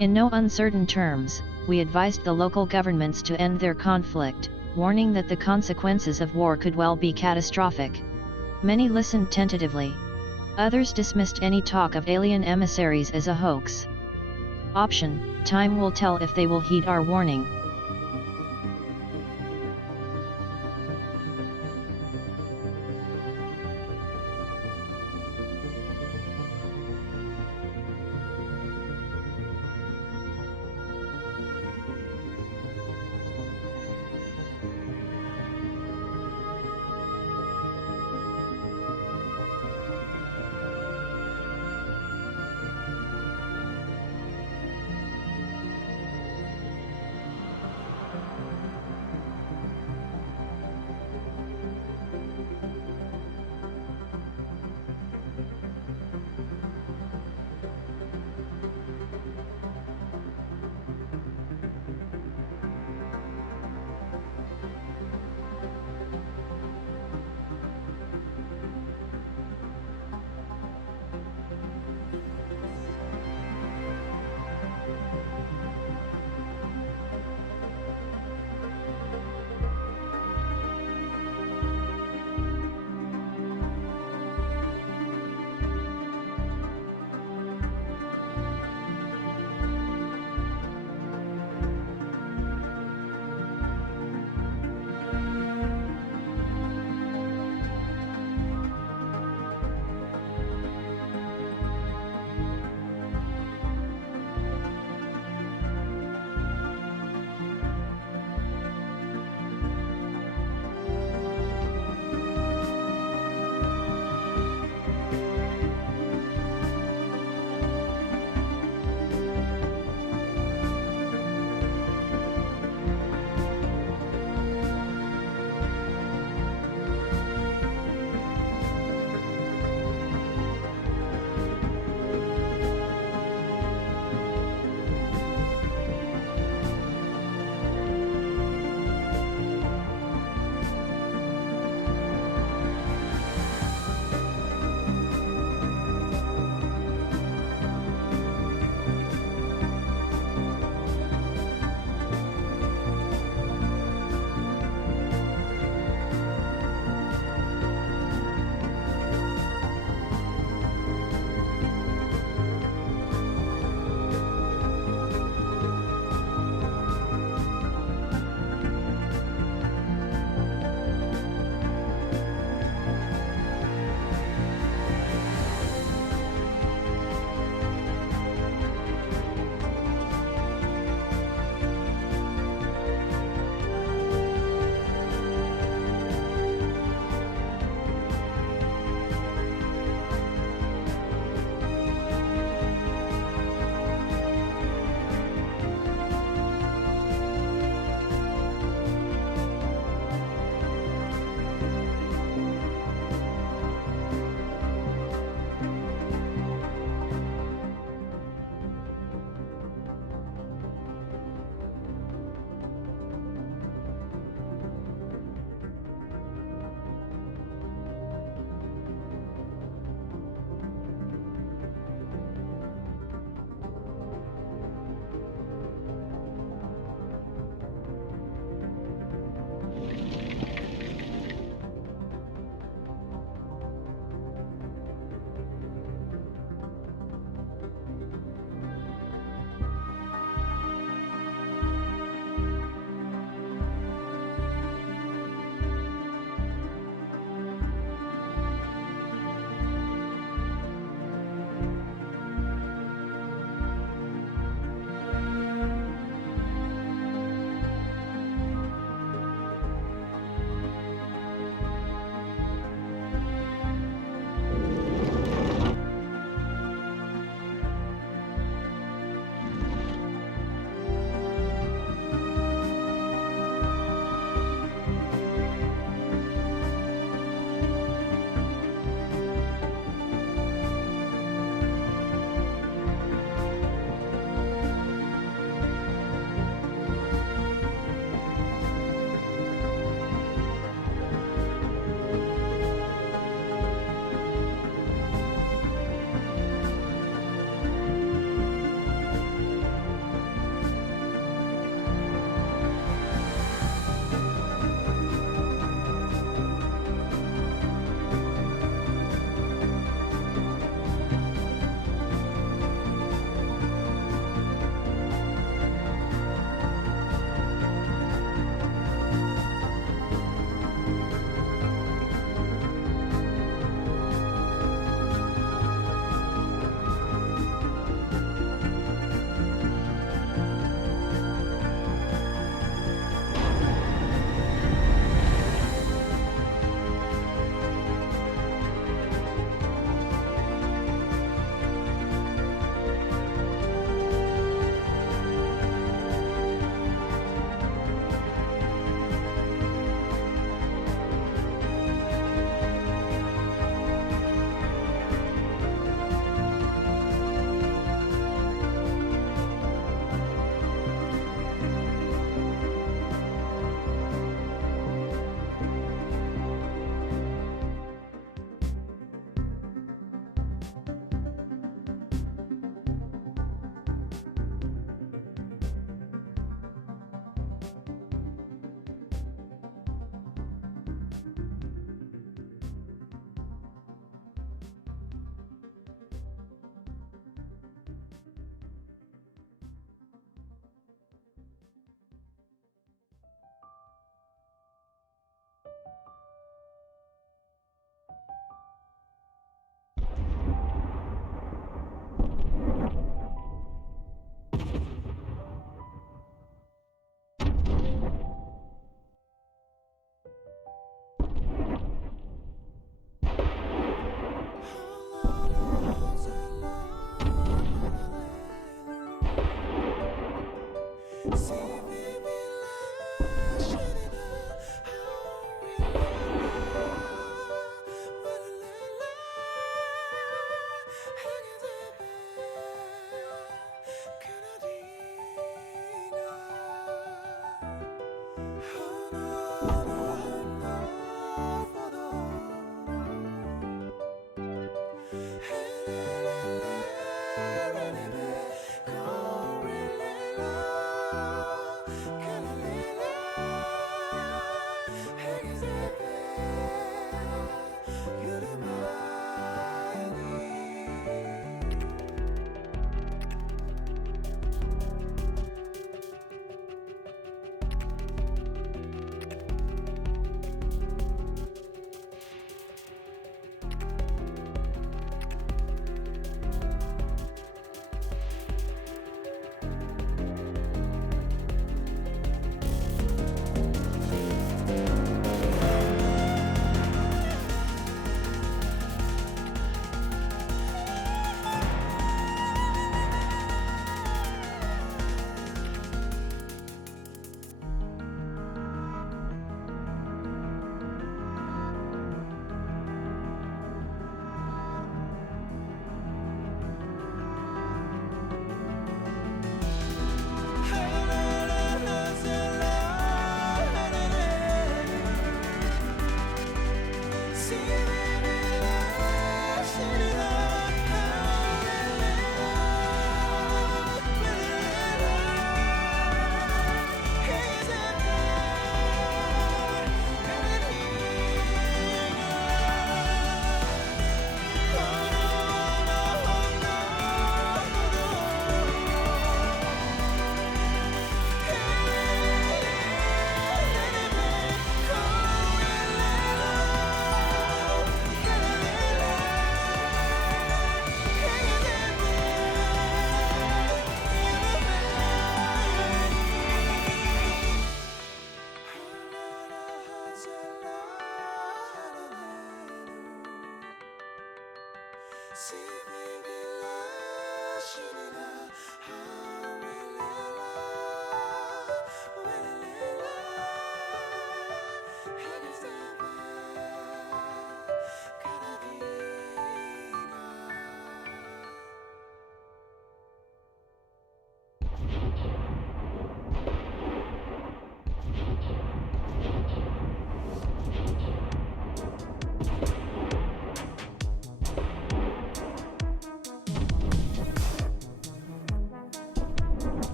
In no uncertain terms, we advised the local governments to end their conflict, warning that the consequences of war could well be catastrophic. Many listened tentatively. Others dismissed any talk of alien emissaries as a hoax. Option: time will tell if they will heed our warning.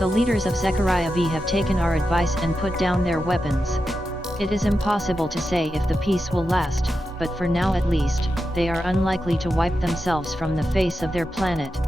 The leaders of Zechariah V have taken our advice and put down their weapons. It is impossible to say if the peace will last, but for now at least, they are unlikely to wipe themselves from the face of their planet.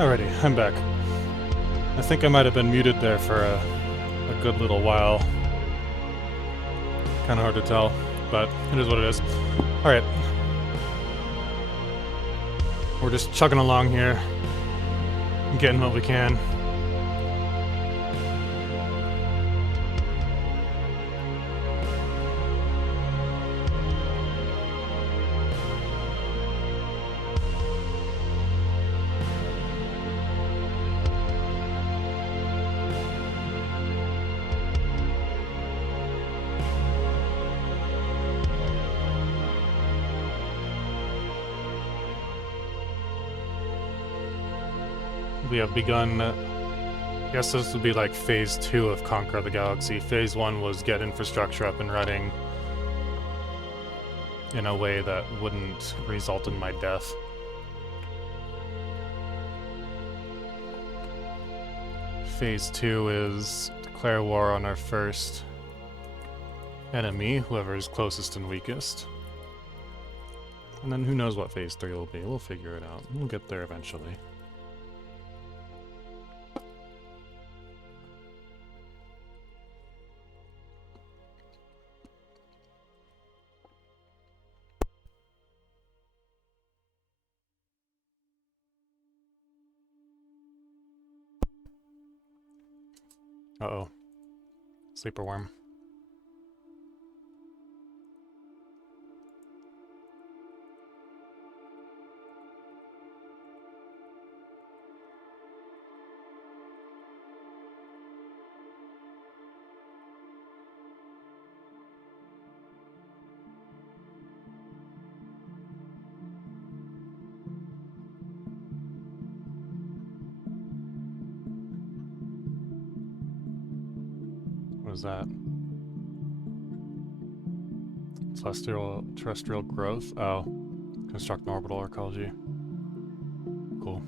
Alrighty, I'm back. I think I might have been muted there for a good little while. Kind of hard to tell, but it is what it is. Alright. We're just chugging along here, getting what we can. We have begun, I guess this would be like phase 2 of Conquer the Galaxy. Phase 1 was get infrastructure up and running in a way that wouldn't result in my death. Phase 2 is declare war on our first enemy, whoever is closest and weakest. And then who knows what phase 3 will be. We'll figure it out. We'll get there eventually. Uh-oh. Sleeper worm. What is that? Terrestrial growth? Oh. Construct an orbital ecology. Cool.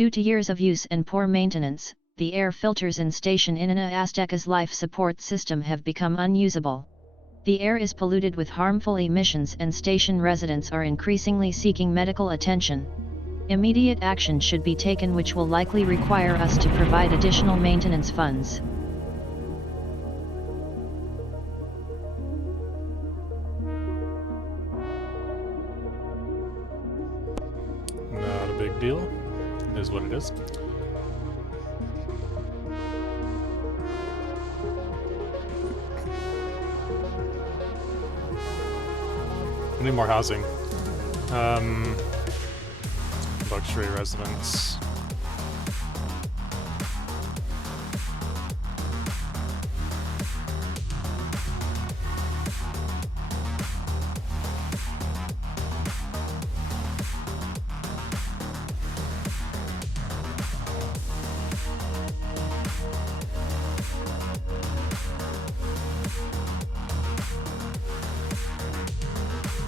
Due to years of use and poor maintenance, the air filters in Station Inanna Azteca's life support system have become unusable. The air is polluted with harmful emissions and station residents are increasingly seeking medical attention. Immediate action should be taken, which will likely require us to provide additional maintenance funds. Not a big deal. It is what it is. I need more housing. Luxury residence.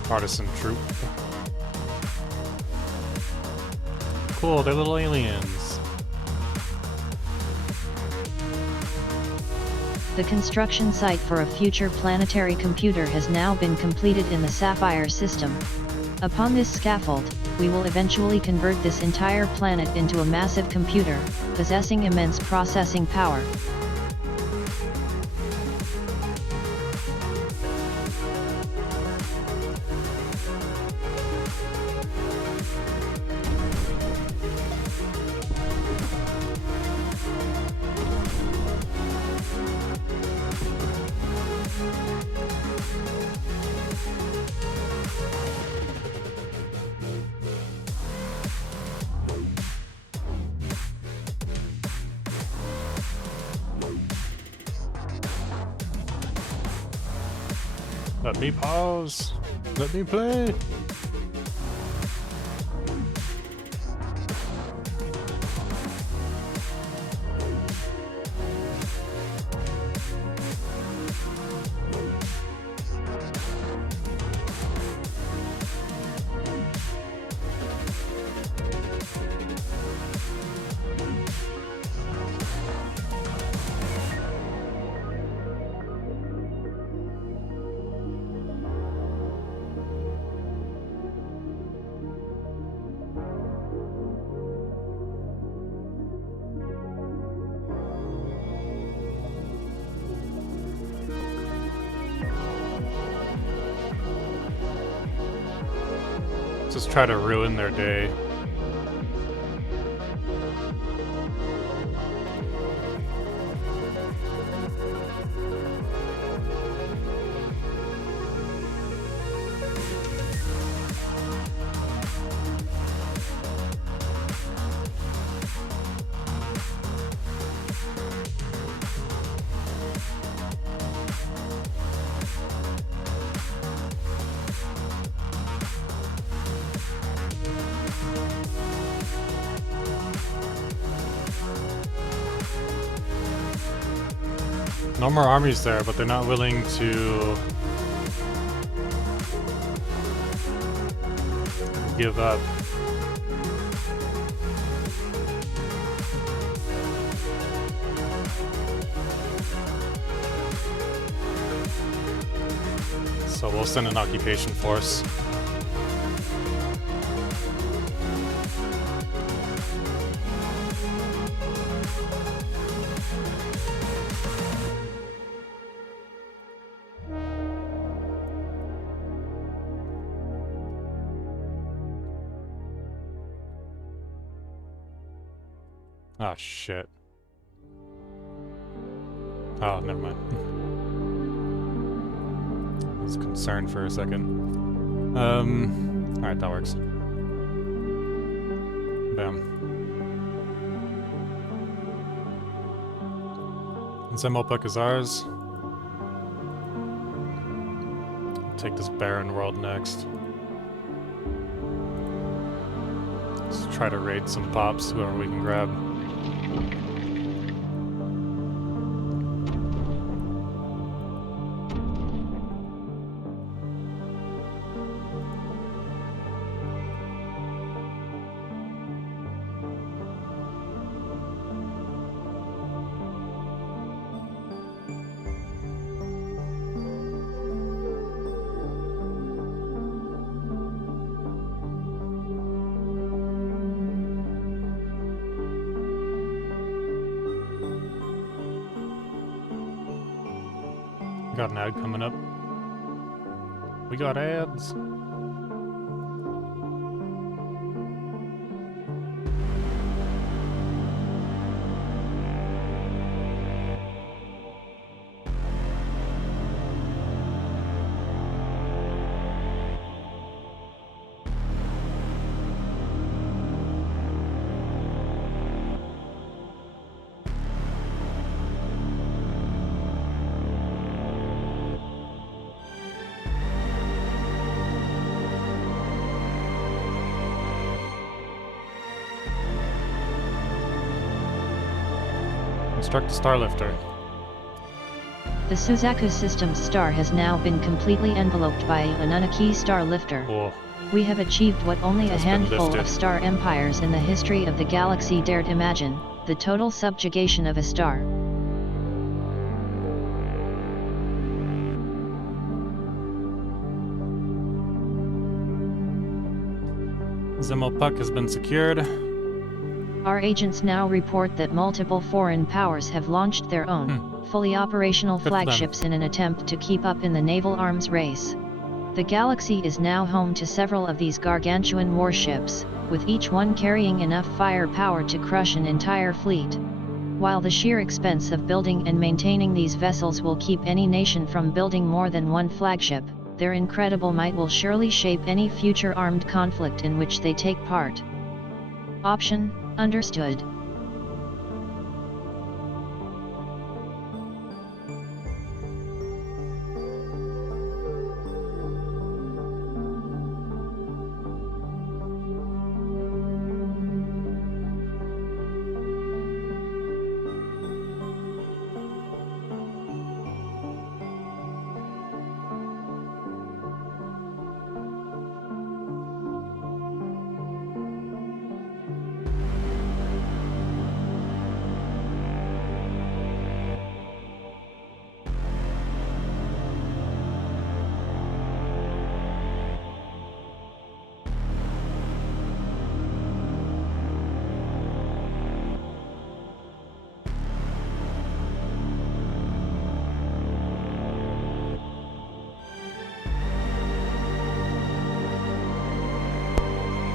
Partisan troop. Cool, they're little aliens. The construction site for a future planetary computer has now been completed in the Sapphire system. Upon this scaffold, we will eventually convert this entire planet into a massive computer, possessing immense processing power. Let me pause. Let me play. Just try to ruin their day. No more armies there, but they're not willing to give up. So we'll send an occupation force. Oh, shit. Oh, never mind. I was concerned for a second. Alright, that works. Bam. And Zemopek is ours. Take this barren world next. Let's try to raid some pops, whoever we can grab. Got an ad coming up. We got ads. Construct a starlifter. The Suzaku Systems star has now been completely enveloped by an Anunnaki starlifter. Cool. We have achieved what only a Has been handful lifted. of star empires in the history of the galaxy dared imagine, the total subjugation of a star. Zimmelpuck has been secured. Our agents now report that multiple foreign powers have launched their own, fully operational Good for them. flagships in an attempt to keep up in the naval arms race. The galaxy is now home to several of these gargantuan warships, with each one carrying enough firepower to crush an entire fleet. While the sheer expense of building and maintaining these vessels will keep any nation from building more than one flagship, their incredible might will surely shape any future armed conflict in which they take part. Option: understood.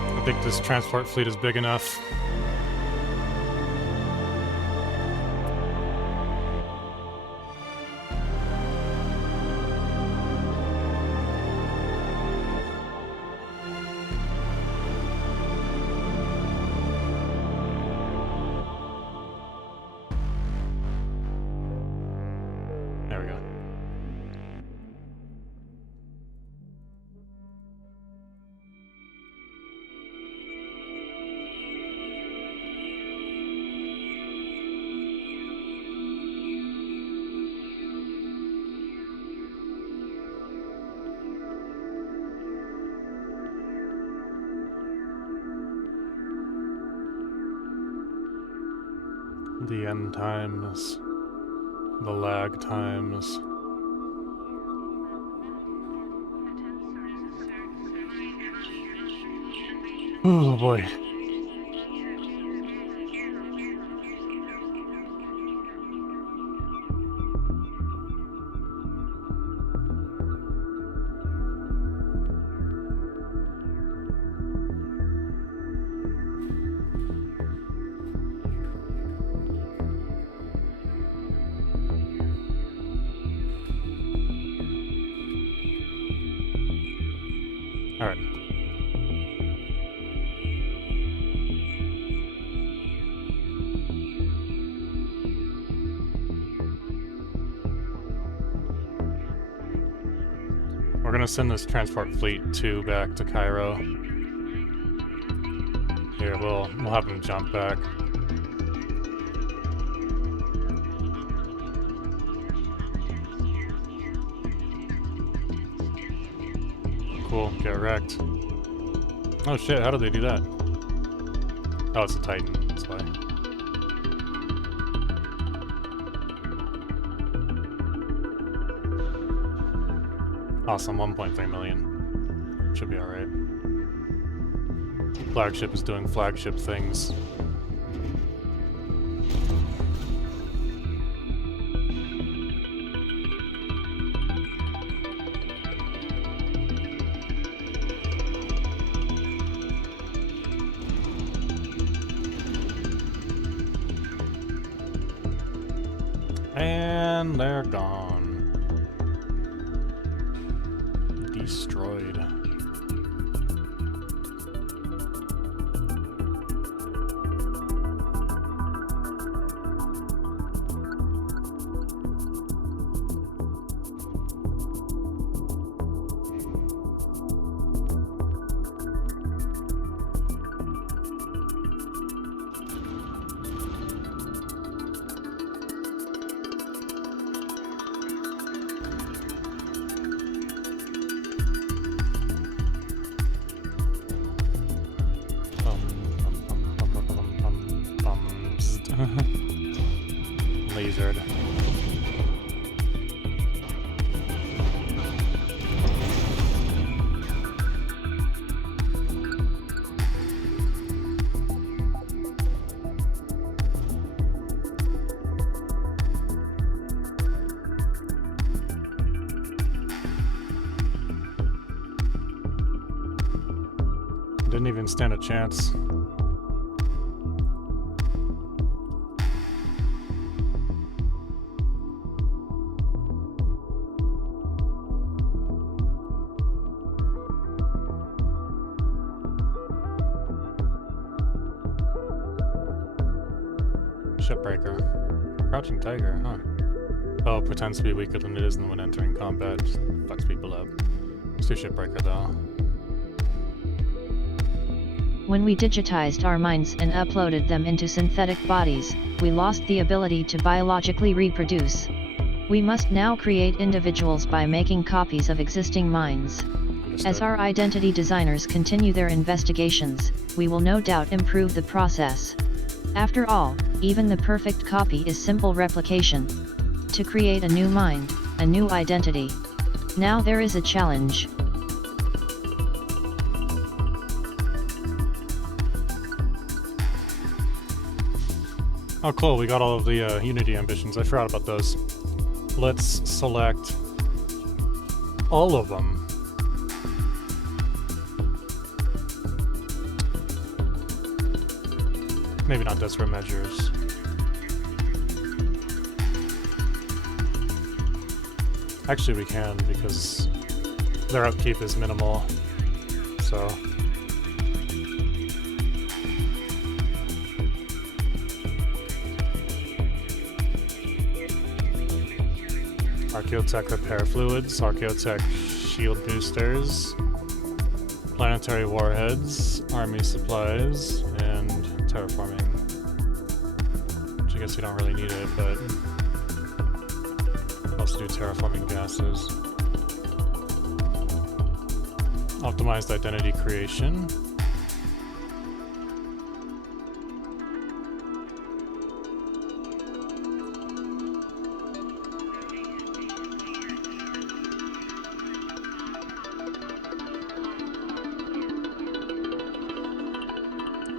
I think this transport fleet is big enough. There we go. The end times, the lag times. Oh boy. All right. We're gonna send this transport fleet 2 back to Cairo. Here, we'll have them jump back. Cool, get wrecked. Oh shit, how did they do that? Oh, it's a Titan, that's why. Awesome, 1.3 million. Should be alright. Flagship is doing flagship things. And they're gone. Destroyed. Lasered. Didn't even stand a chance. Shipbreaker. Crouching Tiger, huh? Oh, pretends to be weaker than it is when entering combat. Just fucks people up. Let's do Shipbreaker though. When we digitized our minds and uploaded them into synthetic bodies, we lost the ability to biologically reproduce. We must now create individuals by making copies of existing minds. Understood. As our identity designers continue their investigations, we will no doubt improve the process. After all, even the perfect copy is simple replication. To create a new mind, a new identity. Now there is a challenge. Oh cool, we got all of the Unity ambitions. I forgot about those. Let's select all of them. Maybe not desperate measures. Actually we can, because their upkeep is minimal, so... Archaeotech repair fluids, Archaeotech shield boosters, planetary warheads, army supplies, and terraforming. Which I guess you don't really need it, but also do terraforming gases. Optimized identity creation.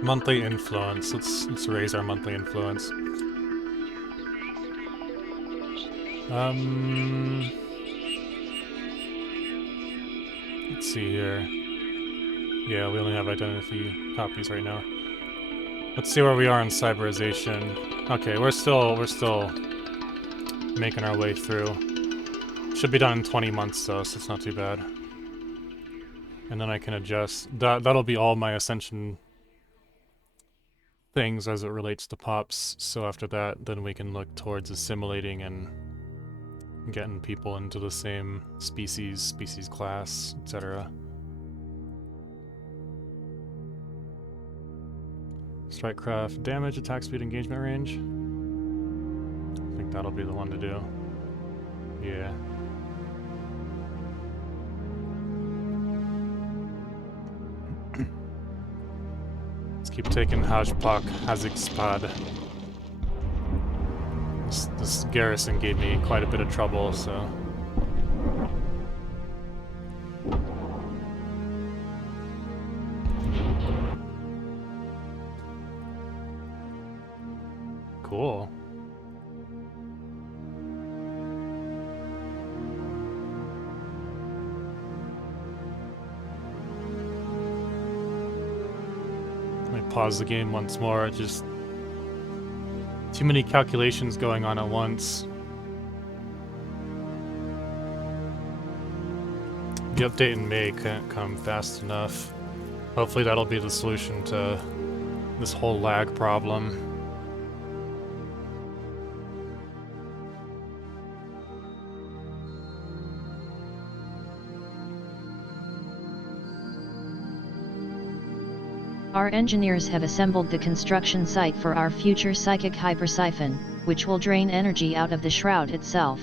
Monthly influence. Let's raise our monthly influence. Let's see here. Yeah, we only have identity copies right now. Let's see where we are in cyberization. Okay, we're still making our way through. Should be done in 20 months though, so it's not too bad. And then I can adjust. That'll be all my ascension things as it relates to pops. So after that, then we can look towards assimilating and getting people into the same species class, etc. Strikecraft, damage, attack speed, engagement range. I think that'll be the one to do. Yeah. Let's keep taking Hajpak Hazikspad. This garrison gave me quite a bit of trouble, so... Cool. Let me pause the game once more. Just too many calculations going on at once. The update in May can't come fast enough. Hopefully that'll be the solution to this whole lag problem. Our engineers have assembled the construction site for our future psychic hypersiphon, which will drain energy out of the shroud itself.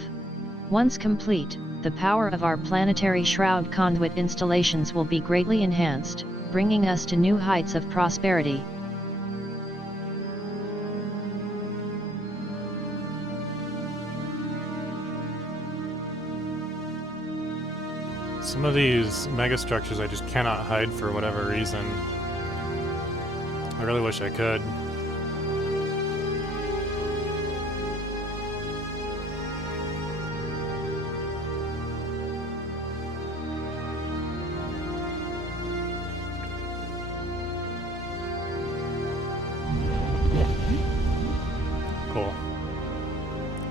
Once complete, the power of our planetary shroud conduit installations will be greatly enhanced, bringing us to new heights of prosperity. Some of these megastructures I just cannot hide for whatever reason. I really wish I could. Cool.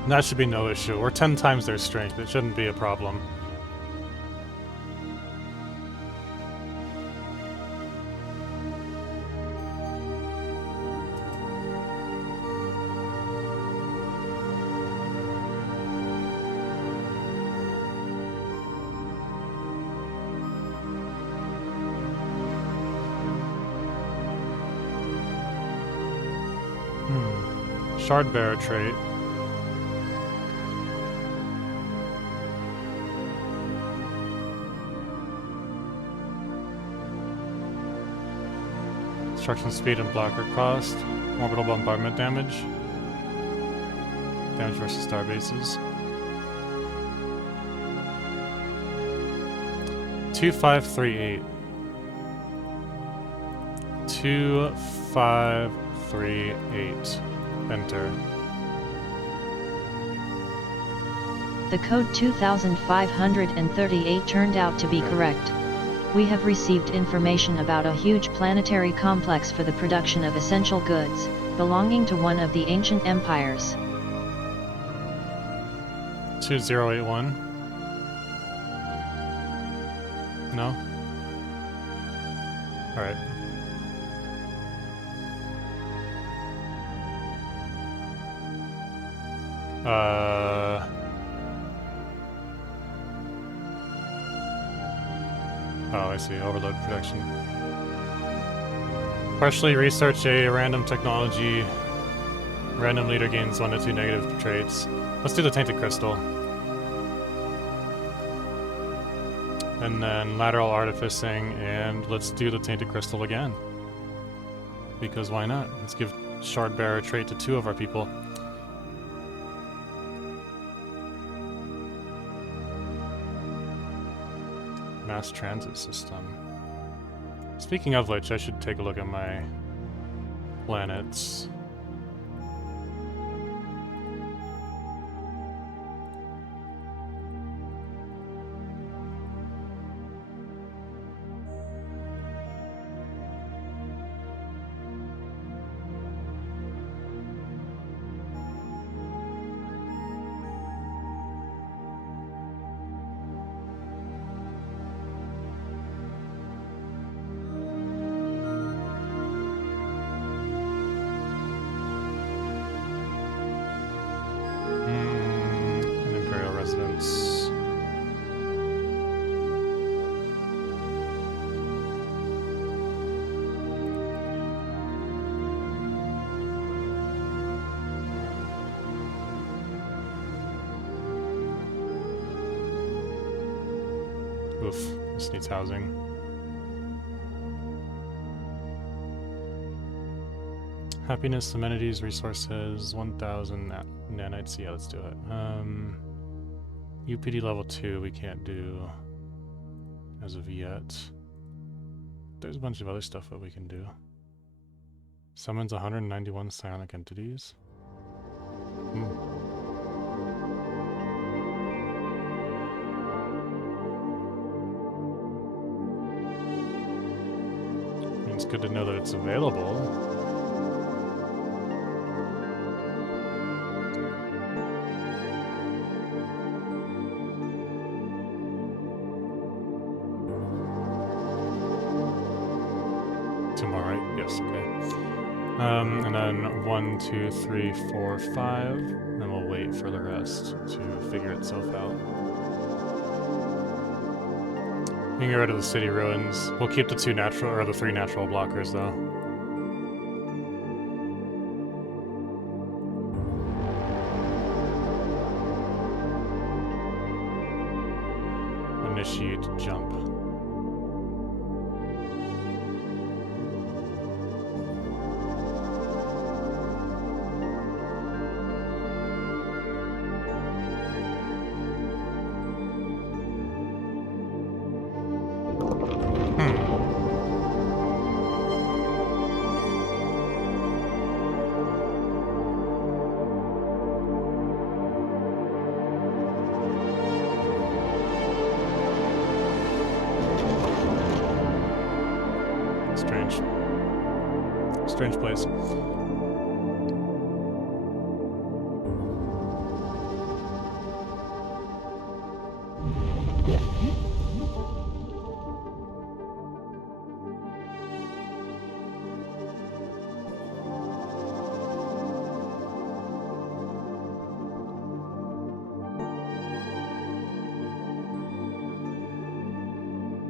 That should be no issue. We're 10 times their strength. It shouldn't be a problem. Shard bearer trait. Destruction speed and blocker cost. Orbital bombardment damage. Damage versus star bases. 2538. 2538. Enter. The code 2538 turned out to be correct. We have received information about a huge planetary complex for the production of essential goods, belonging to one of the ancient empires. 2081. No? Alright. Oh, I see. Overload production. Partially research a random technology. Random leader gains 1 to 2 negative traits. Let's do the tainted crystal. And then lateral artificing, and let's do the tainted crystal again. Because why not? Let's give shard bearer trait to 2 of our people. Mass transit system. Speaking of which, I should take a look at my planets. Oof, this needs housing. Happiness, amenities, resources, 1,000 nanites. Yeah, let's do it. UPD level 2 we can't do as of yet. There's a bunch of other stuff that we can do. Summons 191 psionic entities. It's good to know that it's available. right? Yes, okay. And then 1, 2, 3, 4, 5. And we'll wait for the rest to figure itself out. We can get rid of the city ruins. We'll keep the 3 natural blockers though. Initiate jump. Strange place.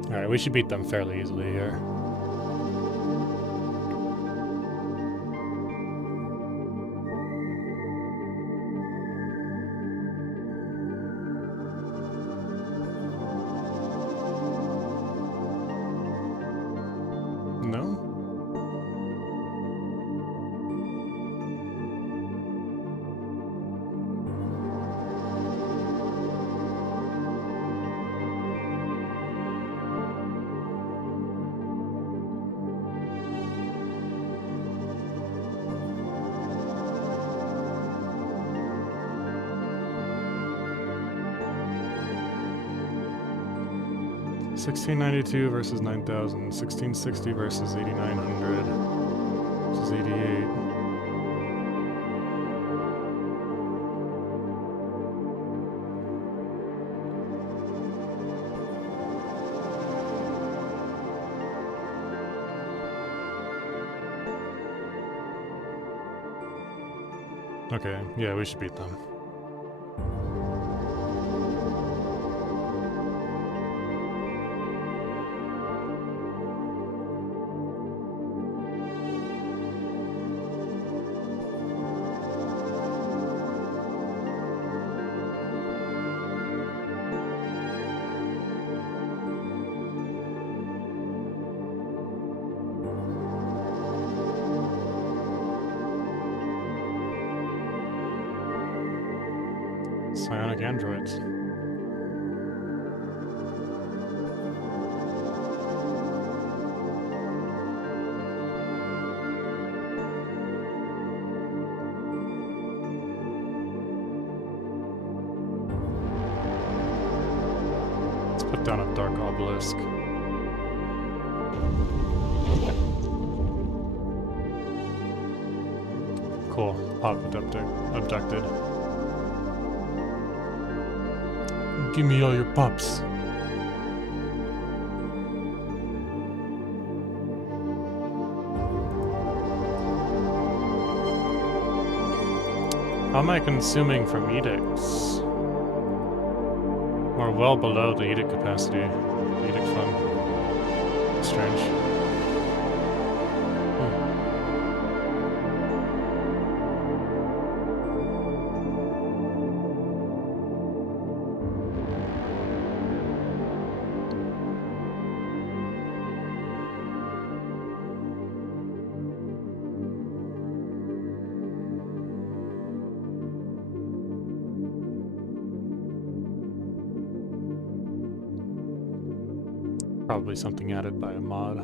Alright, we should beat them fairly easily here. No? $1692 versus 9,000. 1660 versus 8,900. Versus 88. Okay, yeah, we should beat them. Psionic androids. Let's put down a dark obelisk. Cool. Pop abducted. Give me all your pups. How am I consuming from edicts? We're well below the edict capacity. The edict fund. Strange. Probably something added by a mod.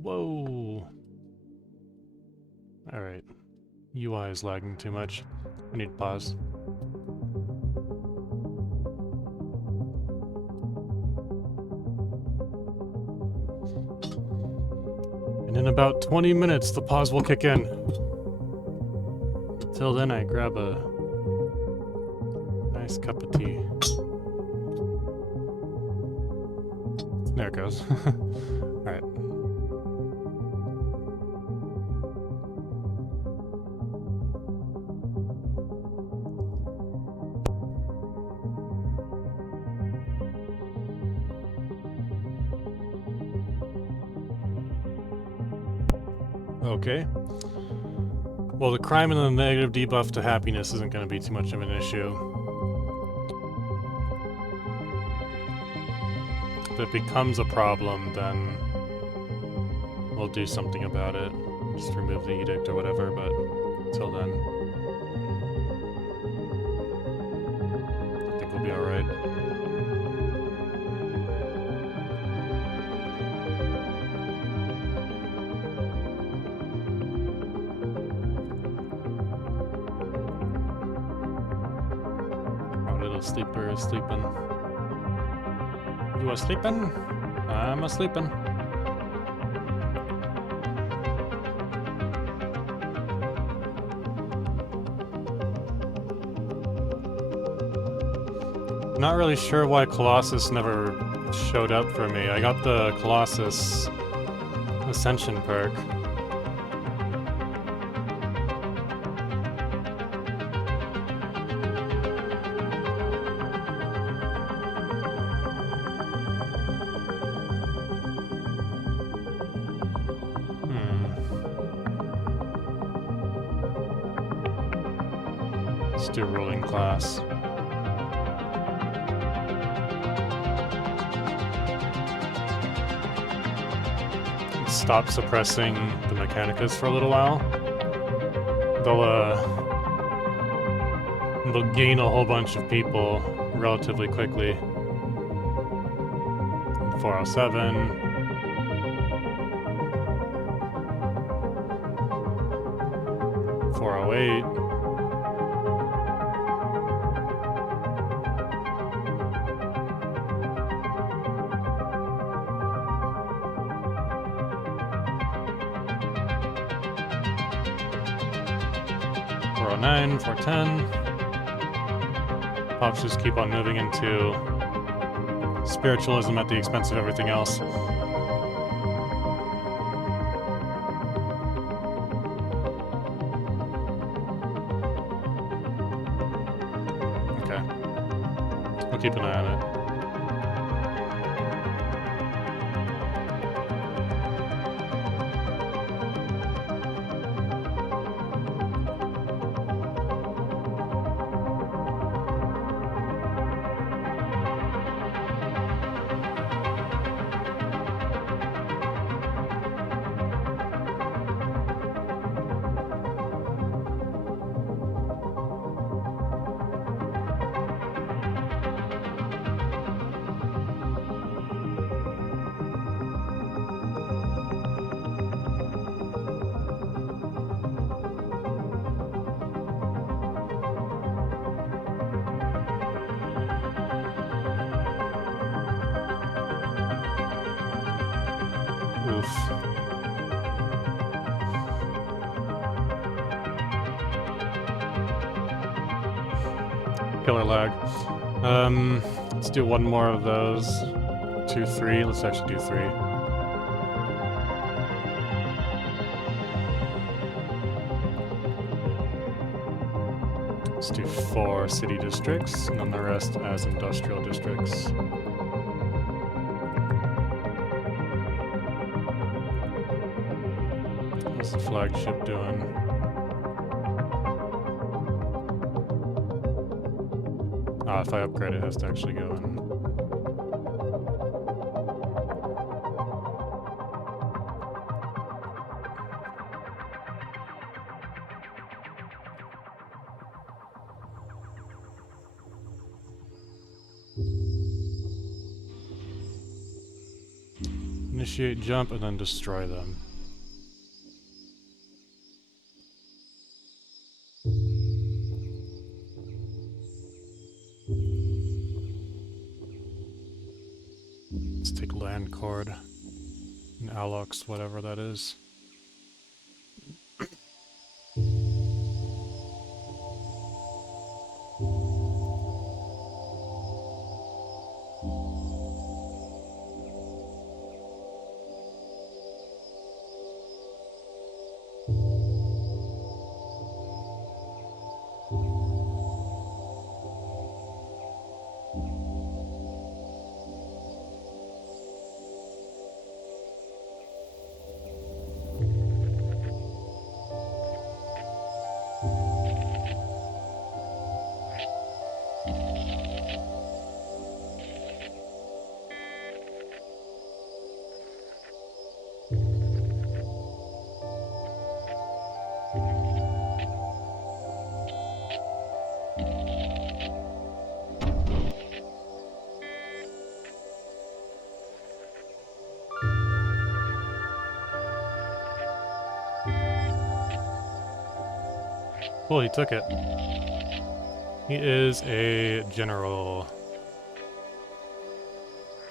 Whoa. Alright. UI is lagging too much. I need to pause. And in about 20 minutes, the pause will kick in. Till then, I grab a nice cup of tea. There it goes. Alright. Okay. Well, the crime and the negative debuff to happiness isn't going to be too much of an issue. If it becomes a problem, then we'll do something about it. Just remove the edict or whatever, but until then, I think we'll be alright. Our little sleeper is sleeping. You are sleeping? I'm a sleeping. Not really sure why Colossus never showed up for me. I got the Colossus Ascension perk. Let's do ruling class. Stop suppressing the Mechanicus for a little while. They'll gain a whole bunch of people relatively quickly. 407. 408. .9, 410. Pops just keep on moving into spiritualism at the expense of everything else. Okay. We'll keep an eye on it. Oof. Killer lag. Let's do one more of those. 2, 3. Let's actually do 3. Let's do 4 city districts, and then the rest as industrial districts. What's the flagship doing? Ah, if I upgrade it, it has to actually go in. Initiate jump and then destroy them. Let's take land cord and Alox, whatever that is. Cool, he took it. He is a general.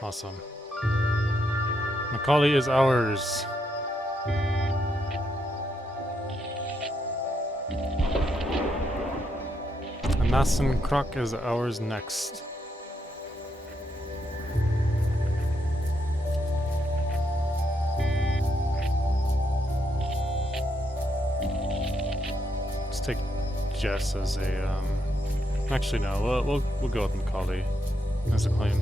Awesome. Macaulay is ours. Amassen Krok is ours next. Let's take Jess as a, actually no, we'll go with Macaulay as a claim.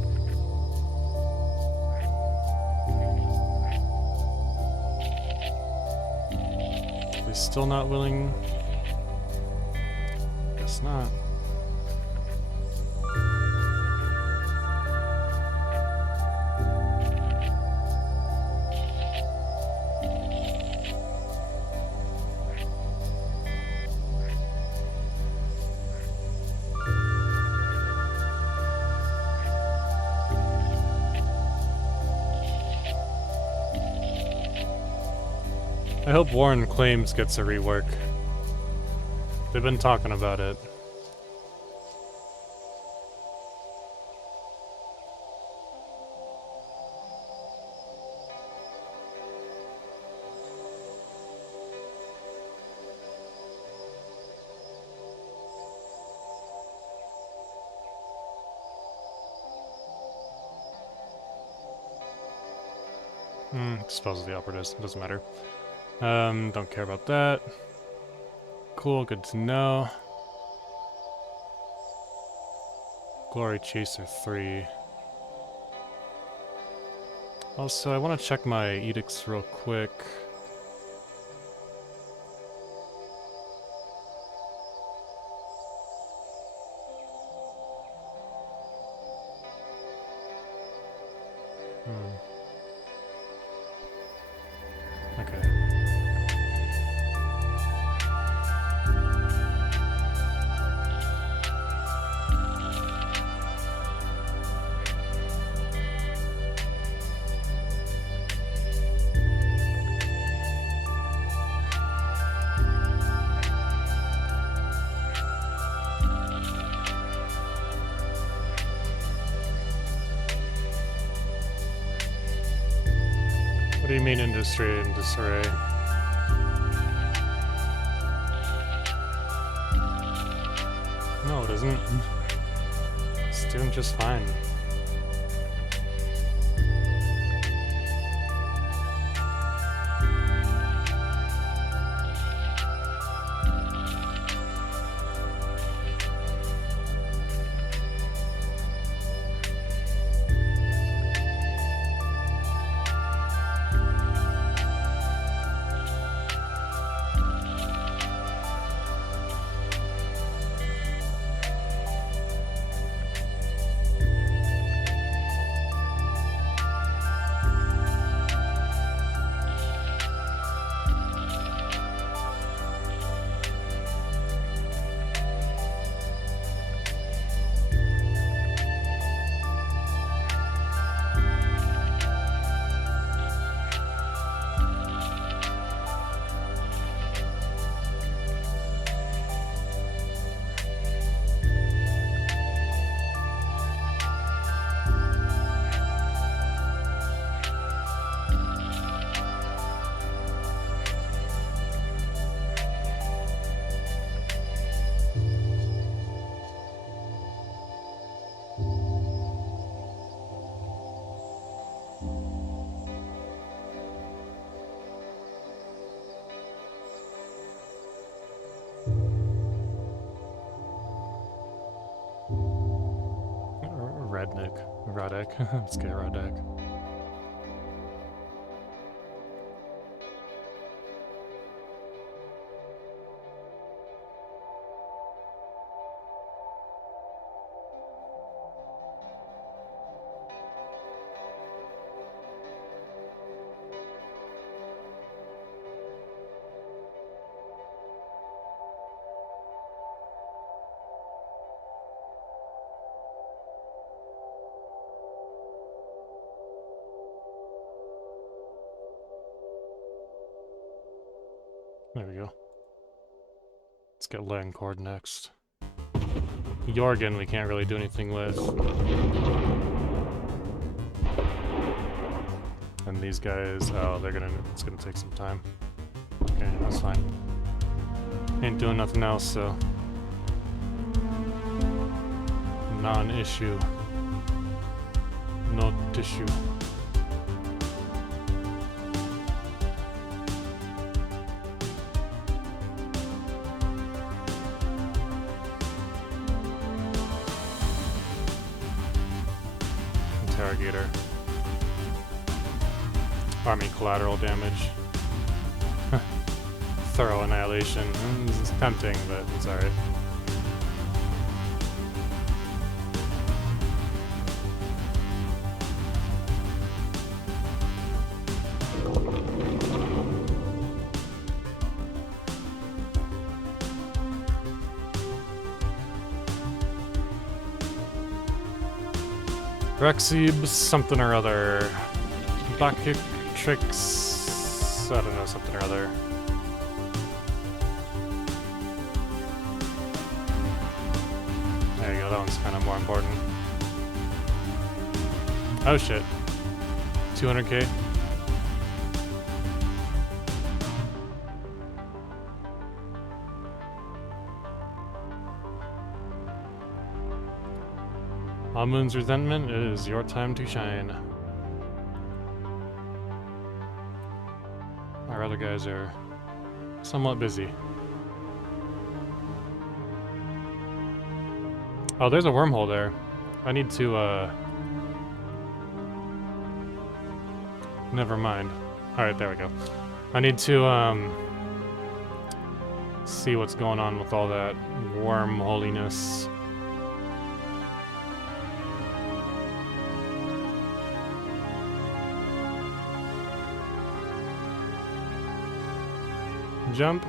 He's still not willing. Guess not. I hope Warren Claims gets a rework. They've been talking about it. Dispose of the operatives, doesn't matter. Don't care about that. Cool, good to know. Glory Chaser 3. Also, I want to check my edicts real quick. Okay. What do you mean industry in disarray? No, it isn't. It's doing just fine. Redneck. Rodek. Let's get Rodek. There we go. Let's get Langcord next. Jorgen we can't really do anything with. And these guys, oh, it's gonna take some time. Okay, that's fine. Ain't doing nothing else, so. Non-issue. No tissue. Interrogator. Army collateral damage. Thorough annihilation. This is tempting, but it's alright. Rexibs, something or other. Black kick tricks. I don't know, something or other. There you go, that one's kind of more important. Oh shit. 200k. Amun's resentment, it is your time to shine. Our other guys are somewhat busy. Oh, there's a wormhole there. I need to, never mind. Alright, there we go. I need to, see what's going on with all that wormholiness. Jump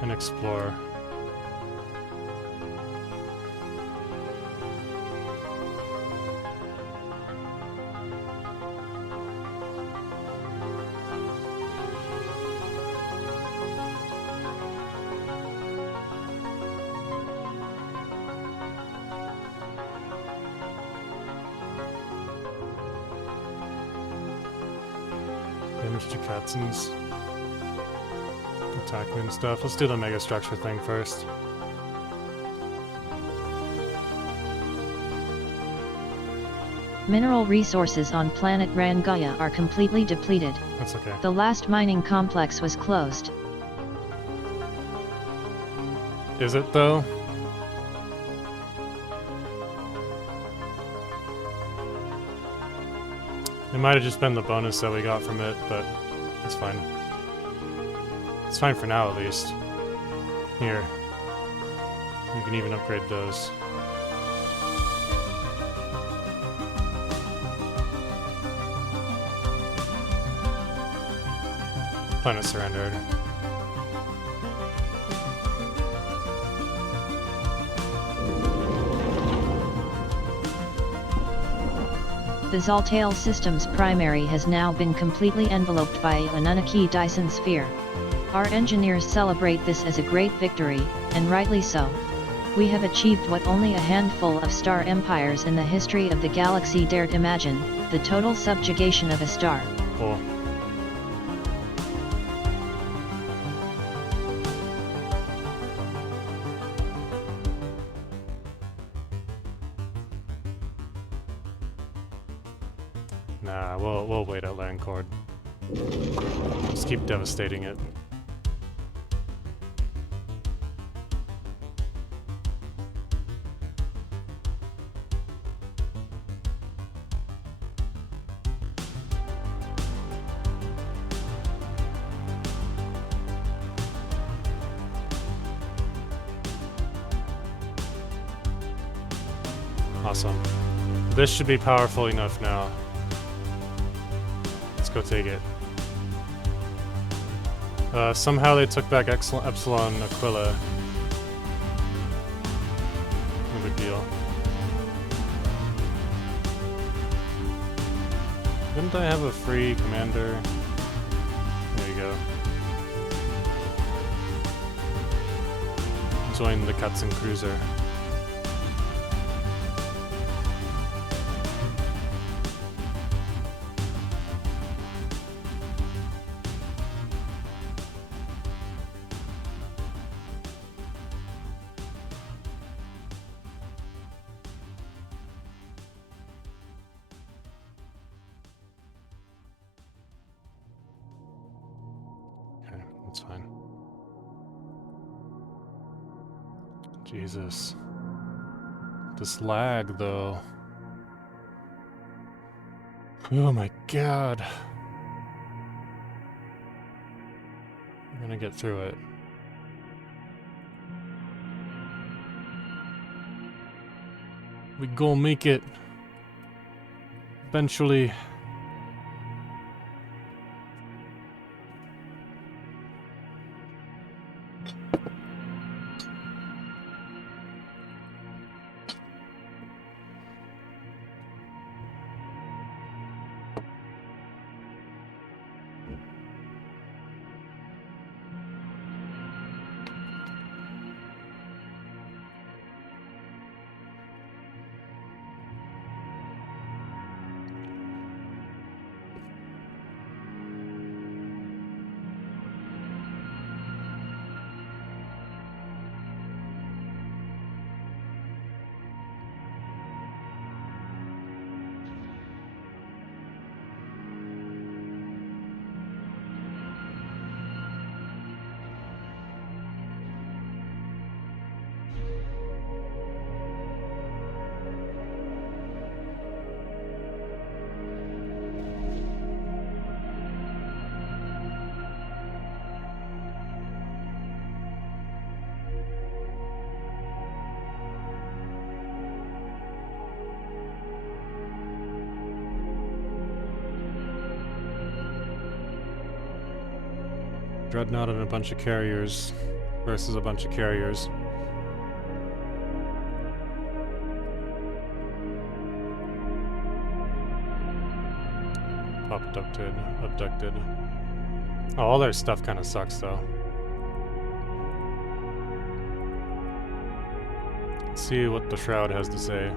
and explore. Damage to Katzens. Attack and stuff. Let's do the mega structure thing first. Mineral resources on planet Rangaya are completely depleted. That's okay. The last mining complex was closed. Is it though? It might have just been the bonus that we got from it, but it's fine. It's fine for now, at least. Here. We can even upgrade those. Planet surrendered. The Zaltail system's primary has now been completely enveloped by Anunnaki Dyson sphere. Our engineers celebrate this as a great victory, and rightly so. We have achieved what only a handful of star empires in the history of the galaxy dared imagine, the total subjugation of a star. Cool. Nah, we'll wait at Langcord. Just keep devastating it. Awesome. This should be powerful enough now. Let's go take it. Somehow they took back Epsilon Aquila. No big deal. Didn't I have a free commander? There you go. join the Cutson Cruiser. Okay, that's fine. Jesus. This lag, though. Oh my god. We're gonna get through it. We gonna make it. Eventually. Dreadnought and a bunch of carriers versus a bunch of carriers. Abducted. Oh, all their stuff kind of sucks, though. Let's see what the Shroud has to say.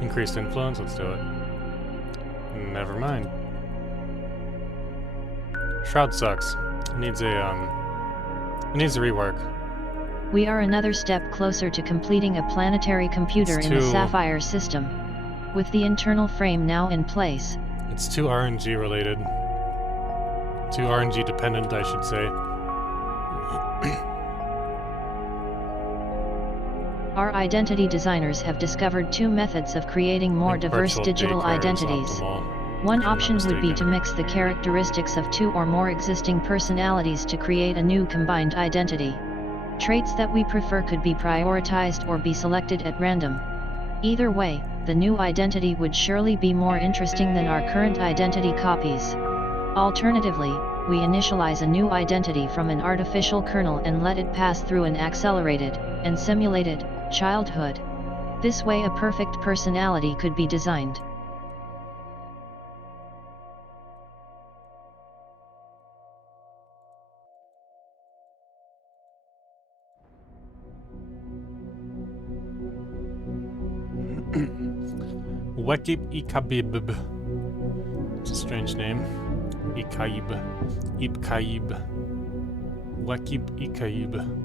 Increased influence, let's do it. Never mind. Shroud sucks. It needs a rework. We are another step closer to completing a planetary computer in the Sapphire system. With the internal frame now in place. It's too RNG related. Too RNG dependent, I should say. Our identity designers have discovered two methods of creating more diverse digital identities. One option would be to mix the characteristics of two or more existing personalities to create a new combined identity. Traits that we prefer could be prioritized or be selected at random. Either way, the new identity would surely be more interesting than our current identity copies. Alternatively, we initialize a new identity from an artificial kernel and let it pass through an accelerated and simulated childhood. This way a perfect personality could be designed. Wekib Ikabib. It's a strange name. Ikaib. Ibkaib. Wekib Ikaib.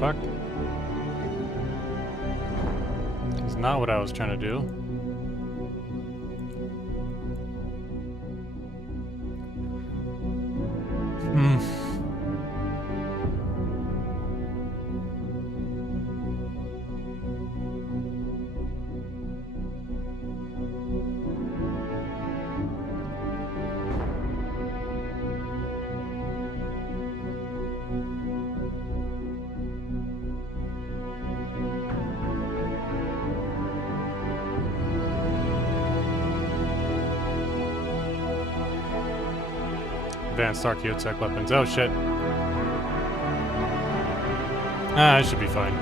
Fuck. It's not what I was trying to do. advanced archaeotech weapons. Oh shit. Ah, I should be fine.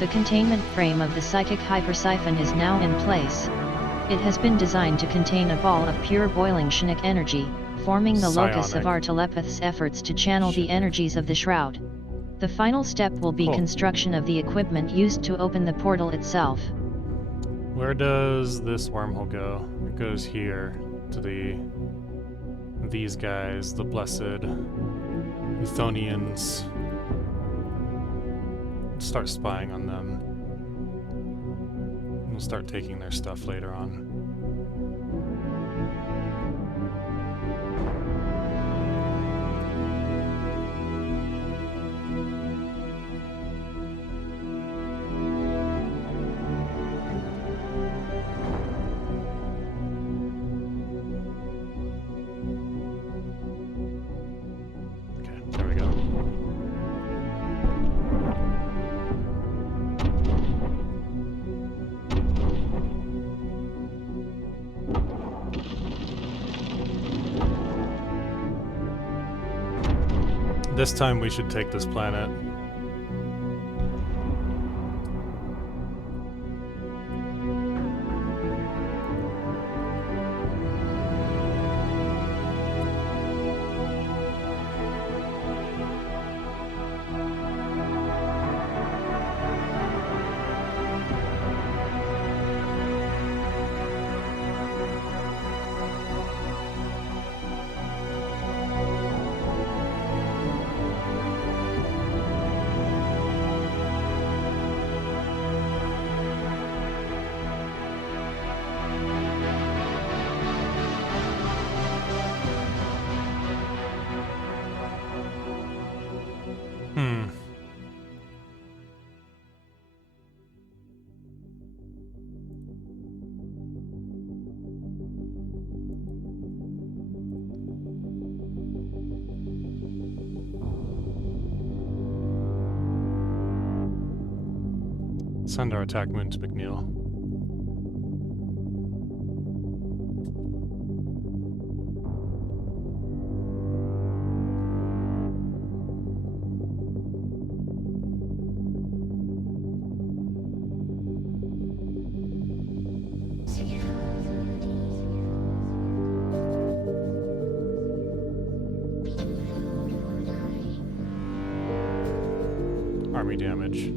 The containment frame of the psychic hypersiphon is now in place. It has been designed to contain a ball of pure boiling Shinnic energy, forming the locus of Psionic. our telepath's efforts to channel the energies of the shroud. The final step will be Cool. construction of the equipment used to open the portal itself. Where does this wormhole go? It goes here to these guys, the blessed Euthonians. Start spying on them. We'll start taking their stuff later on. Okay, there we go. This time we should take this planet. Send our attack moon to McNeil. Army damage.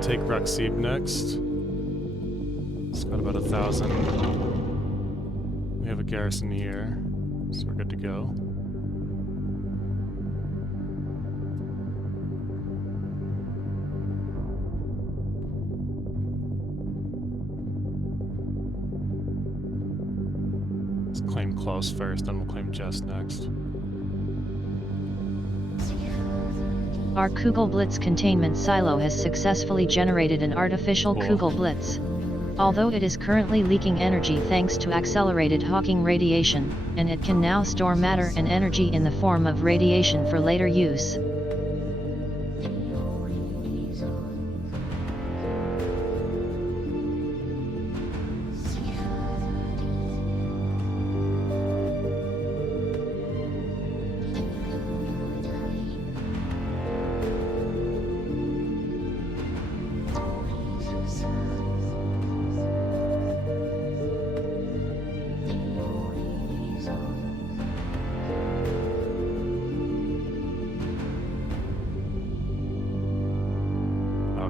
Take Ruxib next. It's got about 1,000. We have a garrison here, so we're good to go. Let's claim Close first, then we'll claim Jess next. Our Kugel Blitz containment silo has successfully generated an artificial Cool. Kugel Blitz. Although it is currently leaking energy thanks to accelerated Hawking radiation, and it can now store matter and energy in the form of radiation for later use.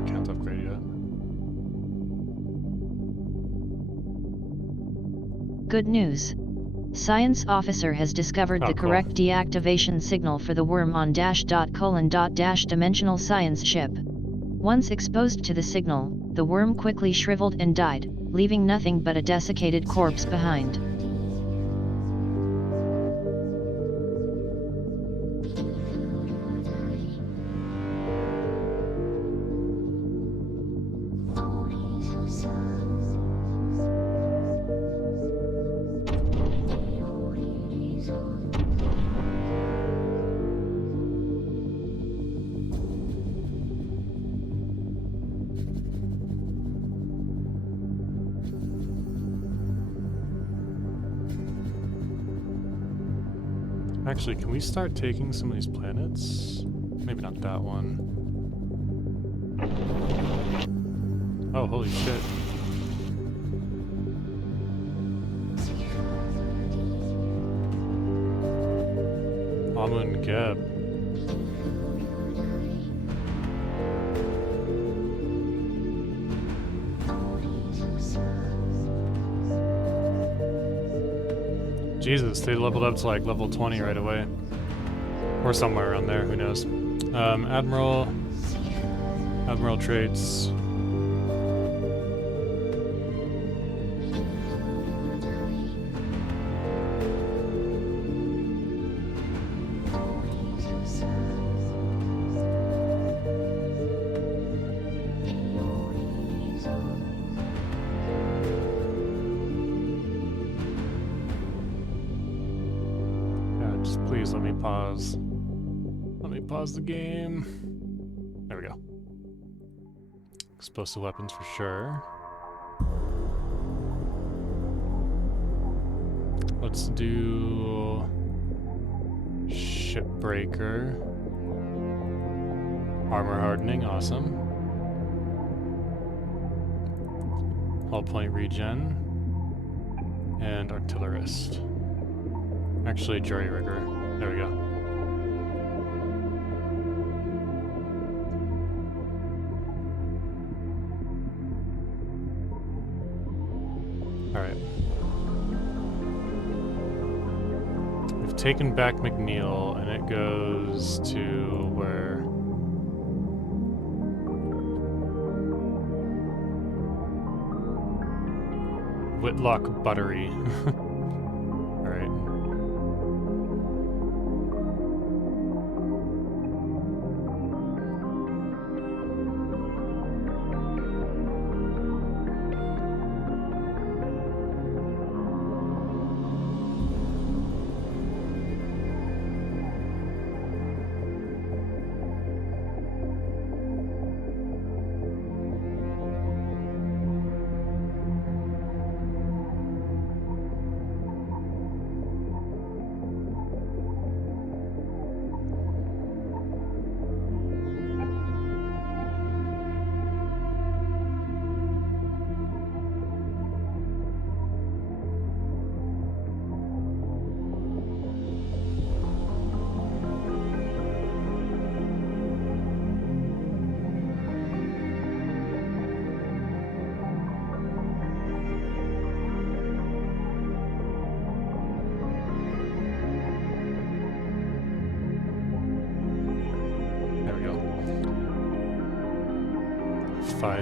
Can't upgrade yet. Good news. Science officer has discovered the Cool. correct deactivation signal for the worm on -:dimensional science ship. Once exposed to the signal, the worm quickly shriveled and died, leaving nothing but a desiccated corpse behind. Actually, can we start taking some of these planets? Maybe not that one. Oh, holy shit. Amun Geb. Jesus, they leveled up to like level 20 right away. Or somewhere around there, who knows. Admiral traits. God, just please let me pause. Let me pause the game. There we go. Explosive weapons for sure. Let's do Shipbreaker. Armor hardening, awesome. Hull point regen. And artillerist. Actually, jury rigger. There we go. Alright. We've taken back McNeil, and it goes to where? Whitlock Buttery. Alright.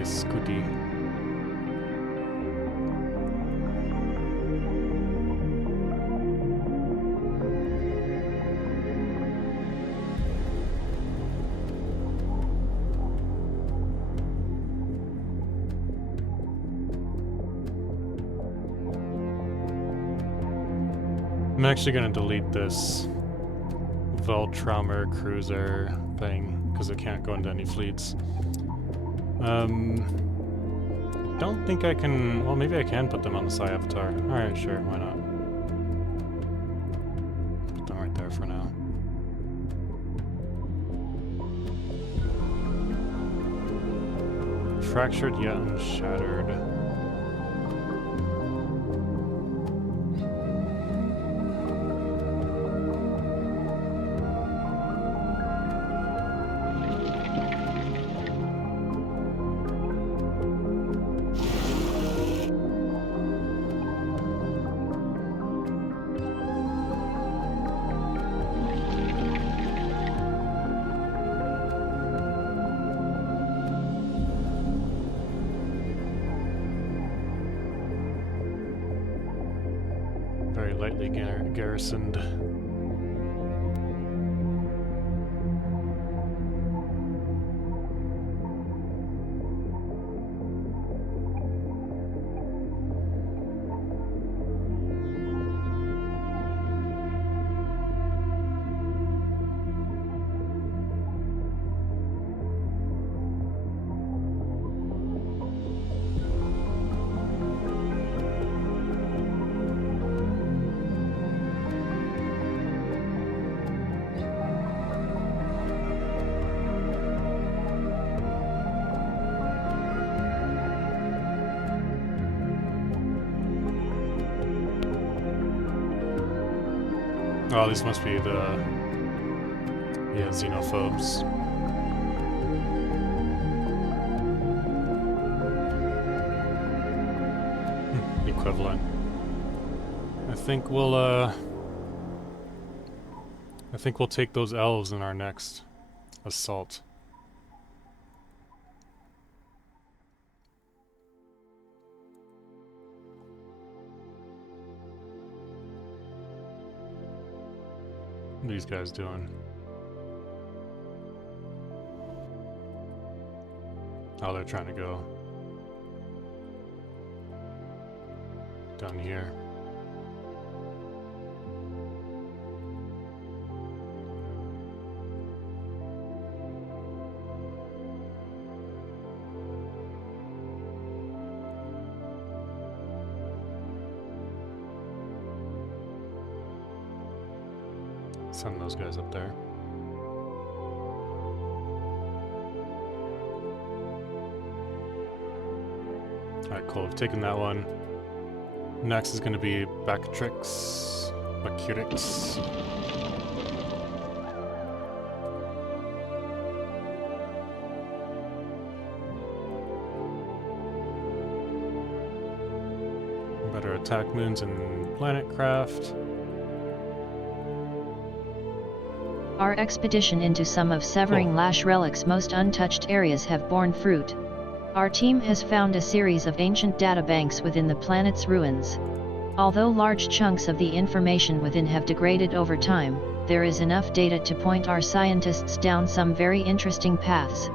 Scooty. I'm actually going to delete this Veltraumer cruiser thing because it can't go into any fleets. I don't think I can... Well, maybe I can put them on the Psi Avatar. Alright, sure, why not? Put them right there for now. Fractured yet unshattered. Very lightly garrisoned. Oh, these must be the xenophobes. Equivalent. I think we'll take those elves in our next assault. What are these guys doing? Oh, they're trying to go down here. Send those guys up there. Alright, cool. We've taken that one. Next is going to be Bactrix. Bacurix. Better attack moons and planetcraft. Our expedition into some of Severing Lash Relic's most untouched areas have borne fruit. Our team has found a series of ancient databanks within the planet's ruins. Although large chunks of the information within have degraded over time, there is enough data to point our scientists down some very interesting paths.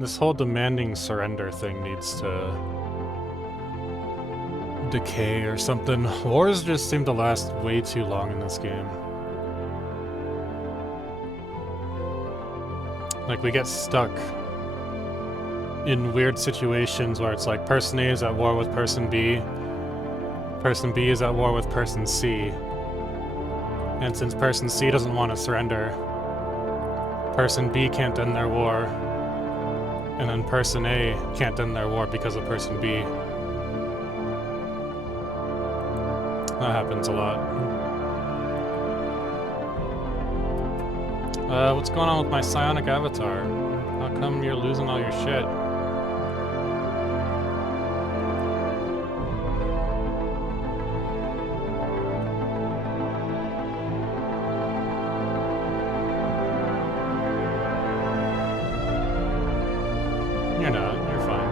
This whole demanding surrender thing needs to decay or something. Wars just seem to last way too long in this game. Like, we get stuck in weird situations where it's like person A is at war with person B is at war with person C, and since person C doesn't want to surrender, person B can't end their war, and then person A can't end their war because of person B. That happens a lot. What's going on with my psionic avatar? How come you're losing all your shit? You're not. You're fine.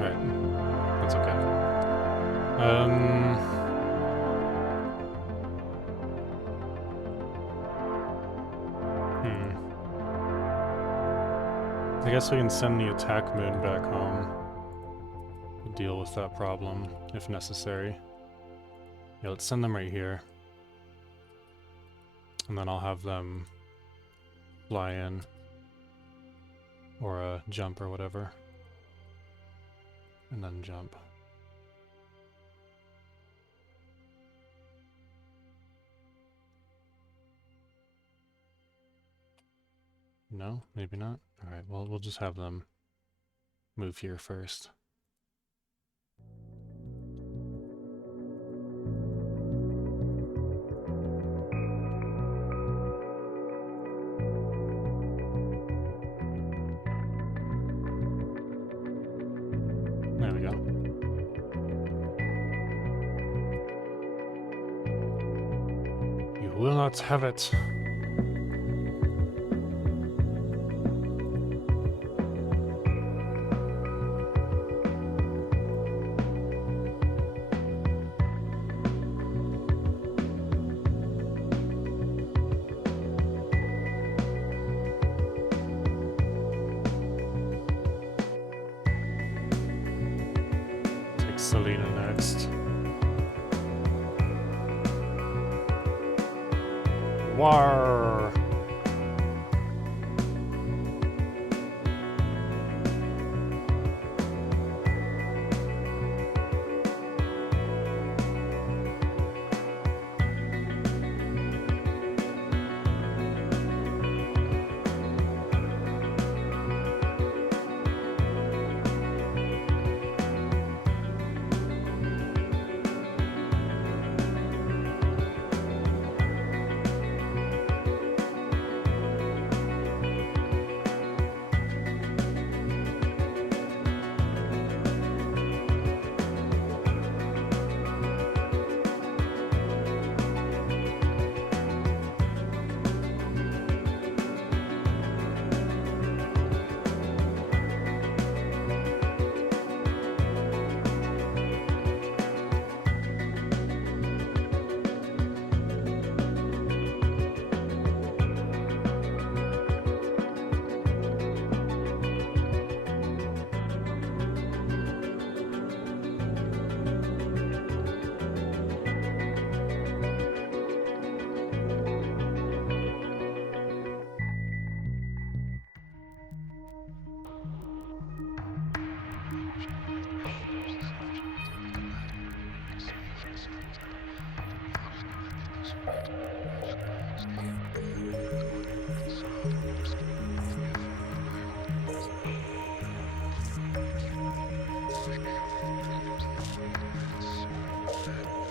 Right. That's okay. I guess we can send the attack moon back home to deal with that problem, if necessary. Yeah, let's send them right here. And then I'll have them fly in. Or jump or whatever. And then jump. No, maybe not. Alright, well, we'll just have them move here first. There we go. will not have it. Take Selena next. War.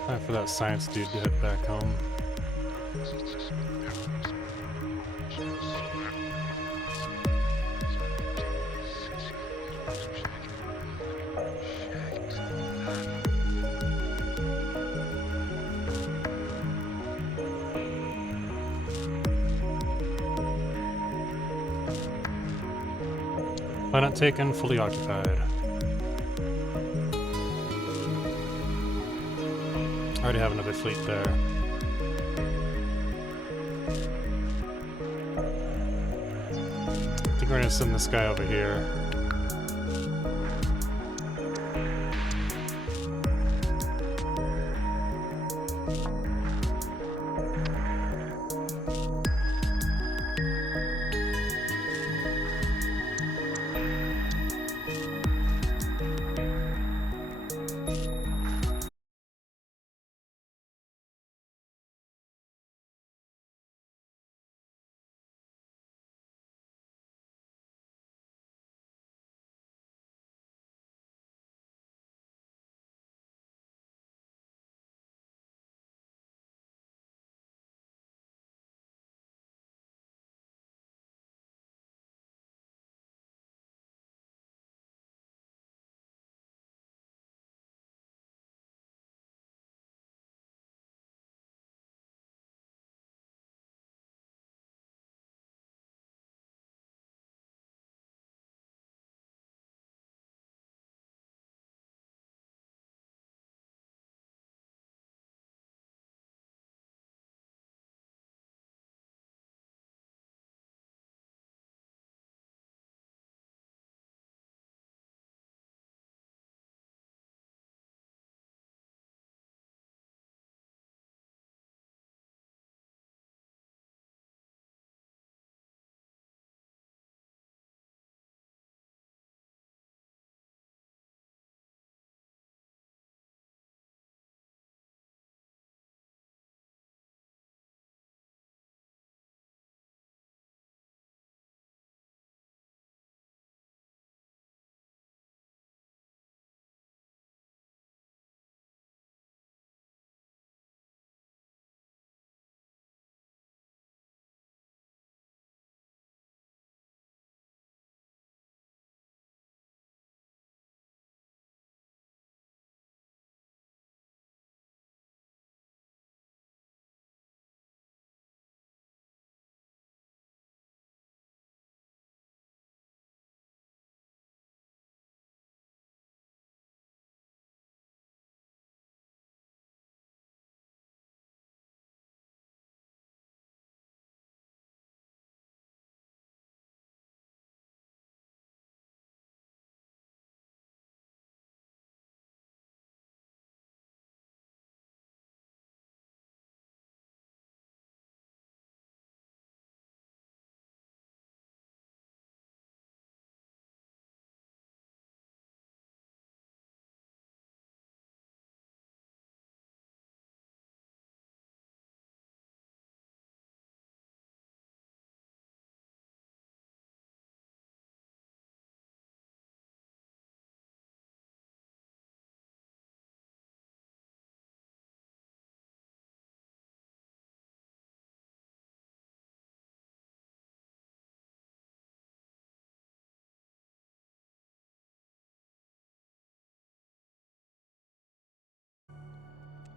Time for that science dude to head back home. Planet taken, fully occupied. Already have another fleet there. I think we're gonna send this guy over here.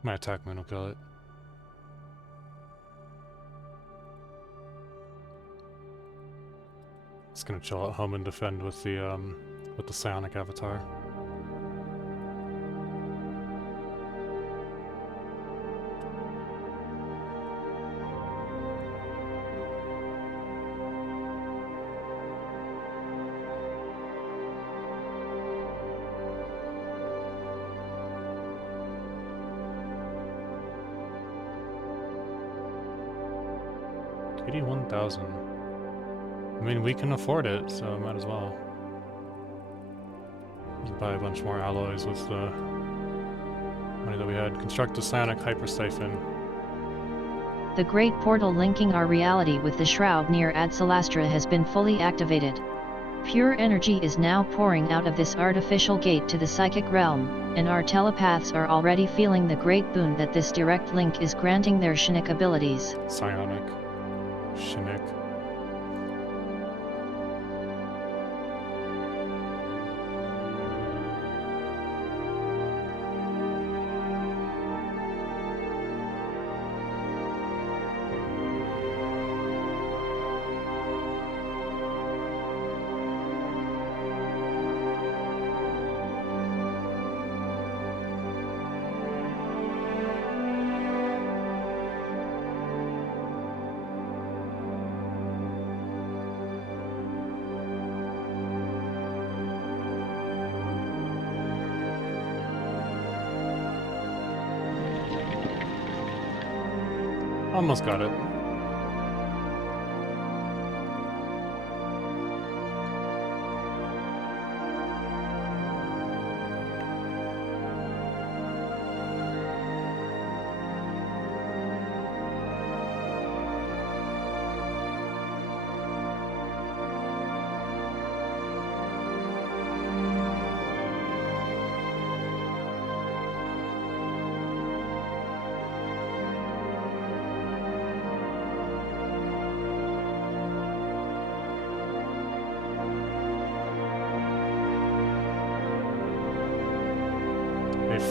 My attack moon will kill it. It's gonna chill at home and defend with the psionic avatar. $81,000. I mean, we can afford it, so might as well. Just buy a bunch more alloys with the money that we had. Construct a psionic hypersiphon. The great portal linking our reality with the shroud near Adsalastra has been fully activated. Pure energy is now pouring out of this artificial gate to the psychic realm, and our telepaths are already feeling the great boon that this direct link is granting their Shinnick abilities. Psionic. Shinnick. Almost got it.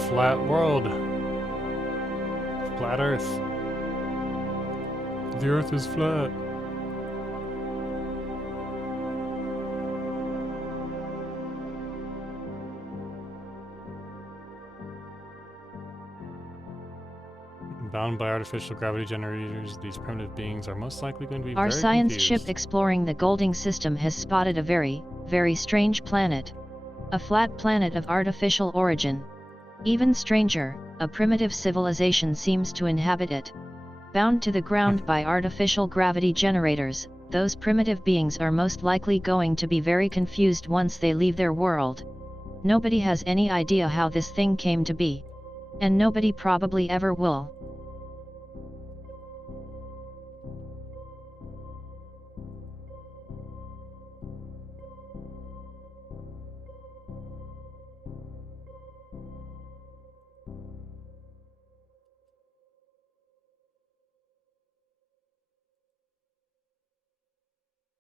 Flat world. Flat Earth. The Earth is flat. Bound by artificial gravity generators, these primitive beings are most likely going to be Our very science confused. ship exploring the Golding system has spotted a very, very strange planet. A flat planet of artificial origin. Even stranger, a primitive civilization seems to inhabit it. Bound to the ground by artificial gravity generators, those primitive beings are most likely going to be very confused once they leave their world. Nobody has any idea how this thing came to be. And nobody probably ever will.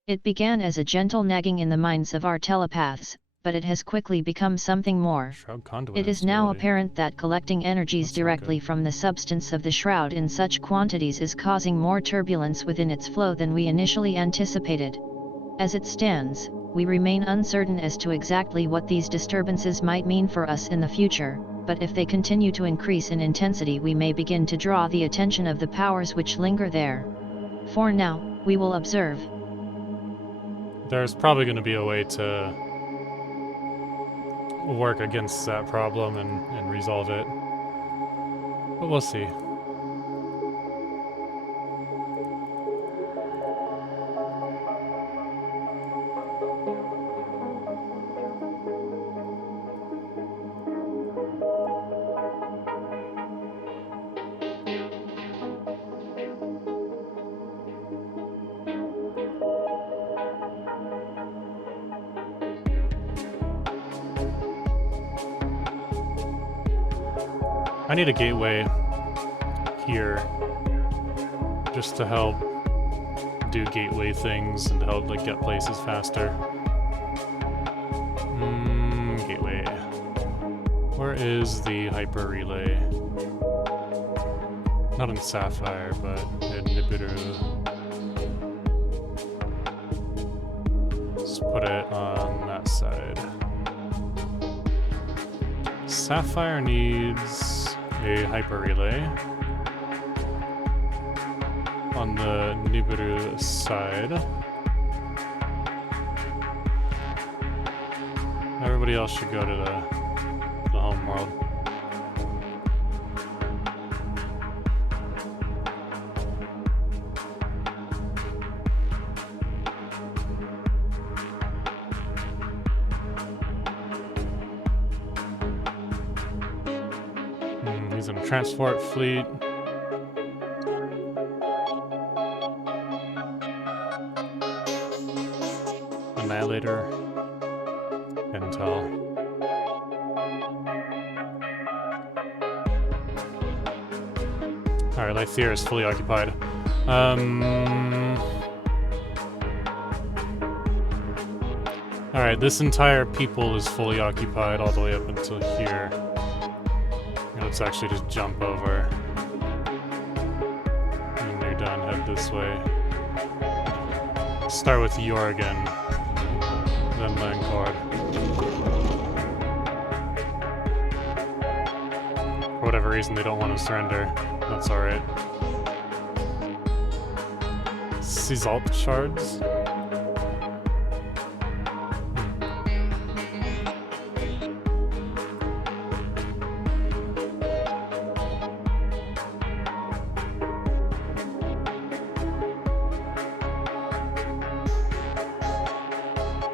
It began as a gentle nagging in the minds of our telepaths, but it has quickly become something more. Shroud conduit It is now instability. apparent that collecting energies That's not directly good. from the substance of the shroud in such quantities is causing more turbulence within its flow than we initially anticipated. As it stands, we remain uncertain as to exactly what these disturbances might mean for us in the future, but if they continue to increase in intensity, we may begin to draw the attention of the powers which linger there. For now, we will observe. There's probably going to be a way to work against that problem and resolve it. But we'll see. I need a gateway here just to help do gateway things and to help like get places faster. Gateway. Where is the hyper relay? Not in Sapphire, but in Nibiru. Let's put it on that side. Sapphire needs a hyper relay. On the Nibiru side. Everybody else should go to the home world. He's in a transport fleet. Annihilator. Intel. Alright, Lythir is fully occupied. Alright, this entire people is fully occupied all the way up until here. Let's actually just jump over. When they're done, head this way. Start with Jorgen, then Lancord. For whatever reason, they don't want to surrender. That's alright. Sizalt shards?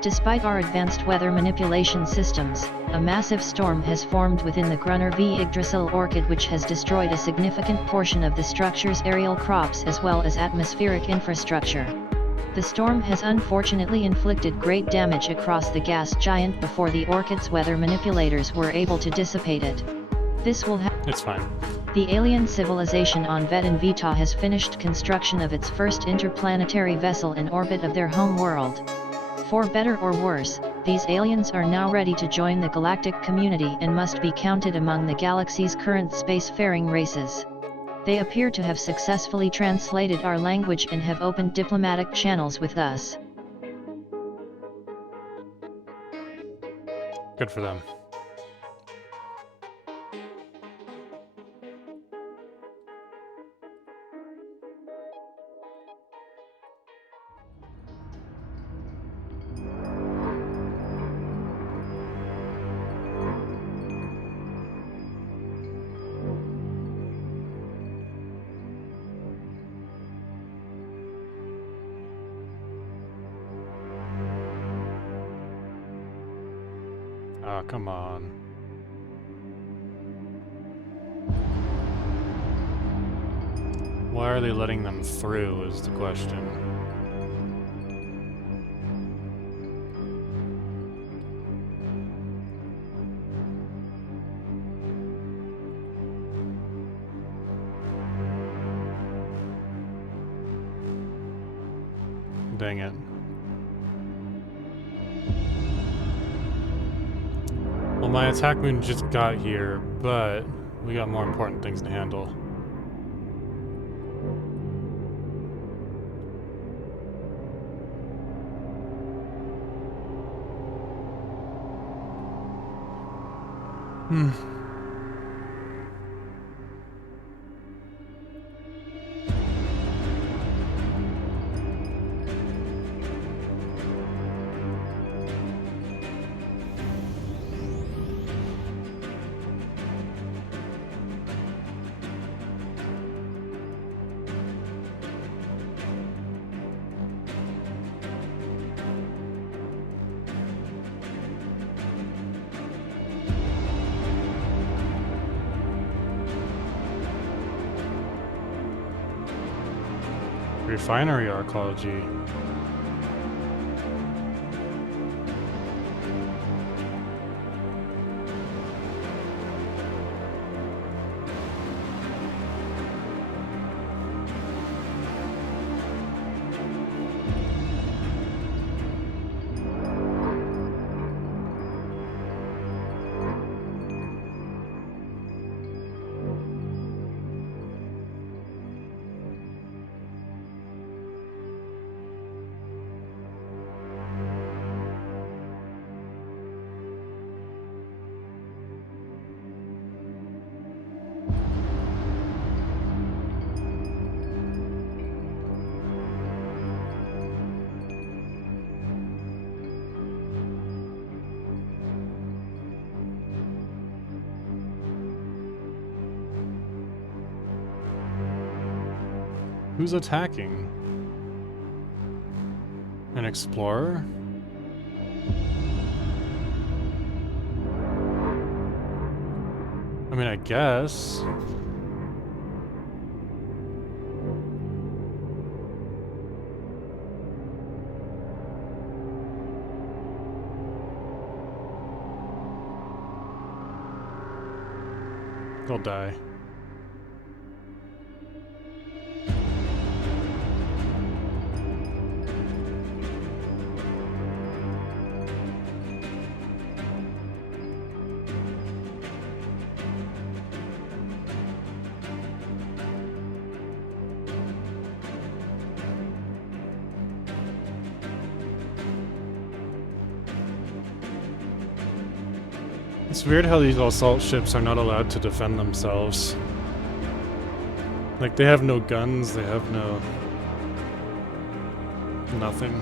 Despite our advanced weather manipulation systems, a massive storm has formed within the Grunner V Yggdrasil orchid, which has destroyed a significant portion of the structure's aerial crops as well as atmospheric infrastructure. The storm has unfortunately inflicted great damage across the gas giant before the orchid's weather manipulators were able to dissipate it. This will It's fine. The alien civilization on Vedin Vita has finished construction of its first interplanetary vessel in orbit of their home world. For better or worse, these aliens are now ready to join the galactic community and must be counted among the galaxy's current spacefaring races. They appear to have successfully translated our language and have opened diplomatic channels with us. Good for them. Oh, come on. Why are they letting them through is the question. Dang it. Well, my attack moon just got here, but we got more important things to handle. Refinery arcology. Who's attacking? An explorer? I mean, I guess. They'll die. It's weird how these assault ships are not allowed to defend themselves. Like, they have no guns, they have no... nothing.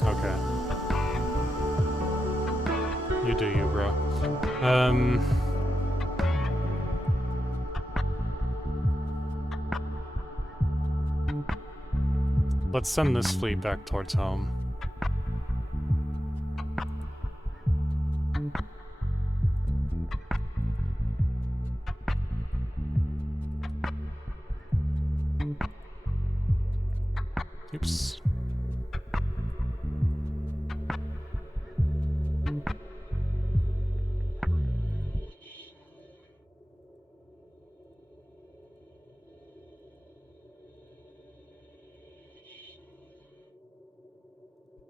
Okay. You do you, bro. Let's send this fleet back towards home. Oops.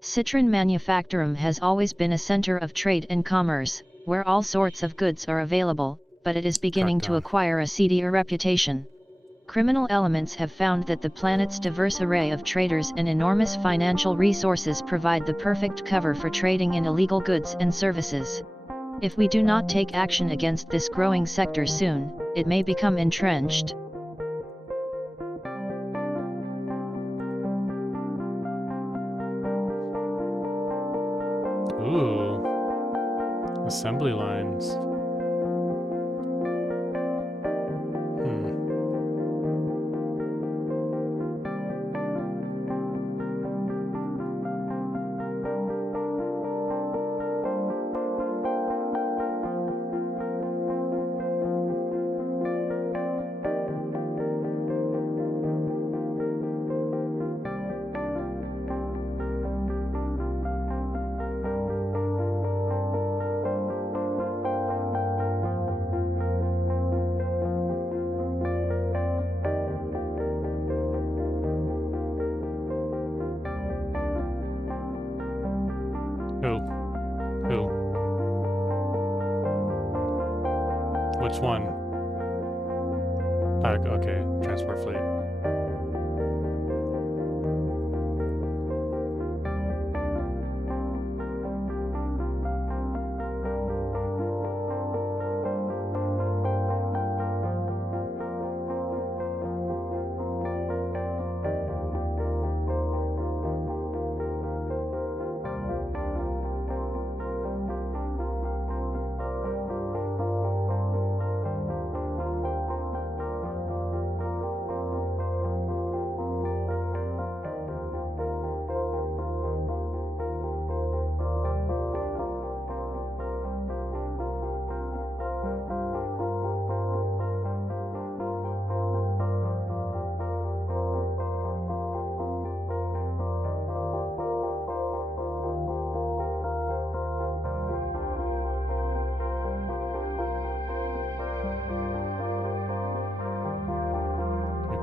Citron Manufactorum has always been a center of trade and commerce, where all sorts of goods are available, but it is beginning to acquire a seedier reputation. Criminal elements have found that the planet's diverse array of traders and enormous financial resources provide the perfect cover for trading in illegal goods and services. If we do not take action against this growing sector soon, it may become entrenched. Ooh. Assembly lines. Who? Which one? Okay, transport fleet.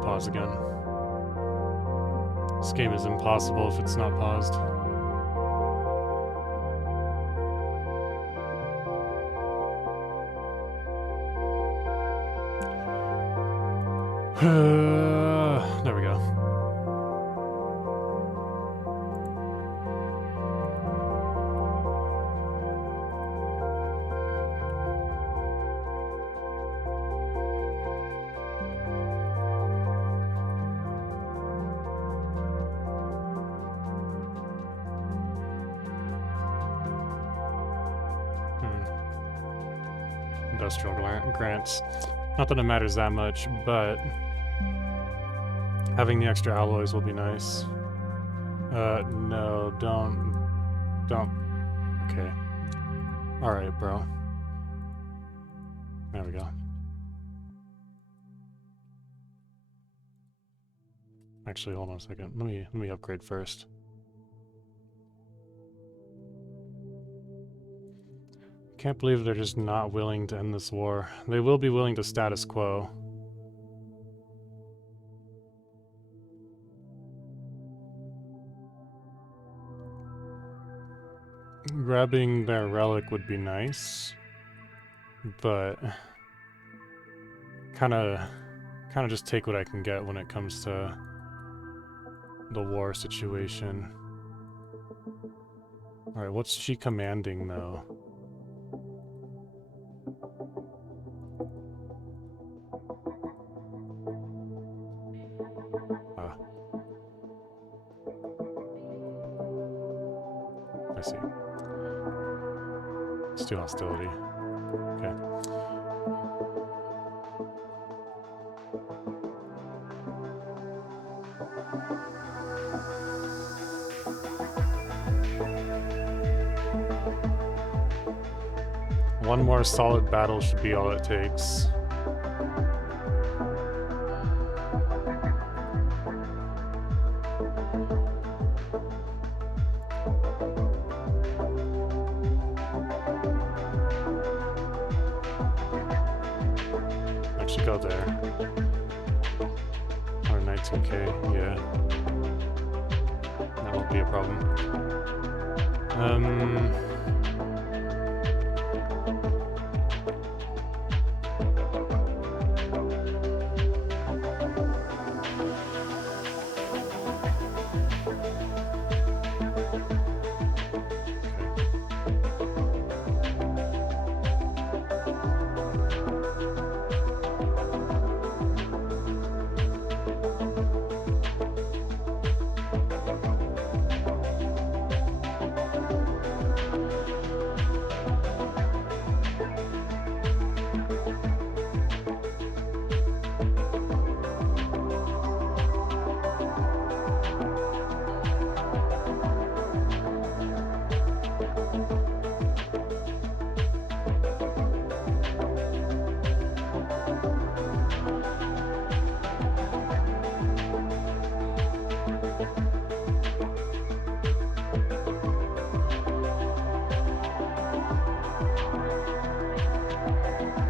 Pause again. This game is impossible if it's not paused. There we go. Industrial grants. Not that it matters that much, but having the extra alloys will be nice. No, don't. Okay. Alright, bro. There we go. Actually, hold on a second. Let me upgrade first. Can't believe they're just not willing to end this war. They will be willing to status quo. Grabbing their relic would be nice, but kind of just take what I can get when it comes to the war situation. All right, what's she commanding though? I see. Let's do hostility. Okay. One more solid battle should be all it takes. Go there. Or 19k, yeah. That'll would be a problem.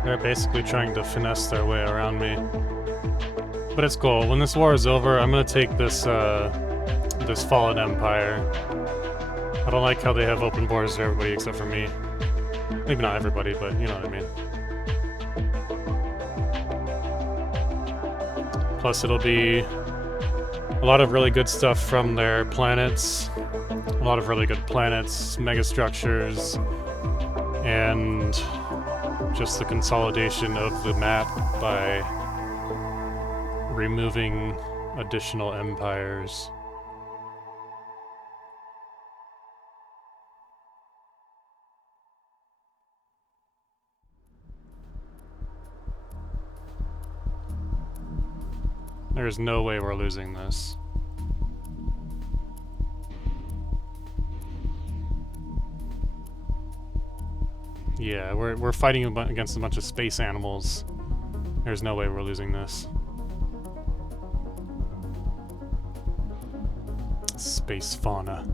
They're basically trying to finesse their way around me. But it's cool. When this war is over, I'm gonna take this, this fallen empire. I don't like how they have open borders to everybody except for me. Maybe not everybody, but you know what I mean. Plus it'll be a lot of really good stuff from their planets. A lot of really good planets, megastructures, and just the consolidation of the map by removing additional empires. There's no way we're losing this. Yeah, we're fighting against a bunch of space animals. There's no way we're losing this. Space fauna.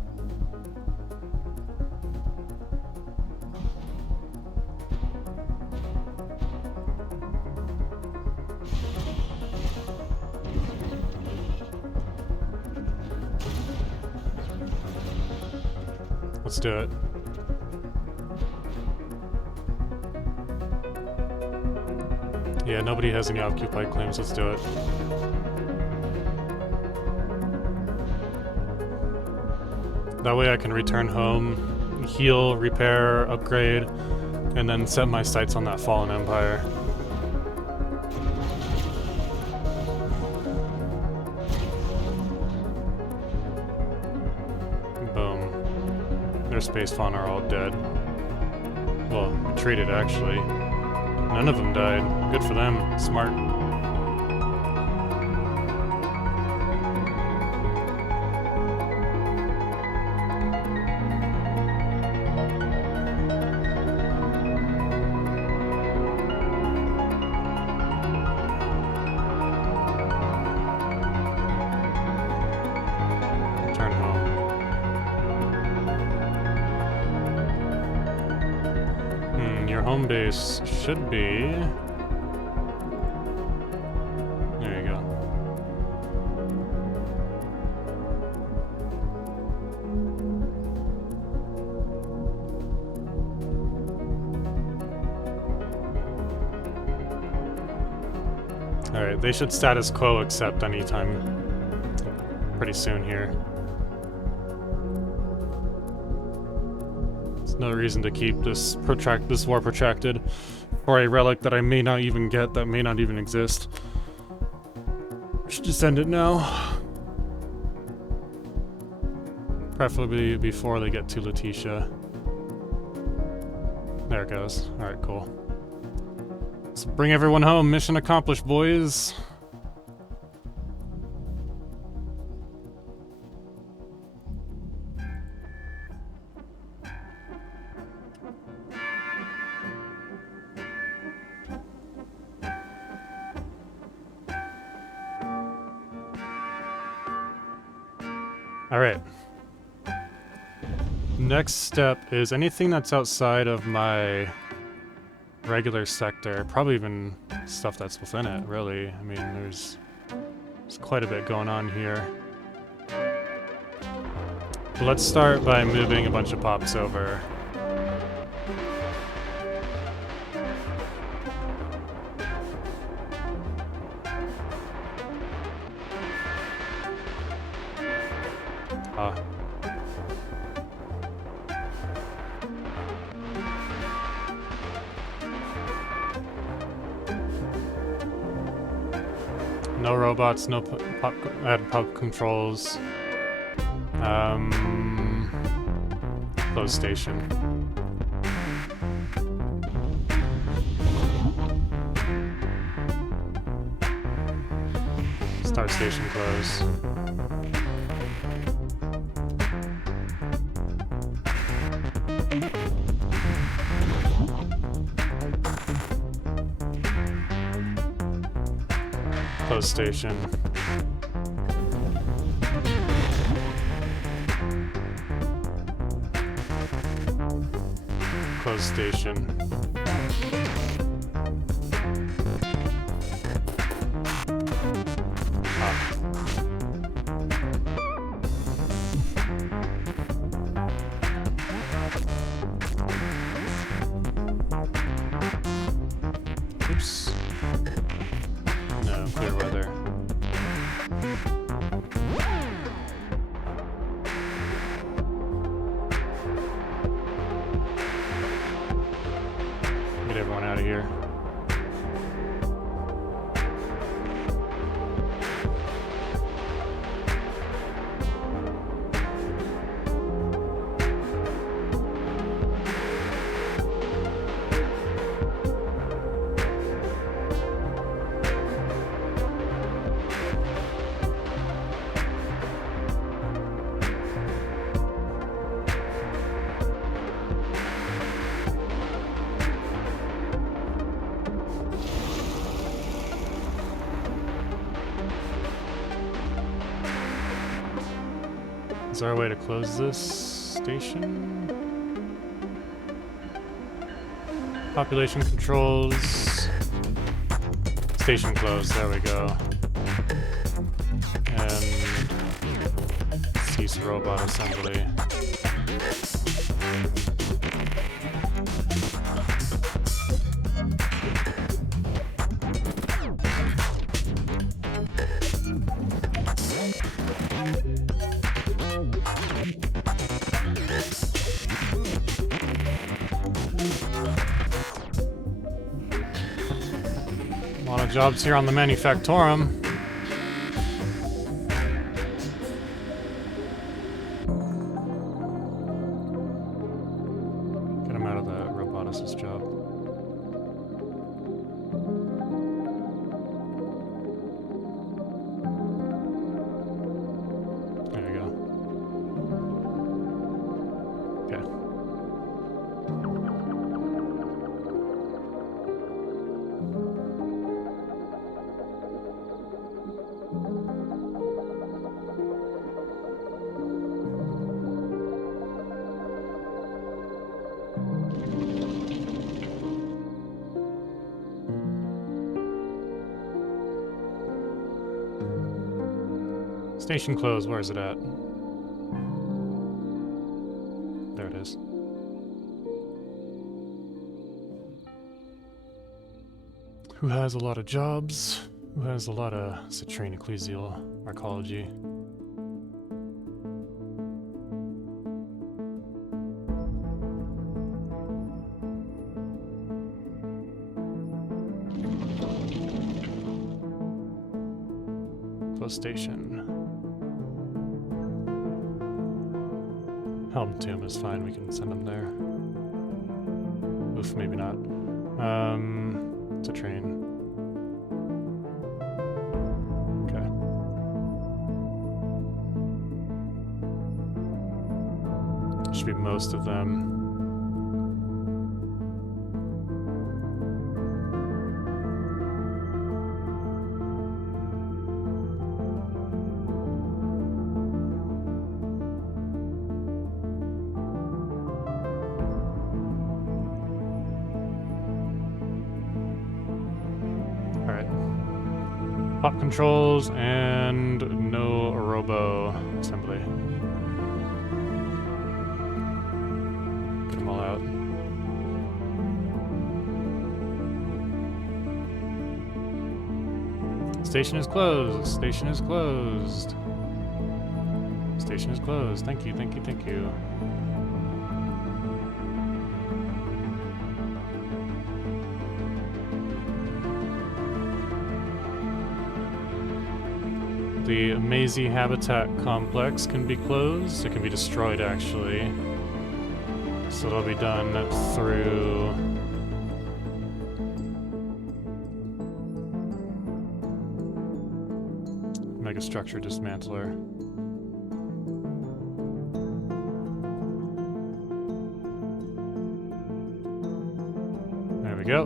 Let's do it. Yeah, nobody has any occupied claims. Let's do it. That way I can return home, heal, repair, upgrade, and then set my sights on that fallen empire. Boom. Their space fauna are all dead. Well, retreated actually. None of them died. Good for them. Smart. Return home. Your home base should be... There you go. Alright, they should status quo accept anytime pretty soon here. No reason to keep this war protracted, or a relic that I may not even get, that may not even exist. Should just end it now. Preferably before they get to Letitia. There it goes. Alright, cool. So bring everyone home. Mission accomplished, boys. Alright. Next step is anything that's outside of my regular sector, probably even stuff that's within it, really. I mean, there's quite a bit going on here. Let's start by moving a bunch of pops over. No robots, no pop controls. Close station. Start station close. Close station. Close station. Oops. No, clear weather. Get everyone out of here. Is there a way to close this station? Population controls. Station closed, there we go. And cease robot assembly. A lot of jobs here on the Manufactorum. Get him out of that roboticist job. There you go. Okay. Station closed, where is it at? There it is. Who has a lot of jobs? Who has a lot of citrine ecclesial arcology? Close station. Helm Tomb is fine, we can send them there. Oof, maybe not. It's a train. Okay. Should be most of them. Pop controls and no robo assembly. Station is closed. Station is closed. Station is closed. Thank you, thank you, thank you. The Mazy Habitat Complex can be closed. It can be destroyed, actually. So it'll be done through... Megastructure Dismantler. There we go.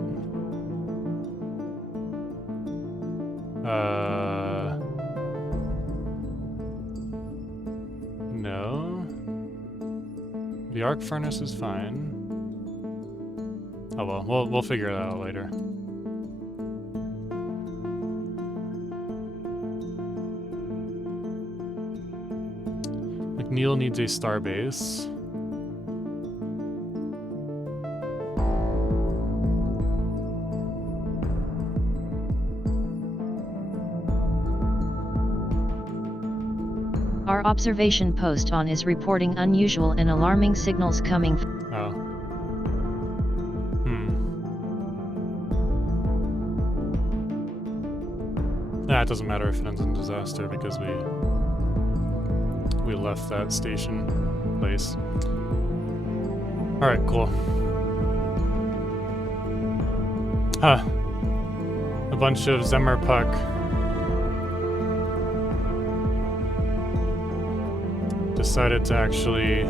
No. The arc furnace is fine. Oh well, we'll figure it out later. McNeil needs a starbase. Our observation post on is reporting unusual and alarming signals coming. Oh. Nah, it doesn't matter if it ends in disaster because we left that station place. Alright, cool. Huh. A bunch of Zemmerpuck decided to actually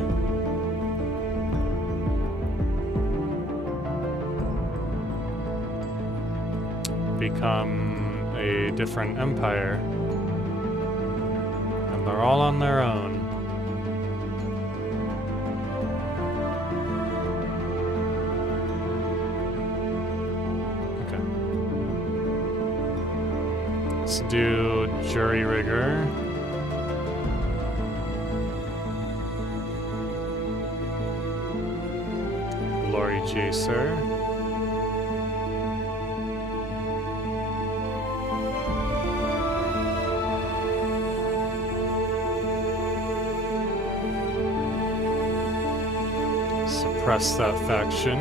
become a different empire, and they're all on their own. Okay. Let's do Jury Rigger. Glory Chaser. Suppress that faction.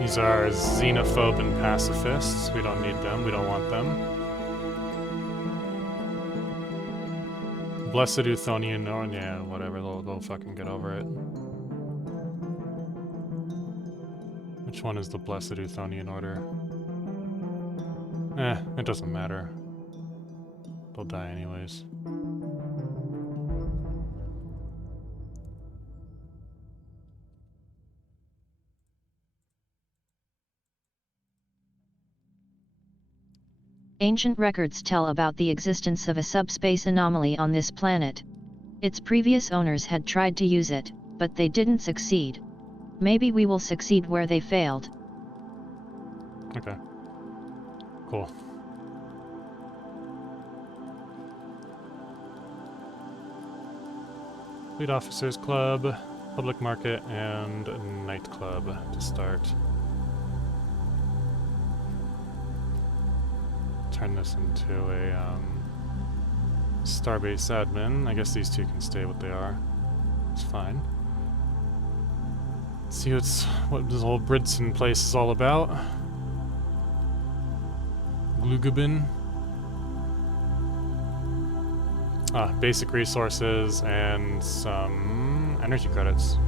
These are xenophobe and pacifists. We don't need them. We don't want them. Blessed Euthonian, or yeah, whatever. They'll fucking get over it. Which one is the Blessed Euthonian Order? It doesn't matter. They'll die anyways. Ancient records tell about the existence of a subspace anomaly on this planet. Its previous owners had tried to use it, but they didn't succeed. Maybe we will succeed where they failed. Okay. Cool. Fleet Officers Club, Public Market, and Nightclub to start. Turn this into a Starbase admin. I guess these two can stay what they are. It's fine. Let's see what this whole Bridson place is all about. Glugabin. Basic resources and some energy credits.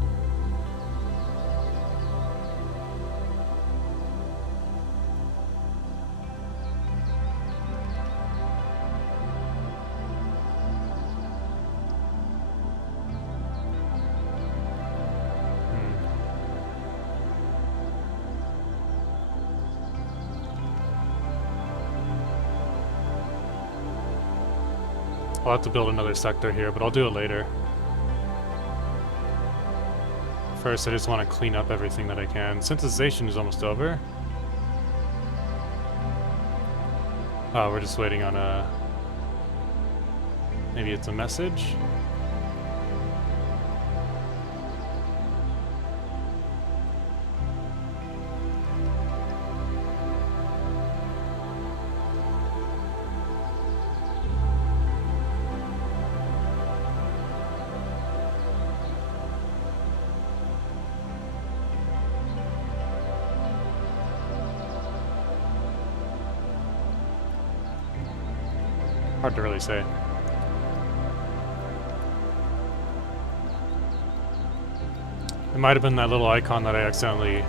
I'll have to build another sector here, but I'll do it later. First, I just want to clean up everything that I can. Synthesization is almost over. Oh, we're just waiting on a... Maybe it's a message? Hard to really say. It might have been that little icon that I accidentally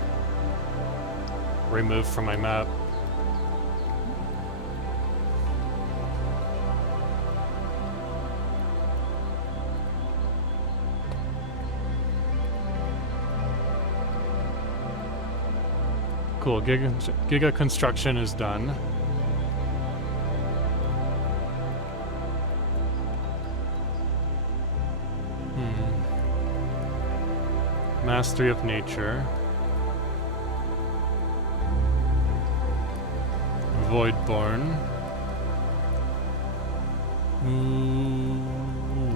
removed from my map. Cool, Giga construction is done. Mastery of nature. Voidborn.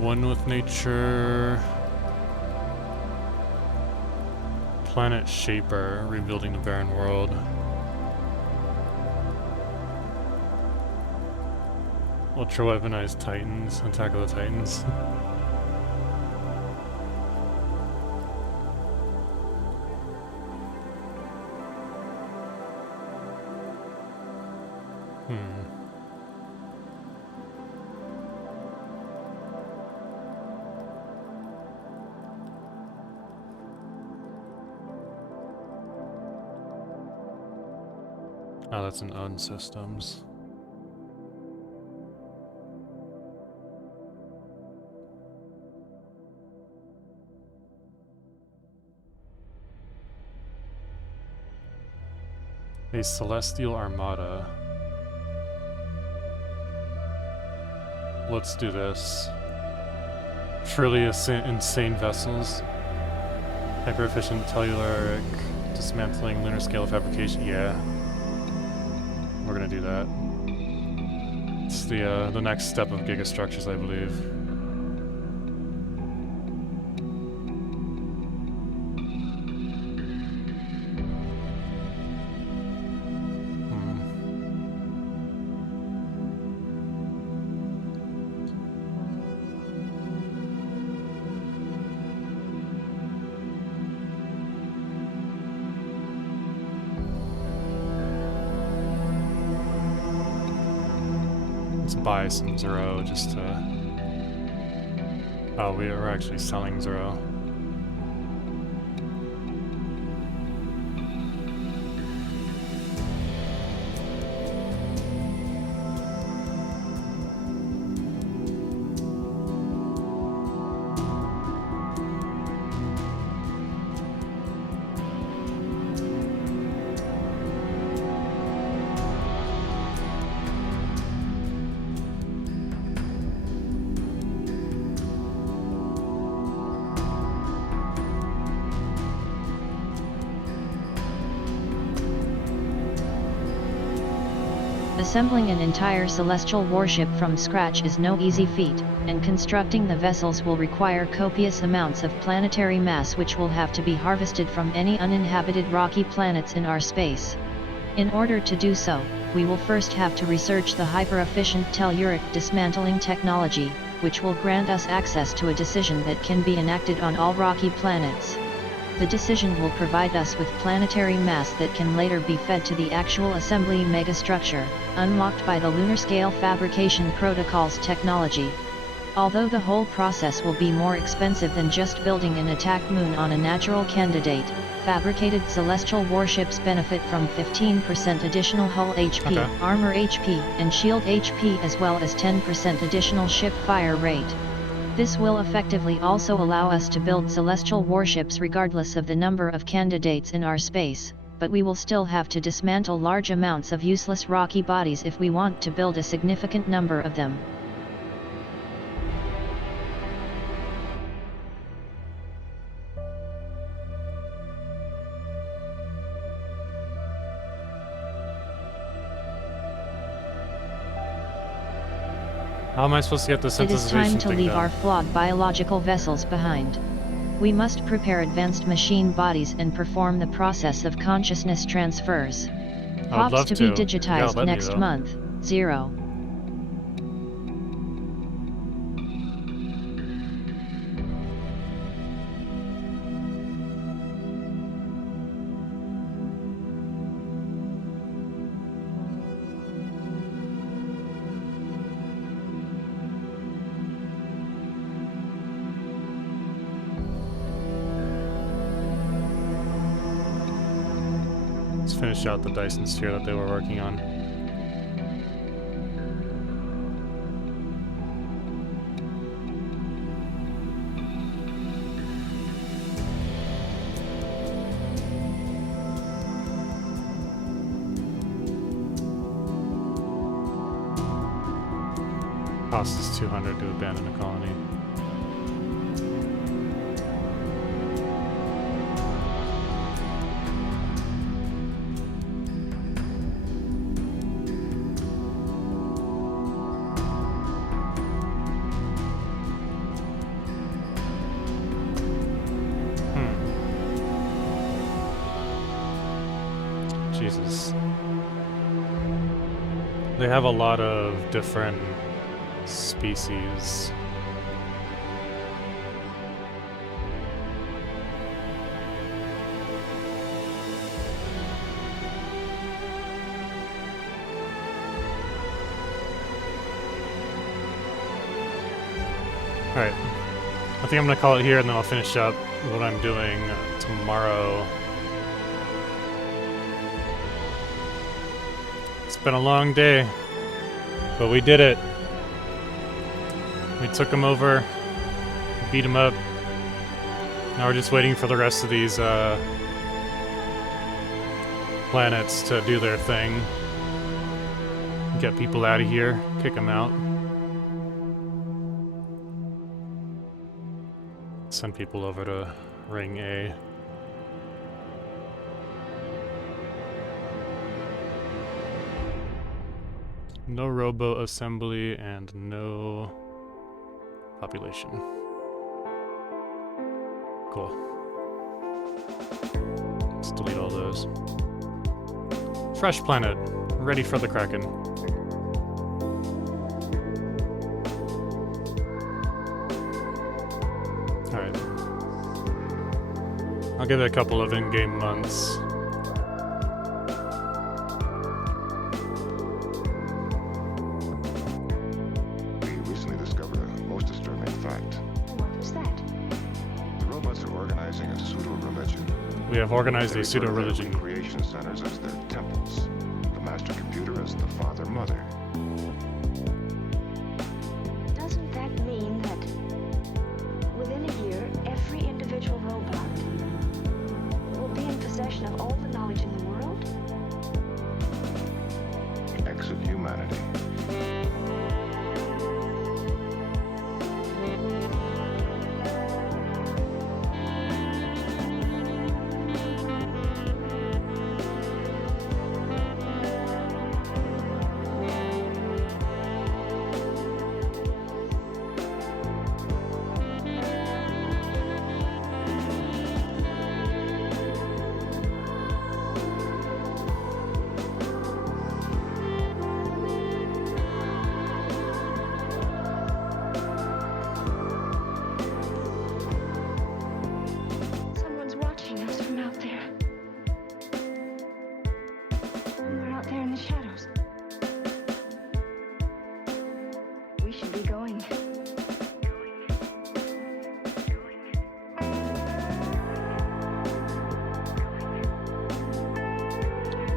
One with nature. Planet Shaper, rebuilding the barren world. Ultra weaponized Titans, Attack of the Titans. Oh, that's an own systems. A celestial armada. Let's do this. Truly insane vessels. Hyper-efficient telluric, dismantling lunar scale fabrication. Yeah. We're gonna do that. It's the next step of gigastructures, I believe. Buy some Zero just to... Oh, we're actually selling Zero. Assembling an entire celestial warship from scratch is no easy feat, and constructing the vessels will require copious amounts of planetary mass which will have to be harvested from any uninhabited rocky planets in our space. In order to do so, we will first have to research the hyper-efficient telluric dismantling technology, which will grant us access to a decision that can be enacted on all rocky planets. The decision will provide us with planetary mass that can later be fed to the actual assembly megastructure, unlocked by the lunar scale fabrication protocols technology. Although the whole process will be more expensive than just building an attack moon on a natural candidate, fabricated celestial warships benefit from 15% additional hull HP, armor HP, and shield HP, as well as 10% additional ship fire rate. This will effectively also allow us to build celestial warships regardless of the number of candidates in our space, but we will still have to dismantle large amounts of useless rocky bodies if we want to build a significant number of them. How am I supposed to get the synthesization It is time to leave done? our flawed biological vessels behind. We must prepare advanced machine bodies and perform the process of consciousness transfers. Pops to be digitized next month. 0. finish out the Dyson sphere that they were working on. Cost is 200 to abandon a colony. Jesus. They have a lot of different species. Alright. I think I'm gonna call it here and then I'll finish up what I'm doing tomorrow. It's been a long day, but we did it. We took them over, beat them up. Now we're just waiting for the rest of these planets to do their thing. Get people out of here, kick them out. Send people over to Ring A. No robo assembly and no population. Cool. Let's delete all those. Fresh planet, ready for the Kraken. Alright. I'll give it a couple of in-game months. We have organized a pseudo-religion. Creation centers as their temples. The master computer as the father-mother. Doesn't that mean that within a year, every individual robot will be in possession of all the knowledge in the world? Exit humanity.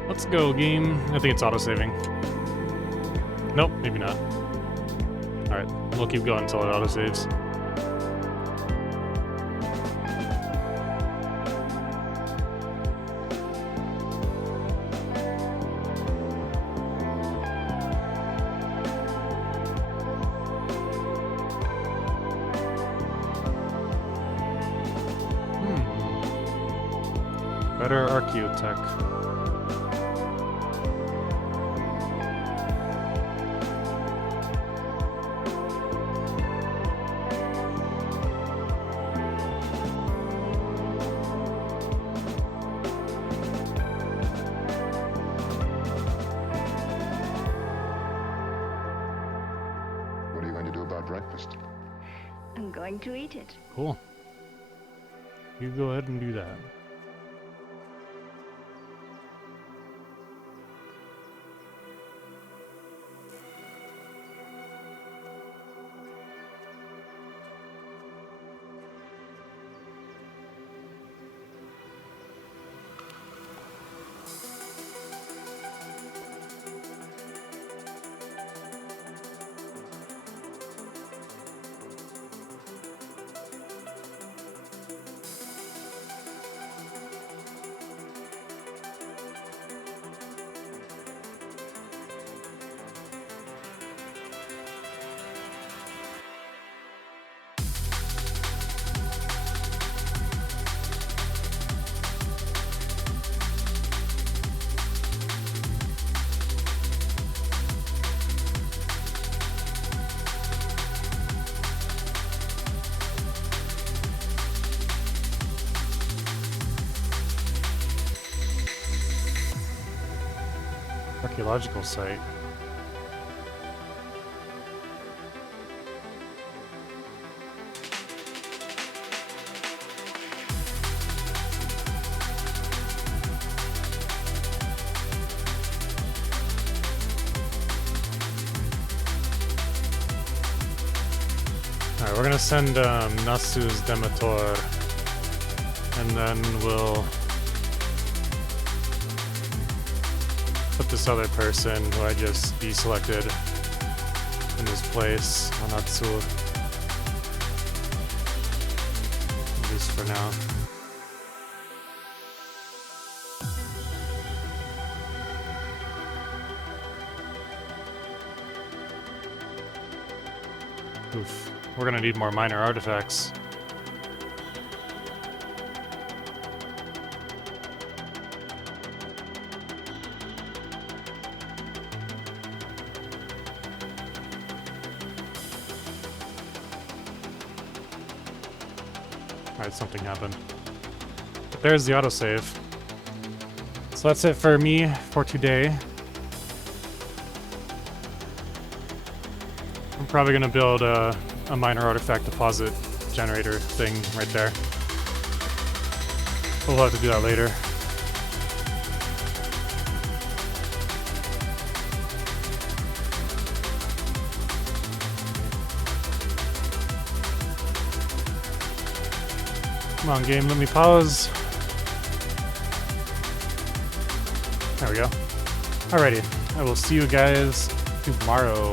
Let's go, game. I think it's auto-saving. Nope, maybe not. Alright, we'll keep going until it auto-saves. Better archaeotech. Breakfast. I'm going to eat it. Cool. You go ahead and do that. Archaeological site. Alright, we're gonna send Nasu's Demator, and then we'll put this other person who I just deselected in his place, Onatsu. At least for now. Oof. We're gonna need more minor artifacts. Alright, something happened. But there's the autosave. So that's it for me for today. I'm probably gonna build a minor artifact deposit generator thing right there. We'll have to do that later. Come on, game, let me pause. There we go. Alrighty, I will see you guys tomorrow.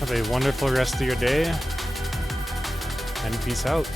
Have a wonderful rest of your day, and peace out.